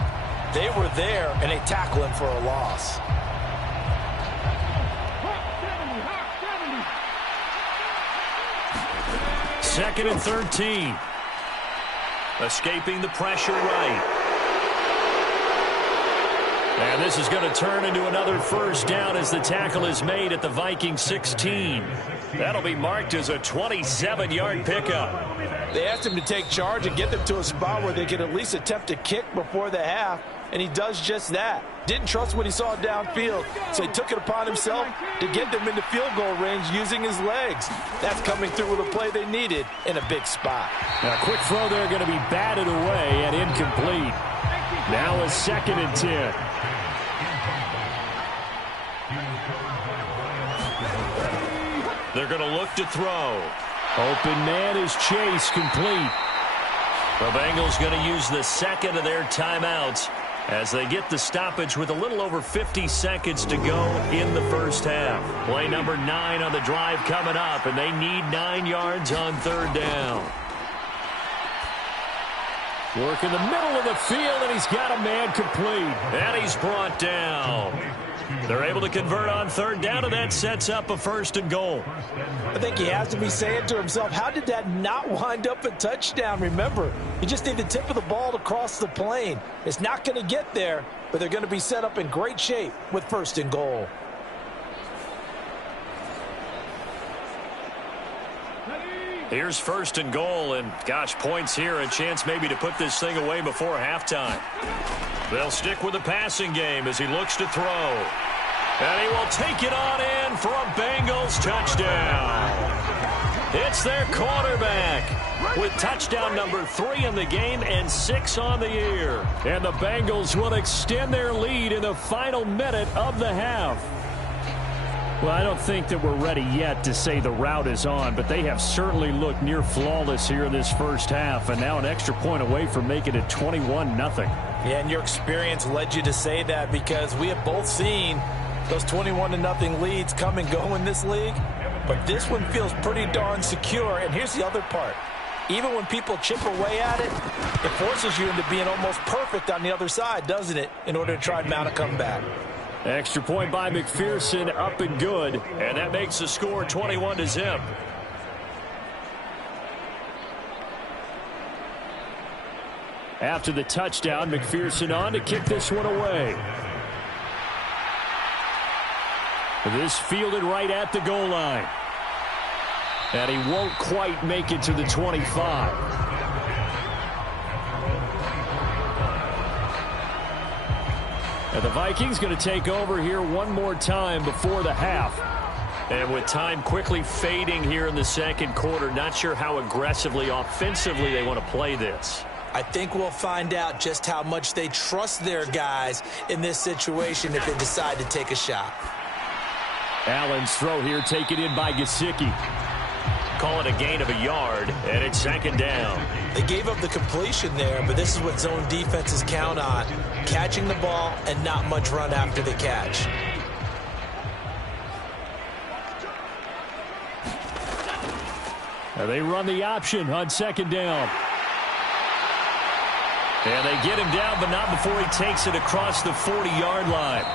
They were there, and they tackle him for a loss. 2nd and 13. Escaping the pressure right. And this is going to turn into another first down as the tackle is made at the Vikings 16. That'll be marked as a 27-yard pickup. They asked him to take charge and get them to a spot where they could at least attempt to kick before the half, and he does just that. Didn't trust what he saw downfield, so he took it upon himself to get them into field goal range using his legs. That's coming through with a play they needed in a big spot. A quick throw there going to be batted away and incomplete. Now a 2nd and 10. They're going to look to throw. Open man is Chase, complete. The Bengals going to use the second of their timeouts as they get the stoppage with a little over 50 seconds to go in the first half. Play number 9 on the drive coming up, and they need 9 yards on 3rd down. Work in the middle of the field, and he's got a man complete. And he's brought down. They're able to convert on 3rd down, and that sets up a 1st and goal. I think he has to be saying to himself, how did that not wind up a touchdown? Remember, you just need the tip of the ball to cross the plane. It's not going to get there, but they're going to be set up in great shape with 1st and goal. Here's 1st and goal, and gosh, points here, a chance maybe to put this thing away before halftime. They'll stick with the passing game as he looks to throw. And he will take it on in for a Bengals touchdown. It's their quarterback with touchdown number 3 in the game and 6 on the year. And the Bengals will extend their lead in the final minute of the half. Well, I don't think that we're ready yet to say the route is on, but they have certainly looked near flawless here in this first half, and now an extra point away from making it 21-0. Yeah, and your experience led you to say that because we have both seen those 21-0 leads come and go in this league, but this one feels pretty darn secure, and here's the other part. Even when people chip away at it, it forces you into being almost perfect on the other side, doesn't it, in order to try and mount a comeback. Extra point by McPherson, up and good. And that makes the score 21-0. After the touchdown, McPherson on to kick this one away. This fielded right at the goal line. And he won't quite make it to the 25. And the Vikings going to take over here one more time before the half. And with time quickly fading here in the second quarter, not sure how aggressively, offensively they want to play this. I think we'll find out just how much they trust their guys in this situation if they decide to take a shot. Allen's throw here taken in by Gesicki. Call it a gain of a yard, and it's 2nd down. They gave up the completion there, but this is what zone defenses count on. Catching the ball and not much run after the catch. They run the option on 2nd down. And they get him down, but not before he takes it across the 40-yard line.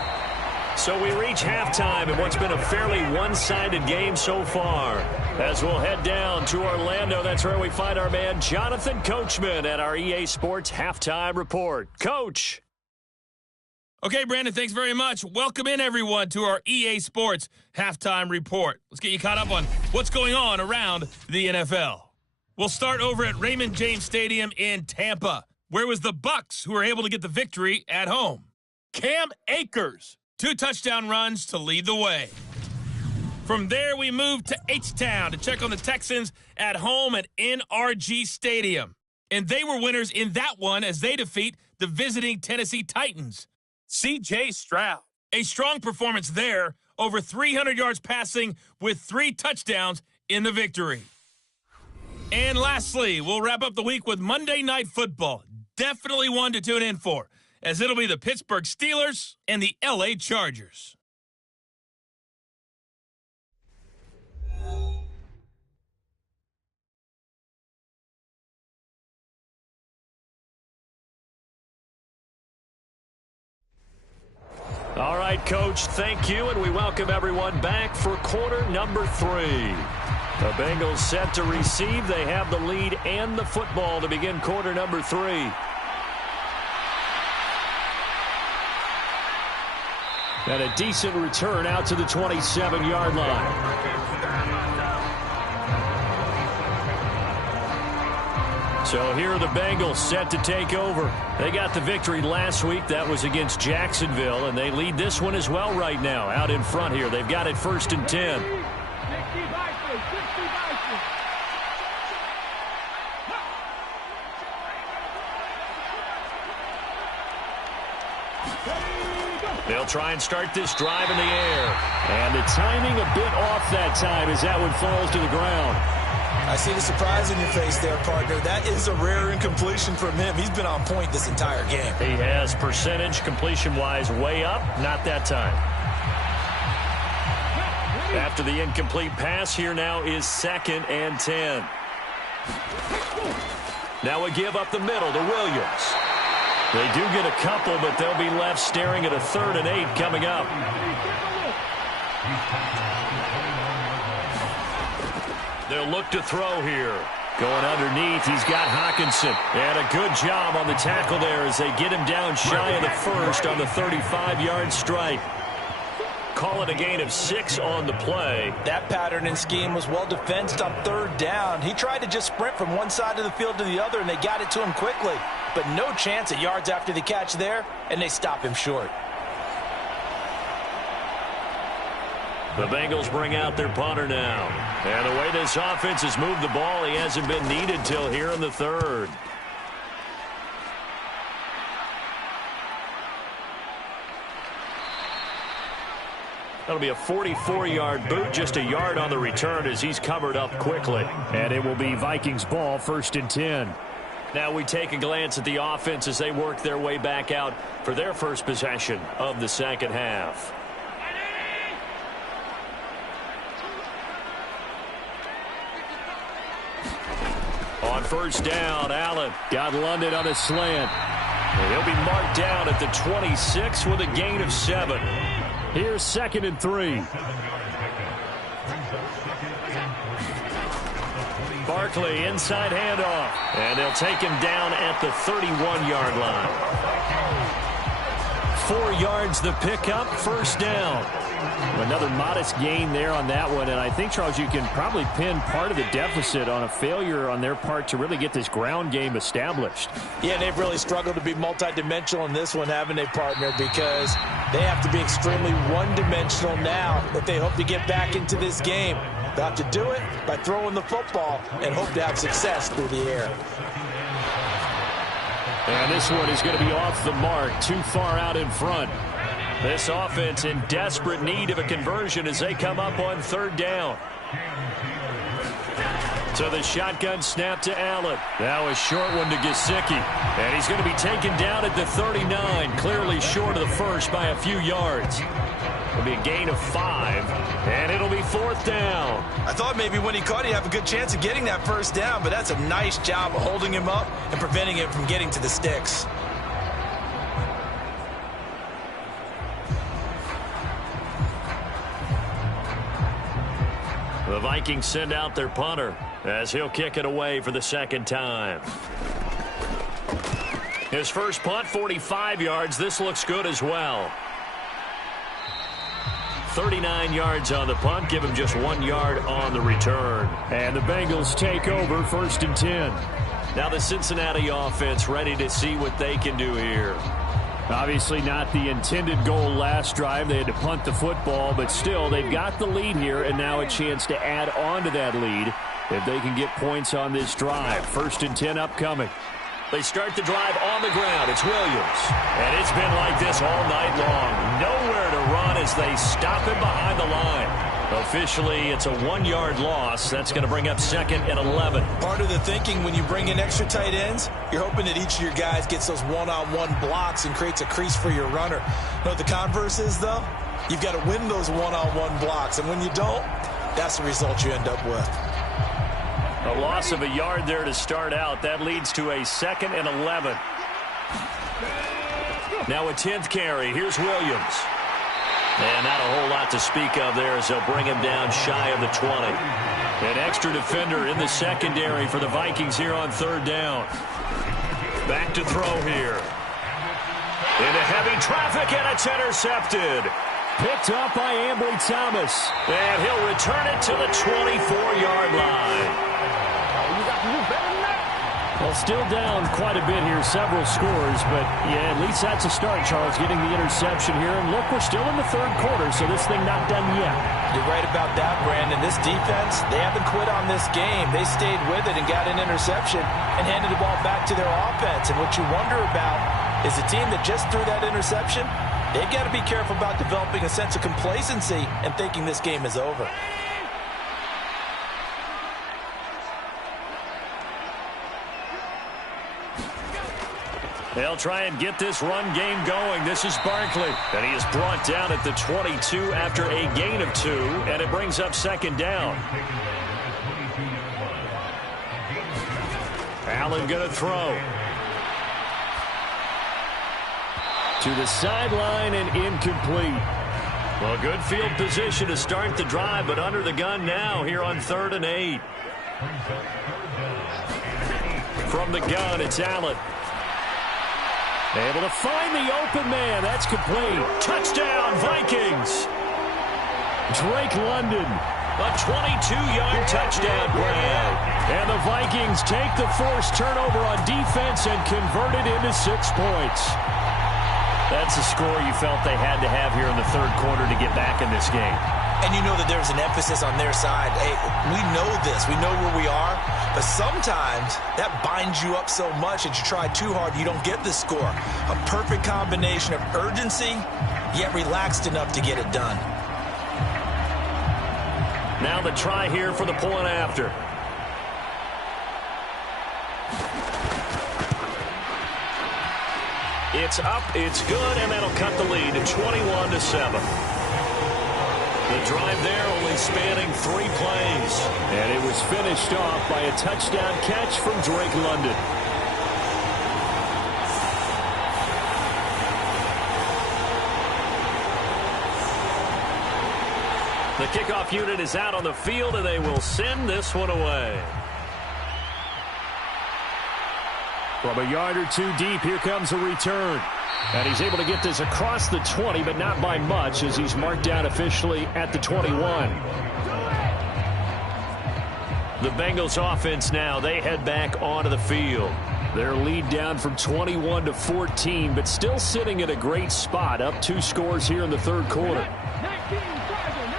So we reach halftime in what's been a fairly one-sided game so far. As we'll head down to Orlando, that's where we find our man Jonathan Coachman at our EA Sports Halftime Report. Coach. Okay, Brandon, thanks very much. Welcome in, everyone, to our EA Sports Halftime Report. Let's get you caught up on what's going on around the NFL. We'll start over at Raymond James Stadium in Tampa. Where was the Bucs who were able to get the victory at home? Cam Akers, 2 touchdown runs to lead the way. From there, we move to H-Town to check on the Texans at home at NRG Stadium. And they were winners in that one as they defeat the visiting Tennessee Titans. C.J. Stroud, a strong performance there, over 300 yards passing with 3 touchdowns in the victory. And lastly, we'll wrap up the week with Monday Night Football. Definitely one to tune in for, as it'll be the Pittsburgh Steelers and the L.A. Chargers. All right, Coach, thank you, and we welcome everyone back for quarter number 3. The Bengals set to receive. They have the lead and the football to begin quarter number 3. And a decent return out to the 27-yard line. So here are the Bengals set to take over. They got the victory last week. That was against Jacksonville, and they lead this one as well right now. Out in front here, they've got it 1st and 10. They'll try and start this drive in the air. And the timing a bit off that time as that one falls to the ground. I see the surprise in your face there, partner. That is a rare incompletion from him. He's been on point this entire game. He has percentage completion-wise way up. Not that time. After the incomplete pass, here now is 2nd and 10. Now a give up the middle to Williams. They do get a couple, but they'll be left staring at a 3rd and 8 coming up. They'll look to throw here. Going underneath, he's got Hockenson. And a good job on the tackle there as they get him down shy of the 1st on the 35-yard strike. Call it a gain of 6 on the play. That pattern and scheme was well defensed on 3rd down. He tried to just sprint from one side of the field to the other, and they got it to him quickly. But no chance at yards after the catch there, and they stop him short. The Bengals bring out their punter now. And the way this offense has moved the ball, he hasn't been needed till here in the 3rd. That'll be a 44-yard boot, just a yard on the return as he's covered up quickly. And it will be Vikings ball, 1st and 10. Now we take a glance at the offense as they work their way back out for their first possession of the second half. On 1st down, Allen got London on a slant. He'll be marked down at the 26 with a gain of 7. Here's 2nd and 3. Barkley inside handoff. And they'll take him down at the 31-yard line. 4 yards the pickup, 1st down. Another modest gain there on that one, and I think, Charles, you can probably pin part of the deficit on a failure on their part to really get this ground game established. Yeah, they've really struggled to be multidimensional in this one, haven't they, partner, because they have to be extremely one-dimensional now if they hope to get back into this game. They'll have to do it by throwing the football and hope to have success through the air. And this one is going to be off the mark, too far out in front. This offense in desperate need of a conversion as they come up on 3rd down. So the shotgun snap to Allen. Now a short one to Gesicki. And he's going to be taken down at the 39, clearly short of the 1st by a few yards. It'll be a gain of 5, and it'll be 4th down. I thought maybe when he caught, he'd have a good chance of getting that 1st down, but that's a nice job of holding him up and preventing him from getting to the sticks. The Vikings send out their punter as he'll kick it away for the 2nd time. His first punt, 45 yards. This looks good as well. 39 yards on the punt. Give him just 1 yard on the return. And the Bengals take over 1st and 10. Now the Cincinnati offense ready to see what they can do here. Obviously not the intended goal last drive. They had to punt the football, but still they've got the lead here and now a chance to add on to that lead if they can get points on this drive. 1st and 10 upcoming. They start the drive on the ground. It's Williams. And it's been like this all night long. Nowhere to run as they stop him behind the line. Officially, it's a 1-yard loss. That's going to bring up 2nd and 11. Part of the thinking when you bring in extra tight ends, you're hoping that each of your guys gets those one-on-one blocks and creates a crease for your runner. You know what the converse is, though? You've got to win those one-on-one blocks. And when you don't, that's the result you end up with. A loss of a yard there to start out. That leads to a 2nd and 11. Now a 10th carry. Here's Williams. And not a whole lot to speak of there as they'll bring him down shy of the 20. An extra defender in the secondary for the Vikings here on 3rd down. Back to throw here. Into heavy traffic, and it's intercepted. Picked up by Ambry Thomas. And he'll return it to the 24-yard line. Well, still down quite a bit here, several scores, but yeah, at least that's a start, Charles, getting the interception here. And look, we're still in the third quarter, so this thing not done yet. You're right about that, Brandon. This defense, they haven't quit on this game. They stayed with it and got an interception and handed the ball back to their offense. And what you wonder about is the team that just threw that interception, they've got to be careful about developing a sense of complacency and thinking this game is over. They'll try and get this run game going. This is Barkley. And he is brought down at the 22 after a gain of 2, and it brings up second down. Allen going to throw. To the sideline and incomplete. Well, good field position to start the drive, but under the gun now here on 3rd and 8. From the gun, it's Allen. Able to find the open man. That's complete. Touchdown, Vikings. Drake London. A 22-yard touchdown grab. And the Vikings take the forced turnover on defense and convert it into 6 points. That's a score you felt they had to have here in the third quarter to get back in this game. And you know that there's an emphasis on their side. Hey, we know this. We know where we are. But sometimes that binds you up so much that you try too hard, you don't get the score. A perfect combination of urgency, yet relaxed enough to get it done. Now the try here for the point after. It's up, it's good, and that'll cut the lead to 21-7. The drive there only spanning 3 plays. And it was finished off by a touchdown catch from Drake London. The kickoff unit is out on the field, and they will send this one away. From a yard or 2 deep, here comes a return. And he's able to get this across the 20, but not by much, as he's marked down officially at the 21. The Bengals offense now, they head back onto the field. Their lead down from 21-14, but still sitting at a great spot, up 2 scores here in the third quarter. 19 Sergeant.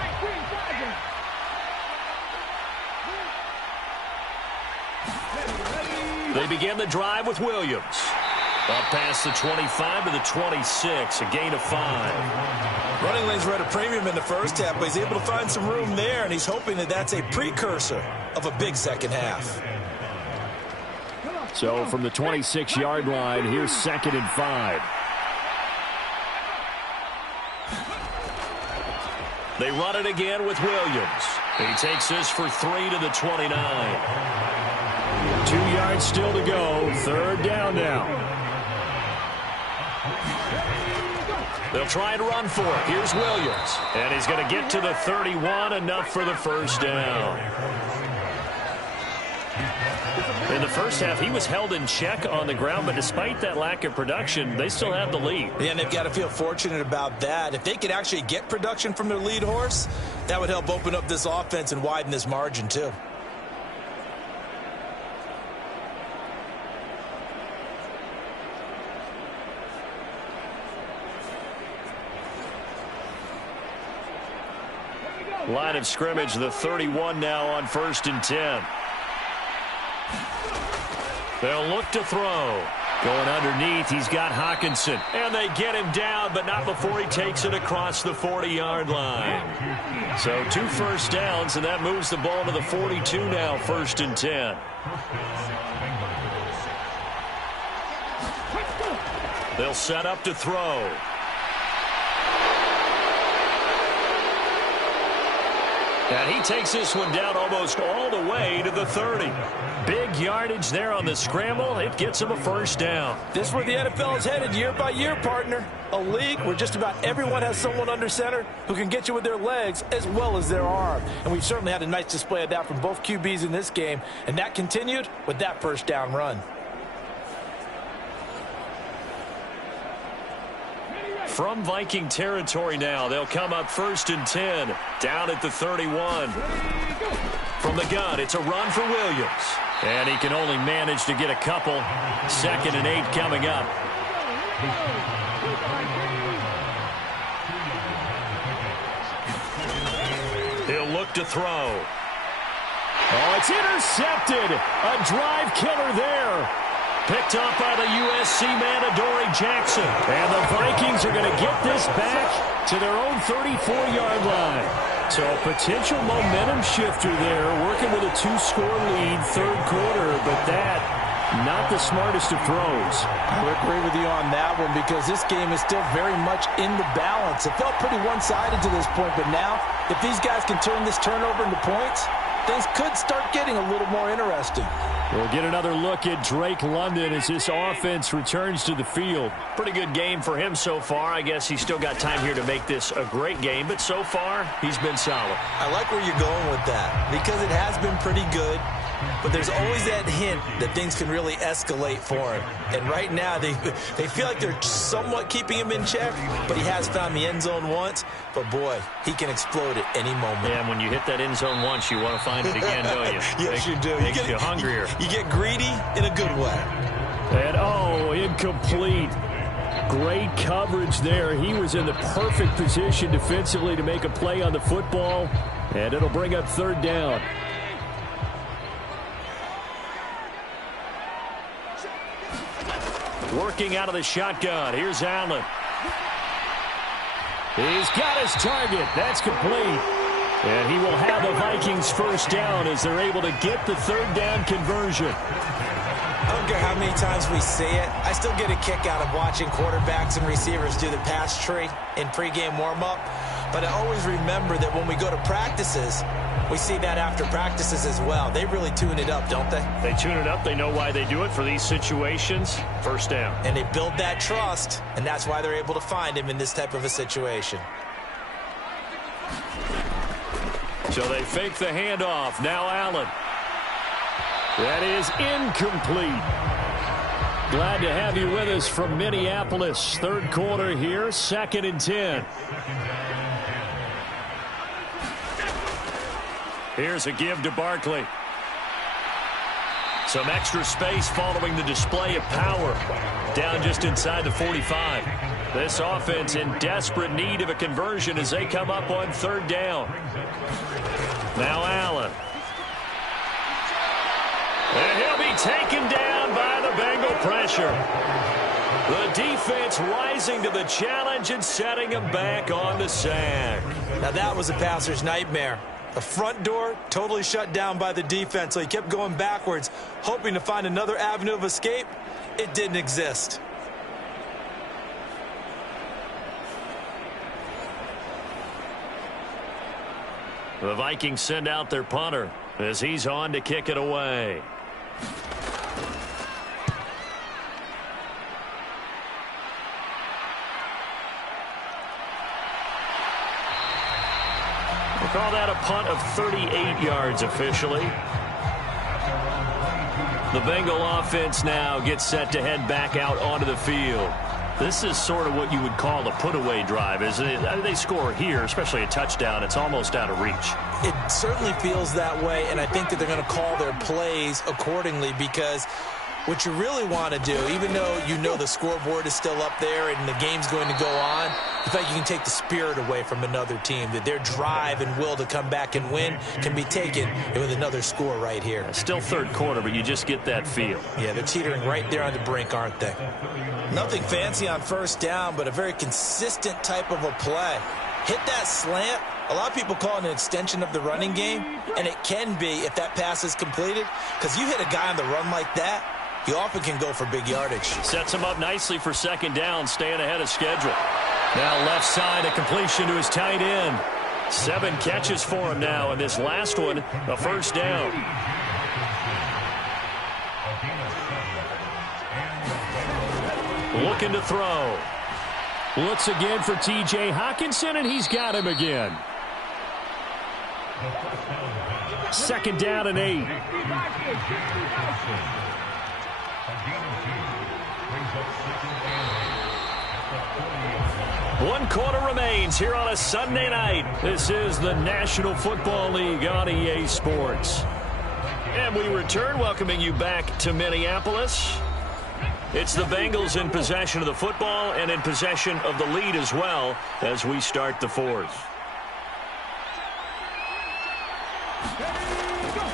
They begin the drive with Williams. Up past the 25 to the 26, a gain of 5. Running lanes were at a premium in the first half, but he's able to find some room there, and he's hoping that that's a precursor of a big second half. So from the 26-yard line, here's 2nd and 5. They run it again with Williams. He takes this for 3 to the 29. 2 yards still to go. 3rd down now. They'll try and run for it. Here's Williams. And he's going to get to the 31, enough for the first down. In the first half, he was held in check on the ground, but despite that lack of production, they still have the lead. Yeah, and they've got to feel fortunate about that. If they could actually get production from their lead horse, that would help open up this offense and widen this margin, too. Line of scrimmage, the 31 now on 1st and 10. They'll look to throw. Going underneath, he's got Hawkinson. And they get him down, but not before he takes it across the 40-yard line. So 2 first downs, and that moves the ball to the 42 now, 1st and 10. They'll set up to throw. And he takes this one down almost all the way to the 30. Big yardage there on the scramble. It gets him a first down. This is where the NFL is headed year by year, partner. A league where just about everyone has someone under center who can get you with their legs as well as their arm. And we've certainly had a nice display of that from both QBs in this game. And that continued with that first down run. From Viking territory now, they'll come up 1st and 10, down at the 31. From the gun, it's a run for Williams. And he can only manage to get a couple. 2nd and 8 coming up. He'll look to throw. Oh, it's intercepted. A drive killer there. Picked up by the USC man, Adoree Jackson. And the Vikings are going to get this back to their own 34-yard line. So a potential momentum shifter there, working with a 2-score lead, 3rd quarter, but that, not the smartest of throws. I would agree with you on that one because this game is still very much in the balance. It felt pretty one-sided to this point, but now, if these guys can turn this turnover into points, things could start getting a little more interesting. We'll get another look at Drake London as this offense returns to the field. Pretty good game for him so far. I guess he's still got time here to make this a great game, but so far, he's been solid. I like where you're going with that because it has been pretty good, but there's always that hint that things can really escalate for him. And right now, they feel like they're somewhat keeping him in check, but he has found the end zone once. But, boy, he can explode at any moment. Yeah, and when you hit that end zone once, you want to find it again, don't you? Yes, you do. Makes you hungrier. You get greedy in a good way. And, oh, incomplete. Great coverage there. He was in the perfect position defensively to make a play on the football, and it'll bring up 3rd down. Working out of the shotgun. Here's Allen. He's got his target. That's complete. And he will have the Vikings 1st down as they're able to get the 3rd down conversion. I don't care how many times we say it, I still get a kick out of watching quarterbacks and receivers do the pass tree in pregame warm-up. But I always remember that when we go to practices, we see that after practices as well. They really tune it up, don't they? They tune it up. They know why they do it for these situations. 1st down. And they build that trust, and that's why they're able to find him in this type of a situation. So they fake the handoff. Now Allen. That is incomplete. Glad to have you with us from Minneapolis. 3rd quarter here, 2nd and 10. Here's a give to Barkley. Some extra space following the display of power. Down just inside the 45. This offense in desperate need of a conversion as they come up on 3rd down. Now Allen. And he'll be taken down by the Bengal pressure. The defense rising to the challenge and setting him back on the sack. Now that was a passer's nightmare. The front door totally shut down by the defense, so he kept going backwards, hoping to find another avenue of escape. It didn't exist. The Vikings send out their punter as he's on to kick it away. We'll call that a punt of 38 yards officially. The Bengal offense now gets set to head back out onto the field. This is sort of what you would call a put-away drive, isn't it? They score here, especially a touchdown. It's almost out of reach. It certainly feels that way, and I think that they're going to call their plays accordingly because what you really want to do, even though you know the scoreboard is still up there and the game's going to go on, you think you can take the spirit away from another team, that their drive and will to come back and win can be taken with another score right here. Still 3rd quarter, but you just get that feel. Yeah, they're teetering right there on the brink, aren't they? Nothing fancy on 1st down, but a very consistent type of a play. Hit that slant. A lot of people call it an extension of the running game, and it can be if that pass is completed, because you hit a guy on the run like that, you often can go for big yardage. Sets him up nicely for 2nd down, staying ahead of schedule. Now left side, a completion to his tight end. 7 catches for him now, and this last one, a 1st down. Looking to throw. Looks again for T.J. Hockenson, and he's got him again. 2nd down and 8. 1 quarter remains here on a Sunday night. This is the National Football League on EA Sports. And we return, welcoming you back to Minneapolis. It's the Bengals in possession of the football and in possession of the lead as well as we start the fourth.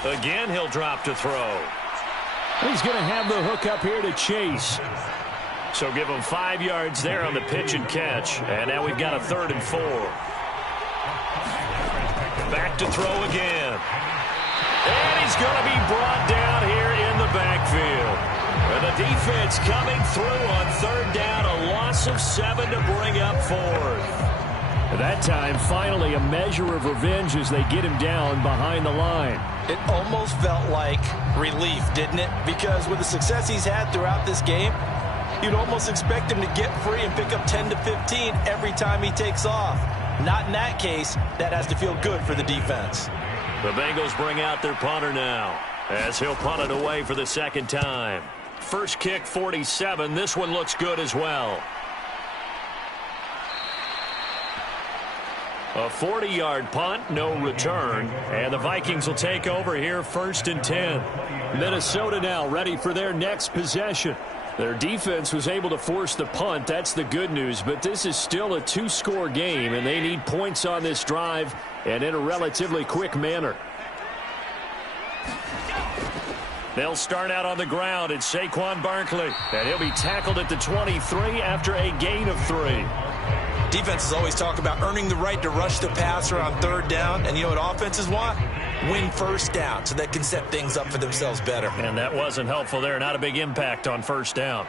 Again, he'll drop to throw. He's going to have the hook up here to Chase. So give him 5 yards there on the pitch and catch. And now we've got a 3rd and 4. Back to throw again. And he's going to be brought down here in the backfield. And the defense coming through on 3rd down. A loss of 7 to bring up 4th. At that time, finally a measure of revenge as they get him down behind the line. It almost felt like relief, didn't it? Because with the success he's had throughout this game, you'd almost expect him to get free and pick up 10 to 15 every time he takes off. Not in that case. That has to feel good for the defense. The Bengals bring out their punter now as he'll punt it away for the 2nd time. First kick, 47. This one looks good as well. A 40-yard punt, no return. And the Vikings will take over here 1st and 10. Minnesota now ready for their next possession. Their defense was able to force the punt. That's the good news. But this is still a 2-score game, and they need points on this drive and in a relatively quick manner. They'll start out on the ground. It's Saquon Barkley. And he'll be tackled at the 23 after a gain of 3. Defenses always talk about earning the right to rush the passer on 3rd down. And you know what offenses want? Win 1st down so they can set things up for themselves better. And that wasn't helpful there. Not a big impact on 1st down.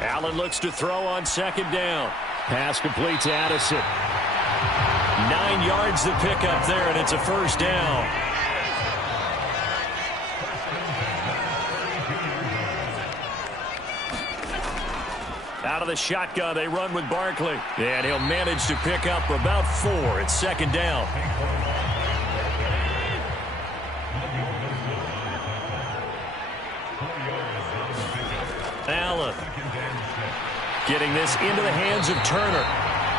Allen looks to throw on 2nd down. Pass complete to Addison. 9 yards to pick up there, and it's a 1st down. Out of the shotgun, they run with Barkley. And he'll manage to pick up about 4. It's 2nd down. Allen getting this into the hands of Turner.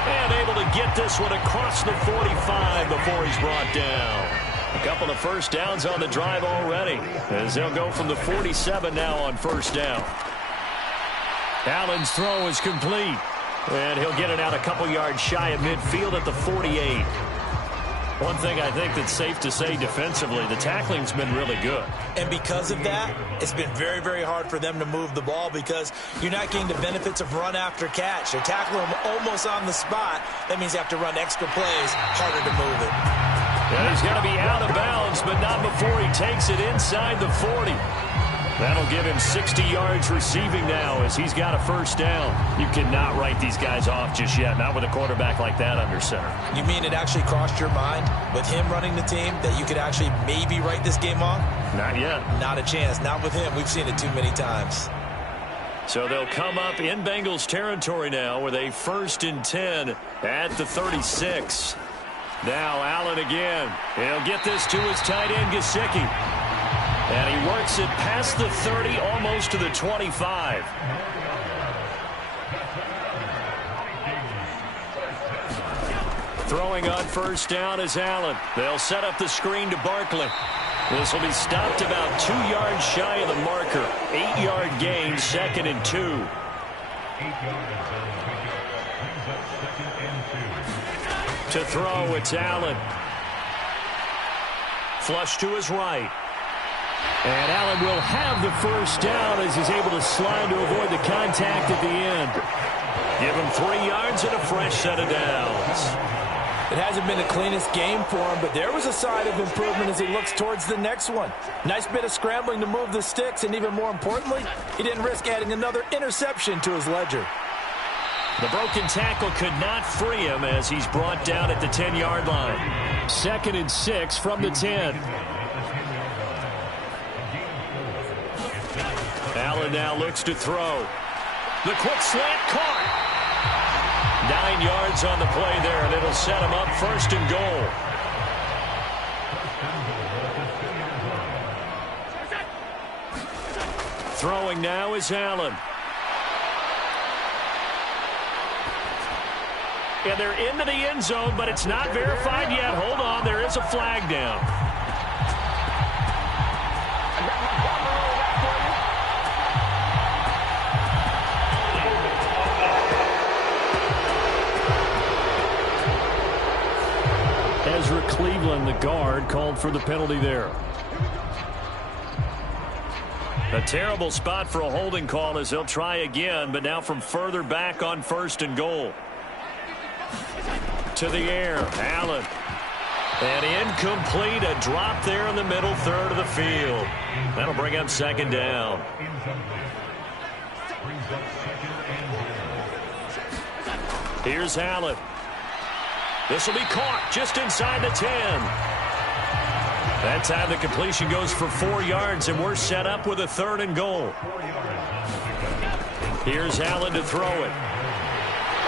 And able to get this one across the 45 before he's brought down. A couple of 1st downs on the drive already, as they'll go from the 47 now on 1st down. Allen's throw is complete. And he'll get it out a couple yards shy of midfield at the 48. One thing I think that's safe to say defensively, the tackling's been really good. And because of that, it's been very, very hard for them to move the ball because you're not getting the benefits of run after catch. They're tackling him almost on the spot. That means you have to run extra plays, harder to move it. And he's going to be out of bounds, but not before he takes it inside the 40. That'll give him 60 yards receiving now as he's got a 1st down. You cannot write these guys off just yet, not with a quarterback like that under center. You mean it actually crossed your mind with him running the team that you could actually maybe write this game off? Not yet. Not a chance. Not with him. We've seen it too many times. So they'll come up in Bengals territory now with a 1st and 10 at the 36. Now Allen again. He'll get this to his tight end, Gesicki. And he works it past the 30, almost to the 25. Throwing on 1st down is Allen. They'll set up the screen to Barkley. This will be stopped about 2 yards shy of the marker. 8-yard gain, 2nd and 2. To throw, it's Allen. Flush to his right. And Allen will have the 1st down as he's able to slide to avoid the contact at the end. Give him 3 yards and a fresh set of downs. It hasn't been the cleanest game for him, but there was a sign of improvement as he looks towards the next one. Nice bit of scrambling to move the sticks, and even more importantly, he didn't risk adding another interception to his ledger. The broken tackle could not free him as he's brought down at the 10-yard line. 2nd and 6 from the 10. Allen now looks to throw. The quick slant caught. 9 yards on the play there, and it'll set him up 1st and goal. Throwing now is Allen. And they're into the end zone, but it's not verified yet. Hold on, there is a flag down. Ezra Cleveland, the guard, called for the penalty there. A terrible spot for a holding call as they'll try again, but now from further back on 1st and goal. To the air, Allen. And incomplete, a drop there in the middle third of the field. That'll bring up 2nd down. Here's Allen. This will be caught just inside the 10. That time the completion goes for 4 yards, and we're set up with a 3rd and goal. Here's Allen to throw it.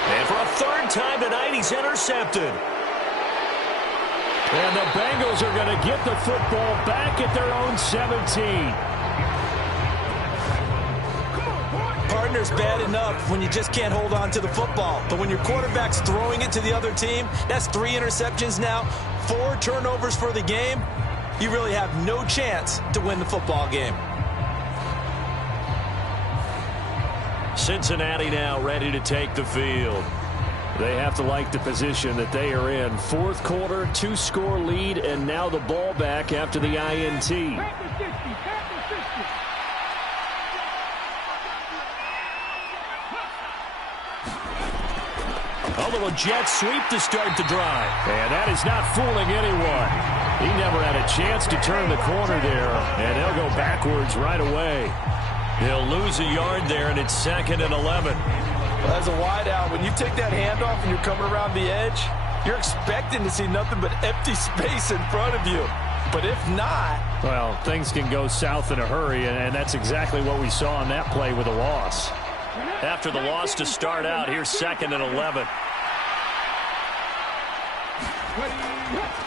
And for a 3rd time tonight, he's intercepted. And the Bengals are going to get the football back at their own 17. Partner's bad enough when you just can't hold on to the football. But when your quarterback's throwing it to the other team, that's 3 interceptions now, 4 turnovers for the game. You really have no chance to win the football game. Cincinnati now ready to take the field. They have to like the position that they are in. 4th quarter, 2-score lead, and now the ball back after the INT. A little jet sweep to start the drive. And that is not fooling anyone. He never had a chance to turn the corner there, and they'll go backwards right away. He'll lose a yard there, and it's 2nd and 11. Well, as a wideout, when you take that handoff and you're coming around the edge, you're expecting to see nothing but empty space in front of you. But if not... Well, things can go south in a hurry, and that's exactly what we saw on that play with a loss. After the loss to start out, here's 2nd and 11.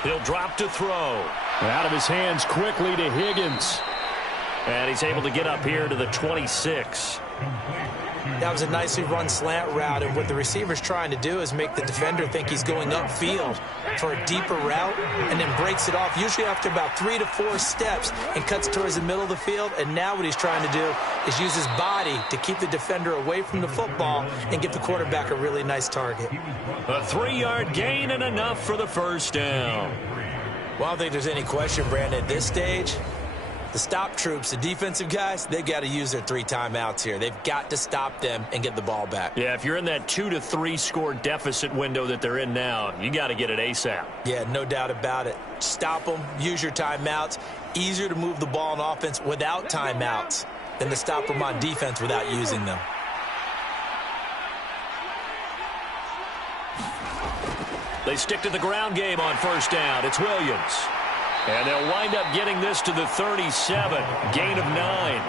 He'll drop to throw. Out of his hands quickly to Higgins. And he's able to get up here to the 26. That was a nicely run slant route, and what the receiver's trying to do is make the defender think he's going upfield for a deeper route and then breaks it off, usually after about 3 to 4 steps, and cuts towards the middle of the field. And now what he's trying to do is use his body to keep the defender away from the football and give the quarterback a really nice target. A 3-yard gain and enough for the 1st down. Well, I don't think there's any question, Brandon, at this stage. The stop troops, the defensive guys, they've got to use their 3 timeouts here. They've got to stop them and get the ball back. Yeah, if you're in that 2 to 3 score deficit window that they're in now, you got to get it ASAP. Yeah, no doubt about it. Stop them, use your timeouts. Easier to move the ball on offense without timeouts than to stop them on defense without using them. They stick to the ground game on 1st down. It's Williams. And they'll wind up getting this to the 37. Gain of 9.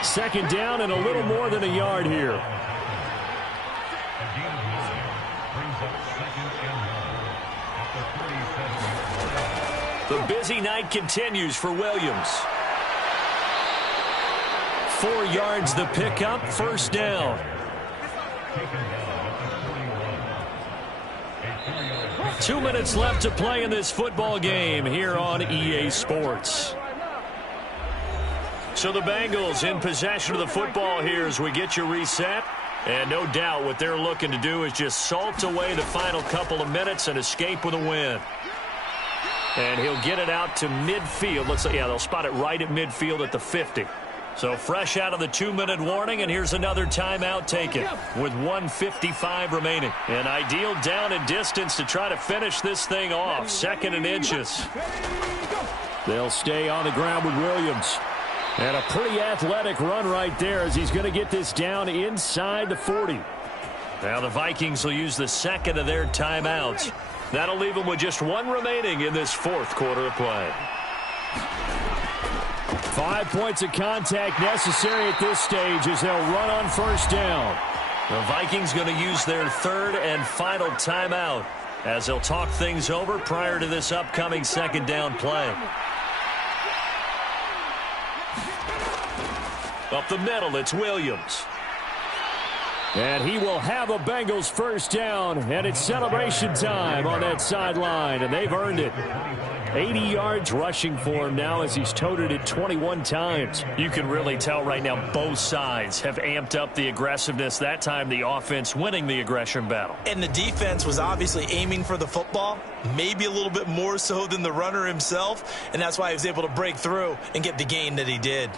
2nd down and a little more than a yard here. The busy night continues for Williams. 4 yards the pickup, 1st down. 2 minutes left to play in this football game here on EA Sports. So the Bengals in possession of the football here as we get you reset. And no doubt what they're looking to do is just salt away the final couple of minutes and escape with a win. And he'll get it out to midfield. Let's say, yeah, they'll spot it right at midfield at the 50. So fresh out of the 2-minute warning, and here's another timeout taken with 1:55 remaining. An ideal down and distance to try to finish this thing off. 2nd and inches. They'll stay on the ground with Williams. And a pretty athletic run right there as he's going to get this down inside the 40. Now the Vikings will use the 2nd of their timeouts. That'll leave them with just 1 remaining in this 4th quarter of play. 5 points of contact necessary at this stage as they'll run on 1st down. The Vikings going to use their 3rd and final timeout as they'll talk things over prior to this upcoming 2nd down play. Up the middle, it's Williams. And he will have a Bengals first down, and it's celebration time on that sideline, and they've earned it. 80 yards rushing for him now as he's toted it 21 times. You can really tell right now both sides have amped up the aggressiveness. That time the offense winning the aggression battle. And the defense was obviously aiming for the football, maybe a little bit more so than the runner himself, and that's why he was able to break through and get the gain that he did.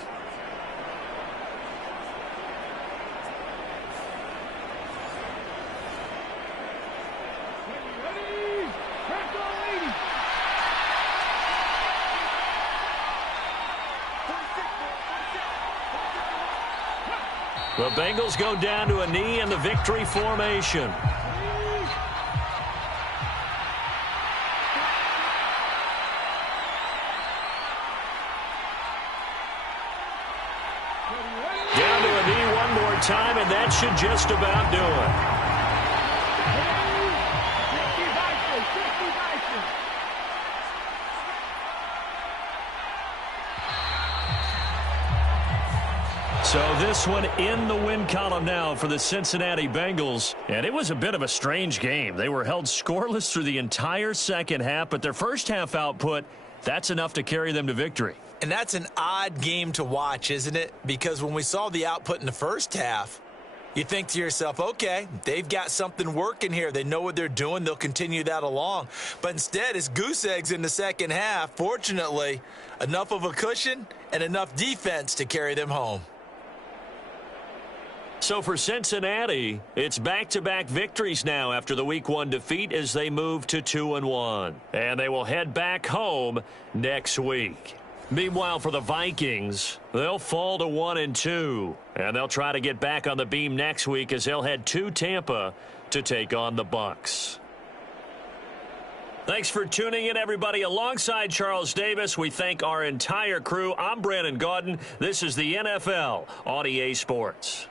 The Bengals go down to a knee in the victory formation. Down to a knee one more time, and that should just about do it. So this one in the win column now for the Cincinnati Bengals. And it was a bit of a strange game. They were held scoreless through the entire second half, but their first half output, that's enough to carry them to victory. And that's an odd game to watch, isn't it? Because when we saw the output in the first half, you think to yourself, okay, they've got something working here. They know what they're doing. They'll continue that along. But instead, it's goose eggs in the second half. Fortunately, enough of a cushion and enough defense to carry them home. So for Cincinnati, it's back-to-back victories now after the Week 1 defeat as they move to 2-1. And they will head back home next week. Meanwhile, for the Vikings, they'll fall to 1-2. And they'll try to get back on the beam next week as they'll head to Tampa to take on the Bucs. Thanks for tuning in, everybody. Alongside Charles Davis, we thank our entire crew. I'm Brandon Gaudin. This is the NFL on EA Sports.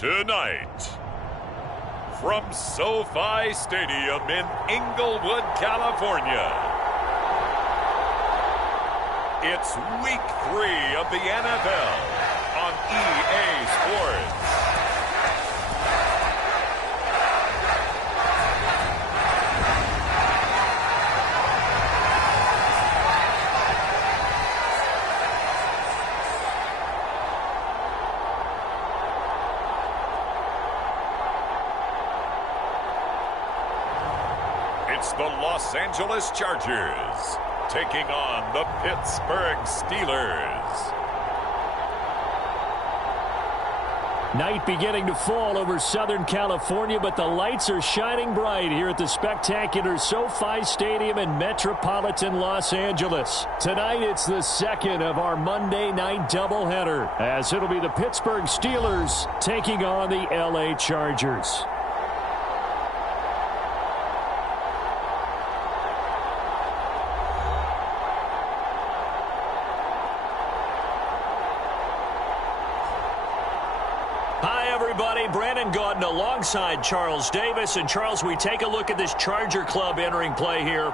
Tonight, from SoFi Stadium in Inglewood, California, it's Week 3 of the NFL on EA Sports. It's the Los Angeles Chargers taking on the Pittsburgh Steelers. Night beginning to fall over Southern California, but the lights are shining bright here at the spectacular SoFi Stadium in metropolitan Los Angeles. Tonight, it's the second of our Monday night doubleheader, as it'll be the Pittsburgh Steelers taking on the LA Chargers. Brandon Gaudin alongside Charles Davis. And Charles, we take a look at this Charger club entering play here.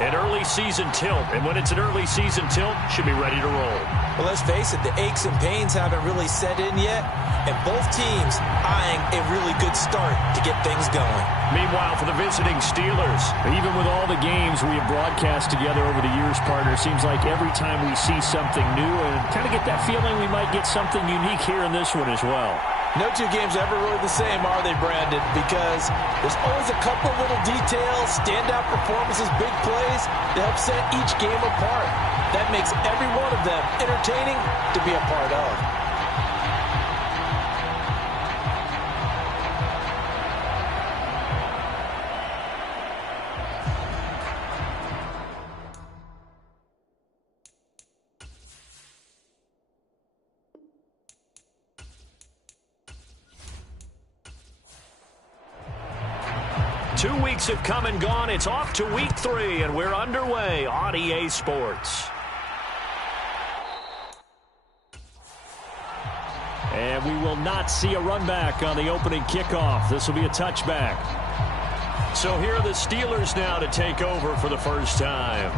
An early season tilt. And when it's an early season tilt, should be ready to roll. Well, let's face it, the aches and pains haven't really set in yet. And both teams eyeing a really good start to get things going. Meanwhile, for the visiting Steelers, even with all the games we have broadcast together over the years, partner, seems like every time we see something new and kind of get that feeling we might get something unique here in this one as well. No two games are ever really the same, are they, Brandon? Because there's always a couple little details, standout performances, big plays that help set each game apart. That makes every one of them entertaining to be a part of. 2 weeks have come and gone. It's off to week 3, and we're underway on EA Sports. And we will not see a run back on the opening kickoff. This will be a touchback. So here are the Steelers now to take over for the first time.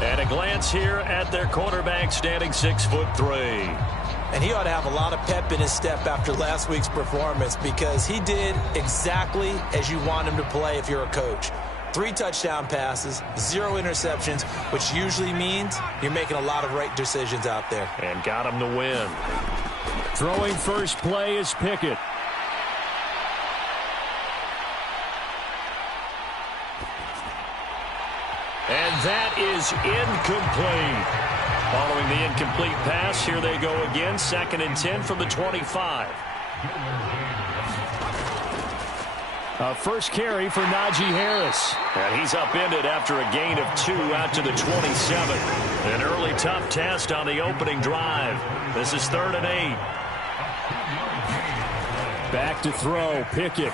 And a glance here at their quarterback, standing 6'3". And he ought to have a lot of pep in his step after last week's performance, because he did exactly as you want him to play if you're a coach. 3 touchdown passes, 0 interceptions, which usually means you're making a lot of right decisions out there. And got him to win. Throwing first play is Pickett. And that is incomplete. Following the incomplete pass, here they go again. 2nd and 10 from the 25. First carry for Najee Harris. And he's upended after a gain of 2 out to the 27. An early tough test on the opening drive. This is 3rd and 8. Back to throw, Pickett.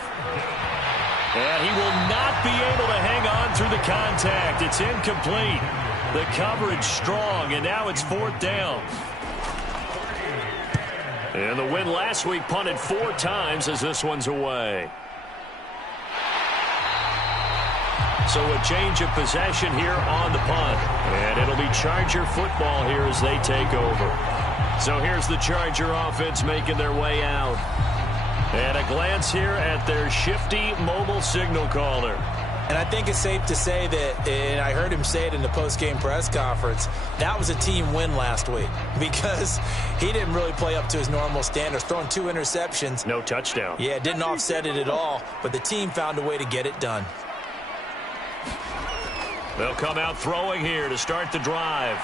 And he will not be able to hang on through the contact. It's incomplete. The coverage strong, and now it's 4th down. And the win last week punted 4 times as this one's away. So a change of possession here on the punt. And it'll be Charger football here as they take over. So here's the Charger offense making their way out. And a glance here at their shifty mobile signal caller. And I think it's safe to say that, and I heard him say it in the post-game press conference, that was a team win last week, because he didn't really play up to his normal standards, throwing 2 interceptions. No touchdown. Yeah, didn't offset it at all, but the team found a way to get it done. They'll come out throwing here to start the drive.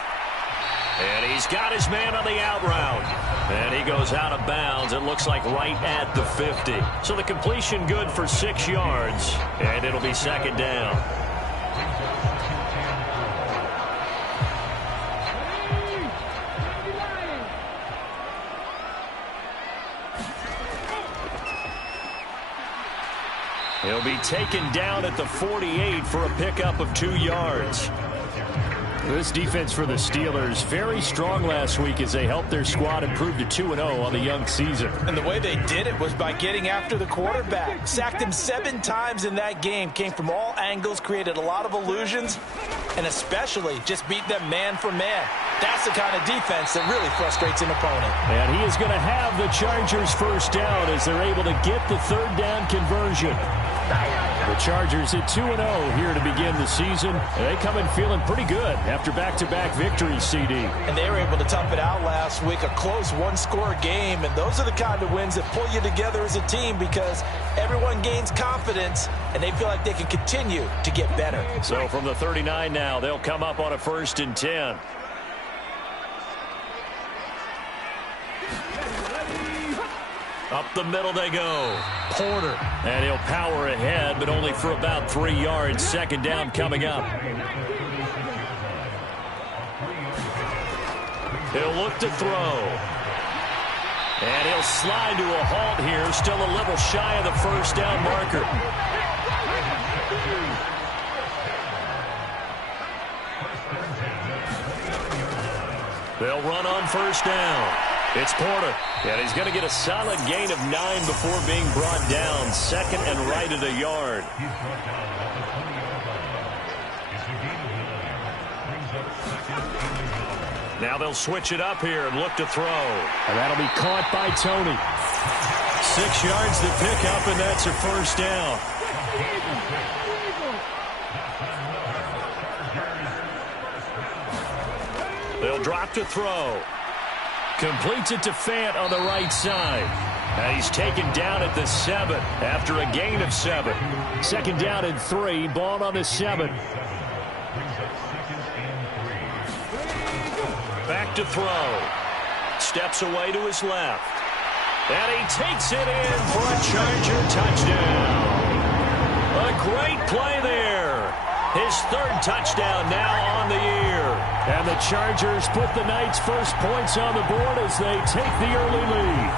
And he's got his man on the out route. And he goes out of bounds. It looks like right at the 50. So the completion good for 6 yards. And it'll be 2nd down. He'll be taken down at the 48 for a pickup of 2 yards. This defense for the Steelers, very strong last week as they helped their squad improve to 2-0 on the young season. And the way they did it was by getting after the quarterback. Sacked him 7 times in that game. Came from all angles, created a lot of illusions, and especially just beat them man for man. That's the kind of defense that really frustrates an opponent. And he is going to have the Chargers first down as they're able to get the third down conversion. The Chargers at 2-0 here to begin the season. They come in feeling pretty good after back-to-back victories, CD. And they were able to tough it out last week, a close one-score game. And those are the kind of wins that pull you together as a team because everyone gains confidence and they feel like they can continue to get better. So from the 39 now, they'll come up on a 1st and 10. Up the middle they go. Porter. And he'll power ahead, but only for about 3 yards. 2nd down coming up. He'll look to throw. And he'll slide to a halt here. Still a little shy of the first down marker. They'll run on 1st down. It's Porter, and he's going to get a solid gain of 9 before being brought down. 2nd and right at a yard. Now they'll switch it up here and look to throw. And that'll be caught by Tony. 6 yards to pick up, and that's a 1st down. They'll drop to throw. Completes it to Fant on the right side. And he's taken down at the 7 after a gain of 7. 2nd down and 3. Ball on the 7. Back to throw. Steps away to his left. And he takes it in for a Charger touchdown. A great play there. His 3rd touchdown now on the year. And the Chargers put the Knights' first points on the board as they take the early lead.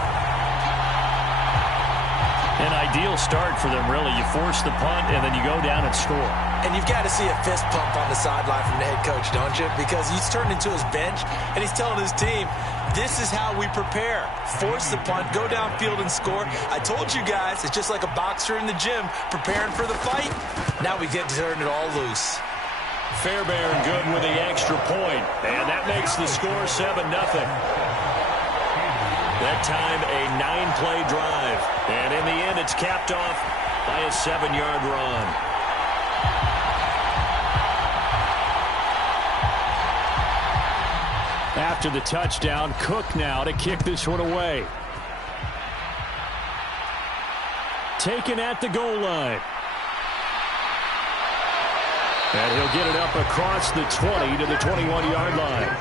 An ideal start for them, really. You force the punt, and then you go down and score. And you've got to see a fist pump on the sideline from the head coach, don't you? Because he's turned into his bench, and he's telling his team, this is how we prepare. Force the punt, go downfield and score. I told you guys, it's just like a boxer in the gym preparing for the fight. Now we get to turn it all loose. Fairbairn good with the extra point, and that makes the score 7-0. That time a 9-play drive, and in the end it's capped off by a 7-yard run. After the touchdown, Cook now to kick this one away. Taken at the goal line. And he'll get it up across the 20 to the 21-yard line.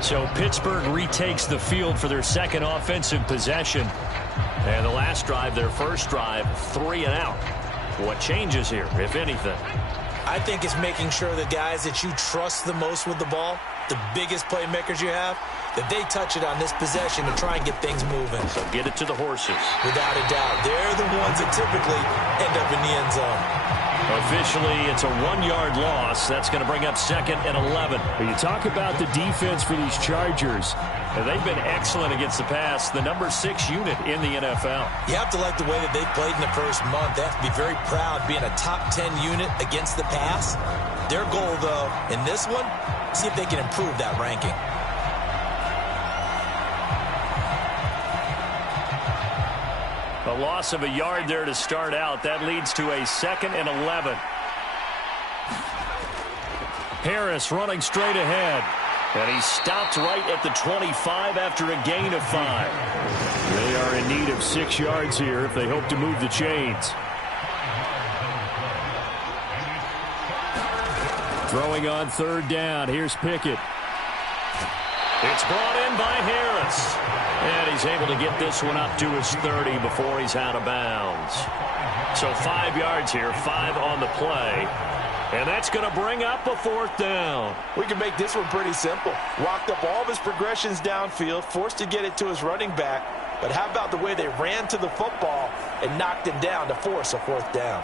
So Pittsburgh retakes the field for their 2nd offensive possession. And the last drive, their first drive, 3 and out. What changes here, if anything? I think it's making sure the guys that you trust the most with the ball, the biggest playmakers you have, that they touch it on this possession to try and get things moving. So get it to the horses. Without a doubt. They're the ones that typically end up in the end zone. Officially, it's a 1-yard loss. That's going to bring up 2nd and 11. When you talk about the defense for these Chargers, they've been excellent against the pass, the number 6 unit in the NFL. You have to like the way that they played in the first month. They have to be very proud being a top 10 unit against the pass. Their goal, though, in this one, see if they can improve that ranking. A loss of a yard there to start out. That leads to a 2nd and 11. Harris running straight ahead. And he stopped right at the 25 after a gain of 5. They are in need of 6 yards here if they hope to move the chains. Throwing on 3rd down. Here's Pickett. It's brought in by Harris. And he's able to get this one up to his 30 before he's out of bounds. So 5 yards here, 5 on the play. And that's going to bring up a 4th down. We can make this one pretty simple. Walked up all of his progressions downfield, forced to get it to his running back. But how about the way they ran to the football and knocked him down to force a 4th down?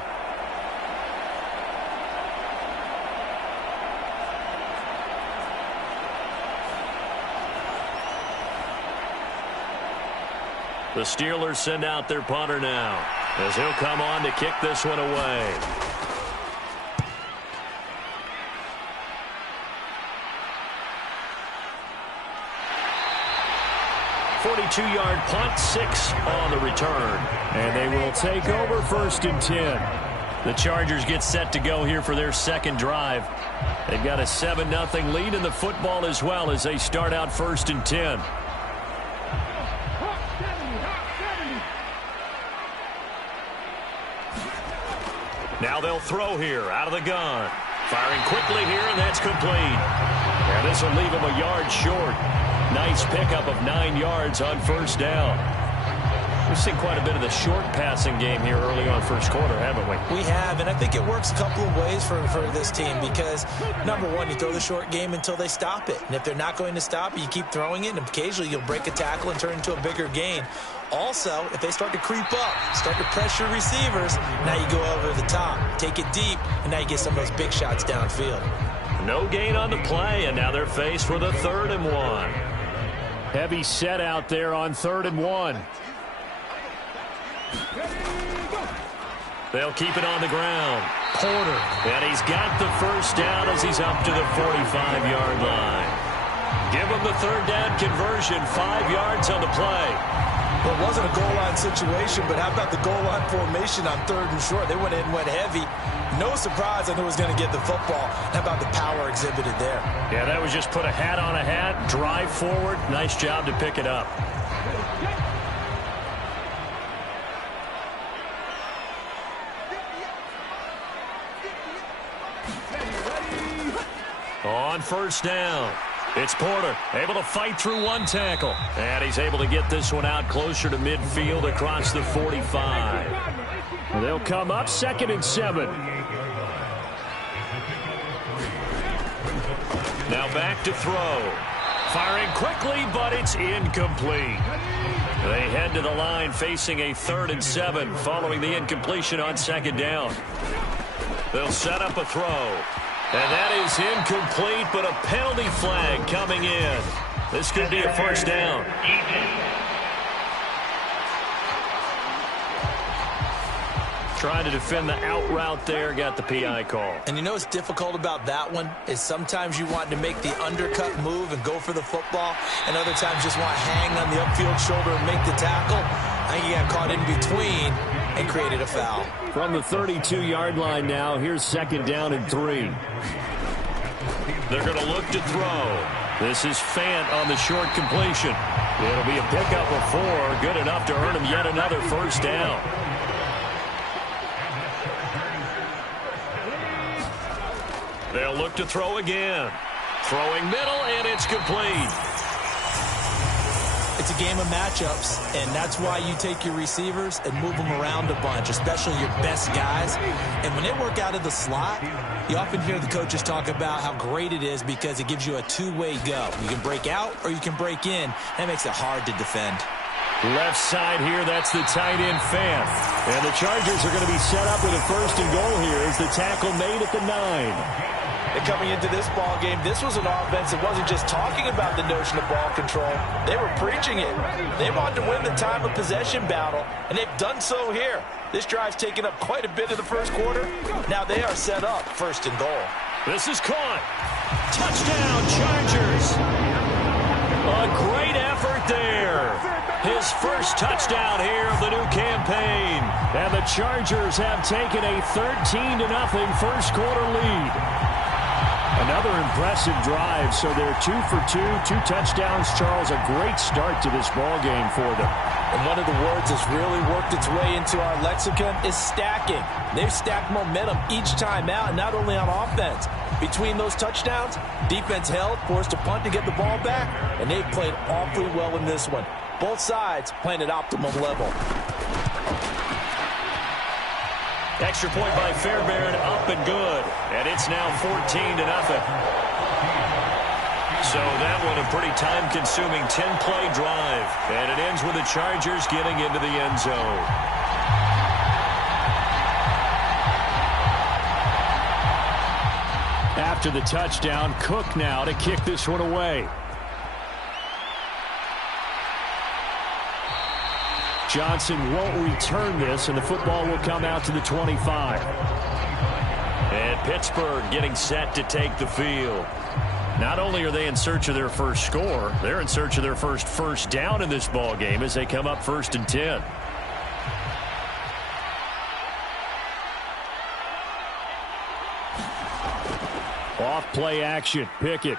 The Steelers send out their punter now, as he'll come on to kick this one away. 42-yard punt, 6 on the return. And they will take over 1st and 10. The Chargers get set to go here for their second drive. They've got a 7-0 lead in the football as well as they start out 1st and 10. Now they'll throw here out of the gun. Firing quickly here, and that's complete. And this will leave him a yard short. Nice pickup of 9 yards on 1st down. We've seen quite a bit of the short passing game here early on 1st quarter, haven't we? We have, and I think it works a couple of ways for this team because, number one, you throw the short game until they stop it. And if they're not going to stop it, you keep throwing it, and occasionally you'll break a tackle and turn it into a bigger gain. Also, if they start to creep up, start to pressure receivers, now you go over the top, take it deep, and now you get some of those big shots downfield. No gain on the play, and now they're faced with a 3rd and 1. Heavy set out there on 3rd and 1. They'll keep it on the ground. Porter. And he's got the 1st down as he's up to the 45-yard line. Give him the 3rd down conversion. 5 yards on the play. Well, it wasn't a goal line situation, but how about the goal line formation on 3rd and short? They went in, went heavy. No surprise on who was going to get the football. How about the power exhibited there? Yeah, that was just put a hat on a hat, drive forward. Nice job to pick it up. On 1st down, it's Porter, able to fight through one tackle. And he's able to get this one out closer to midfield across the 45. They'll come up 2nd and 7. Now back to throw. Firing quickly, but it's incomplete. They head to the line facing a 3rd and 7 following the incompletion on 2nd down. They'll set up a throw. And that is incomplete, but a penalty flag coming in. This could be a 1st down. Trying to defend the out route there, got the PI call. And you know what's difficult about that one is sometimes you want to make the undercut move and go for the football, and other times just want to hang on the upfield shoulder and make the tackle. I think he got caught in between and created a foul. From the 32-yard line now, here's 2nd down and 3. They're going to look to throw. This is Fant on the short completion. It'll be a pickup of 4, good enough to earn him yet another 1st down. They'll look to throw again. Throwing middle, and it's complete. It's a game of matchups, and that's why you take your receivers and move them around a bunch, especially your best guys. And when they work out of the slot, you often hear the coaches talk about how great it is because it gives you a two-way go. You can break out or you can break in. That makes it hard to defend. Left side here, that's the tight end Fant. And the Chargers are going to be set up with a 1st and goal here as the tackle made at the 9. And coming into this ball game, this was an offense that wasn't just talking about the notion of ball control. They were preaching it. They wanted to win the time of possession battle, and they've done so here. This drive's taken up quite a bit of the 1st quarter. Now they are set up 1st and goal. This is caught. Touchdown, Chargers. A great effort there. His 1st touchdown here of the new campaign. And the Chargers have taken a 13-0 1st quarter lead. Another impressive drive, so they're 2 for 2, 2 touchdowns. Charles, a great start to this ball game for them. And one of the words that's really worked its way into our lexicon is stacking. They've stacked momentum each time out, not only on offense. Between those touchdowns, defense held, forced a punt to get the ball back, and they've played awfully well in this one. Both sides playing at optimum level. Extra point by Fairbairn, up and good. And it's now 14-0. So that one a pretty time-consuming 10-play drive. And it ends with the Chargers getting into the end zone. After the touchdown, Cook now to kick this one away. Johnson won't return this, and the football will come out to the 25. And Pittsburgh getting set to take the field. Not only are they in search of their first score, they're in search of their first down in this ball game as they come up 1st and 10. Off play action. Pickett.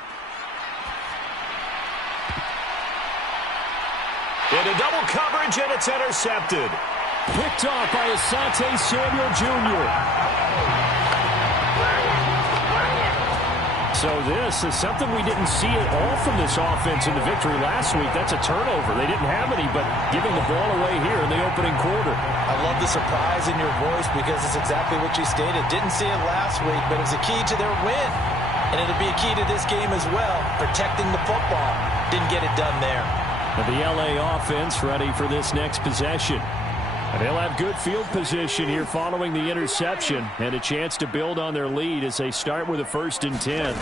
Into double coverage, and it's intercepted. Picked off by Asante Samuel Jr. So this is something we didn't see at all from this offense in the victory last week. That's a turnover. They didn't have any, but giving the ball away here in the opening quarter. I love the surprise in your voice because it's exactly what you stated. Didn't see it last week, but it was a key to their win. And it'll be a key to this game as well, protecting the football. Didn't get it done there. And the LA offense ready for this next possession. And they'll have good field position here following the interception and a chance to build on their lead as they start with a 1st and 10.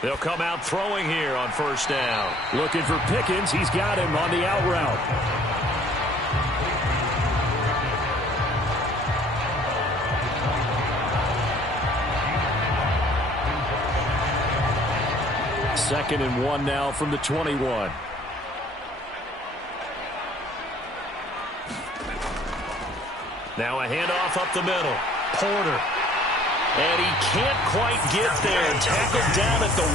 They'll come out throwing here on 1st down. Looking for Pickens. He's got him on the out route. Second and 1 now from the 21. Now a handoff up the middle. Porter. And he can't quite get there. Tackled down at the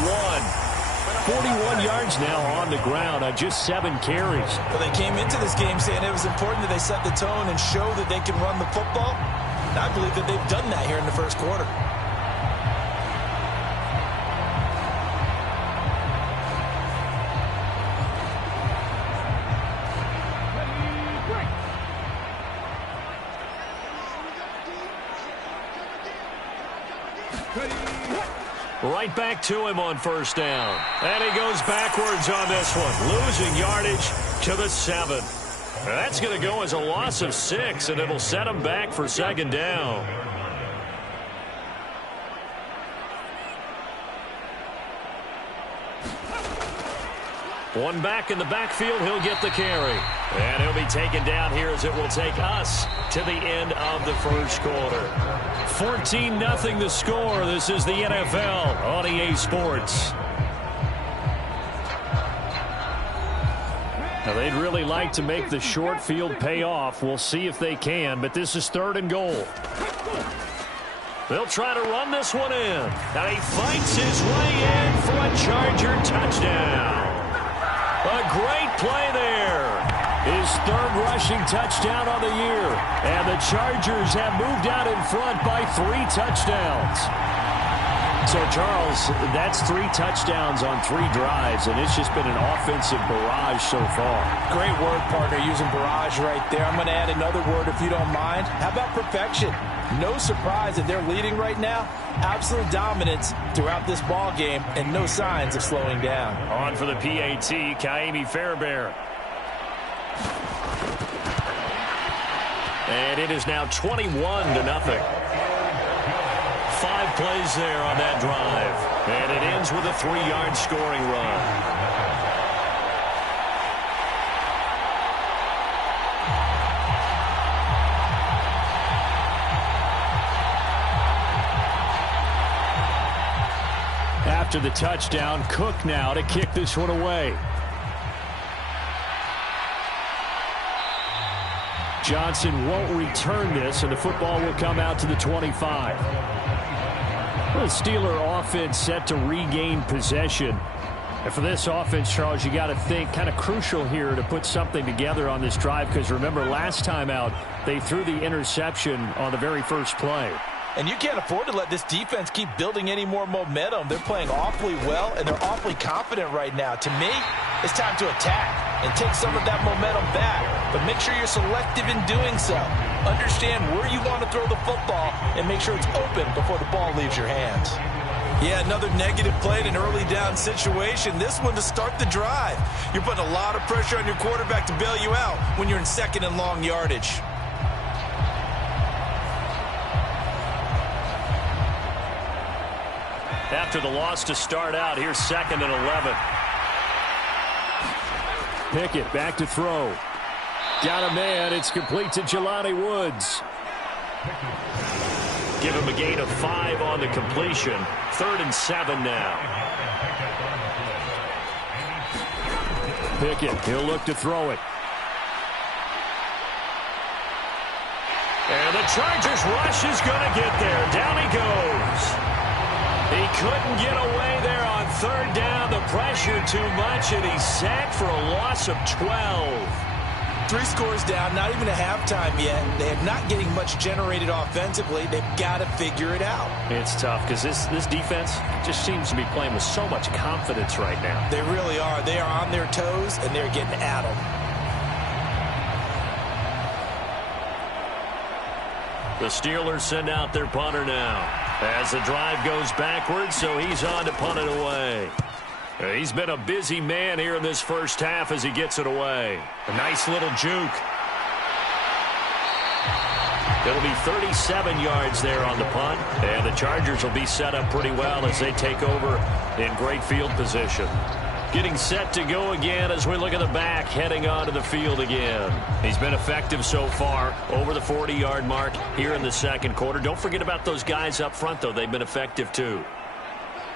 1. 41 yards now on the ground on just 7 carries. Well, they came into this game saying it was important that they set the tone and show that they can run the football. And I believe that they've done that here in the first quarter. Right back to him on 1st down. And he goes backwards on this one. Losing yardage to the 7. That's going to go as a loss of 6, and it'll set him back for 2nd down. One back in the backfield, he'll get the carry. And he'll be taken down here as it will take us to the end of the first quarter. 14-0 the score. This is the NFL on EA Sports. Now they'd really like to make the short field pay off. We'll see if they can, but this is 3rd and goal. They'll try to run this one in. Now he fights his way in for a Charger touchdown. A great play there. His 3rd rushing touchdown on the year. And the Chargers have moved out in front by 3 touchdowns. So, Charles, that's 3 touchdowns on 3 drives, and it's just been an offensive barrage so far. Great word, partner, using barrage right there. I'm going to add another word if you don't mind. How about perfection? No surprise that they're leading right now. Absolute dominance throughout this ball game, and no signs of slowing down. On for the PAT, Kaimi Fairbairn. And it is now 21-0. 5 plays there on that drive. And it ends with a 3-yard scoring run. After the touchdown, Cook now to kick this one away. Johnson won't return this, and the football will come out to the 25. The Steeler offense set to regain possession. And for this offense, Charles, you got to think kind of crucial here to put something together on this drive, because remember last time out, they threw the interception on the very first play. And you can't afford to let this defense keep building any more momentum. They're playing awfully well, and they're awfully confident right now. To me, it's time to attack and take some of that momentum back. But make sure you're selective in doing so. Understand where you want to throw the football and make sure it's open before the ball leaves your hands. Yeah, another negative play in an early down situation. This one to start the drive. You're putting a lot of pressure on your quarterback to bail you out when you're in 2nd and long yardage. After the loss to start out, here's 2nd and 11. Pickett back to throw. Got a man. It's complete to Jelani Woods. Give him a gain of 5 on the completion. 3rd and 7 now. Pickett, he'll look to throw it. And the Chargers rush is going to get there. Down he goes. He couldn't get away there on 3rd down. The pressure too much, and he's sacked for a loss of 12. 3 scores down, not even a halftime yet. They are not getting much generated offensively. They've got to figure it out. It's tough because this defense just seems to be playing with so much confidence right now. They really are. They are on their toes, and they're getting at them. The Steelers send out their punter now as the drive goes backwards, so he's on to punt it away. He's been a busy man here in this first half as he gets it away. A nice little juke. It'll be 37 yards there on the punt, and the Chargers will be set up pretty well as they take over in great field position. Getting set to go again as we look at the back, heading onto the field again. He's been effective so far, over the 40-yard mark here in the second quarter. Don't forget about those guys up front, though. They've been effective, too.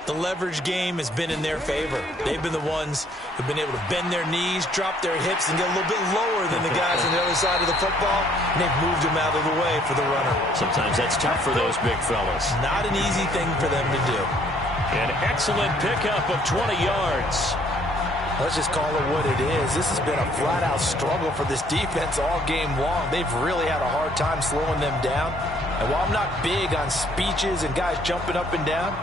The leverage game has been in their favor. They've been the ones who've been able to bend their knees, drop their hips, and get a little bit lower than the guys on the other side of the football, and they've moved them out of the way for the runner. Sometimes that's tough for those big fellas. Not an easy thing for them to do. An excellent pickup of 20 yards. Let's just call it what it is. This has been a flat-out struggle for this defense all game long. They've really had a hard time slowing them down. And while I'm not big on speeches and guys jumping up and down,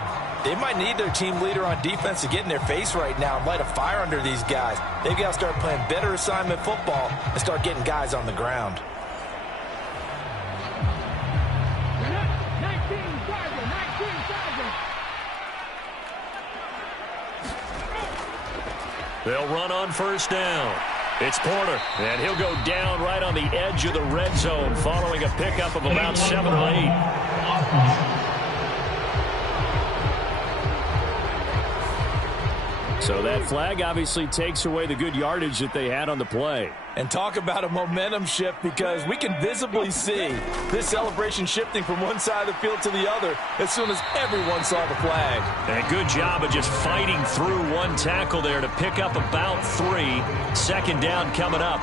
they might need their team leader on defense to get in their face right now and light a fire under these guys. They've got to start playing better assignment football and start getting guys on the ground. 19,000. They'll run on 1st down. It's Porter, and he'll go down right on the edge of the red zone following a pickup of about 7 or 8. So that flag obviously takes away the good yardage that they had on the play. And talk about a momentum shift, because we can visibly see this celebration shifting from one side of the field to the other as soon as everyone saw the flag. And a good job of just fighting through one tackle there to pick up about 3. 2nd down coming up.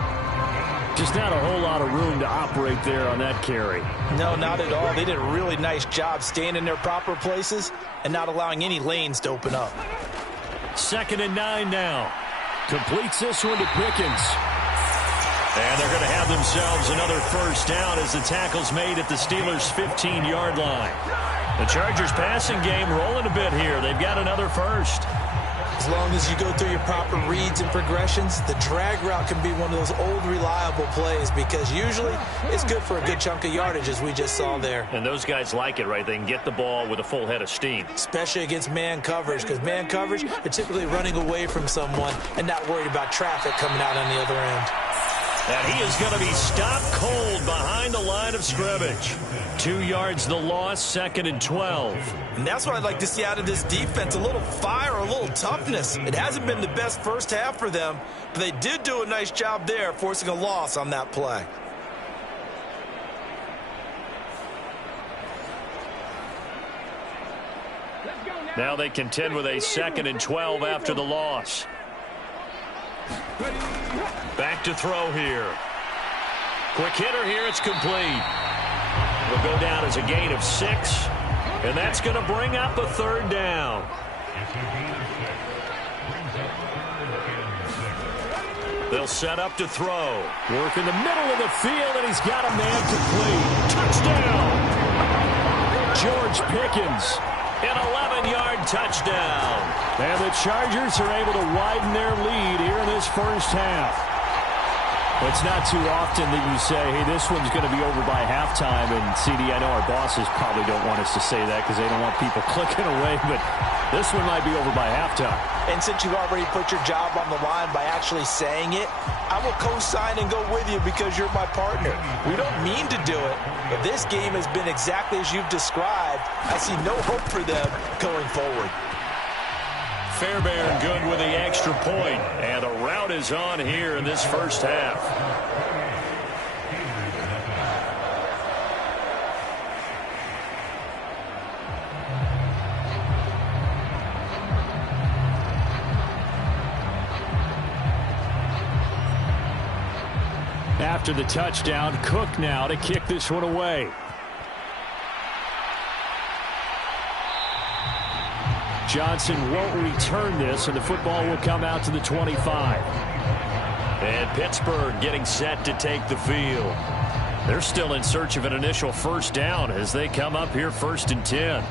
Just not a whole lot of room to operate there on that carry. No, not at all. They did a really nice job staying in their proper places and not allowing any lanes to open up. 2nd and 9 now. Completes this one to Pickens. And they're going to have themselves another 1st down as the tackle's made at the Steelers' 15-yard line. The Chargers passing game rolling a bit here. They've got another 1st. As long as you go through your proper reads and progressions, the drag route can be one of those old reliable plays, because usually it's good for a good chunk of yardage, as we just saw there. And those guys like it, right? They can get the ball with a full head of steam. Especially against man coverage, because man coverage, they're typically running away from someone and not worried about traffic coming out on the other end. And he is going to be stopped cold behind the line of scrimmage. 2 yards the loss, 2nd and 12. And that's what I'd like to see out of this defense, a little fire, a little toughness. It hasn't been the best first half for them, but they did do a nice job there, forcing a loss on that play. Now they contend with a 2nd and 12 after the loss. Back to throw here. Quick hitter here, it's complete. Will go down as a gain of 6, and that's going to bring up a 3rd down. They'll set up to throw. Work in the middle of the field, and he's got a man complete. Touchdown! George Pickens. An 11-yard touchdown. And the Chargers are able to widen their lead here in this first half. It's not too often that you say, hey, this one's going to be over by halftime. And, CD, I know our bosses probably don't want us to say that because they don't want people clicking away. But this one might be over by halftime. And since you've already put your job on the line by actually saying it, I will co-sign and go with you because you're my partner. We don't mean to do it, but this game has been exactly as you've described. I see no hope for them going forward. Fairbairn good with the extra point, and the route is on here in this first half. after the touchdown. Cook now to kick this one away. Johnson won't return this, and the football will come out to the 25. And Pittsburgh getting set to take the field. They're still in search of an initial first down as they come up here 1st and 10.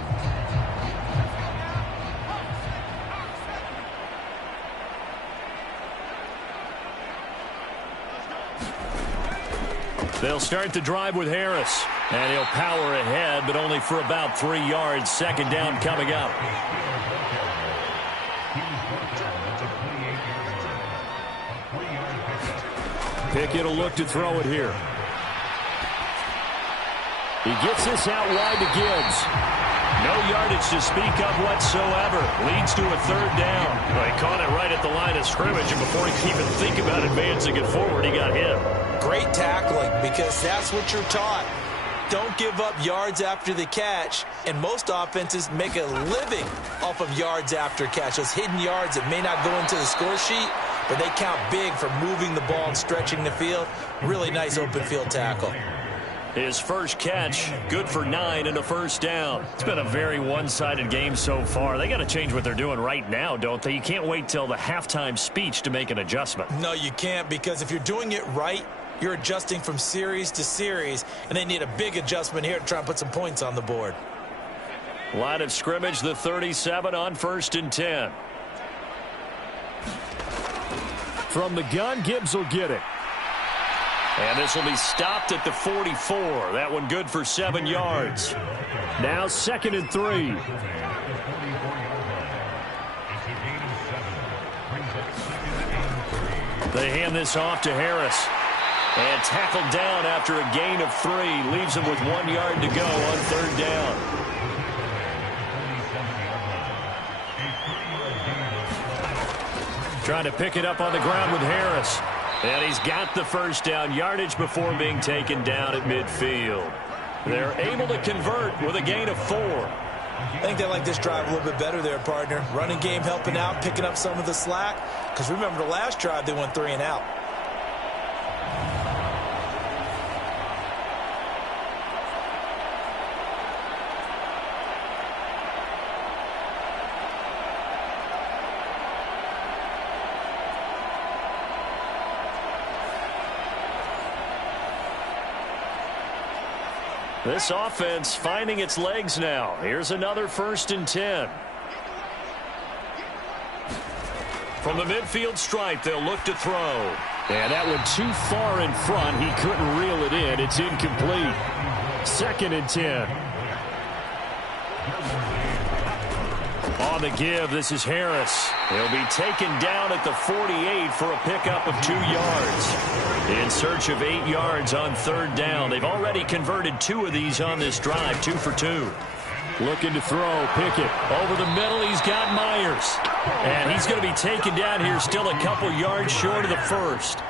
They'll start the drive with Harris. And he'll power ahead, but only for about 3 yards. 2nd down coming up. Pickett will look to throw it here. He gets this out wide to Gibbs. No yardage to speak of whatsoever. Leads to a 3rd down. Well, he caught it right at the line of scrimmage, and before he could even think about advancing it forward, he got hit. Great tackling, because that's what you're taught. Don't give up yards after the catch, and most offenses make a living off of yards after catch. Those hidden yards that may not go into the score sheet, but they count big for moving the ball and stretching the field. Really nice open field tackle. His first catch, good for 9 and a 1st down. It's been a very one-sided game so far. They got to change what they're doing right now, don't they? You can't wait till the halftime speech to make an adjustment. No, you can't, because if you're doing it right, you're adjusting from series to series, and they need a big adjustment here to try and put some points on the board. Line of scrimmage, the 37 on 1st and 10. From the gun, Gibbs will get it. And this will be stopped at the 44. That one good for 7 yards. Now 2nd and 3. They hand this off to Harris. And tackled down after a gain of 3. Leaves him with 1 yard to go on 3rd down. Trying to pick it up on the ground with Harris. And he's got the 1st down yardage before being taken down at midfield. They're able to convert with a gain of 4. I think they like this drive a little bit better there, partner. Running game helping out, picking up some of the slack. Because remember, the last drive they went 3 and out. This offense finding its legs now. Here's another 1st and 10. From the midfield stripe, they'll look to throw. And that one too far in front. He couldn't reel it in. It's incomplete. 2nd and 10. On the give, this is Harris. He'll be taken down at the 48 for a pickup of 2 yards. In search of 8 yards on 3rd down. They've already converted 2 of these on this drive, 2 for 2. Looking to throw. Pickett over the middle. He's got Myers. And he's going to be taken down here still a couple yards short of the 1st.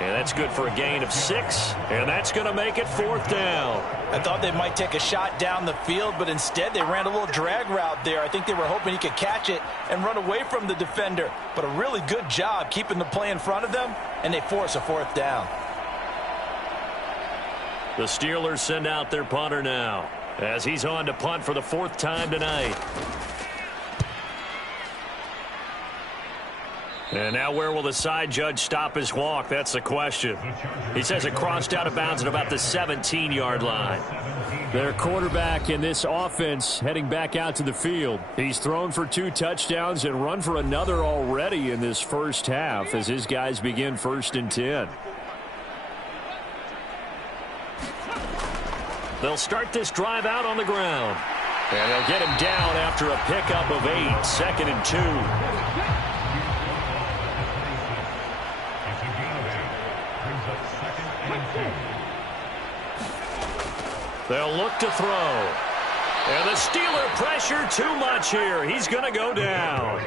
And that's good for a gain of 6. And that's going to make it 4th down. I thought they might take a shot down the field, but instead they ran a little drag route there. I think they were hoping he could catch it and run away from the defender. But a really good job keeping the play in front of them, and they force a 4th down. The Steelers send out their punter now, as he's on to punt for the 4th time tonight. And now where will the side judge stop his walk? That's the question. He says it crossed out of bounds at about the 17-yard line. Their quarterback in this offense heading back out to the field. He's thrown for 2 touchdowns and run for another already in this first half as his guys begin 1st and 10. They'll start this drive out on the ground. And they'll get him down after a pickup of 8. 2nd and 2. They'll look to throw. And the Steeler pressure too much here. He's going to go down.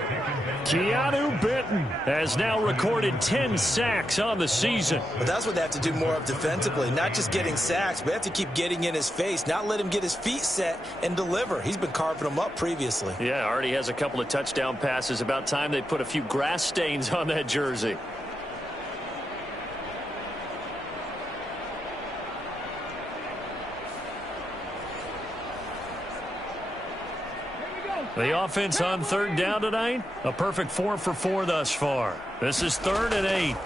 Keanu Benton has now recorded 10 sacks on the season. But that's what they have to do more of defensively. Not just getting sacks, but they have to keep getting in his face. Not let him get his feet set and deliver. He's been carving them up previously. Yeah, already has a couple of touchdown passes. About time they put a few grass stains on that jersey. The offense on third down tonight, a perfect 4 for 4 thus far. This is 3rd and 8.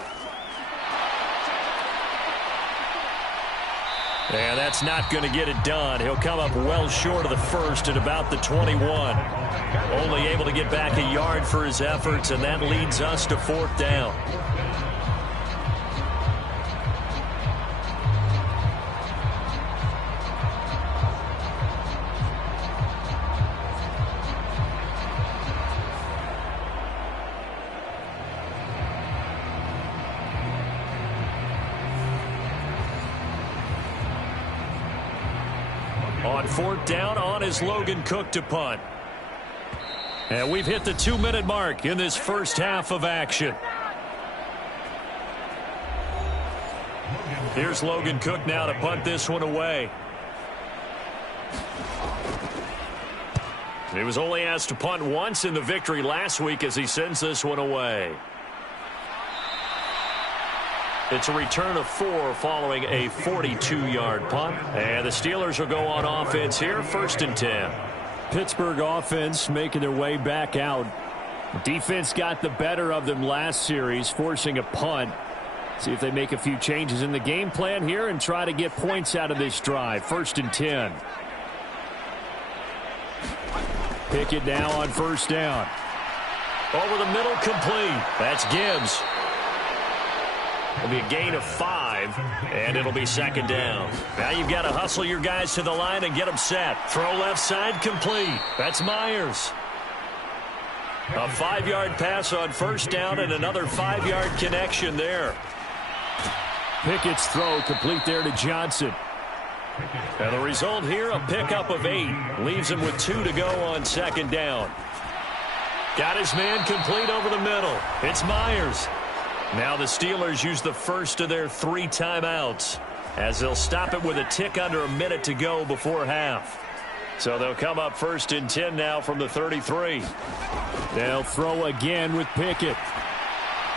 And that's not going to get it done. He'll come up well short of the first at about the 21. Only able to get back a yard for his efforts, and that leads us to 4th down. On 4th down, on is Logan Cook to punt. And we've hit the 2-minute mark in this first half of action. Here's Logan Cook now to punt this one away. He was only asked to punt once in the victory last week as he sends this one away. It's a return of 4 following a 42-yard punt. And the Steelers will go on offense here, 1st and 10. Pittsburgh offense making their way back out. Defense got the better of them last series, forcing a punt. See if they make a few changes in the game plan here and try to get points out of this drive. 1st and 10. Pickett now on 1st down. Over the middle, complete. That's Gibbs. It'll be a gain of 5, and it'll be 2nd down. Now you've got to hustle your guys to the line and get them set. Throw left side, complete. That's Myers. A 5-yard pass on 1st down and another 5-yard connection there. Pickett's throw complete there to Johnson. And the result here, a pickup of 8. Leaves him with 2 to go on 2nd down. Got his man complete over the middle. It's Myers. Now the Steelers use the first of their 3 timeouts as they'll stop it with a tick under a minute to go before half. So they'll come up 1st and 10 now from the 33. They'll throw again with Pickett.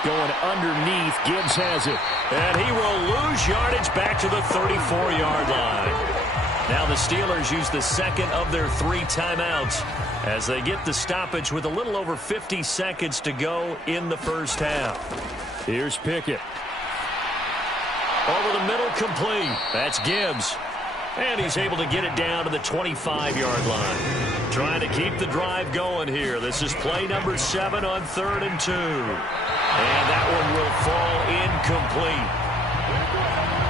Going underneath, Gibbs has it. And he will lose yardage back to the 34-yard line. Now the Steelers use the second of their 3 timeouts as they get the stoppage with a little over 50 seconds to go in the first half. Here's Pickett. Over the middle, complete. That's Gibbs. And he's able to get it down to the 25-yard line. Trying to keep the drive going here. This is play number 7 on 3rd and 2. And that one will fall incomplete.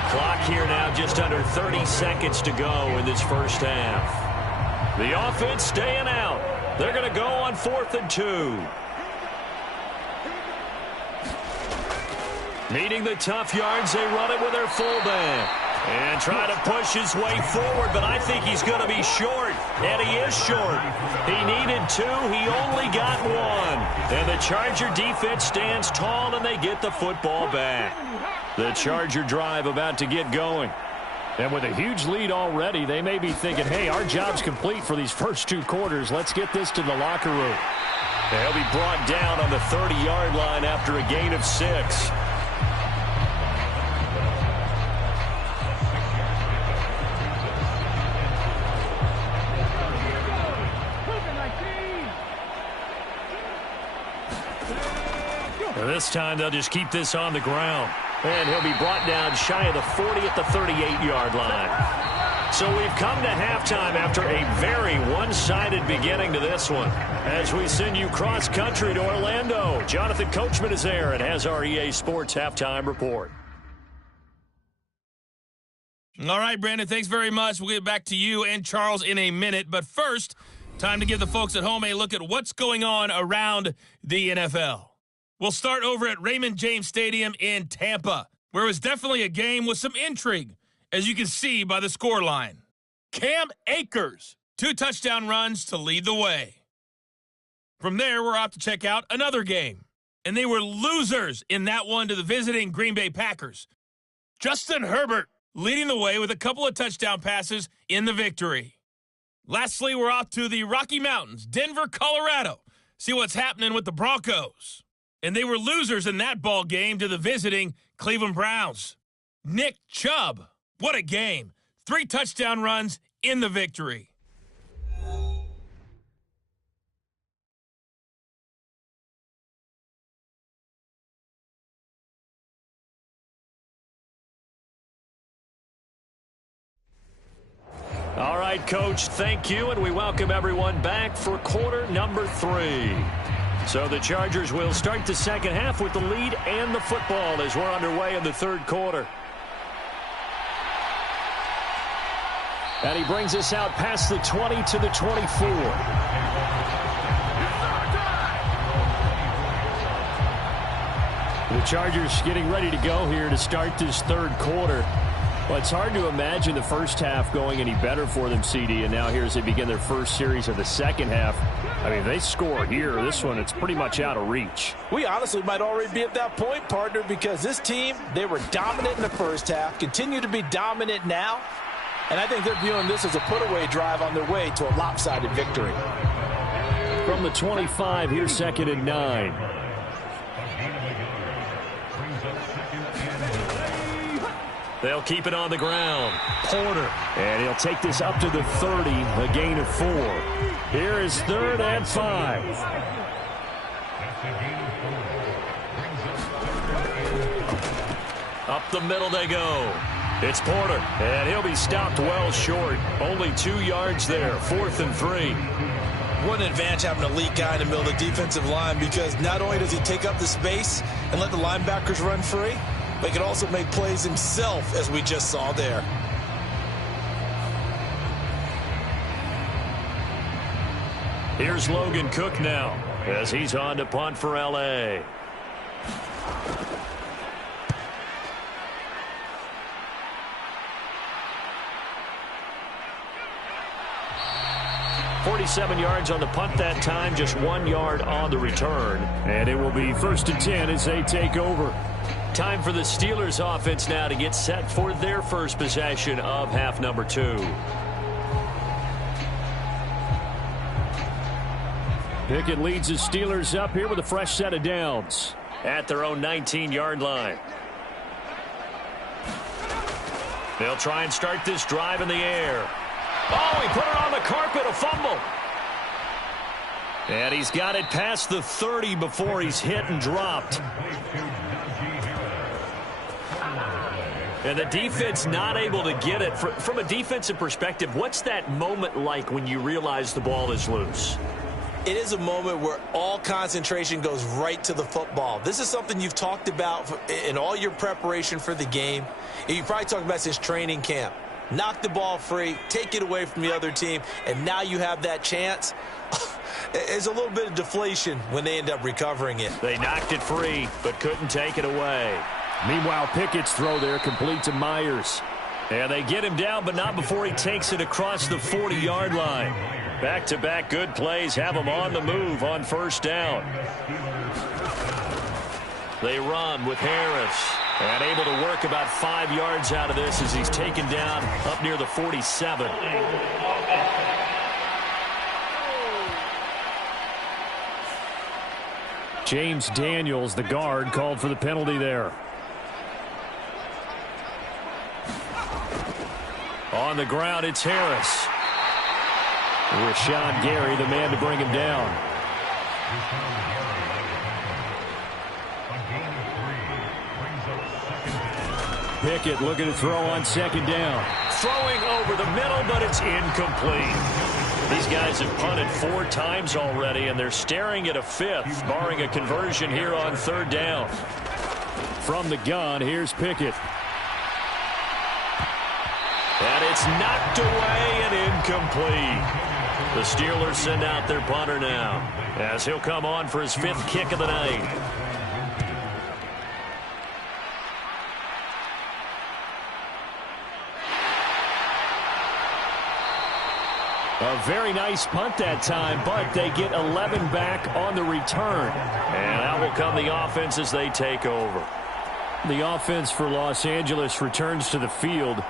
Clock here now just under 30 seconds to go in this first half. The offense staying out. They're going to go on 4th and 2. Needing the tough yards, they run it with their fullback. And trying to push his way forward, but I think he's going to be short. And he is short. He needed 2. He only got 1. And the Charger defense stands tall, and they get the football back. The Charger drive about to get going. And with a huge lead already, they may be thinking, hey, our job's complete for these first 2 quarters. Let's get this to the locker room. They'll be brought down on the 30-yard line after a gain of 6. This time they'll just keep this on the ground. And he'll be brought down shy of the 40 at the 38-yard line. So we've come to halftime after a very one-sided beginning to this one. As we send you cross-country to Orlando, Jonathan Coachman is there and has our EA Sports Halftime Report. All right, Brandon, thanks very much. We'll get back to you and Charles in a minute. But first, time to give the folks at home a look at what's going on around the NFL. We'll start over at Raymond James Stadium in Tampa, where it was definitely a game with some intrigue, as you can see by the scoreline. Cam Akers, 2 touchdown runs to lead the way. From there, we're off to check out another game, and they were losers in that one to the visiting Green Bay Packers. Justin Herbert leading the way with a couple of touchdown passes in the victory. Lastly, we're off to the Rocky Mountains, Denver, Colorado. See what's happening with the Broncos. And they were losers in that ball game to the visiting Cleveland Browns. Nick Chubb, what a game. 3 touchdown runs in the victory. right, Coach, thank you, and we welcome everyone back for quarter number 3. So the Chargers will start the second half with the lead and the football as we're underway in the third quarter. And he brings us out past the 20 to the 24. The Chargers getting ready to go here to start this third quarter. Well, it's hard to imagine the first half going any better for them, CD, and now here as they begin their first series of the second half. I mean, if they score here, this one, it's pretty much out of reach. We honestly might already be at that point, partner, because this team, they were dominant in the first half, continue to be dominant now, and I think they're viewing this as a put-away drive on their way to a lopsided victory. From the 25, here's 2nd and 9. They'll keep it on the ground. Porter. And he'll take this up to the 30, a gain of 4. Here is 3rd and 5. Up the middle they go. It's Porter, and he'll be stopped well short. Only 2 yards there, 4th and 3. What an advantage having an elite guy in the middle of the defensive line, because not only does he take up the space and let the linebackers run free, but he can also make plays himself, as we just saw there. Here's Logan Cook now as he's on to punt for L.A. .47 yards on the punt that time, just 1 yard on the return. And it will be 1st and 10 as they take over. Time for the Steelers offense now to get set for their first possession of half number 2. Pickett leads the Steelers up here with a fresh set of downs. At their own 19-yard line. They'll try and start this drive in the air. Oh, he put it on the carpet, a fumble. And he's got it past the 30 before he's hit and dropped. And the defense not able to get it. From a defensive perspective, what's that moment like when you realize the ball is loose? It is a moment where all concentration goes right to the football. This is something you've talked about in all your preparation for the game. And you probably talked about since training camp. Knock the ball free, take it away from the other team, and now you have that chance. There's a little bit of deflation when they end up recovering it. They knocked it free, but couldn't take it away. Meanwhile, Pickett's throw there complete to Myers. And they get him down, but not before he takes it across the 40-yard line. Back-to-back good plays have him on the move on 1st down. They run with Harris. And able to work about 5 yards out of this as he's taken down up near the 47. James Daniels, the guard, called for the penalty there. On the ground, it's Harris. Rashawn Gary, the man to bring him down. Pickett looking to throw on 2nd down. Throwing over the middle, but it's incomplete. These guys have punted 4 times already, and they're staring at a 5th, barring a conversion here on 3rd down. From the gun, here's Pickett. And it's knocked away and incomplete. The Steelers send out their punter now, as he'll come on for his 5th kick of the night. A very nice punt that time, but they get 11 back on the return. And out will come the offense as they take over. The offense for Los Angeles returns to the field.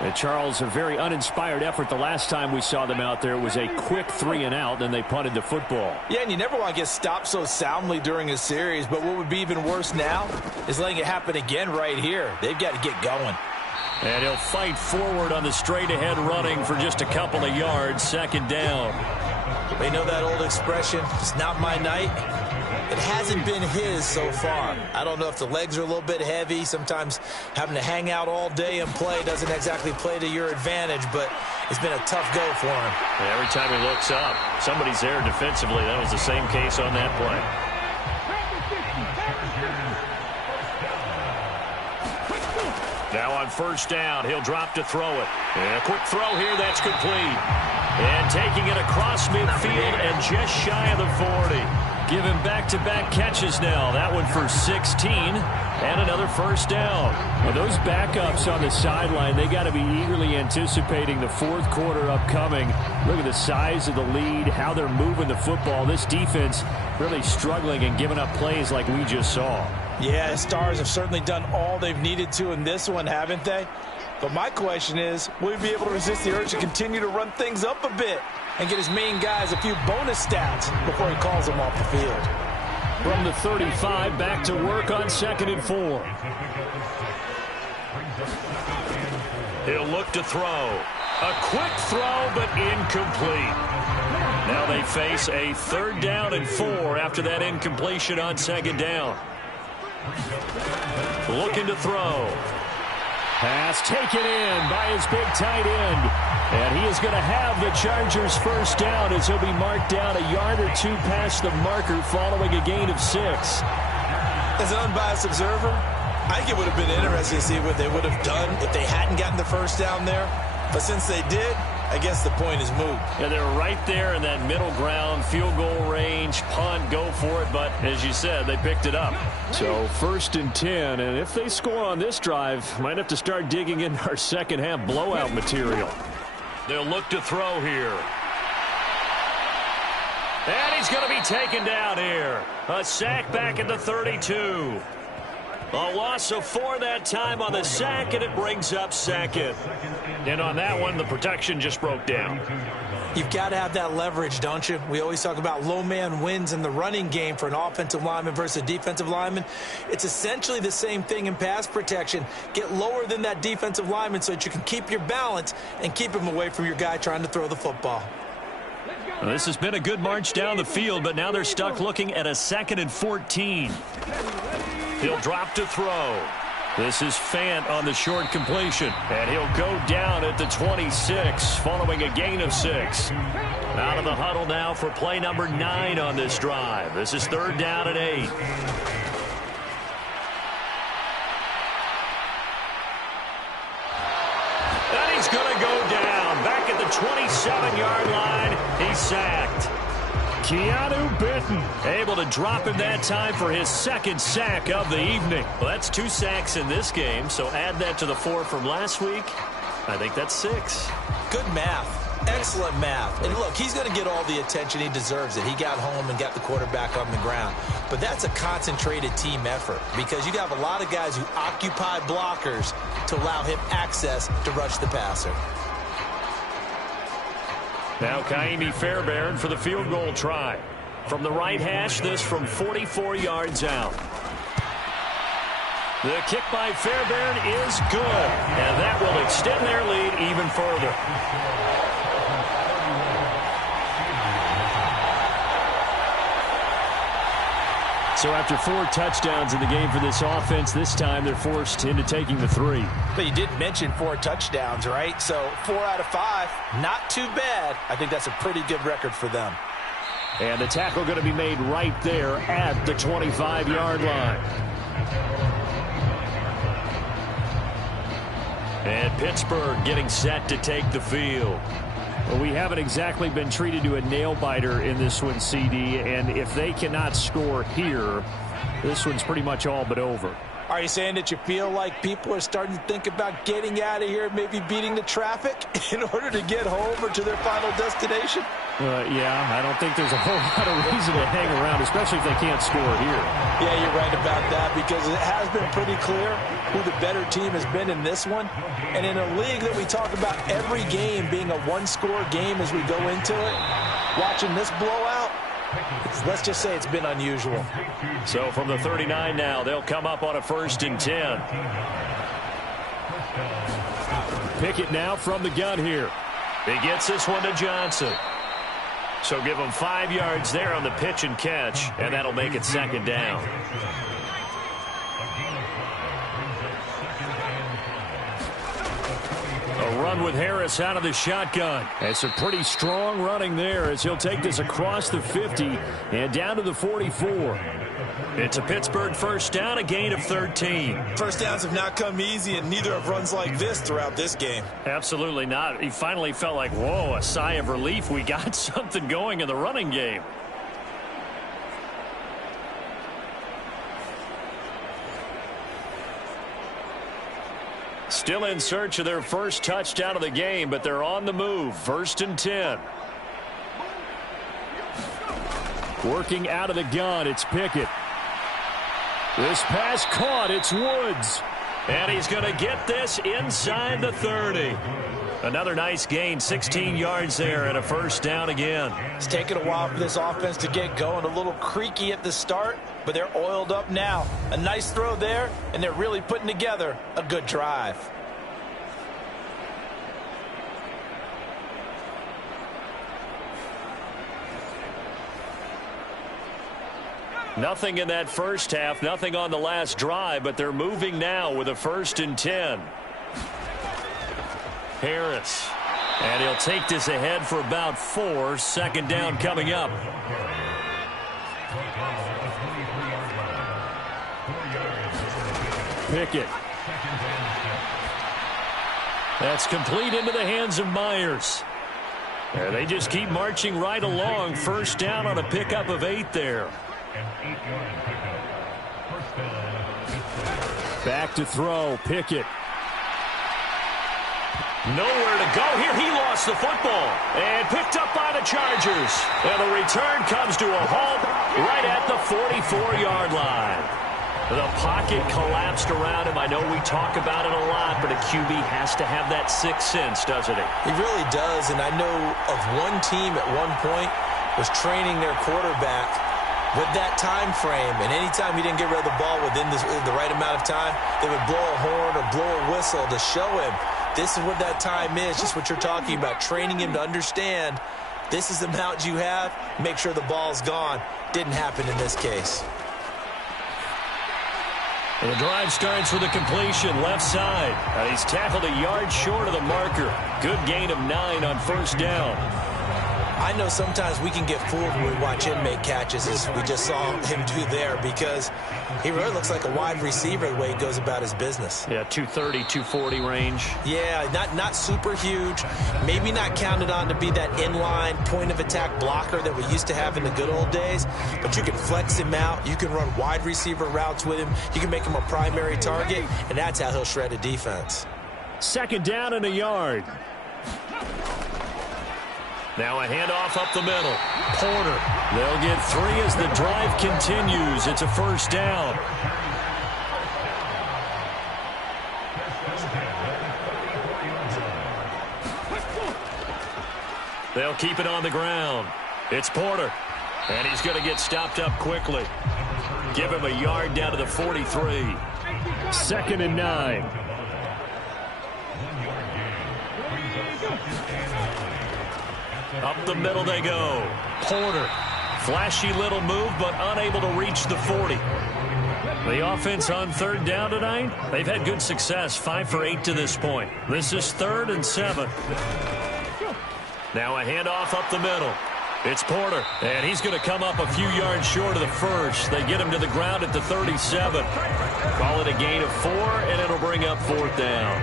And Charles, a very uninspired effort. The last time we saw them out there was a quick 3 and out, and they punted the football. Yeah, and you never want to get stopped so soundly during a series, but what would be even worse now is letting it happen again right here. They've got to get going. And he'll fight forward on the straight-ahead running for just a couple of yards, 2nd down. They know that old expression, it's not my night. It hasn't been his so far. I don't know if the legs are a little bit heavy. Sometimes having to hang out all day and play doesn't exactly play to your advantage. But It's been a tough go for him. And every time he looks up, somebody's there defensively. That was the same case on that play. Now on first down, he'll drop to throw it. And a quick throw here, that's complete. And taking it across midfield and just shy of the 40. Give him back-to-back catches now. That one for 16 and another first down. Well, those backups on the sideline, they got to be eagerly anticipating the fourth quarter upcoming. Look at the size of the lead, how they're moving the football. This defense really struggling and giving up plays like we just saw. Yeah, Stars have certainly done all they've needed to in this one, haven't they? But my question is, will he be able to resist the urge to continue to run things up a bit and get his main guys a few bonus stats before he calls them off the field? From the 35, back to work on 2nd and 4. He'll look to throw. A quick throw, but incomplete. Now they face a 3rd down and 4 after that incompletion on 2nd down. Looking to throw. Pass taken in by his big tight end. And he is going to have the Chargers first down as he'll be marked down a yard or two past the marker following a gain of 6. As an unbiased observer, I think it would have been interesting to see what they would have done if they hadn't gotten the first down there. But since they did, I guess the point is moot. Yeah, they were right there in that middle ground, field goal range, punt, go for it. But as you said, they picked it up. So 1st and 10, and if they score on this drive, might have to start digging in our second half blowout material. They'll look to throw here. And he's going to be taken down here. A sack back at the 32. A loss of 4 that time on the sack, and it brings up 2nd. And on that one, the protection just broke down. You've got to have that leverage, don't you? We always talk about low man wins in the running game for an offensive lineman versus a defensive lineman. It's essentially the same thing in pass protection. Get lower than that defensive lineman so that you can keep your balance and keep him away from your guy trying to throw the football. Well, this has been a good march down the field, but now they're stuck looking at a 2nd and 14. He'll drop to throw. This is Fant on the short completion. And he'll go down at the 26 following a gain of 6. Out of the huddle now for play number 9 on this drive. This is 3rd down and 8. And he's going to go down. Back at the 27-yard line. He's sacked. Keanu Benton able to drop him that time for his 2nd sack of the evening. Well, that's 2 sacks in this game, so add that to the 4 from last week. I think that's 6. Good math. Excellent math. And look, he's going to get all the attention he deserves it. He got home and got the quarterback on the ground. But that's a concentrated team effort because you have a lot of guys who occupy blockers to allow him access to rush the passer. Now Kaimi Fairbairn for the field goal try. From the right hash, this from 44 yards out. The kick by Fairbairn is good, and that will extend their lead even further. So after 4 touchdowns in the game for this offense, this time they're forced into taking the 3. But you did mention 4 touchdowns, right? So 4 out of 5, not too bad. I think that's a pretty good record for them. And the tackle going to be made right there at the 25-yard line. And Pittsburgh getting set to take the field. Well, we haven't exactly been treated to a nail-biter in this one, CD, and if they cannot score here, this one's pretty much all but over. Are you saying that you feel like people are starting to think about getting out of here, maybe beating the traffic in order to get home or to their final destination? Yeah, I don't think there's a whole lot of reason to hang around, especially if they can't score here. Yeah, you're right about that because it has been pretty clear who the better team has been in this one. And in a league that we talk about every game being a one-score game as we go into it, watching this blowout, let's just say it's been unusual. So from the 39 now, they'll come up on a 1st and 10. Pickett now from the gun here. He gets this one to Johnson. So give him 5 yards there on the pitch and catch, and that'll make it 2nd down. A run run with Harris out of the shotgun. That's a pretty strong running there as he'll take this across the 50 and down to the 44. It's a Pittsburgh first down, a gain of 13. First downs have not come easy, and neither have runs like this throughout this game. Absolutely not. He finally felt like, whoa, a sigh of relief. We got something going in the running game. Still in search of their first touchdown of the game, but they're on the move. 1st and 10. Working out of the gun, it's Pickett. This pass caught, it's Woods. And he's going to get this inside the 30. Another nice gain, 16 yards there and a first down again. It's taken a while for this offense to get going. A little creaky at the start, but they're oiled up now. A nice throw there, and they're really putting together a good drive. Nothing in that first half, nothing on the last drive, but they're moving now with a 1st and 10. Harris. And he'll take this ahead for about 4. 2nd down coming up. Pickett. That's complete into the hands of Myers. There, they just keep marching right along. First down on a pickup of 8 there. Back to throw, Pickett. Nowhere to go here. He lost the football and picked up by the Chargers. And the return comes to a halt right at the 44-yard line. The pocket collapsed around him. I know we talk about it a lot, but a QB has to have that sixth sense, doesn't he? He really does, and I know of one team at one point was training their quarterback with that time frame, and anytime he didn't get rid of the ball within the right amount of time, they would blow a horn or blow a whistle to show him this is what that time is, just what you're talking about, training him to understand this is the amount you have, make sure the ball's gone. Didn't happen in this case. The drive starts with a completion left side. He's tackled a yard short of the marker. Good gain of 9 on first down. I know sometimes we can get fooled when we watch him make catches, as we just saw him do there, because he really looks like a wide receiver the way he goes about his business. Yeah, 230, 240 range. Yeah, not super huge. Maybe not counted on to be that inline point-of-attack blocker that we used to have in the good old days, but you can flex him out. You can run wide receiver routes with him. You can make him a primary target, and that's how he'll shred a defense. 2nd down and a yard. Now a handoff up the middle. Porter. They'll get 3 as the drive continues. It's a first down. They'll keep it on the ground. It's Porter. And he's going to get stopped up quickly. Give him a yard down to the 43. 2nd and 9. Up the middle they go. Porter. Flashy little move, but unable to reach the 40. The offense on 3rd down tonight, they've had good success. 5 for 8 to this point. This is 3rd and 7. Now a handoff up the middle. It's Porter, and he's going to come up a few yards short of the first. They get him to the ground at the 37. Call it a gain of 4, and it'll bring up 4th down.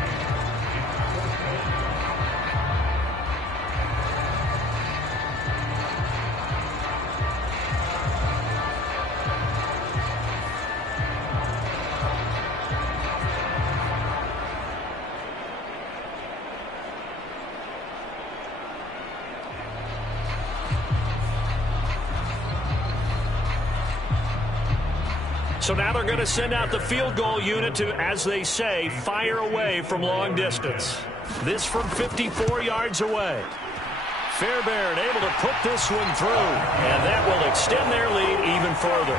So now they're going to send out the field goal unit to, as they say, fire away from long distance. This from 54 yards away. Fairbairn able to put this one through, and that will extend their lead even further.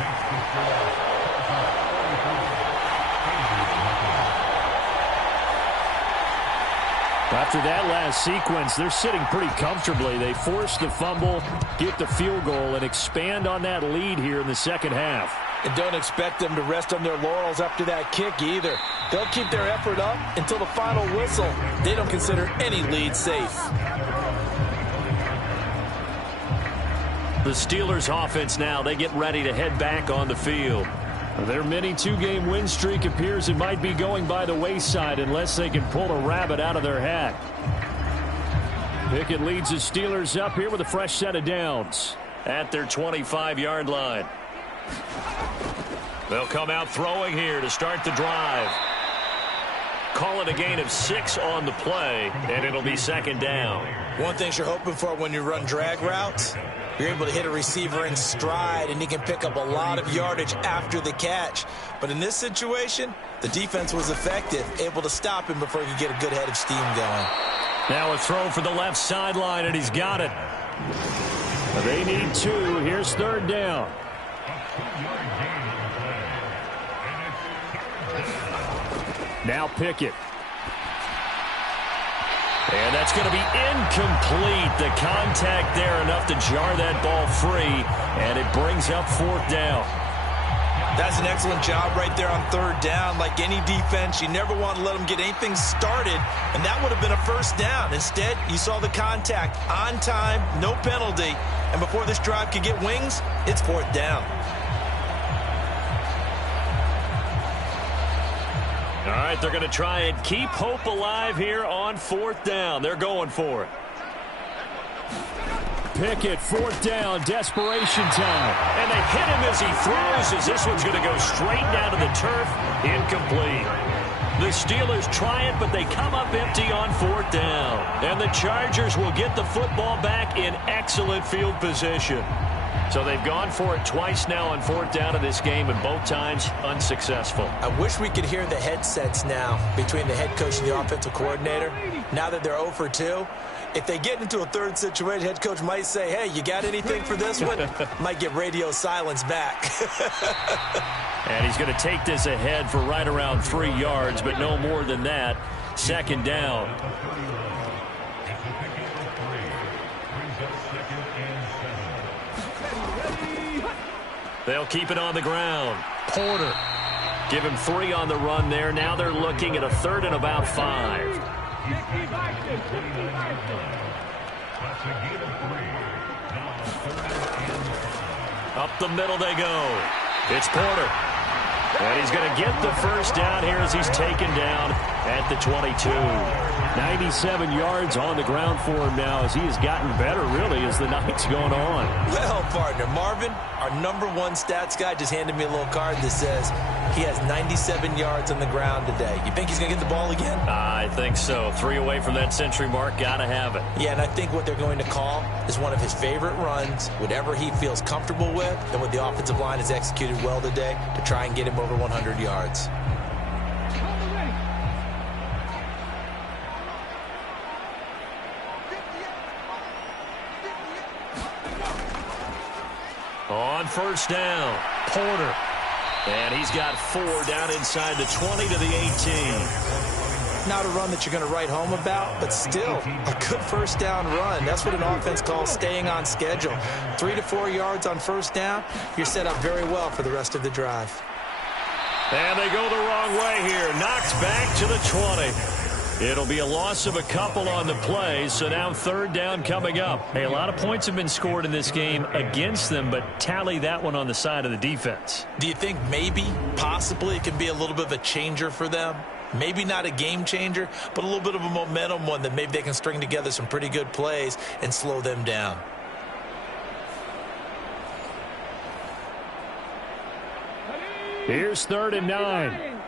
After that last sequence, they're sitting pretty comfortably. They force the fumble, get the field goal, and expand on that lead here in the second half. And don't expect them to rest on their laurels after that kick either. They'll keep their effort up until the final whistle. They don't consider any lead safe. The Steelers offense now, they get ready to head back on the field. Their mini two-game win streak appears it might be going by the wayside unless they can pull a rabbit out of their hat. Pickett leads the Steelers up here with a fresh set of downs. At their 25-yard line. They'll come out throwing here to start the drive. Call it a gain of 6 on the play, and it'll be second down. One thing you're hoping for when you run drag routes, you're able to hit a receiver in stride, and he can pick up a lot of yardage after the catch. But in this situation, the defense was effective, able to stop him before he could get a good head of steam going. Now a throw for the left sideline, and he's got it. They need 2. Here's third down. Now Pickett. And that's going to be incomplete. The contact there enough to jar that ball free, and it brings up fourth down. That's an excellent job right there on third down. Like any defense, you never want to let them get anything started, and that would have been a first down. Instead, you saw the contact on time, no penalty, and before this drive could get wings, it's fourth down. All right, they're going to try and keep hope alive here on fourth down. They're going for it. Pickett, fourth down, desperation time. And they hit him as he throws, as this one's going to go straight down to the turf. Incomplete. The Steelers try it, but they come up empty on fourth down. And the Chargers will get the football back in excellent field position. So they've gone for it twice now on fourth down in this game, and both times unsuccessful. I wish we could hear the headsets now between the head coach and the offensive coordinator. Now that they're 0 for 2, if they get into a third situation, head coach might say, hey, you got anything for this one? Might get radio silence back. And he's going to take this ahead for right around 3 yards, but no more than that. Second down. They'll keep it on the ground. Porter. Give him 3 on the run there. Now they're looking at a third and about 5. Up the middle they go. It's Porter. And he's going to get the first down here as he's taken down at the 22. 97 yards on the ground for him now as he has gotten better, really, as the night's going on. Well, partner, Marvin, our #1 stats guy, just handed me a little card that says he has 97 yards on the ground today. You think he's going to get the ball again? I think so. 3 away from that century mark. Got to have it. Yeah, and I think what they're going to call is one of his favorite runs, whatever he feels comfortable with, and what the offensive line has executed well today to try and get him over 100 yards. On first down, Porter. And he's got 4 down inside the 20 to the 18. Not a run that you're going to write home about, but still a good first down run. That's what an offense calls staying on schedule. 3 to 4 yards on first down, you're set up very well for the rest of the drive. And they go the wrong way here. Knocked back to the 20. It'll be a loss of a couple on the play, so now third down coming up. Hey, a lot of points have been scored in this game against them, but tally that one on the side of the defense. Do you think maybe, possibly, it can be a little bit of a changer for them? Maybe not a game changer, but a little bit of a momentum one that maybe they can string together some pretty good plays and slow them down. Here's 3rd and 9.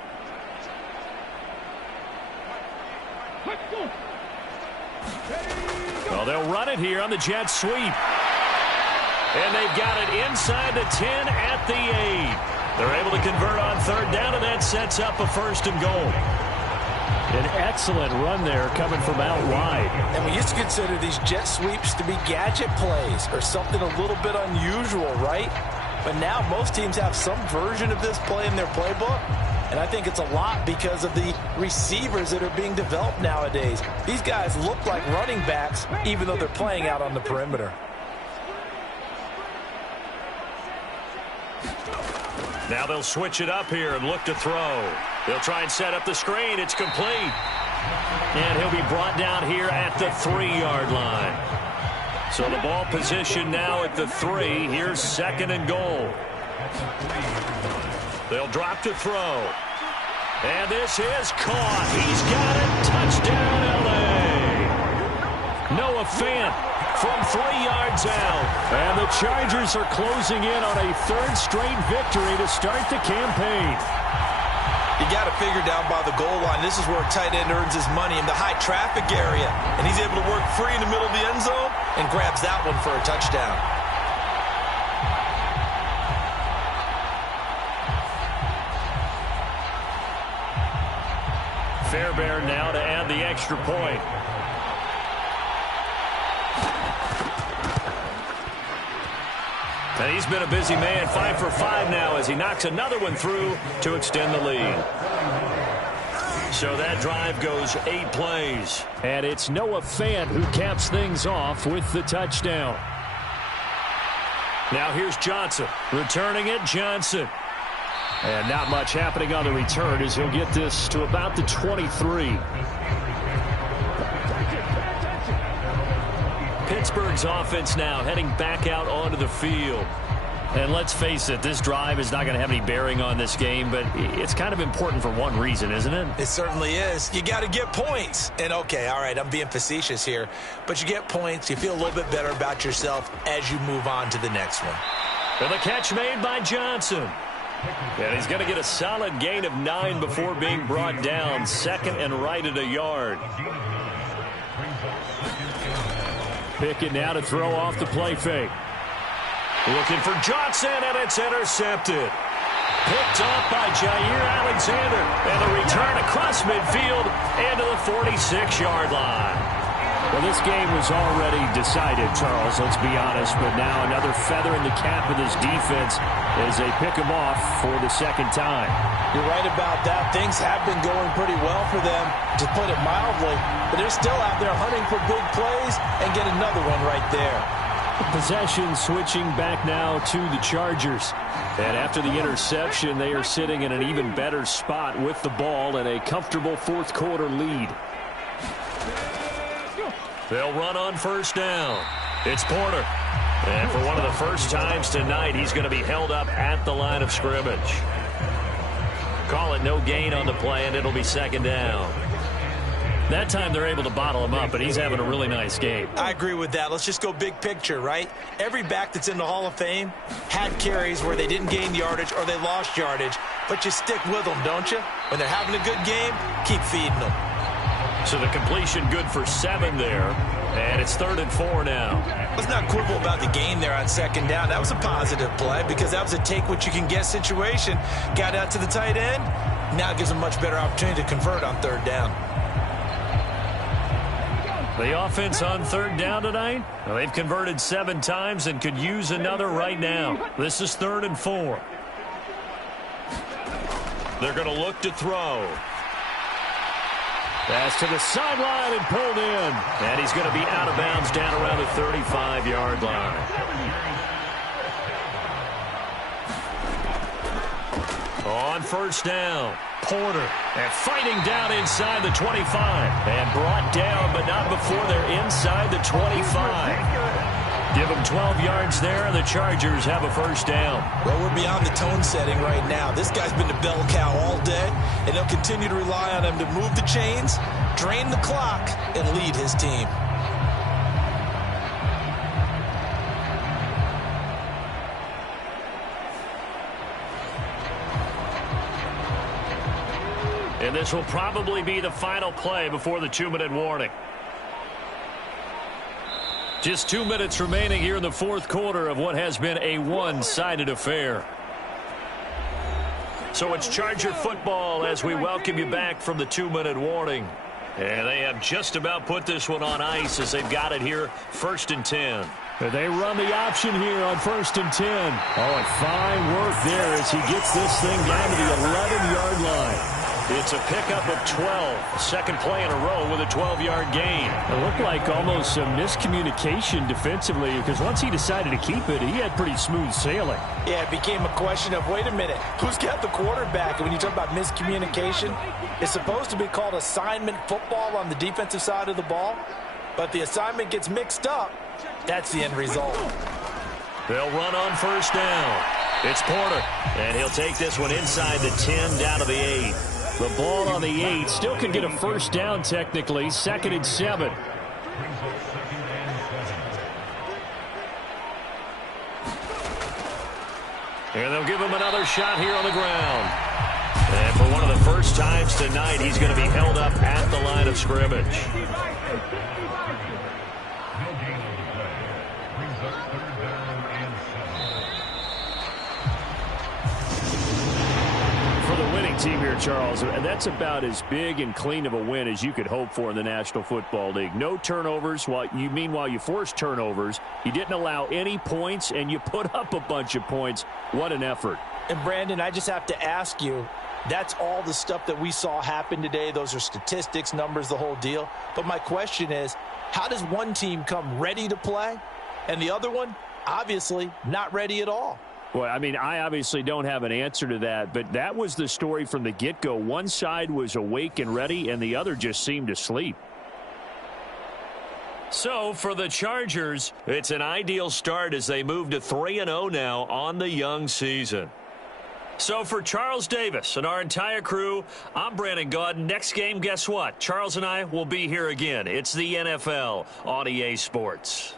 Well, they'll run it here on the jet sweep. And they've got it inside the 10 at the 8. They're able to convert on third down, and that sets up a 1st and goal. An excellent run there coming from out wide. And we used to consider these jet sweeps to be gadget plays or something a little bit unusual, right? But now most teams have some version of this play in their playbook. And I think it's a lot because of the receivers that are being developed nowadays. These guys look like running backs even though they're playing out on the perimeter. Now they'll switch it up here and look to throw. They'll try and set up the screen. It's complete. And he'll be brought down here at the 3-yard line. So the ball position now at the 3. Here's 2nd and goal. They'll drop to throw. And this is caught. He's got it. Touchdown, L.A. Noah Fant from 3 yards out. And the Chargers are closing in on a 3rd straight victory to start the campaign. You got to figure down by the goal line. This is where a tight end earns his money in the high traffic area. And he's able to work free in the middle of the end zone and grabs that one for a touchdown. Fairbairn now to add the extra point. And he's been a busy man, 5 for 5 now as he knocks another one through to extend the lead. So that drive goes 8 plays. And it's Noah Fant who caps things off with the touchdown. Now here's Johnson. Returning it, Johnson. And not much happening on the return as he'll get this to about the 23. Pittsburgh's offense now heading back out onto the field. And let's face it, this drive is not going to have any bearing on this game, but it's kind of important for one reason, isn't it? It certainly is. You got to get points. And, okay, all right, I'm being facetious here, but you get points, you feel a little bit better about yourself as you move on to the next one. And the catch made by Johnson. And he's going to get a solid gain of 9 before being brought down. 2nd and right at a yard. Pickett now to throw off the play fake. Looking for Johnson, and it's intercepted. Picked off by Jair Alexander. And the return across midfield into the 46-yard line. Well, this game was already decided, Charles, let's be honest. But now another feather in the cap of this defense as they pick him off for the 2nd time. You're right about that. Things have been going pretty well for them, to put it mildly. But they're still out there hunting for big plays and get another one right there. Possession switching back now to the Chargers. And after the interception, they are sitting in an even better spot with the ball and a comfortable 4th quarter lead. They'll run on 1st down. It's Porter. And for one of the first times tonight, he's going to be held up at the line of scrimmage. Call it no gain on the play, and it'll be 2nd down. That time they're able to bottle him up, but he's having a really nice game. I agree with that. Let's just go big picture, right? Every back that's in the Hall of Fame had carries where they didn't gain yardage or they lost yardage, but you stick with them, don't you? When they're having a good game, keep feeding them. So the completion good for 7 there, and it's 3rd and 4 now. Let's not quibble about the gain there on 2nd down. That was a positive play because that was a take-what-you-can-get situation. Got out to the tight end. Now it gives them a much better opportunity to convert on 3rd down. The offense on 3rd down tonight, well, they've converted 7 times and could use another right now. This is 3rd and 4. They're going to look to throw. Pass to the sideline and pulled in. And he's going to be out of bounds down around the 35-yard line. On 1st down, Porter. And fighting down inside the 25. And brought down, but not before they're inside the 25. Give them 12 yards there, and the Chargers have a 1st down. Well, we're beyond the tone setting right now. This guy's been the bell cow all day, and they'll continue to rely on him to move the chains, drain the clock, and lead his team. And this will probably be the final play before the 2-minute warning. Just 2 minutes remaining here in the 4th quarter of what has been a one-sided affair. So it's Charger football as we welcome you back from the 2-minute warning. And they have just about put this one on ice as they've got it here, 1st and 10. They run the option here on 1st and 10. Oh, and fine work there as he gets this thing down to the 11-yard line. It's a pickup of 12. Second play in a row with a 12-yard gain. It looked like almost some miscommunication defensively because once he decided to keep it, he had pretty smooth sailing. Yeah, it became a question of, wait a minute, who's got the quarterback? And when you talk about miscommunication, it's supposed to be called assignment football on the defensive side of the ball, but the assignment gets mixed up. That's the end result. They'll run on first down. It's Porter, and he'll take this one inside the 10 down to the 8. The ball on the 8 still could get a first down technically. 2nd and 7. And they'll give him another shot here on the ground. And for one of the first times tonight, he's going to be held up at the line of scrimmage. Team here, Charles, and that's about as big and clean of a win as you could hope for in the National Football League. No turnovers. Meanwhile, you forced turnovers. You didn't allow any points, and you put up a bunch of points. What an effort. And, Brandon, I just have to ask you, that's all the stuff that we saw happen today. Those are statistics, numbers, the whole deal. But my question is, how does one team come ready to play, and the other one, obviously, not ready at all? Well, I mean, I obviously don't have an answer to that, but that was the story from the get-go. One side was awake and ready, and the other just seemed to sleep. So, for the Chargers, it's an ideal start as they move to 3-0 now on the young season. So, for Charles Davis and our entire crew, I'm Brandon Gaudin. Next game, guess what? Charles and I will be here again. It's the NFL on EA Sports.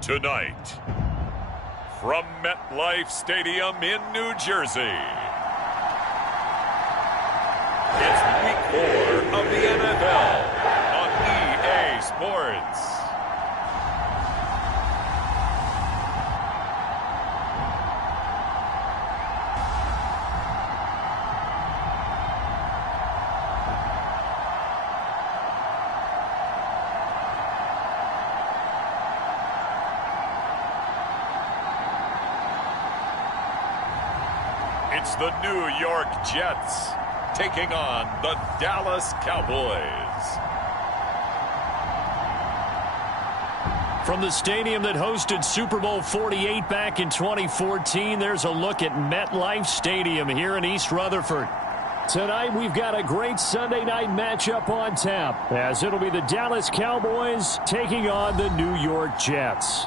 Tonight, from MetLife Stadium in New Jersey, it's Week 4 of the NFL on EA Sports. It's the New York Jets taking on the Dallas Cowboys. From the stadium that hosted Super Bowl 48 back in 2014, there's a look at MetLife Stadium here in East Rutherford. Tonight, we've got a great Sunday night matchup on tap, as it'll be the Dallas Cowboys taking on the New York Jets.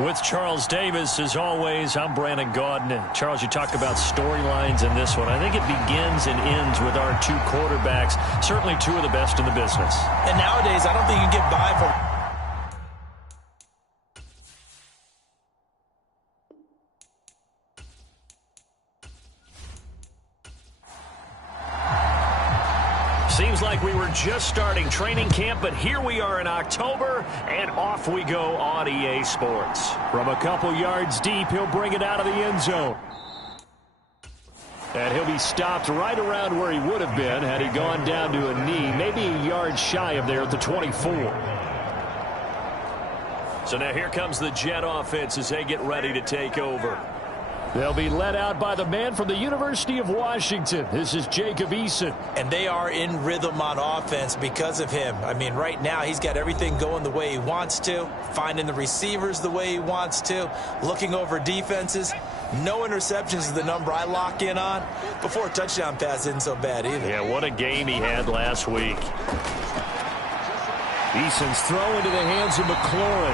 With Charles Davis, as always, I'm Brandon Gaudin. Charles, you talk about storylines in this one. I think it begins and ends with our two quarterbacks, certainly two of the best in the business. And nowadays, I don't think you can get by for... Seems like we were just starting training camp, but here we are in October, and off we go on EA Sports. From a couple yards deep, he'll bring it out of the end zone. And he'll be stopped right around where he would have been had he gone down to a knee, maybe a yard shy of there at the 24. So now here comes the Jet offense as they get ready to take over. They'll be led out by the man from the University of Washington. This is Jacob Eason. And they are in rhythm on offense because of him. I mean, right now, he's got everything going the way he wants to, finding the receivers the way he wants to, looking over defenses. No interceptions is the number I lock in on. Before a touchdown pass isn't so bad either. Yeah, what a game he had last week. Eason's throw into the hands of McLaurin.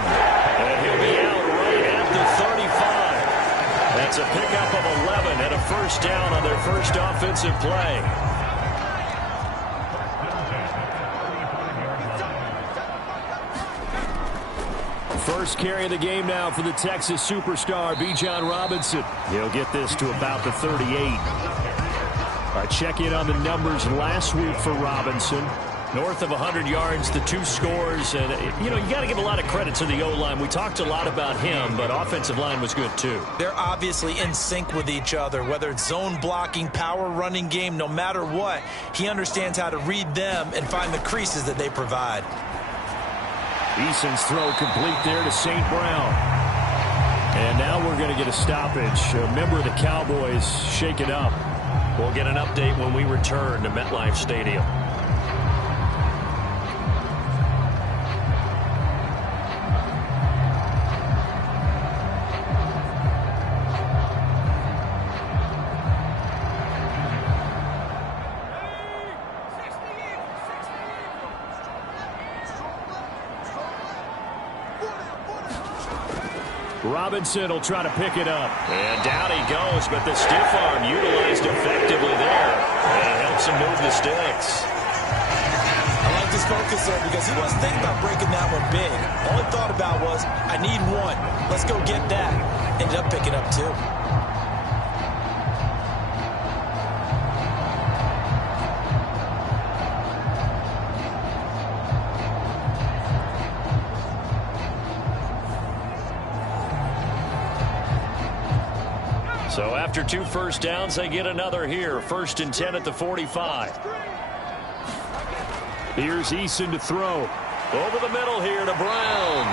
And he'll be out right at the 35. That's a pickup of 11 and a first down on their first offensive play. First carry of the game now for the Texas superstar, Bijan Robinson. He'll get this to about the 38. All right, check in on the numbers last week for Robinson. North of 100 yards, the two scores. And, you know, you got to give a lot of credit to the O-line. We talked a lot about him, but offensive line was good, too. They're obviously in sync with each other, whether it's zone blocking, power running game, no matter what. He understands how to read them and find the creases that they provide. Eason's throw complete there to St. Brown. And now we're going to get a stoppage. A member of the Cowboys shaken up. We'll get an update when we return to MetLife Stadium. Robinson will try to pick it up. And down he goes, but the stiff arm utilized effectively there. And it helps him move the sticks. I like this focus there because he wasn't thinking about breaking that one big. All he thought about was, I need one. Let's go get that. Ended up picking up two. So after two first downs, they get another here. 1st and 10 at the 45. Here's Eason to throw. Over the middle here to Brown.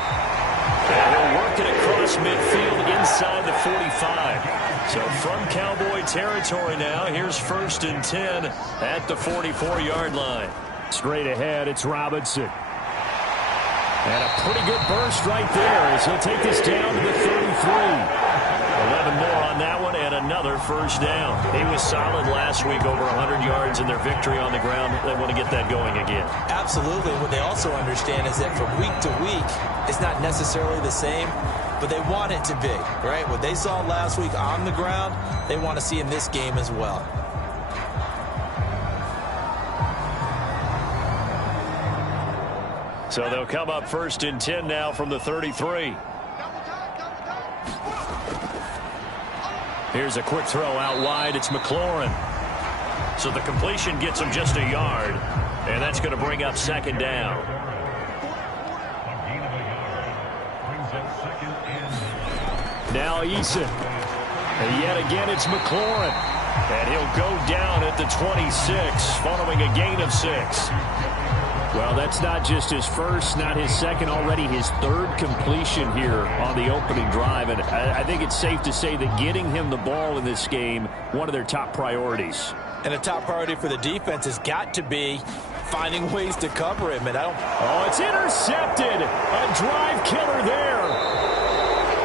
And he'll work it across midfield inside the 45. So from Cowboy territory now, here's 1st and 10 at the 44-yard line. Straight ahead, it's Robinson. And a pretty good burst right there as he'll take this down to the 33. 11 more on that one and another first down. He was solid last week, over 100 yards in their victory on the ground. They want to get that going again. Absolutely. What they also understand is that from week to week, it's not necessarily the same. but they want it to be, right? What they saw last week on the ground, they want to see in this game as well. So they'll come up 1st and 10 now from the 33. Here's a quick throw out wide. It's McLaurin. So the completion gets him just a yard, and that's going to bring up 2nd down. Now Eason. And yet again it's McLaurin. And he'll go down at the 26 following a gain of 6. Well, that's not just his first, not his second, already his 3rd completion here on the opening drive. And I think it's safe to say that getting him the ball in this game, one of their top priorities. And a top priority for the defense has got to be finding ways to cover him. And Oh, it's intercepted. A drive killer there.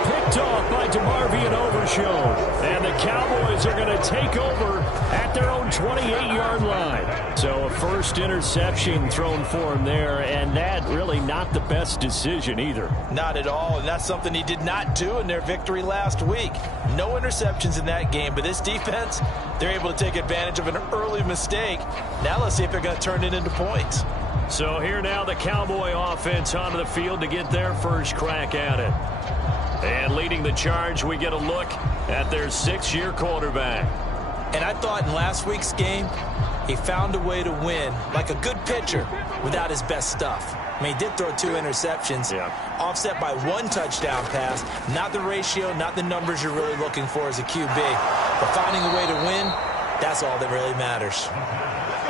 Picked off by DeMarvion Overshown. And the Cowboys are going to take over at their own 28-yard line. So a first interception thrown for him there, and that really not the best decision either. Not at all, and that's something he did not do in their victory last week. No interceptions in that game, but this defense, they're able to take advantage of an early mistake. Now let's see if they're going to turn it into points. So here now the Cowboy offense onto the field to get their first crack at it. And leading the charge, we get a look at their 6th-year quarterback. And I thought in last week's game, he found a way to win like a good pitcher without his best stuff. I mean, he did throw 2 interceptions, offset by 1 touchdown pass. Not the ratio, not the numbers you're really looking for as a QB. But finding a way to win, that's all that really matters.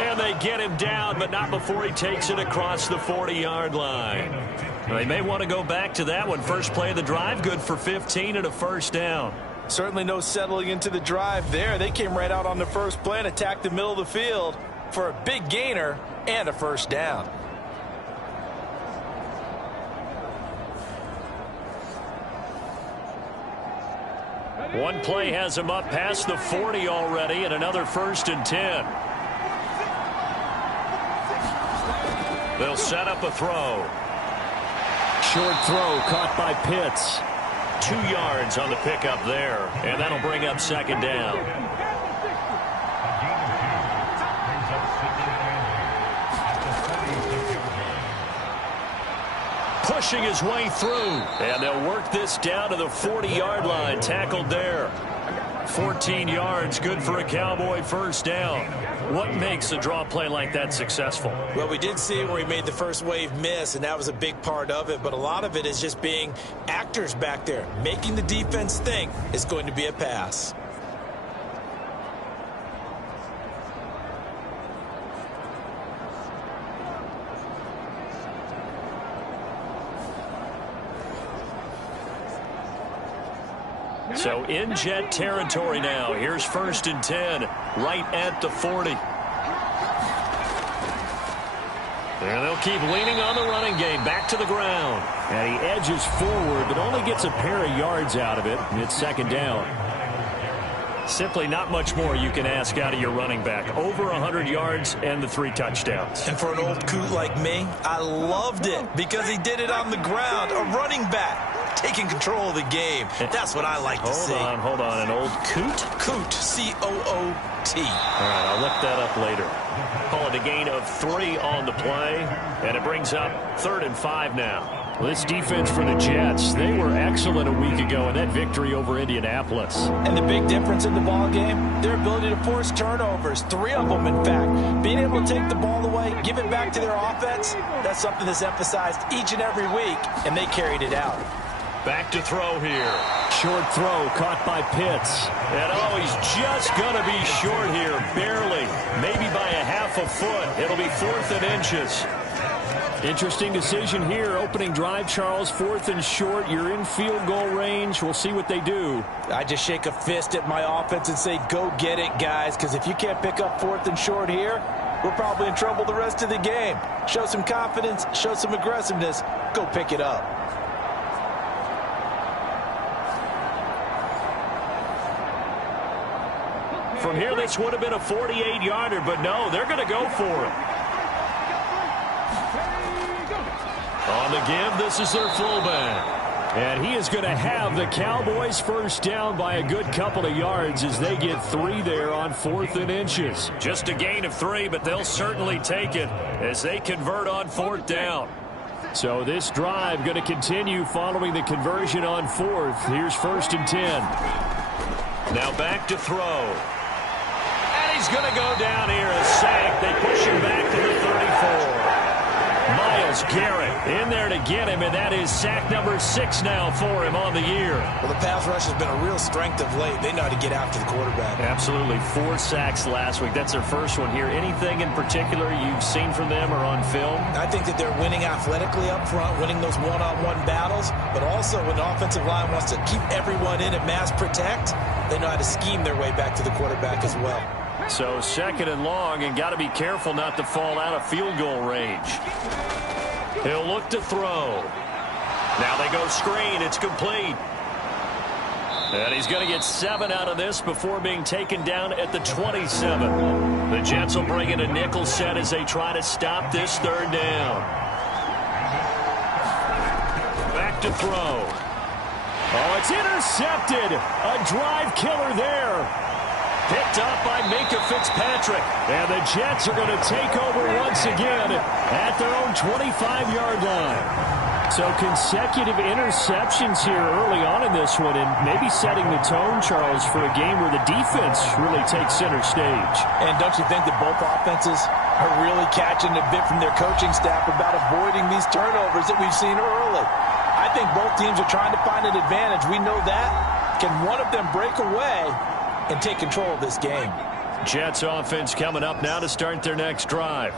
And they get him down, but not before he takes it across the 40-yard line. They may want to go back to that one. First play of the drive, good for 15 and a 1st down. Certainly no settling into the drive there. They came right out on the first play and attacked the middle of the field for a big gainer and a 1st down. One play has him up past the 40 already, and another 1st and 10. They'll set up a throw. Short throw caught by Pitts. 2 yards on the pickup there, and that'll bring up 2nd down. Pushing his way through, and they'll work this down to the 40-yard line. Tackled there. 14 yards, good for a Cowboy 1st down. What makes a draw play like that successful? Well, we did see where he made the first wave miss, and that was a big part of it. But a lot of it is just being actors back there, making the defense think it's going to be a pass. So in Jet territory now. Here's 1st and 10, right at the 40. And they'll keep leaning on the running game. Back to the ground. And he edges forward, but only gets a pair of yards out of it. And it's 2nd down. Simply not much more you can ask out of your running back. Over 100 yards and the 3 touchdowns. And for an old coot like me, I loved it because he did it on the ground. A running back taking control of the game. That's what I like to see. Hold on. An old coot? Coot, C-O-O-T. All right, I'll look that up later. Call it a gain of 3 on the play, and it brings up 3rd and 5 now. Well, this defense for the Jets, they were excellent a week ago in that victory over Indianapolis. And the big difference in the ball game, their ability to force turnovers, 3 of them, in fact. Being able to take the ball away, give it back to their offense, that's something that's emphasized each and every week, and they carried it out. Back to throw here. Short throw caught by Pitts. And he's just going to be short here, barely. Maybe by a half a foot. It'll be 4th and inches. Interesting decision here. Opening drive, Charles. 4th and short. You're in field goal range. We'll see what they do. I just shake a fist at my offense and say, go get it, guys, because if you can't pick up 4th and short here, we're probably in trouble the rest of the game. Show some confidence, show some aggressiveness, go pick it up. From here, this would have been a 48-yarder, but no, they're going to go for it. On the give, this is their fullback. And he is going to have the Cowboys first down by a good couple of yards as they get 3 there on 4th and inches. Just a gain of 3, but they'll certainly take it as they convert on 4th down. So this drive going to continue following the conversion on 4th. Here's 1st and 10. Now back to throw. And he's going to go down here, a sack. They push him back to the 34. Myles Garrett in there to get him, and that is sack number 6 now for him on the year. Well, the pass rush has been a real strength of late. They know how to get after the quarterback. Absolutely. 4 sacks last week. That's their first one here. Anything in particular you've seen from them or on film? I think that they're winning athletically up front, winning those one-on-one battles, but also when the offensive line wants to keep everyone in and mass protect, they know how to scheme their way back to the quarterback as well. So 2nd and long, and got to be careful not to fall out of field goal range. He'll look to throw. Now they go screen. It's complete. And he's going to get 7 out of this before being taken down at the 27. The Jets will bring in a nickel set as they try to stop this 3rd down. Back to throw. Oh, it's intercepted. A drive killer there. Picked up by Minkah Fitzpatrick. And the Jets are going to take over once again at their own 25-yard line. So consecutive interceptions here early on in this one, and maybe setting the tone, Charles, for a game where the defense really takes center stage. And don't you think that both offenses are really catching a bit from their coaching staff about avoiding these turnovers that we've seen early? I think both teams are trying to find an advantage. We know that. Can one of them break away and take control of this game? Jets offense coming up now to start their next drive.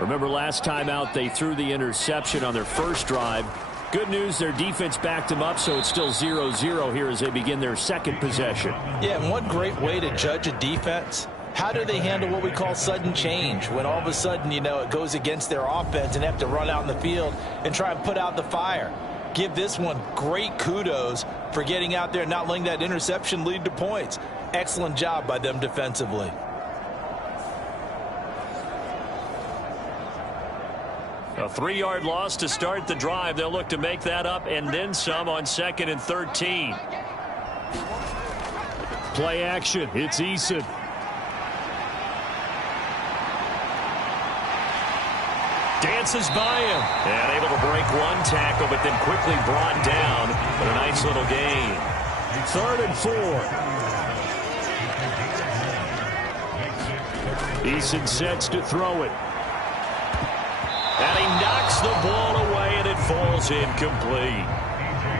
Remember last time out they threw the interception on their first drive. Good news, their defense backed them up, so it's still 0-0 here as they begin their 2nd possession. Yeah, and what great way to judge a defense. How do they handle what we call sudden change? When all of a sudden, you know, it goes against their offense and they have to run out in the field and try and put out the fire. Give this one great kudos for getting out there and not letting that interception lead to points. Excellent job by them defensively. A 3-yard loss to start the drive. They'll look to make that up and then some on 2nd and 13. Play action. It's Eason. Dances by him. And able to break one tackle, but then quickly brought down. But a nice little gain. 3rd and 4. Eason sets to throw it. And he knocks the ball away, and it falls incomplete.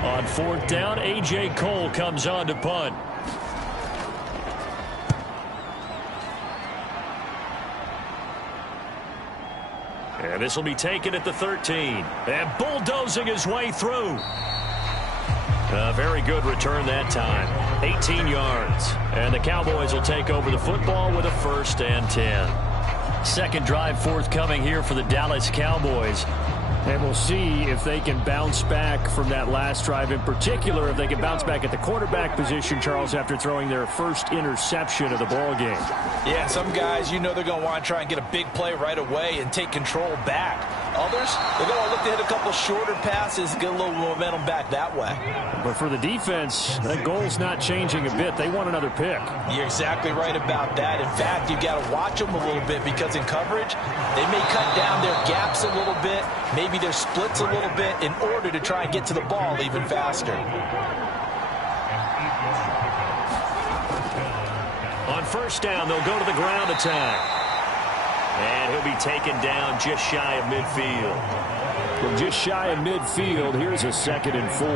On 4th down, A.J. Cole comes on to punt. And this will be taken at the 13. And bulldozing his way through. A very good return that time. 18 yards. And the Cowboys will take over the football with a 1st and 10. 2nd drive forthcoming here for the Dallas Cowboys. And we'll see if they can bounce back from that last drive. In particular, if they can bounce back at the quarterback position, Charles, after throwing their first interception of the ball game. Yeah, some guys, you know they're going to want to try and get a big play right away and take control back. Others, they're going to look to hit a couple shorter passes, get a little momentum back that way. But for the defense, that goal's not changing a bit. They want another pick. You're exactly right about that. In fact, you got to watch them a little bit because in coverage, they may cut down their gaps a little bit, maybe their splits a little bit in order to try and get to the ball even faster. On 1st down, they'll go to the ground attack. And he'll be taken down just shy of midfield. From just shy of midfield, here's a 2nd and 4.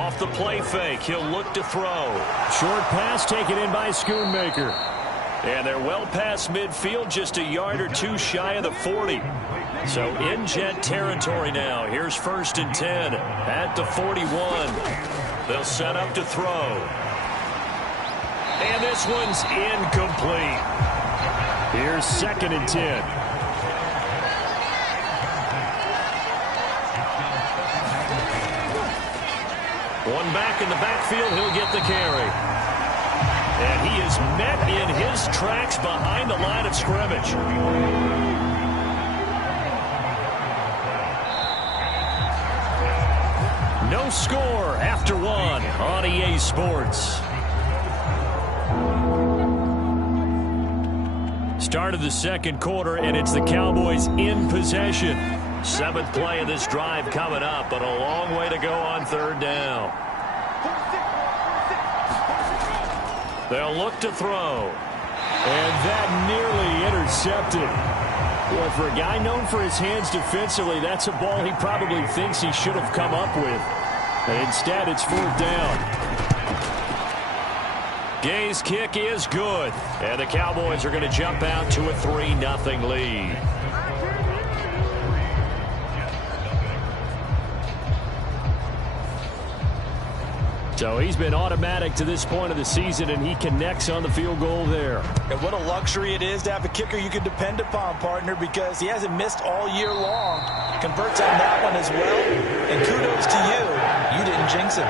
Off the play fake, he'll look to throw. Short pass taken in by Schoonmaker. And they're well past midfield, just a yard or two shy of the 40. So in Jet territory now. Here's 1st and 10 at the 41. They'll set up to throw. And this one's incomplete. Here's 2nd and 10. One back in the backfield, he'll get the carry. And he is met in his tracks behind the line of scrimmage. No score after one on EA Sports. Start of the second quarter, and it's the Cowboys in possession. 7th play of this drive coming up, but a long way to go on 3rd down. They'll look to throw. And that nearly intercepted. Well, for a guy known for his hands defensively, that's a ball he probably thinks he should have come up with. And instead, it's 4th down. Gay's kick is good. And the Cowboys are going to jump out to a 3-0 lead. So he's been automatic to this point of the season, and he connects on the field goal there. And what a luxury it is to have a kicker you can depend upon, partner, because he hasn't missed all year long. Converts on that one as well. And kudos to you. You didn't jinx him.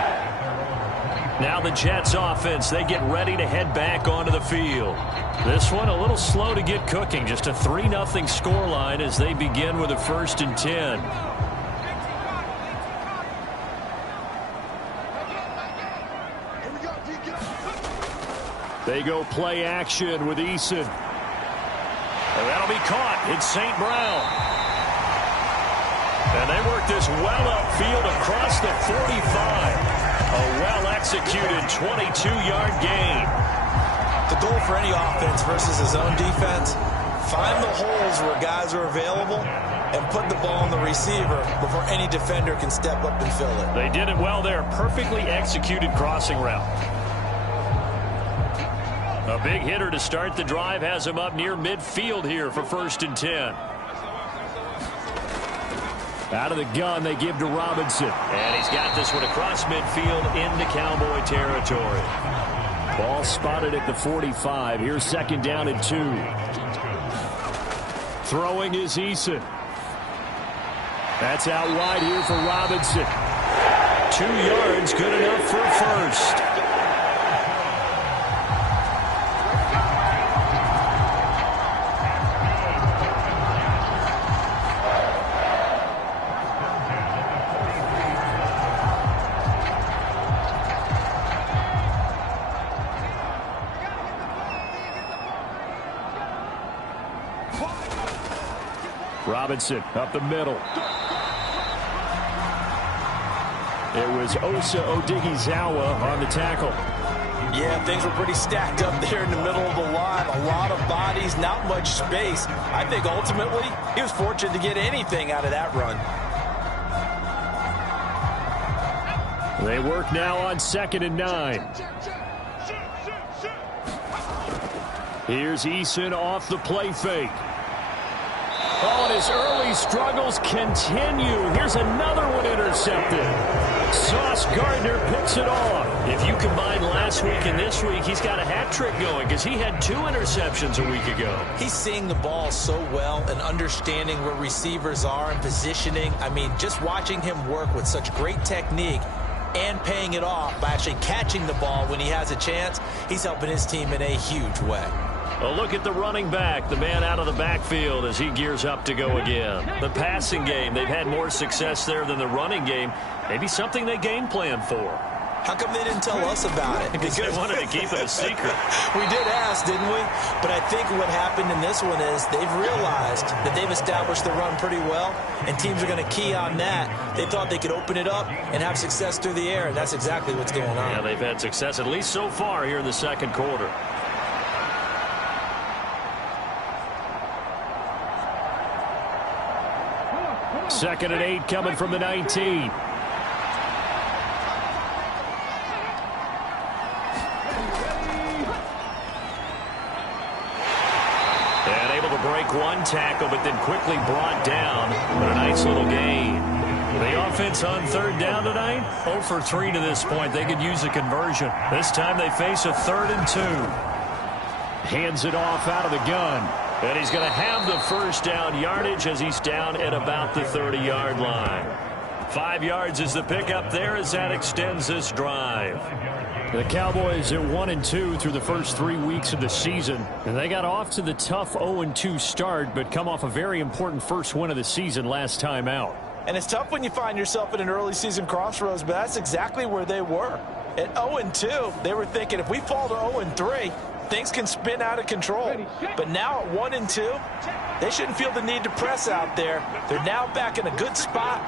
Now the Jets offense, they get ready to head back onto the field. This one a little slow to get cooking. Just a 3-0 scoreline as they begin with a 1st and 10. They go play action with Eason. And that'll be caught. It's St. Brown. And they work this well upfield across the 45. A well-executed 22-yard gain. The goal for any offense versus his own defense, find the holes where guys are available and put the ball on the receiver before any defender can step up and fill it. They did it well there. Perfectly executed crossing route. A big hitter to start the drive has him up near midfield here for 1st and 10. Out of the gun, they give to Robinson. And he's got this one across midfield into Cowboy territory. Ball spotted at the 45. Here's 2nd down and 2. Throwing is Eason. That's out wide here for Robinson. 2 yards, good enough for a first. Robinson up the middle. It was Osa Odighizuwa on the tackle. Yeah, things were pretty stacked up there in the middle of the line. A lot of bodies, not much space. I think ultimately he was fortunate to get anything out of that run. They work now on 2nd and 9. Here's Eason off the play fake. Oh, and his early struggles continue. Here's another one intercepted. Sauce Gardner picks it off. If you combine last week and this week, he's got a hat trick going because he had 2 interceptions a week ago. He's seeing the ball so well and understanding where receivers are and positioning. I mean, just watching him work with such great technique and paying it off by actually catching the ball when he has a chance, he's helping his team in a huge way. A look at the running back, the man out of the backfield as he gears up to go again. The passing game, they've had more success there than the running game. Maybe something they game plan for. How come they didn't tell us about it? Because they wanted to keep it a secret. We did ask, didn't we? But I think what happened in this one is they've realized that they've established the run pretty well, and teams are going to key on that. They thought they could open it up and have success through the air, and that's exactly what's going on. Yeah, they've had success, at least so far, here in the second quarter. Second and 8 coming from the 19. And able to break one tackle, but then quickly brought down. But a nice little gain. The offense on 3rd down tonight, 0 for 3 to this point. They could use a conversion. This time they face a 3rd and 2. Hands it off out of the gun. And he's going to have the first down yardage as he's down at about the 30-yard line. 5 yards is the pickup there as that extends this drive. The Cowboys at 1-2 through the first 3 weeks of the season. And they got off to the tough 0-2 start, but come off a very important first win of the season last time out. And it's tough when you find yourself at an early season crossroads, but that's exactly where they were. At 0-2, they were thinking if we fall to 0-3, things can spin out of control. But now at 1-2, they shouldn't feel the need to press out there. They're now back in a good spot,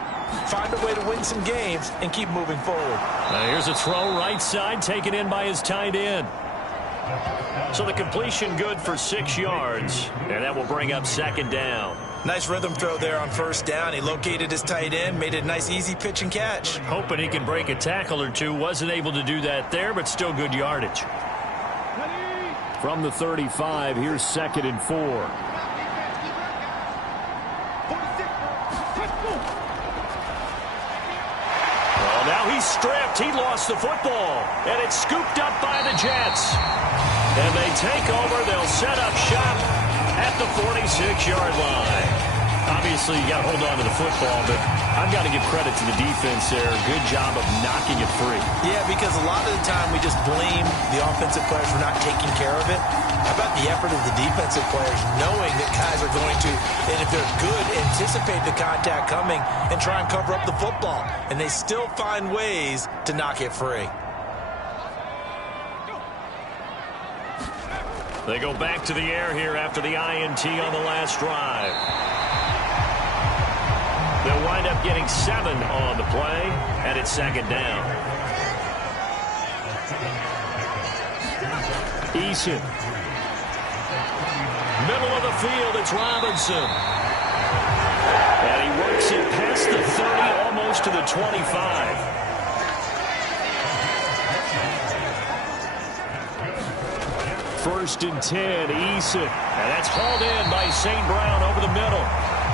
find a way to win some games, and keep moving forward. Here's a throw right side, taken in by his tight end. So the completion good for 6 yards, and that will bring up second down. Nice rhythm throw there on first down. He located his tight end, made it a nice easy pitch and catch. Hoping he can break a tackle or two. Wasn't able to do that there, but still good yardage. From the 35, here's 2nd and 4. Well, now he's stripped. He lost the football, and it's scooped up by the Jets. And they take over. They'll set up shop at the 46-yard line. Obviously, you got to hold on to the football, but I've got to give credit to the defense there. Good job of knocking it free. Yeah, because a lot of the time we just blame the offensive players for not taking care of it. How about the effort of the defensive players knowing that guys are going to, and if they're good, anticipate the contact coming and try and cover up the football. And they still find ways to knock it free. They go back to the air here after the INT on the last drive. They'll wind up getting 7 on the play, and it's second down. Eason. Middle of the field, it's Robinson. And he works it past the 30, almost to the 25. First and 10, Eason. And that's hauled in by St. Brown over the middle.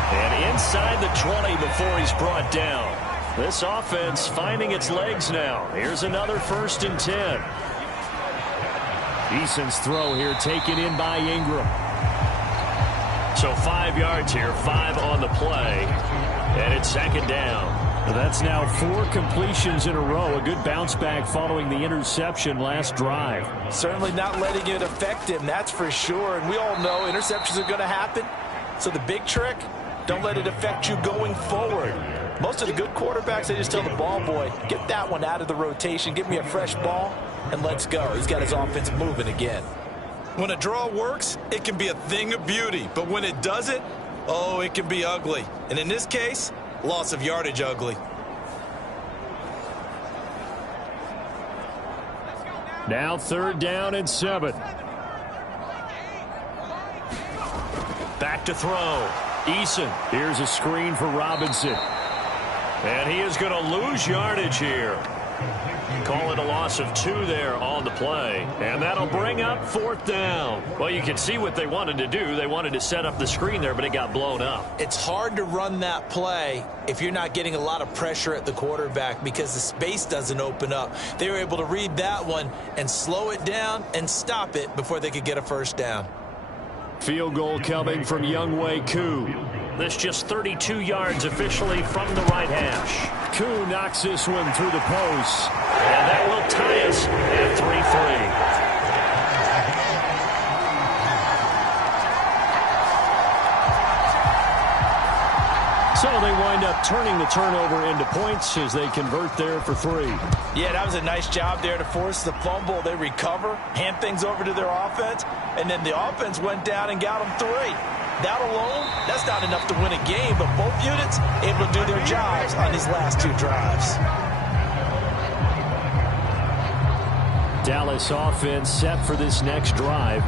And inside the 20 before he's brought down. This offense finding its legs now. Here's another 1st and 10. Eason's throw here taken in by Ingram. So 5 yards here, 5 on the play. And it's second down. That's now 4 completions in a row. A good bounce back following the interception last drive. Certainly not letting it affect him, that's for sure. And we all know interceptions are going to happen. So the big trick, don't let it affect you going forward. Most of the good quarterbacks, they just tell the ball boy, get that one out of the rotation, give me a fresh ball, and let's go. He's got his offense moving again. When a draw works, it can be a thing of beauty. But when it doesn't, oh, it can be ugly. And in this case, loss of yardage ugly. Now 3rd down and 7. Back to throw. Eason. Here's a screen for Robinson. And he is going to lose yardage here. Call it a loss of 2 there on the play. And that'll bring up 4th down. Well, you can see what they wanted to do. They wanted to set up the screen there, but it got blown up. It's hard to run that play if you're not getting a lot of pressure at the quarterback because the space doesn't open up. They were able to read that one and slow it down and stop it before they could get a 1st down. Field goal coming from Younghoe Koo. This just 32 yards officially from the right hash. Koo knocks this one through the post. And that will tie us at 3-3. So they wind up turning the turnover into points as they convert there for 3. Yeah, that was a nice job there to force the fumble. They recover, hand things over to their offense, and then the offense went down and got them 3. That alone, that's not enough to win a game, but both units able to do their jobs on these last 2 drives. Dallas offense set for this next drive.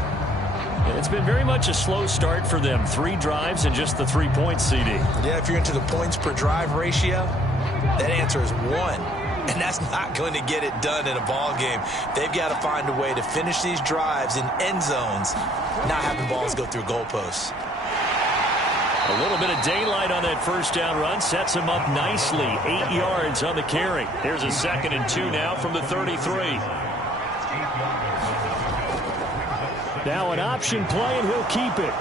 It's been very much a slow start for them. 3 drives and just the 3-point CD. Yeah, if you're into the points per drive ratio, that answer is 1. And that's not going to get it done in a ball game. They've got to find a way to finish these drives in end zones, not having balls go through goalposts. A little bit of daylight on that 1st down run sets him up nicely. 8 yards on the carry. Here's a 2nd and 2 now from the 33. Now an option play, and he'll keep it.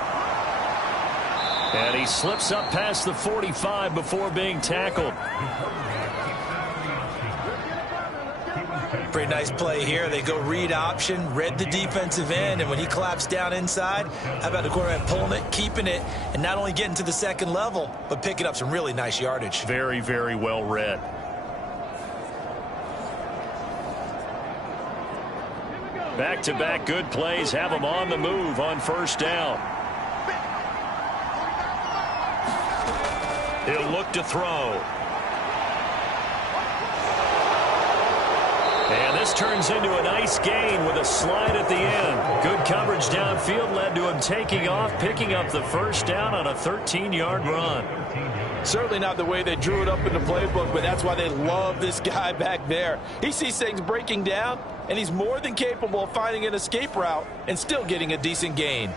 And he slips up past the 45 before being tackled. Pretty nice play here. They go read option, read the defensive end, and when he collapsed down inside, how about the quarterback pulling it, keeping it, and not only getting to the second level, but picking up some really nice yardage. Very, very well read. Back-to-back good plays have them on the move on first down. He'll look to throw. And this turns into a nice gain with a slide at the end. Good coverage downfield led to him taking off, picking up the first down on a 13-yard run. Certainly not the way they drew it up in the playbook, but that's why they love this guy back there. He sees things breaking down, and he's more than capable of finding an escape route and still getting a decent gain.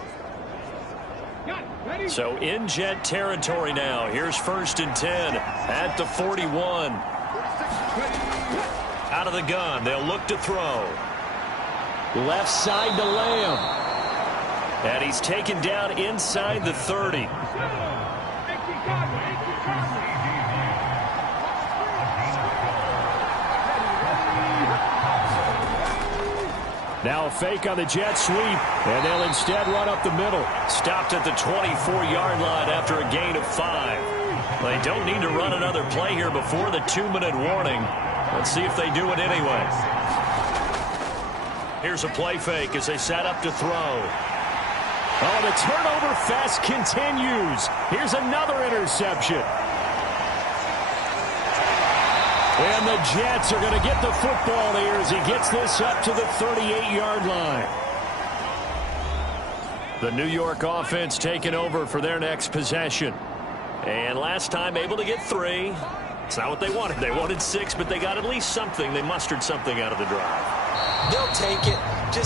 So in Jet territory now. Here's 1st and 10 at the 41. Out of the gun, they'll look to throw. Left side to Lamb. And he's taken down inside the 30. Now a fake on the jet sweep, and they'll instead run up the middle. Stopped at the 24-yard line after a gain of 5. They don't need to run another play here before the 2-minute warning. Let's see if they do it anyway. Here's a play fake as they set up to throw. Oh, the turnover fest continues. Here's another interception. And the Jets are going to get the football here as he gets this up to the 38-yard line. The New York offense taking over for their next possession. And last time able to get 3. It's not what they wanted. They wanted 6, but they got at least something. They mustered something out of the drive. They'll take it.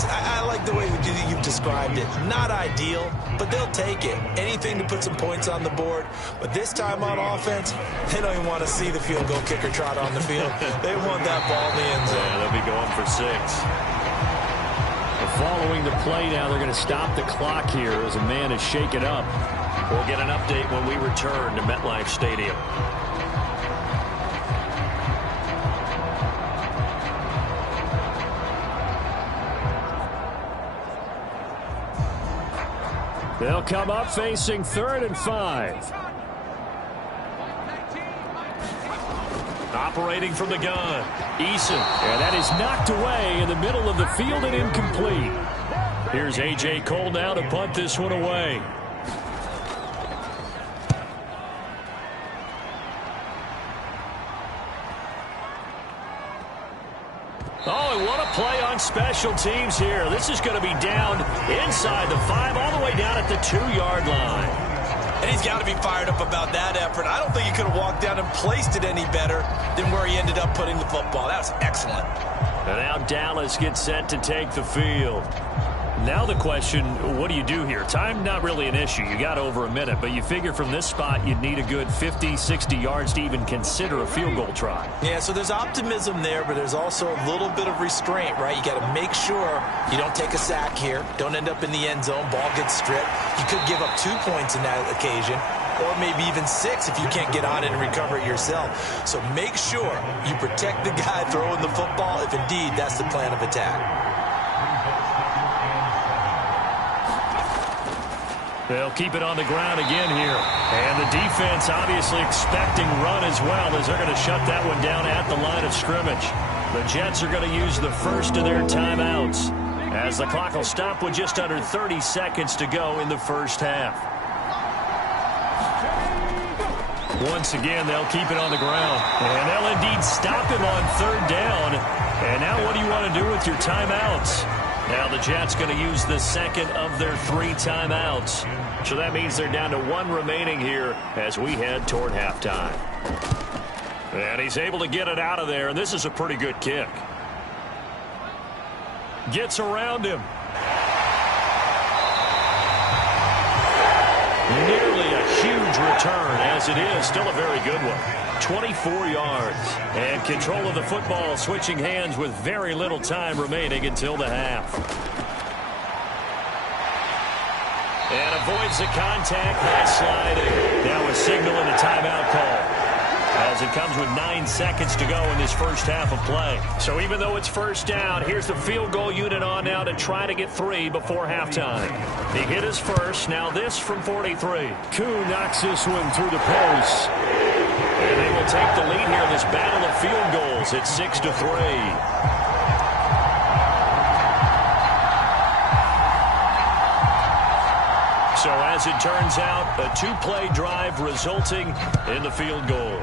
I like the way you've described it. Not ideal, but they'll take it. Anything to put some points on the board. But this time on offense, they don't even want to see the field goal kicker trot on the field. They want that ball in the end zone. Yeah, they'll be going for 6. Following the play now, they're going to stop the clock here as a man is shaken up. We'll get an update when we return to MetLife Stadium. They'll come up facing 3rd and 5. Operating from the gun, Eason. And that is knocked away in the middle of the field and incomplete. Here's A.J. Cole now to punt this one away. Oh, and what a play on special teams here. This is going to be down inside the 5, all the way down at the 2-yard line. And he's got to be fired up about that effort. I don't think he could have walked down and placed it any better than where he ended up putting the football. That was excellent. And now Dallas gets set to take the field. Now the question, what do you do here? Time not really an issue. You got over a minute, but you figure from this spot you'd need a good 50, 60 yards to even consider a field goal try. Yeah, so there's optimism there, but there's also a little bit of restraint, right? You got to make sure you don't take a sack here. Don't end up in the end zone. Ball gets stripped. You could give up 2 points in that occasion, or maybe even 6 if you can't get on it and recover it yourself. So make sure you protect the guy throwing the football if indeed that's the plan of attack. They'll keep it on the ground again here. And the defense obviously expecting run as well as they're going to shut that one down at the line of scrimmage. The Jets are going to use the first of their timeouts as the clock will stop with just under 30 seconds to go in the first half. Once again, they'll keep it on the ground. And they'll indeed stop him on 3rd down. And now what do you want to do with your timeouts? Now the Jets going to use the second of their 3 timeouts. So that means they're down to 1 remaining here as we head toward halftime. And he's able to get it out of there, and this is a pretty good kick. Gets around him. Nearly a huge return, as it is still a very good one. 24 yards. And control of the football switching hands with very little time remaining until the half. And avoids the contact by sliding. Now a signal and a timeout call. as it comes with 9 seconds to go in this first half of play. So even though it's first down, here's the field goal unit on now to try to get 3 before halftime. He hit his first. Now this from 43. Koo knocks this one through the post. And they will take the lead here in this battle of field goals at 6-3. So as it turns out, a 2-play drive resulting in the field goal.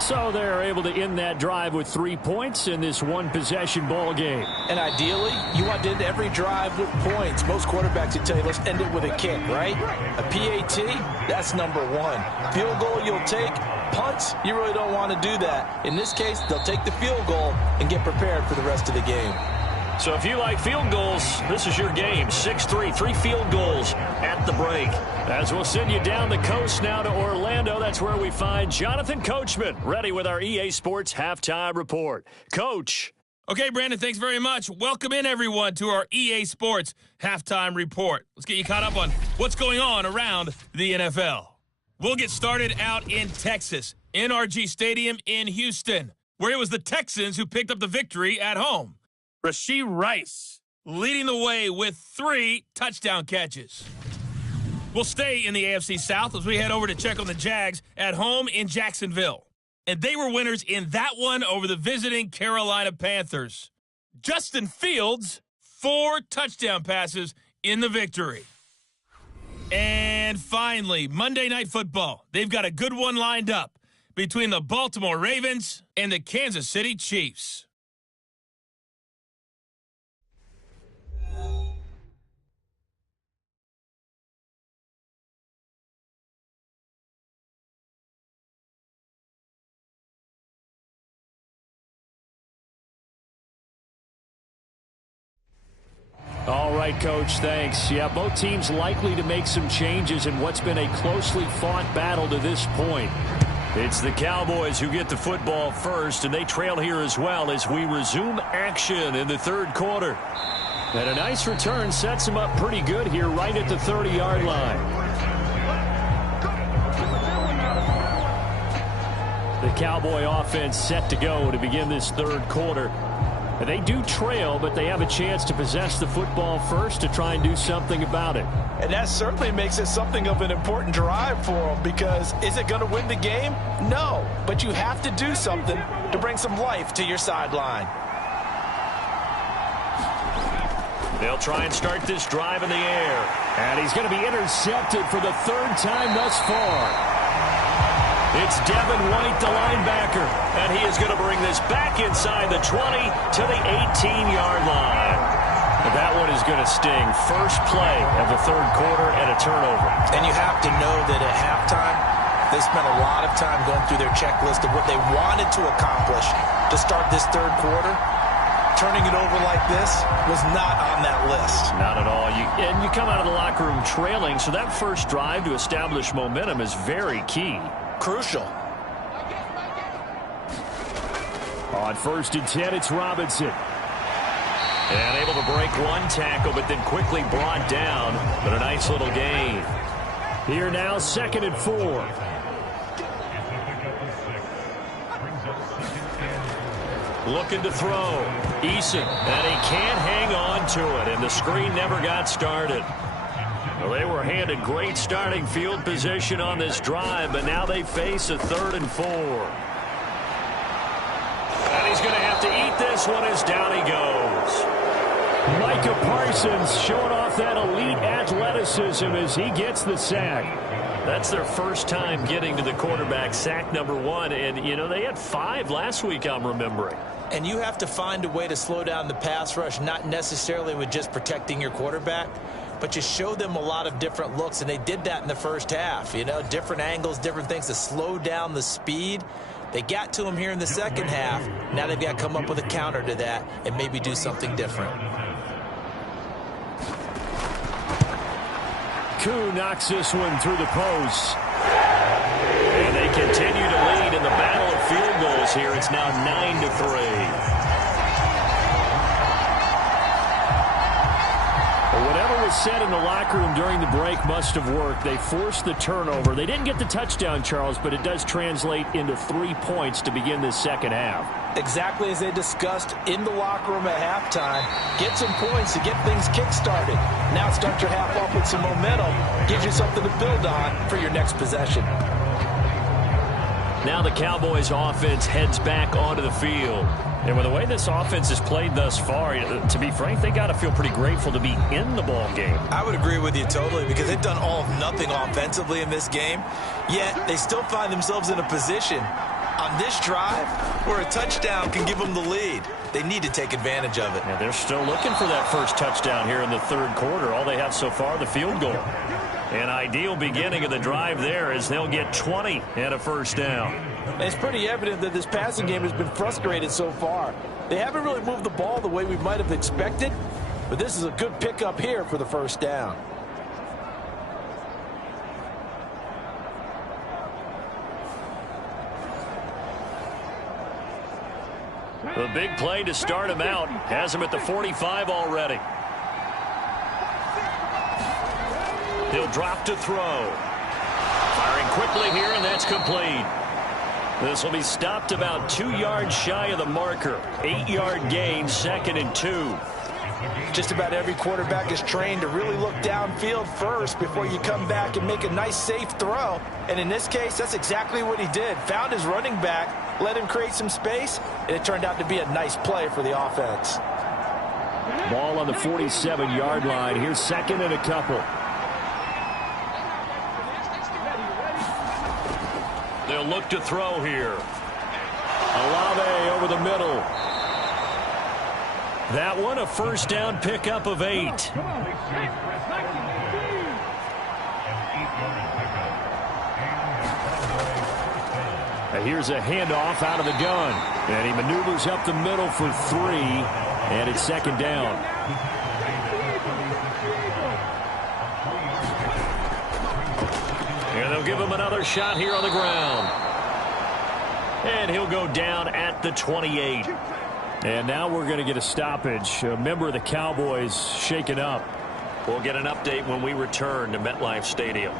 So they're able to end that drive with 3 points in this one-possession ball game. And ideally, you want to end every drive with points. Most quarterbacks would tell you, let's end it with a kick, right? A PAT, that's number 1. Field goal you'll take. Punts, you really don't want to do that. In this case, they'll take the field goal and get prepared for the rest of the game. So if you like field goals, this is your game. 6-3, 3 field goals at the break. As we'll send you down the coast now to Orlando, that's where we find Jonathan Coachman, ready with our EA Sports Halftime Report. Coach. Okay, Brandon, thanks very much. Welcome in, everyone, to our EA Sports Halftime Report. Let's get you caught up on what's going on around the NFL. We'll get started out in Texas, NRG Stadium in Houston, where it was the Texans who picked up the victory at home. Rashee Rice leading the way with 3 touchdown catches. We'll stay in the AFC South as we head over to check on the Jags at home in Jacksonville. And they were winners in that one over the visiting Carolina Panthers. Justin Fields, 4 touchdown passes in the victory. And finally, Monday Night Football. They've got a good one lined up between the Baltimore Ravens and the Kansas City Chiefs. All right, Coach, thanks. Yeah, both teams likely to make some changes in what's been a closely fought battle to this point. It's the Cowboys who get the football first, and they trail here as well as we resume action in the third quarter. And a nice return sets them up pretty good here right at the 30-yard line. The Cowboy offense set to go to begin this third quarter. They do trail, but they have a chance to possess the football first to try and do something about it. And that certainly makes it something of an important drive for them, because is it going to win the game? No, but you have to do something to bring some life to your sideline. They'll try and start this drive in the air. And he's going to be intercepted for the 3rd time thus far. It's Devin White, the linebacker, and he is going to bring this back inside the 20 to the 18-yard line. And that one is going to sting. First play of the third quarter and a turnover. And you have to know that at halftime, they spent a lot of time going through their checklist of what they wanted to accomplish to start this third quarter. Turning it over like this was not on that list. Not at all. And you come out of the locker room trailing, so that first drive to establish momentum is very key. Crucial. On 1st and 10, it's Robinson. And able to break one tackle, but then quickly brought down. But a nice little gain. Here now, 2nd and 4. Looking to throw. Eason. And he can't hang on to it. And the screen never got started. Well, they were handed great starting field position on this drive, but now they face a 3rd and 4. And he's going to have to eat this one as down he goes. Micah Parsons showing off that elite athleticism as he gets the sack. That's their first time getting to the quarterback, sack number 1. And, you know, they had 5 last week, I'm remembering. And you have to find a way to slow down the pass rush, not necessarily with just protecting your quarterback, but you show them a lot of different looks, and they did that in the first half. You know, different angles, different things to slow down the speed. They got to him here in the second half. Now they've got to come up with a counter to that and maybe do something different. Koo knocks this one through the post. And they continue to lead in the battle of field goals here. It's now 9-3. Whatever was said in the locker room during the break must have worked. They forced the turnover. They didn't get the touchdown, Charles, but it does translate into 3 points to begin this second half. Exactly as they discussed in the locker room at halftime. Get some points to get things kick-started. Now start your half off with some momentum. Gives you something to build on for your next possession. Now the Cowboys offense heads back onto the field. And with the way this offense has played thus far, to be frank, they got to feel pretty grateful to be in the ball game. I would agree with you totally because they've done all of nothing offensively in this game, yet they still find themselves in a position on this drive where a touchdown can give them the lead. They need to take advantage of it. And they're still looking for that first touchdown here in the third quarter. All they have so far, the field goal. An ideal beginning of the drive there as they'll get 20 and a first down. It's pretty evident that this passing game has been frustrated so far. They haven't really moved the ball the way we might have expected, but this is a good pickup here for the first down. The big play to start him out has him at the 45 already. He'll drop to throw. Firing quickly here, and that's complete. This will be stopped about 2 yards shy of the marker. 8-yard gain, 2nd and 2. Just about every quarterback is trained to really look downfield first before you come back and make a nice, safe throw. And in this case, that's exactly what he did. Found his running back, let him create some space, and it turned out to be a nice play for the offense. Ball on the 47-yard line. Here's 2nd and a couple. They'll look to throw here. Olave over the middle. That one a first down pickup of 8. Now here's a handoff out of the gun. And he maneuvers up the middle for 3. And it's 2nd down. And they'll give him another shot here on the ground. And he'll go down at the 28. And now we're going to get a stoppage. A member of the Cowboys shaken up. We'll get an update when we return to MetLife Stadium.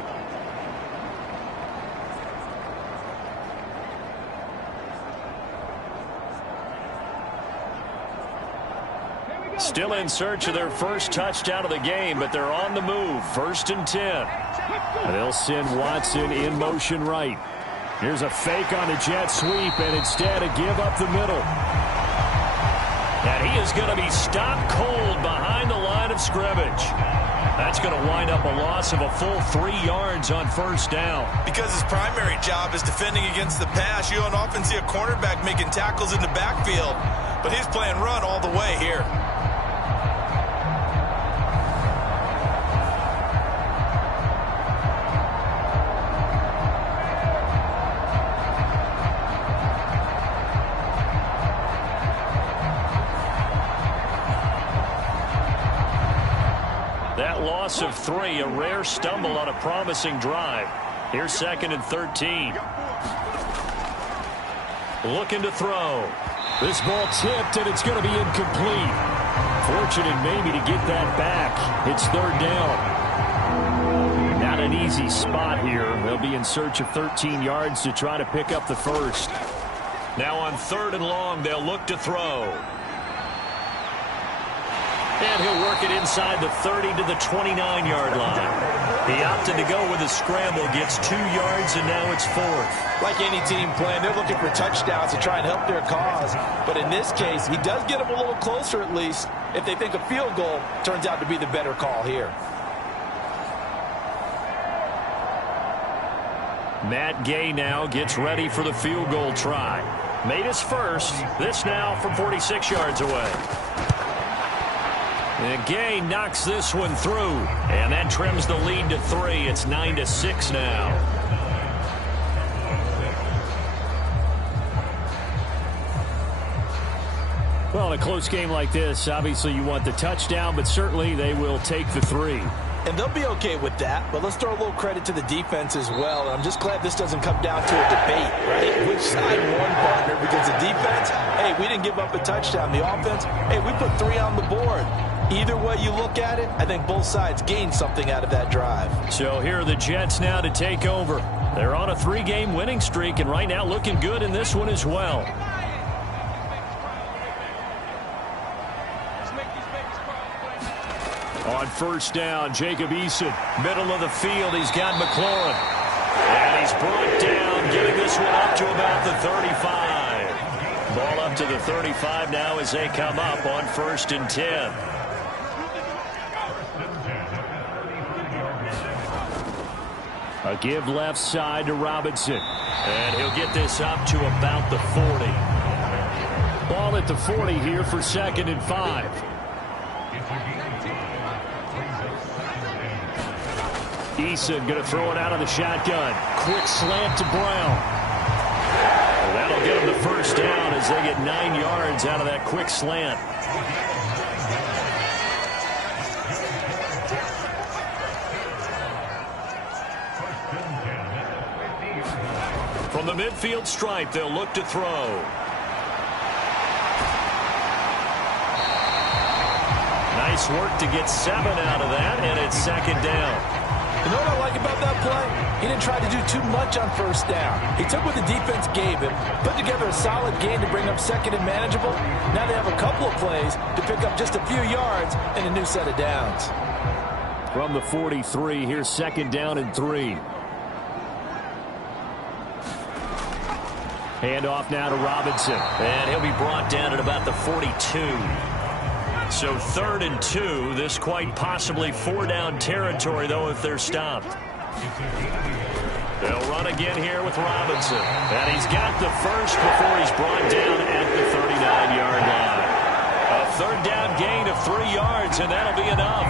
Still in search of their first touchdown of the game, but they're on the move. 1st and 10. They'll send Watson in motion right. Here's a fake on the jet sweep, and instead a give up the middle. And he is going to be stopped cold behind the line of scrimmage. That's going to wind up a loss of a full 3 yards on first down. Because his primary job is defending against the pass, you don't often see a cornerback making tackles in the backfield. But he's playing run all the way here. Loss of 3, a rare stumble on a promising drive. Here's 2nd and 13. Looking to throw. This ball tipped, and it's going to be incomplete. Fortunate maybe to get that back. It's 3rd down. Not an easy spot here. They'll be in search of 13 yards to try to pick up the first. Now on 3rd and long, they'll look to throw. And he'll work it inside the 30 to the 29-yard line. He opted to go with a scramble, gets 2 yards, and now it's 4th. Like any team playing, they're looking for touchdowns to try and help their cause. But in this case, he does get them a little closer at least. If they think a field goal turns out to be the better call here. Matt Gay now gets ready for the field goal try. Made his first. This now from 46 yards away. And Gay knocks this one through, and that trims the lead to 3. It's 9-6 now. Well, in a close game like this, obviously you want the touchdown, but certainly they will take the 3. And they'll be okay with that, but let's throw a little credit to the defense as well. And I'm just glad this doesn't come down to a debate, right? Which side won, partner? Because the defense, hey, we didn't give up a touchdown. The offense, hey, we put 3 on the board. Either way you look at it, I think both sides gained something out of that drive. So here are the Jets now to take over. They're on a 3-game winning streak, and right now looking good in this one as well. On first down, Jacob Eason. Middle of the field, he's got McLaurin. And he's brought down, getting this one up to about the 35. Ball up to the 35 now as they come up on 1st and 10. A give left side to Robinson. And he'll get this up to about the 40. Ball at the 40 here for 2nd and 5. Eason going to throw it out of the shotgun. Quick slant to Brown. Well, that'll get him the first down as they get 9 yards out of that quick slant. From the midfield stripe, they'll look to throw. Nice work to get 7 out of that, and it's 2nd down. You know what I like about that play? He didn't try to do too much on first down. He took what the defense gave him, put together a solid gain to bring up 2nd and manageable. Now they have a couple of plays to pick up just a few yards and a new set of downs. From the 43, here's 2nd down and 3. Hand off now to Robinson. And he'll be brought down at about the 42. So 3rd and 2. This quite possibly 4-down territory, though, if they're stopped. They'll run again here with Robinson. And he's got the first before he's brought down at the 39-yard line. A 3rd down gain of 3 yards, and that'll be enough.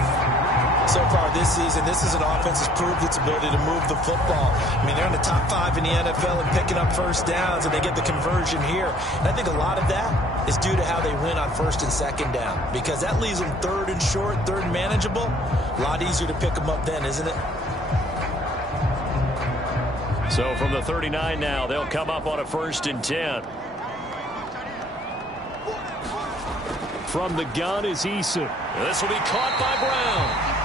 So far this season, this is an offense that's proved its ability to move the football. I mean, they're in the top 5 in the NFL and picking up first downs, and they get the conversion here. And I think a lot of that is due to how they win on 1st and 2nd down, because that leaves them 3rd and short, 3rd and manageable. A lot easier to pick them up then, isn't it? So from the 39 now, they'll come up on a 1st and 10. From the gun is Eason. This will be caught by Brown.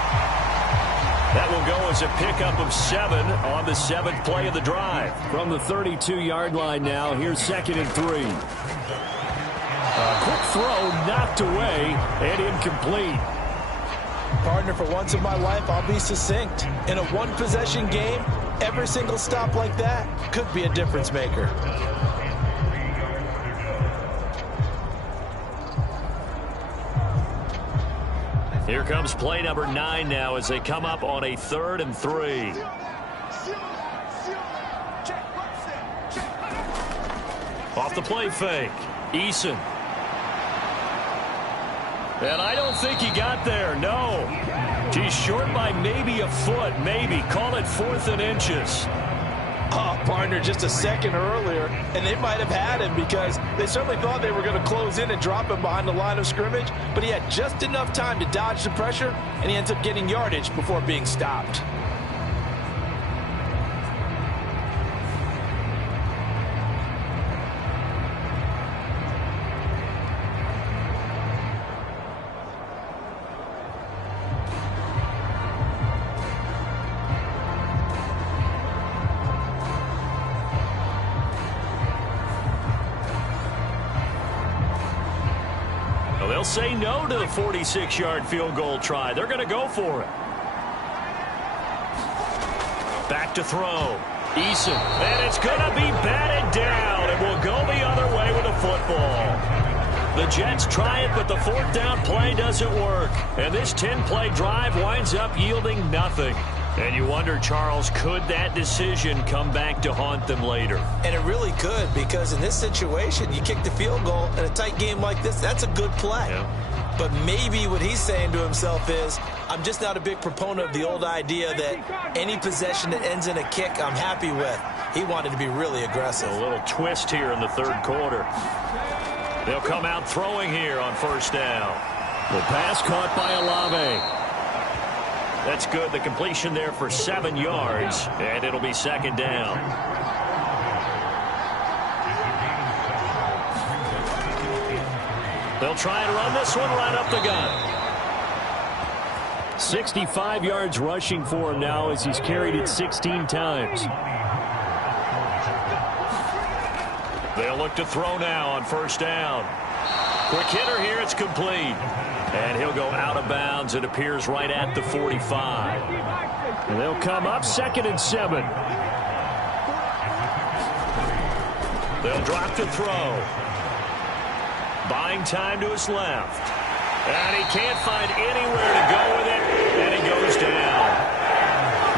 That will go as a pickup of 7 on the 7th play of the drive. From the 32-yard line now, here's 2nd and 3. A quick throw knocked away and incomplete. Partner, for once in my life, I'll be succinct. In a one-possession game, every single stop like that could be a difference maker. Here comes play number 9 now as they come up on a 3rd and 3. Off the play fake. Eason. And I don't think he got there, no. He's short by maybe a foot, maybe. Call it 4th and inches. Oh, partner, just a second earlier, and they might have had him because they certainly thought they were going to close in and drop him behind the line of scrimmage, but he had just enough time to dodge the pressure, and he ends up getting yardage before being stopped. They'll say no to the 46-yard field goal try. They're going to go for it. Back to throw. Eason. And it's going to be batted down. And will go the other way with the football. The Jets try it, but the 4th down play doesn't work. And this 10-play drive winds up yielding nothing. And you wonder, Charles, could that decision come back to haunt them later? And it really could, because in this situation, you kick the field goal in a tight game like this, that's a good play. Yeah. But maybe what he's saying to himself is, I'm just not a big proponent of the old idea that any possession that ends in a kick I'm happy with. He wanted to be really aggressive. A little twist here in the 3rd quarter. They'll come out throwing here on 1st down. The pass caught by Olave. That's good. The completion there for 7 yards, and it'll be 2nd down. They'll try and run this one right up the gut. 65 yards rushing for him now as he's carried it 16 times. They'll look to throw now on first down. Quick hitter here, it's complete. And he'll go out of bounds. It appears right at the 45. And they'll come up 2nd and 7. They'll drop to throw. Buying time to his left. And he can't find anywhere to go with it. And he goes down.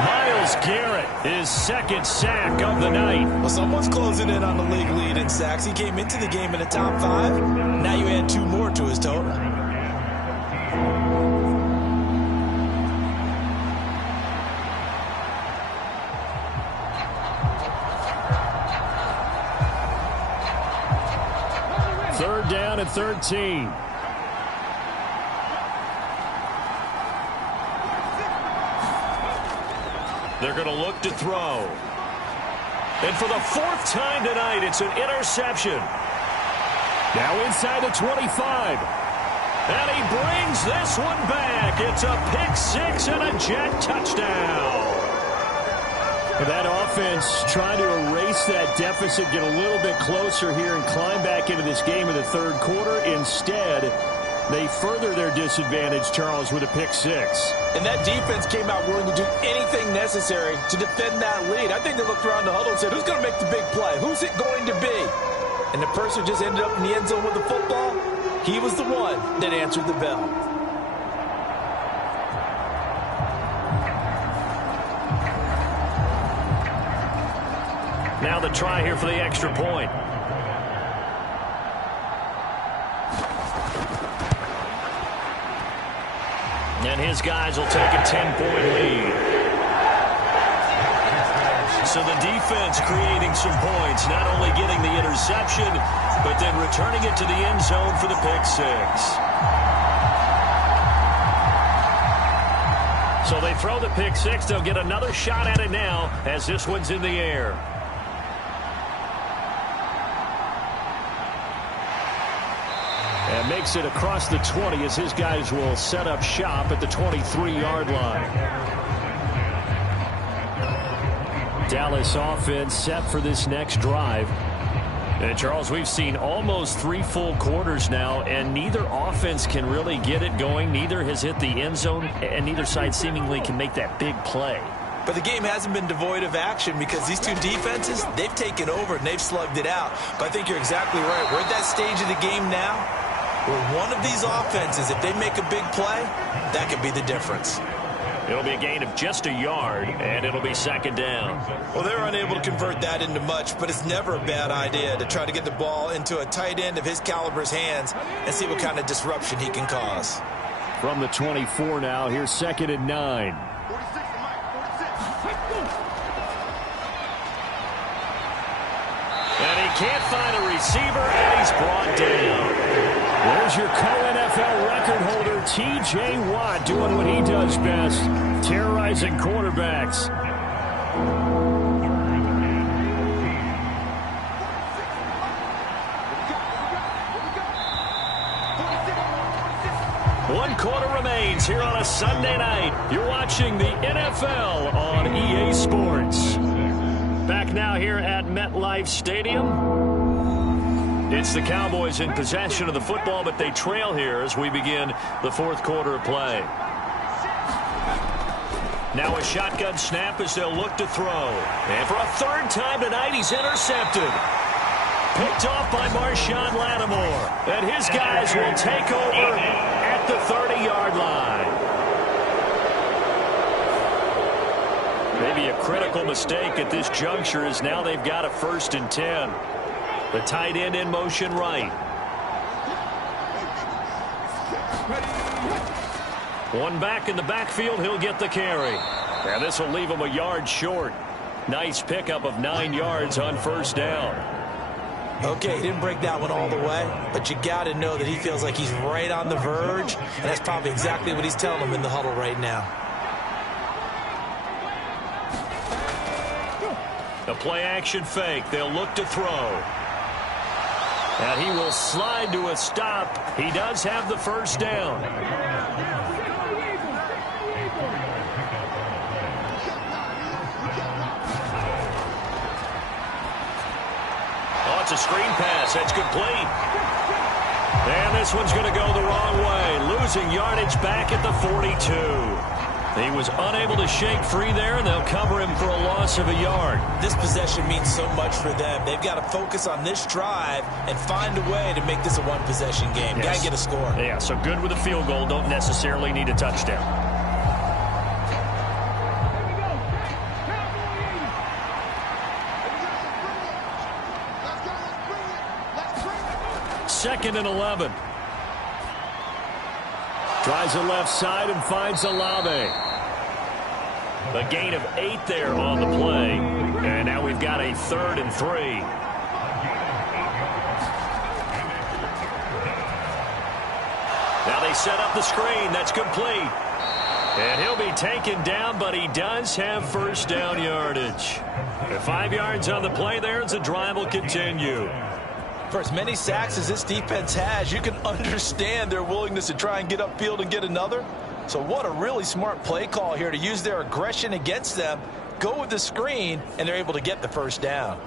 Myles Garrett, his 2nd sack of the night. Well, someone's closing in on the league lead in sacks. He came into the game in the top 5. Now you add 2 more to his total. Third down and 13. They're going to look to throw. And for the 4th time tonight, it's an interception. Now inside the 25. And he brings this one back. It's a pick-6 and a Jet touchdown. That offense trying to erase that deficit, get a little bit closer here and climb back into this game in the 3rd quarter. Instead, they further their disadvantage, Charles, with a pick-6. And that defense came out willing to do anything necessary to defend that lead. I think they looked around the huddle and said, who's going to make the big play? Who's it going to be? And the person just ended up in the end zone with the football. He was the one that answered the bell. Now the try here for the extra point. And his guys will take a 10-point lead. So the defense creating some points, not only getting the interception, but then returning it to the end zone for the pick-6. So they throw the pick-6. They'll get another shot at it now as this one's in the air. And makes it across the 20 as his guys will set up shop at the 23-yard line. Dallas offense set for this next drive. And Charles, we've seen almost 3 full quarters now, and neither offense can really get it going. Neither has hit the end zone, and neither side seemingly can make that big play. But the game hasn't been devoid of action because these two defenses, they've taken over and they've slugged it out. But I think you're exactly right. We're at that stage of the game now where one of these offenses, if they make a big play, that could be the difference. It'll be a gain of just a yard, and it'll be 2nd down. Well, they're unable to convert that into much, but it's never a bad idea to try to get the ball into a tight end of his caliber's hands and see what kind of disruption he can cause. From the 24 now, here's 2nd and 9. And he can't find a receiver, and he's brought down. There's your co-NFL record holder, T.J. Watt, doing what he does best, terrorizing quarterbacks. One quarter remains here on a Sunday night. You're watching the NFL on EA Sports. Back now here at MetLife Stadium. It's the Cowboys in possession of the football, but they trail here as we begin the 4th quarter of play. Now a shotgun snap as they'll look to throw. And for a 3rd time tonight, he's intercepted. Picked off by Marshawn Lattimore. And his guys will take over at the 30-yard line. Maybe a critical mistake at this juncture is now they've got a 1st and 10. The tight end in motion right. One back in the backfield, he'll get the carry. And this will leave him a yard short. Nice pickup of 9 yards on 1st down. Okay, he didn't break that one all the way, but you got to know that he feels like he's right on the verge, and that's probably exactly what he's telling them in the huddle right now. A play-action fake. They'll look to throw. And he will slide to a stop. He does have the 1st down. That's a screen pass. That's complete. And this one's going to go the wrong way. Losing yardage back at the 42. He was unable to shake free there, and they'll cover him for a loss of a yard. This possession means so much for them. They've got to focus on this drive and find a way to make this a one-possession game. Yes. Got to get a score. Yeah, so good with a field goal. Don't necessarily need a touchdown. Second and 11. Tries the left side and finds Olave. A gain of 8 there on the play. And now we've got a 3rd and 3. Now they set up the screen. That's complete. And he'll be taken down, but he does have first down yardage. 5 yards on the play there as the drive will continue. For as many sacks as this defense has, you can understand their willingness to try and get upfield and get another. So what a really smart play call here to use their aggression against them, go with the screen, and they're able to get the first down.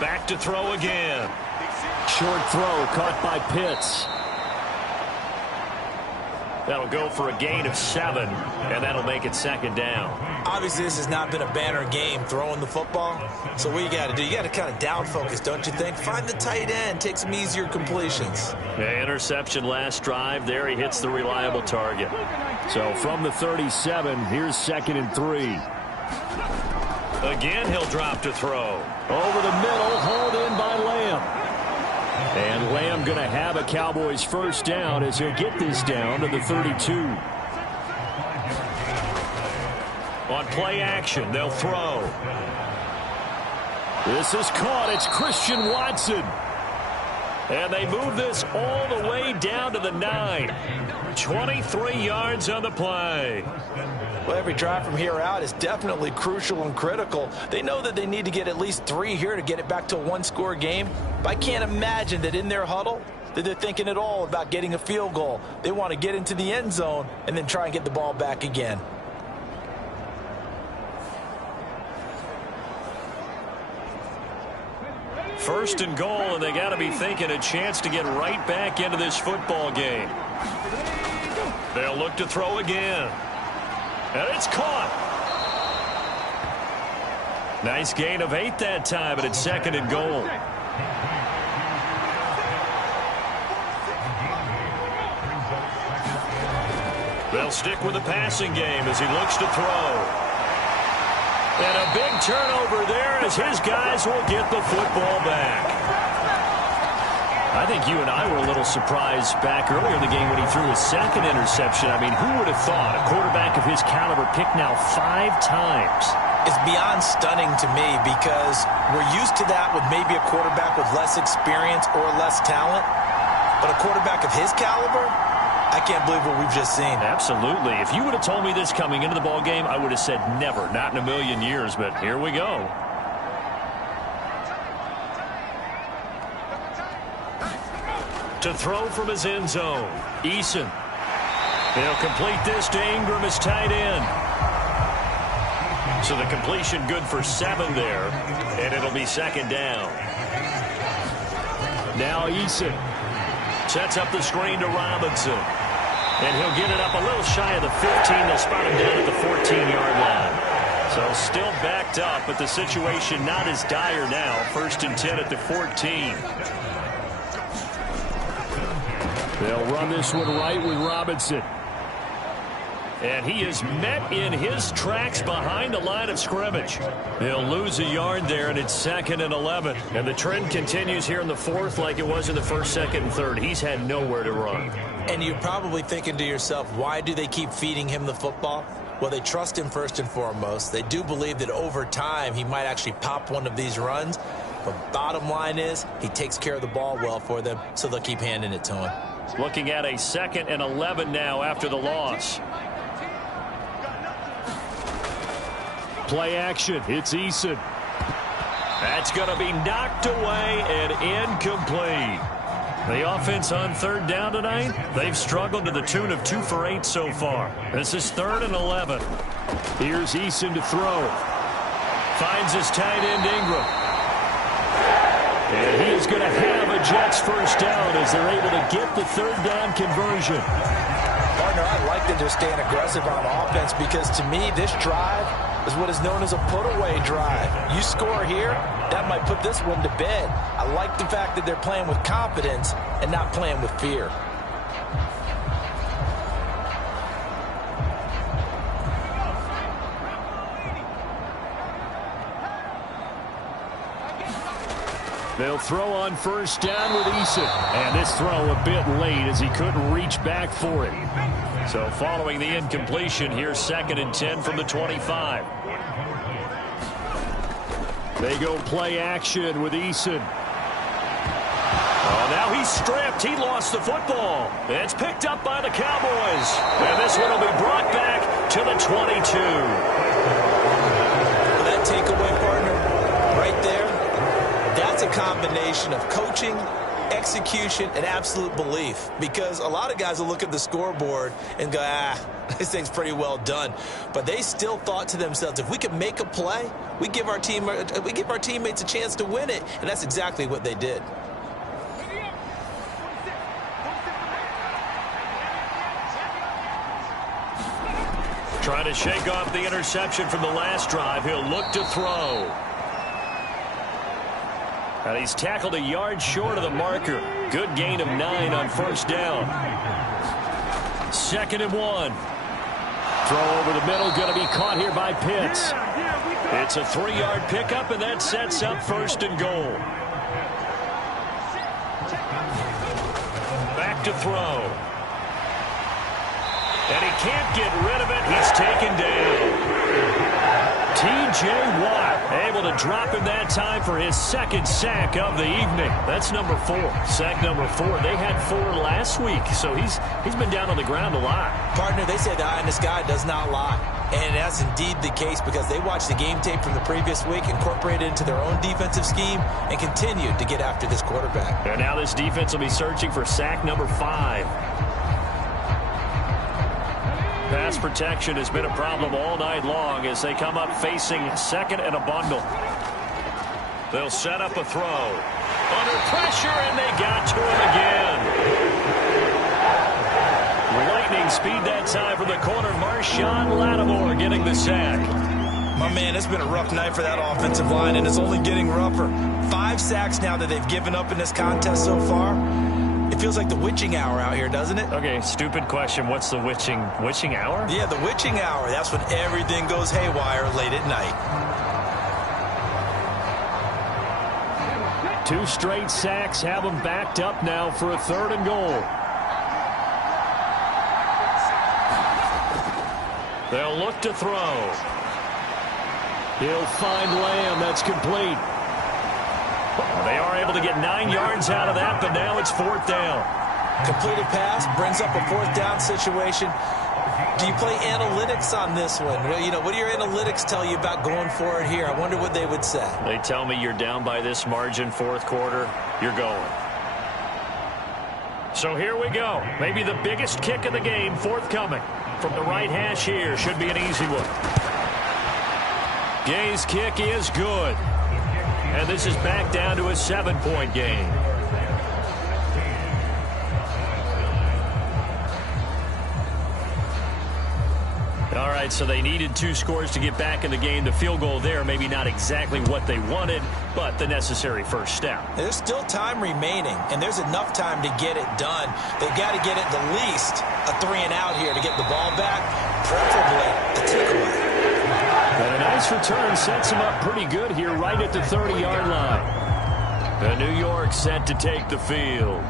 Back to throw again. Short throw caught by Pitts. That'll go for a gain of 7, and that'll make it second down. Obviously, this has not been a banner game throwing the football. So what you got to do, you got to kind of down focus, don't you think? Find the tight end, take some easier completions. Yeah, interception last drive. There he hits the reliable target. So from the 37, here's 2nd and 3. Again, he'll drop to throw. Over the middle, hauled in by Lamb. And Lamb going to have a Cowboys first down as he'll get this down to the 32. On play action, they'll throw. This is caught. It's Christian Watson. And they move this all the way down to the 9. 23 yards on the play. Well, every drive from here out is definitely crucial and critical. They know that they need to get at least 3 here to get it back to a one-score game. But I can't imagine that in their huddle that they're thinking at all about getting a field goal. They want to get into the end zone and then try and get the ball back again. First and goal, and they got to be thinking a chance to get right back into this football game. They'll look to throw again. And it's caught. Nice gain of 8 that time, but it's 2nd and goal. They'll stick with the passing game as he looks to throw. And a big turnover there as his guys will get the football back. I think you and I were a little surprised back earlier in the game when he threw his 2nd interception. I mean, who would have thought a quarterback of his caliber picked now 5 times? It's beyond stunning to me because we're used to that with maybe a quarterback with less experience or less talent. But a quarterback of his caliber, I can't believe what we've just seen. Absolutely. If you would have told me this coming into the ball game, I would have said never, not in a million years. But here we go. To throw from his end zone, Eason. He'll complete this to Ingram as tight end. So the completion good for 7 there, and it'll be 2nd down. Now Eason sets up the screen to Robinson. And he'll get it up a little shy of the 15. They'll spot him down at the 14-yard line. So still backed up, but the situation not as dire now. 1st and 10 at the 14. They'll run this one right with Robinson. And he is met in his tracks behind the line of scrimmage. He'll lose a yard there, and it's 2nd and 11. And the trend continues here in the 4th like it was in the 1st, 2nd, and 3rd. He's had nowhere to run. And you're probably thinking to yourself, why do they keep feeding him the football? Well, they trust him first and foremost. They do believe that over time he might actually pop one of these runs. But bottom line is he takes care of the ball well for them, so they'll keep handing it to him. Looking at a 2nd and 11 now after the loss. Play action. It's Eason. That's going to be knocked away and incomplete. The offense on third down tonight, they've struggled to the tune of 2 for 8 so far. This is 3rd and 11. Here's Eason to throw. Finds his tight end Ingram. And he is going to have a Jets first down as they're able to get the third down conversion. Partner, I like that they're staying aggressive on offense because to me, this drive is what is known as a put-away drive. You score here, that might put this one to bed. I like the fact that they're playing with confidence and not playing with fear. They'll throw on first down with Eason. And this throw a bit late as he couldn't reach back for it. So following the incompletion, here's 2nd and 10 from the 25. They go play action with Eason. Oh, now he's stripped. He lost the football. It's picked up by the Cowboys. And this one will be brought back to the 22. That takeaway, partner, right there, that's a combination of coaching, execution, and absolute belief. Because a lot of guys will look at the scoreboard and go, this thing's pretty well done. But they still thought to themselves, if we can make a play, we give our teammates a chance to win it. And that's exactly what they did. Trying to shake off the interception from the last drive. He'll look to throw. And he's tackled a yard short of the marker. Good gain of 9 on first down. 2nd and 1. Throw over the middle, going to be caught here by Pitts. It's a 3-yard pickup, and that sets up 1st and goal. Back to throw. And he can't get rid of it. He's taken down. T.J. Watt able to drop him that time for his 2nd sack of the evening. That's number 4. Sack number 4. They had 4 last week, so he's been down on the ground a lot. Partner, they say the eye in the sky does not lie. And that's indeed the case because they watched the game tape from the previous week, incorporated it into their own defensive scheme, and continued to get after this quarterback. And now this defense will be searching for sack number 5. Pass protection has been a problem all night long as they come up facing 2nd and a bundle. They'll set up a throw. Under pressure, and they got to him again. Lightning speed that time from the corner. Marshawn Lattimore getting the sack. My man, it's been a rough night for that offensive line, and it's only getting rougher. 5 sacks now that they've given up in this contest so far. It feels like the witching hour out here, doesn't it? Okay, stupid question. What's the witching hour? Yeah, the witching hour. That's when everything goes haywire late at night. 2 straight sacks have them backed up now for a 3rd and goal. They'll look to throw. He'll find Lamb. That's complete. They are able to get 9 yards out of that, but now it's 4th down. Completed pass brings up a 4th down situation. Do you play analytics on this one? You know, what do your analytics tell you about going for it here? I wonder what they would say. They tell me you're down by this margin 4th quarter, you're going. So here we go. Maybe the biggest kick of the game forthcoming. From the right hash here, should be an easy one. Gay's kick is good. And this is back down to a 7-point game. All right, so they needed 2 scores to get back in the game. The field goal there, maybe not exactly what they wanted, but the necessary first step. There's still time remaining, and there's enough time to get it done. They've got to get it the least a 3-and-out here to get the ball back, preferably a takeaway. And a nice return sets him up pretty good here right at the 30-yard line. The New York set to take the field.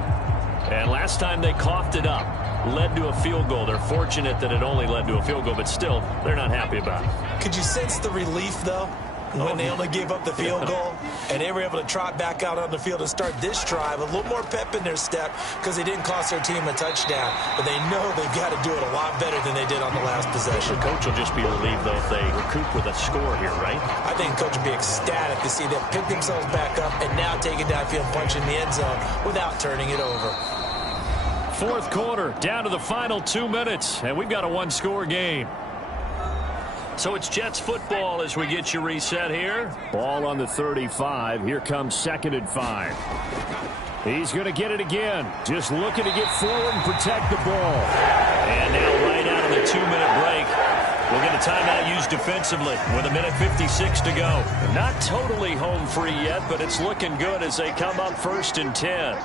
And last time they coughed it up, led to a field goal. They're fortunate that it only led to a field goal, but still, they're not happy about it. Could you sense the relief, though? when they only gave up the field goal, and they were able to trot back out on the field and start this drive a little more pep in their step because they didn't cost their team a touchdown. But they know they've got to do it a lot better than they did on the last possession. The coach will just be relieved, though, if they recoup with a score here, right? I think the coach will be ecstatic to see them pick themselves back up and now take it downfield and punch in the end zone without turning it over. Fourth quarter, down to the final 2 minutes, and we've got a one-score game. So it's Jets football as we get you reset here. Ball on the 35. Here comes 2nd and 5. He's going to get it again. Just looking to get forward and protect the ball. And now right out of the 2-minute break, we'll get a timeout used defensively with 1:56 to go. Not totally home free yet, but it's looking good as they come up 1st and 10.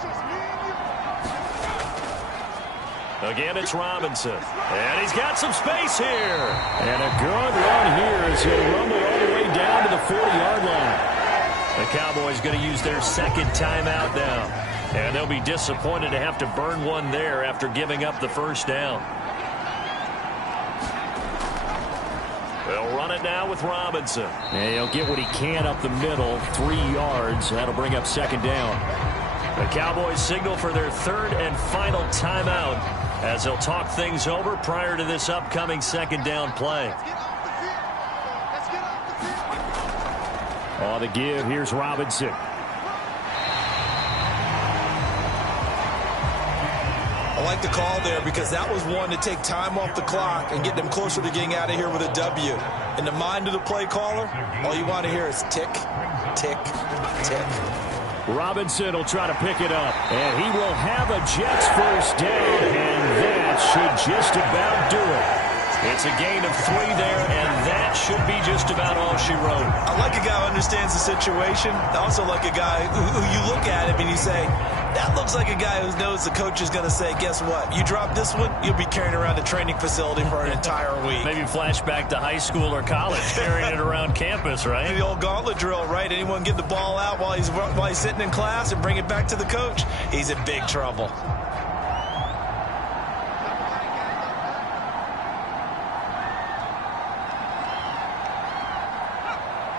Again, it's Robinson. And he's got some space here. And a good run here as he'll rumble all the way down to the 40-yard line. The Cowboys going to use their second timeout now. And they'll be disappointed to have to burn one there after giving up the first down. They'll run it now with Robinson. And he'll get what he can up the middle, 3 yards. That'll bring up 2nd down. The Cowboys signal for their 3rd and final timeout as they'll talk things over prior to this upcoming 2nd down play. On the give, here's Robinson. I like the call there because that was one to take time off the clock and get them closer to getting out of here with a W. In the mind of the play caller, all you want to hear is tick, tick, tick. Robinson will try to pick it up, and he will have a Jets first down, and that should just about do it. It's a gain of 3 there, and that should be just about all she wrote. I like a guy who understands the situation. I also like a guy who you look at him and you say, that looks like a guy who knows the coach is going to say, guess what? You drop this one, you'll be carrying around the training facility for an entire week. Maybe flashback to high school or college, carrying it around campus, right? The old gauntlet drill, right? Anyone get the ball out while he's sitting in class and bring it back to the coach? He's in big trouble.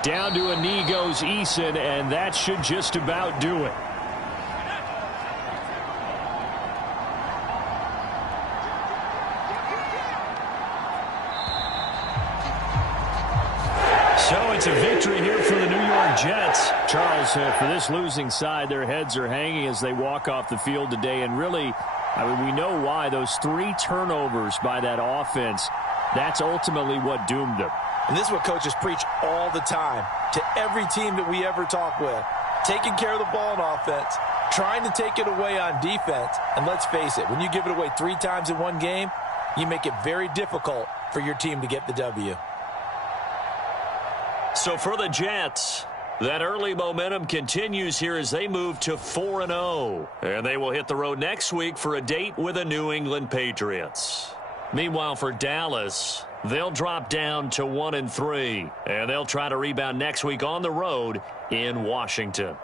Down to a knee goes Eason, and that should just about do it. So it's a victory here for the New York Jets. Charles, for this losing side, their heads are hanging as they walk off the field today. And really, I mean, we know why. Those 3 turnovers by that offense, that's ultimately what doomed them. And this is what coaches preach all the time to every team that we ever talk with. Taking care of the ball on offense, trying to take it away on defense. And let's face it, when you give it away 3 times in one game, you make it very difficult for your team to get the W. So for the Jets, that early momentum continues here as they move to 4-0. And they will hit the road next week for a date with the New England Patriots. Meanwhile, for Dallas, they'll drop down to 1-3. And they'll try to rebound next week on the road in Washington.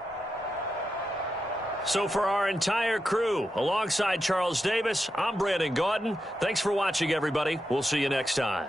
So for our entire crew, alongside Charles Davis, I'm Brandon Gaudin. Thanks for watching, everybody. We'll see you next time.